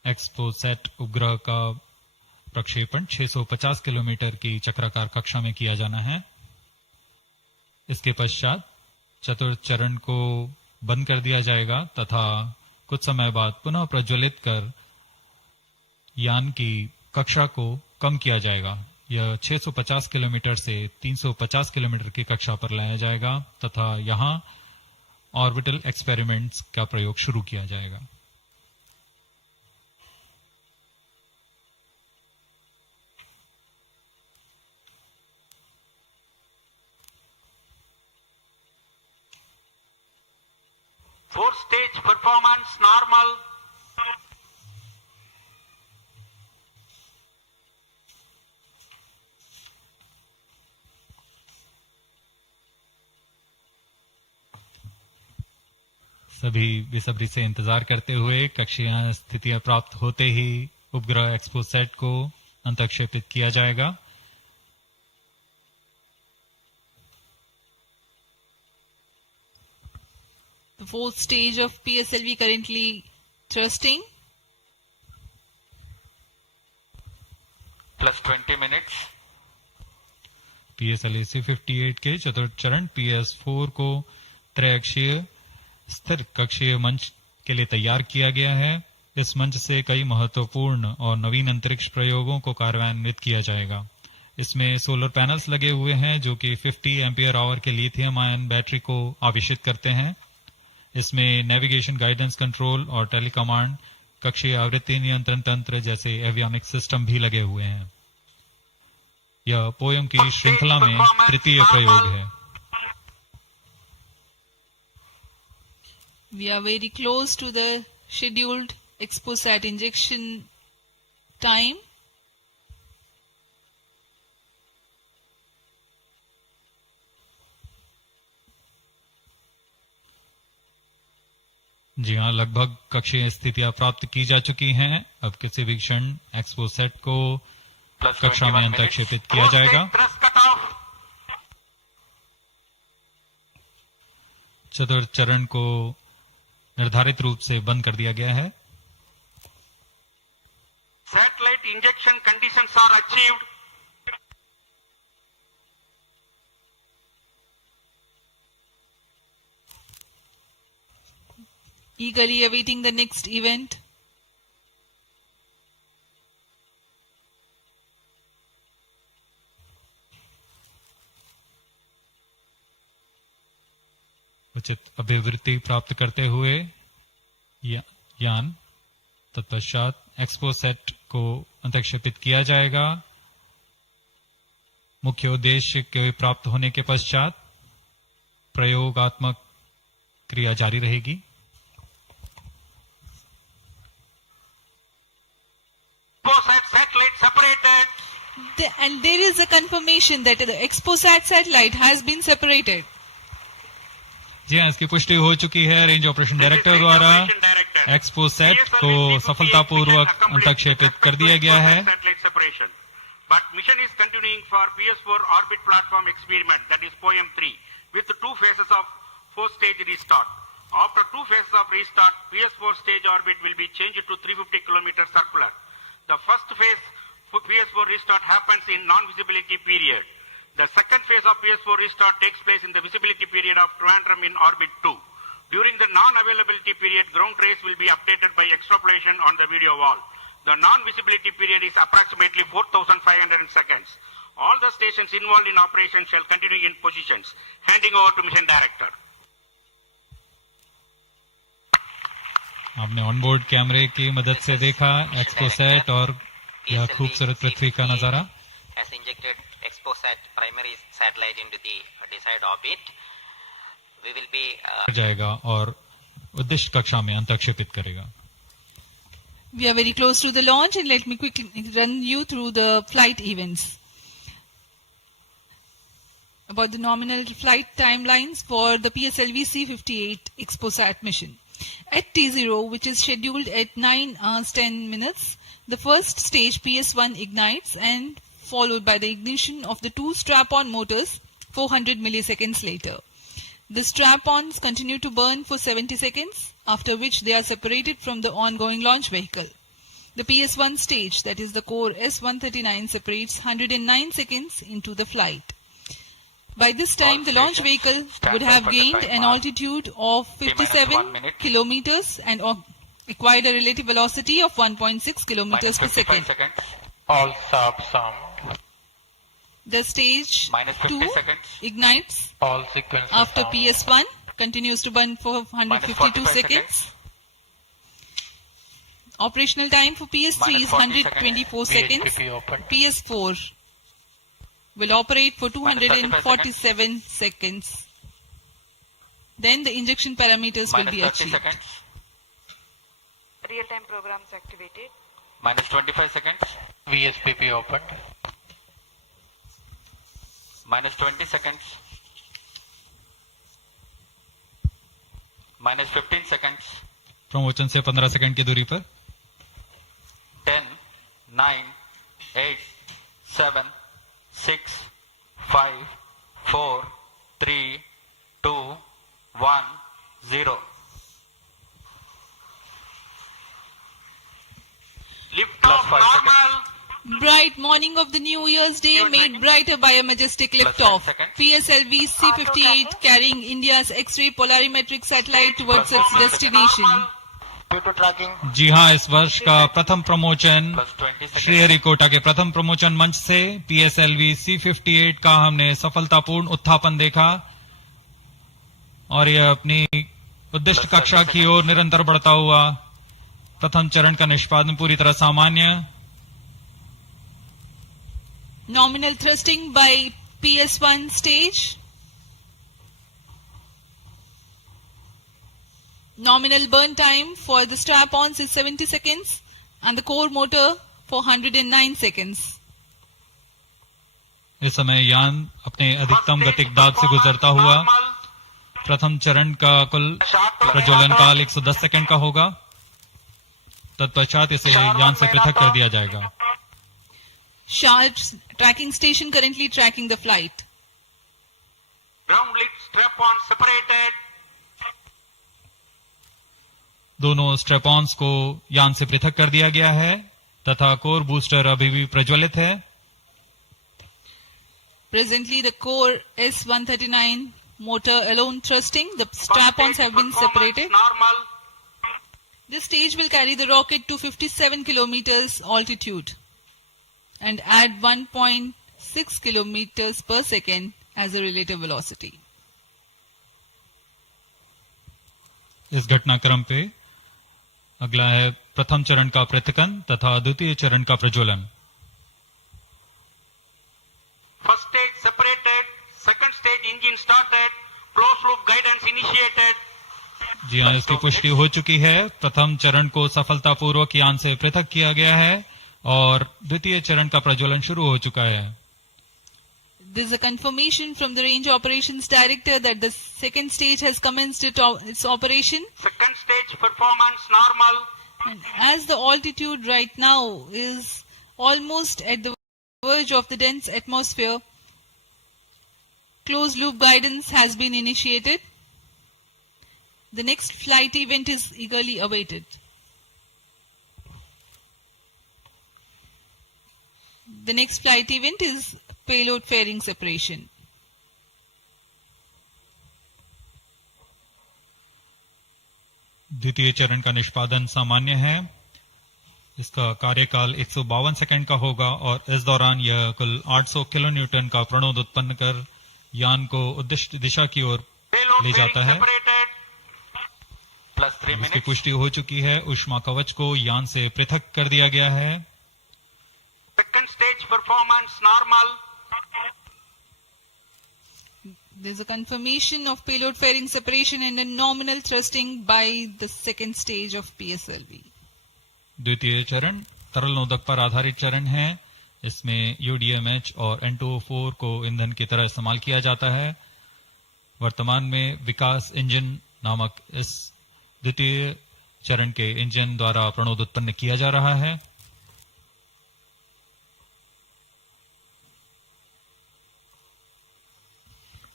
एक्सपोसैट उपग्रह का प्रक्षेपण 650 किलोमीटर की चक्राकार कक्षा में किया जाना है। इसके पश्चात चतुर्थ चरण को बंद कर दिया जाएगा तथा कुछ समय बाद पुनः प्रज्वलित कर यान की कक्षा को कम किया जाएगा। यह 650 किलोमीटर से 350 किलोमीटर की कक्षा पर लाया जाएगा तथा यहां ऑर्बिटल एक्सपेरिमेंट्स का प्रयोग शुरू किया जाएगा। Fourth stage performance normal. सभी बेसब्री से इंतजार करते हुए कक्षीय स्थितियां प्राप्त होते ही उपग्रह एक्सपोसैट को अंतक्षेपित किया जाएगा। The fourth stage of PSLV currently thrusting. Plus 20 minutes. PSLV-C58 के चतुर्थ चरण PS4 को त्रैअक्षीय स्थिर कक्षीय मंच के लिए तैयार किया गया है। इस मंच से कई महत्वपूर्ण और नवीन अंतरिक्ष प्रयोगों को कार्यान्वित किया जाएगा। इसमें सोलर पैनल्स लगे हुए हैं जो कि 50 एम्पियर आवर के लिथियम आयन बैटरी को आवेशित करते हैं। इसमें नेविगेशन गाइडेंस कंट्रोल और टेलीकमांड कक्षीय आवृत्ति नियंत्रण तंत्र जैसे एवियोनिक्स सिस्टम भी लगे हुए हैं। यह पोयम की श्रृंखला में तृतीय प्रयोग है। We are very close to the scheduled XPoSat injection time. जी हाँ, लगभग कक्षीय स्थितियां प्राप्त की जा चुकी हैं। अब किसी भी क्षण एक्सपोसैट को कक्षा में अंतक्षेपित किया जाएगा। चतुर्थ चरण को निर्धारित रूप से बंद कर दिया गया है। Satellite injection conditions are achieved. Eagerly awaiting the next event. उचित अभिवृत्ति प्राप्त करते हुए यान तत्पश्चात एक्सपोसैट को अंतक्षेपित किया जाएगा। मुख्य उद्देश्य के प्राप्त होने के पश्चात प्रयोगात्मक क्रिया जारी रहेगी। XPoSat satellite separated. And there is a confirmation that the XPoSat satellite has been separated. जी हाँ, इसकी पुष्टि हो चुकी है रेंज ऑपरेशन डायरेक्टर द्वारा। एक्सपोसैट को सफलतापूर्वक अंतक्षेपित कर दिया गया है। But mission is continuing for PS4 orbit platform experiment, that is POEM3, with 2 phases of 4-stage restart. After 2 phases of restart, PS4 stage orbit will be changed to 350 km circular. The first phase for PS4 restart happens in non-visibility period. The second phase of PS4 restart takes place in the visibility period of Trivandrum in orbit 2. During the non-availability period, ground trace will be updated by extrapolation on the video wall. The non-visibility period is approximately 4,500 seconds. All the stations involved in operation shall continue in positions. Handing over to mission director. आपने onboard कैमरे की मदद से देखा XPoSat और यह खूबसूरत पृथ्वी का नजारा। Has injected XPoSat primary satellite into the desired orbit. We will be जाएगा और उद्देश्य कक्षा में अंतक्षेपित करेगा। We are very close to the launch and let me quickly run you through the flight events. About the nominal flight timelines for the PSLV-C58 XPoSat mission. At T0, which is scheduled at 9 hours 10 minutes, the first stage PS1 ignites and followed by the ignition of the 2 strap-on motors 400 milliseconds later. The strap-ons continue to burn for 70 seconds, after which they are separated from the ongoing launch vehicle. The PS1 stage, that is the core S139, separates 109 seconds into the flight. By this time, the launch vehicle would have gained an altitude of 57 kilometers and acquired a relative velocity of 1.6 kilometers per second. All subs armed. The stage Minus 50 2 seconds. ignites All sequences after armed. PS1, continues to burn for 152 45 seconds. Operational time for PS3 is 124 seconds. VHPP open. PS4 will operate for 247 seconds. Then the injection parameters will Minus be 30 achieved. seconds. Real-time programs activated. Minus 25 seconds. VSPP opened. Minus 20 seconds. Minus 15 seconds. Promotion से 15 second की दूरी पर 10, 9, 8, 7, 6, 5, 4, 3, 2, 1, 0. Lift off normal. Bright morning of the New Year's Day made brighter by a majestic liftoff. PSLV-C58 carrying India's X-ray polarimetric satellite towards its destination. Due to tracking. जी हाँ, इस वर्ष का प्रथम प्रमोचन Plus 20 seconds. Sriharikota के प्रथम प्रमोचन मंच से PSLV-C58 का हमने सफलतापूर्ण उत्थापन देखा और यह अपनी उद्दिष्ट कक्षा की ओर निरंतर बढ़ता हुआ प्रथम चरण का निष्पादन पूरी तरह सामान्य. Nominal thrusting by PS1 stage. Nominal burn time for the strap-ons is 70 seconds and the core motor for 109 seconds. इस समय यान अपने अधिकतम गतिक दाब से गुजरता हुआ प्रथम चरण का कुल प्रज्वलन काल 110 सेकंड का होगा. तत्पश्चात इसे यान से पृथक कर दिया जाएगा. SHAR tracking station currently tracking the flight. Ground lit strap-on separated. दोनों स्ट्रेपॉन्स को यान से पृथक कर दिया गया है तथा कोर बूस्टर अभी भी प्रज्वलित है. Presently, the core S139 motor alone thrusting. The strap-ons have been separated. Normal. This stage will carry the rocket to 57 kilometers altitude and add 1.6 kilometers per second as a relative velocity. इस घटनाक्रम पे अगला है प्रथम चरण का पृथकन तथा द्वितीय चरण का प्रज्वलन. First stage separated. Second stage engine started. Closed loop guidance initiated. जी हाँ, इसकी पुष्टि हो चुकी है. प्रथम चरण को सफलतापूर्वक यान से पृथक किया गया है और द्वितीय चरण का प्रज्वलन शुरू हो चुका है. There is a confirmation from the Range Operations Director that the second stage has commenced its operation. Second stage performance normal. And as the altitude right now is almost at the verge of the dense atmosphere, closed loop guidance has been initiated. The next flight event is eagerly awaited. The next flight event is payload fairing separation. द्वितीय चरण का निष्पादन सामान्य है. इसका कार्यकाल 152 second का होगा और इस दौरान यह कुल 800 किलो न्यूटन का प्रणोद उत्पन्न कर यान को उद्दिष्ट दिशा की ओर Payload ले fairing जाता है. separated. Plus 3 इसकी minutes. पुष्टि हो चुकी है. ऊष्मा कवच को यान से पृथक कर दिया गया है. Second stage performance normal. There is a confirmation of payload fairing separation and a nominal thrusting by the second stage of PSLV. द्वितीय चरण तरल नोदक पर आधारित चरण है. इसमें UDMH और N2O4 को ईंधन की तरह इस्तेमाल किया जाता है. वर्तमान में विकास इंजन नामक इस द्वितीय चरण के इंजन द्वारा प्रणोद उत्पन्न किया जा रहा है.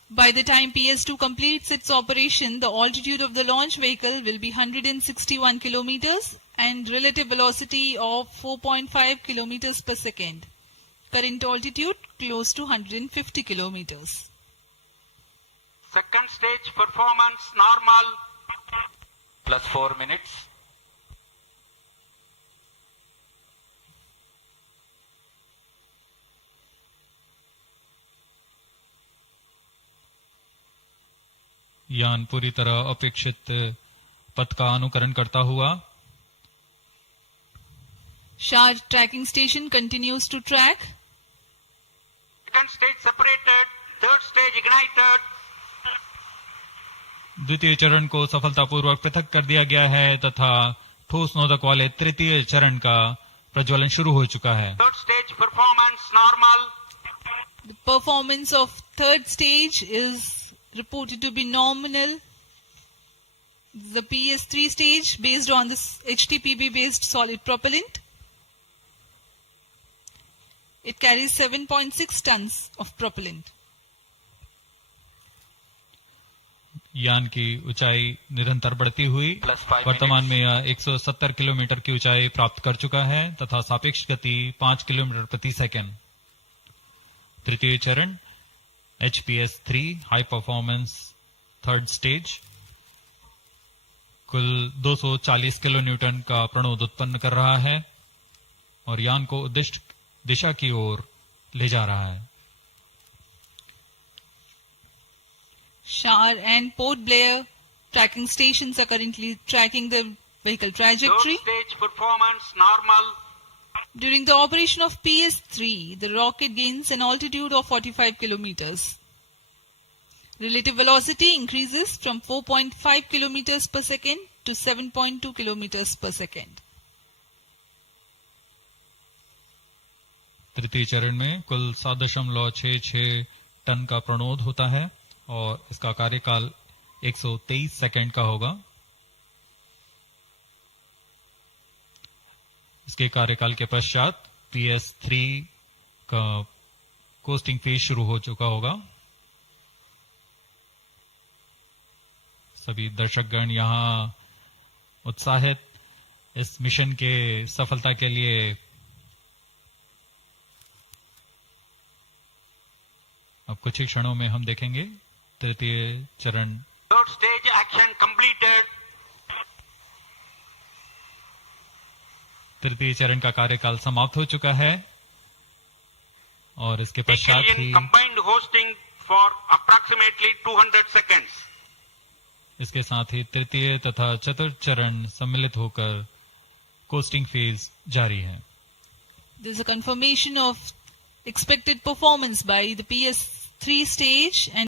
By the time PS2 completes its operation, the altitude of the launch vehicle will be 161 kilometers and relative velocity of 4.5 kilometers per second. Current altitude close to 150 kilometers. Second stage performance normal. Plus 4 minutes. यान पूरी तरह अपेक्षित पथ का अनुकरण करता हुआ SHAR tracking station continues to track. Second stage separated. Third stage ignited. द्वितीय चरण को सफलतापूर्वक पृथक कर दिया गया है तथा ठोस नोदक वाले तृतीय चरण का प्रज्वलन शुरू हो चुका है. Third stage performance normal. The performance of third stage is reported to be nominal. The PS3 stage based on this HTPB based solid propellant. It carries 7.6 tons of propellant. यान की ऊंचाई निरंतर बढ़ती हुई वर्तमान में यह 170 किलोमीटर की ऊंचाई प्राप्त कर चुका है तथा सापेक्ष गति 5 किलोमीटर प्रति सेकंड. तृतीय चरण HPS3 high performance third stage कुल 240 किलो न्यूटन का प्रणोद उत्पन्न कर रहा है और यान को उद्दिष्ट दिशा की ओर ले जा रहा है. SHAR and Port Blair tracking stations are currently tracking the vehicle trajectory. Third stage performance normal. During the operation of PS3, the rocket gains an altitude of 45 kilometers. Relative velocity increases from 4.5 kilometers per second to 7.2 kilometers per second. तृतीय चरण में कुल 7.66 ton का प्रणोद होता है और इसका कार्यकाल 123 सेकंड का होगा. इसके कार्यकाल के पश्चात PS3 का कोस्टिंग फेज शुरू हो चुका होगा. सभी दर्शकगण यहाँ उत्साहित इस मिशन के सफलता के लिए अब कुछ ही क्षणों में हम देखेंगे तृतीय चरण. Third stage action completed. तृतीय चरण का कार्यकाल समाप्त हो चुका है और इसके पश्चात ही combined hosting for approximately 200 seconds. इसके साथ ही तृतीय तथा चतुर्थ चरण सम्मिलित होकर कोस्टिंग फेज जारी है. There is a confirmation of expected performance by the PS3 stage and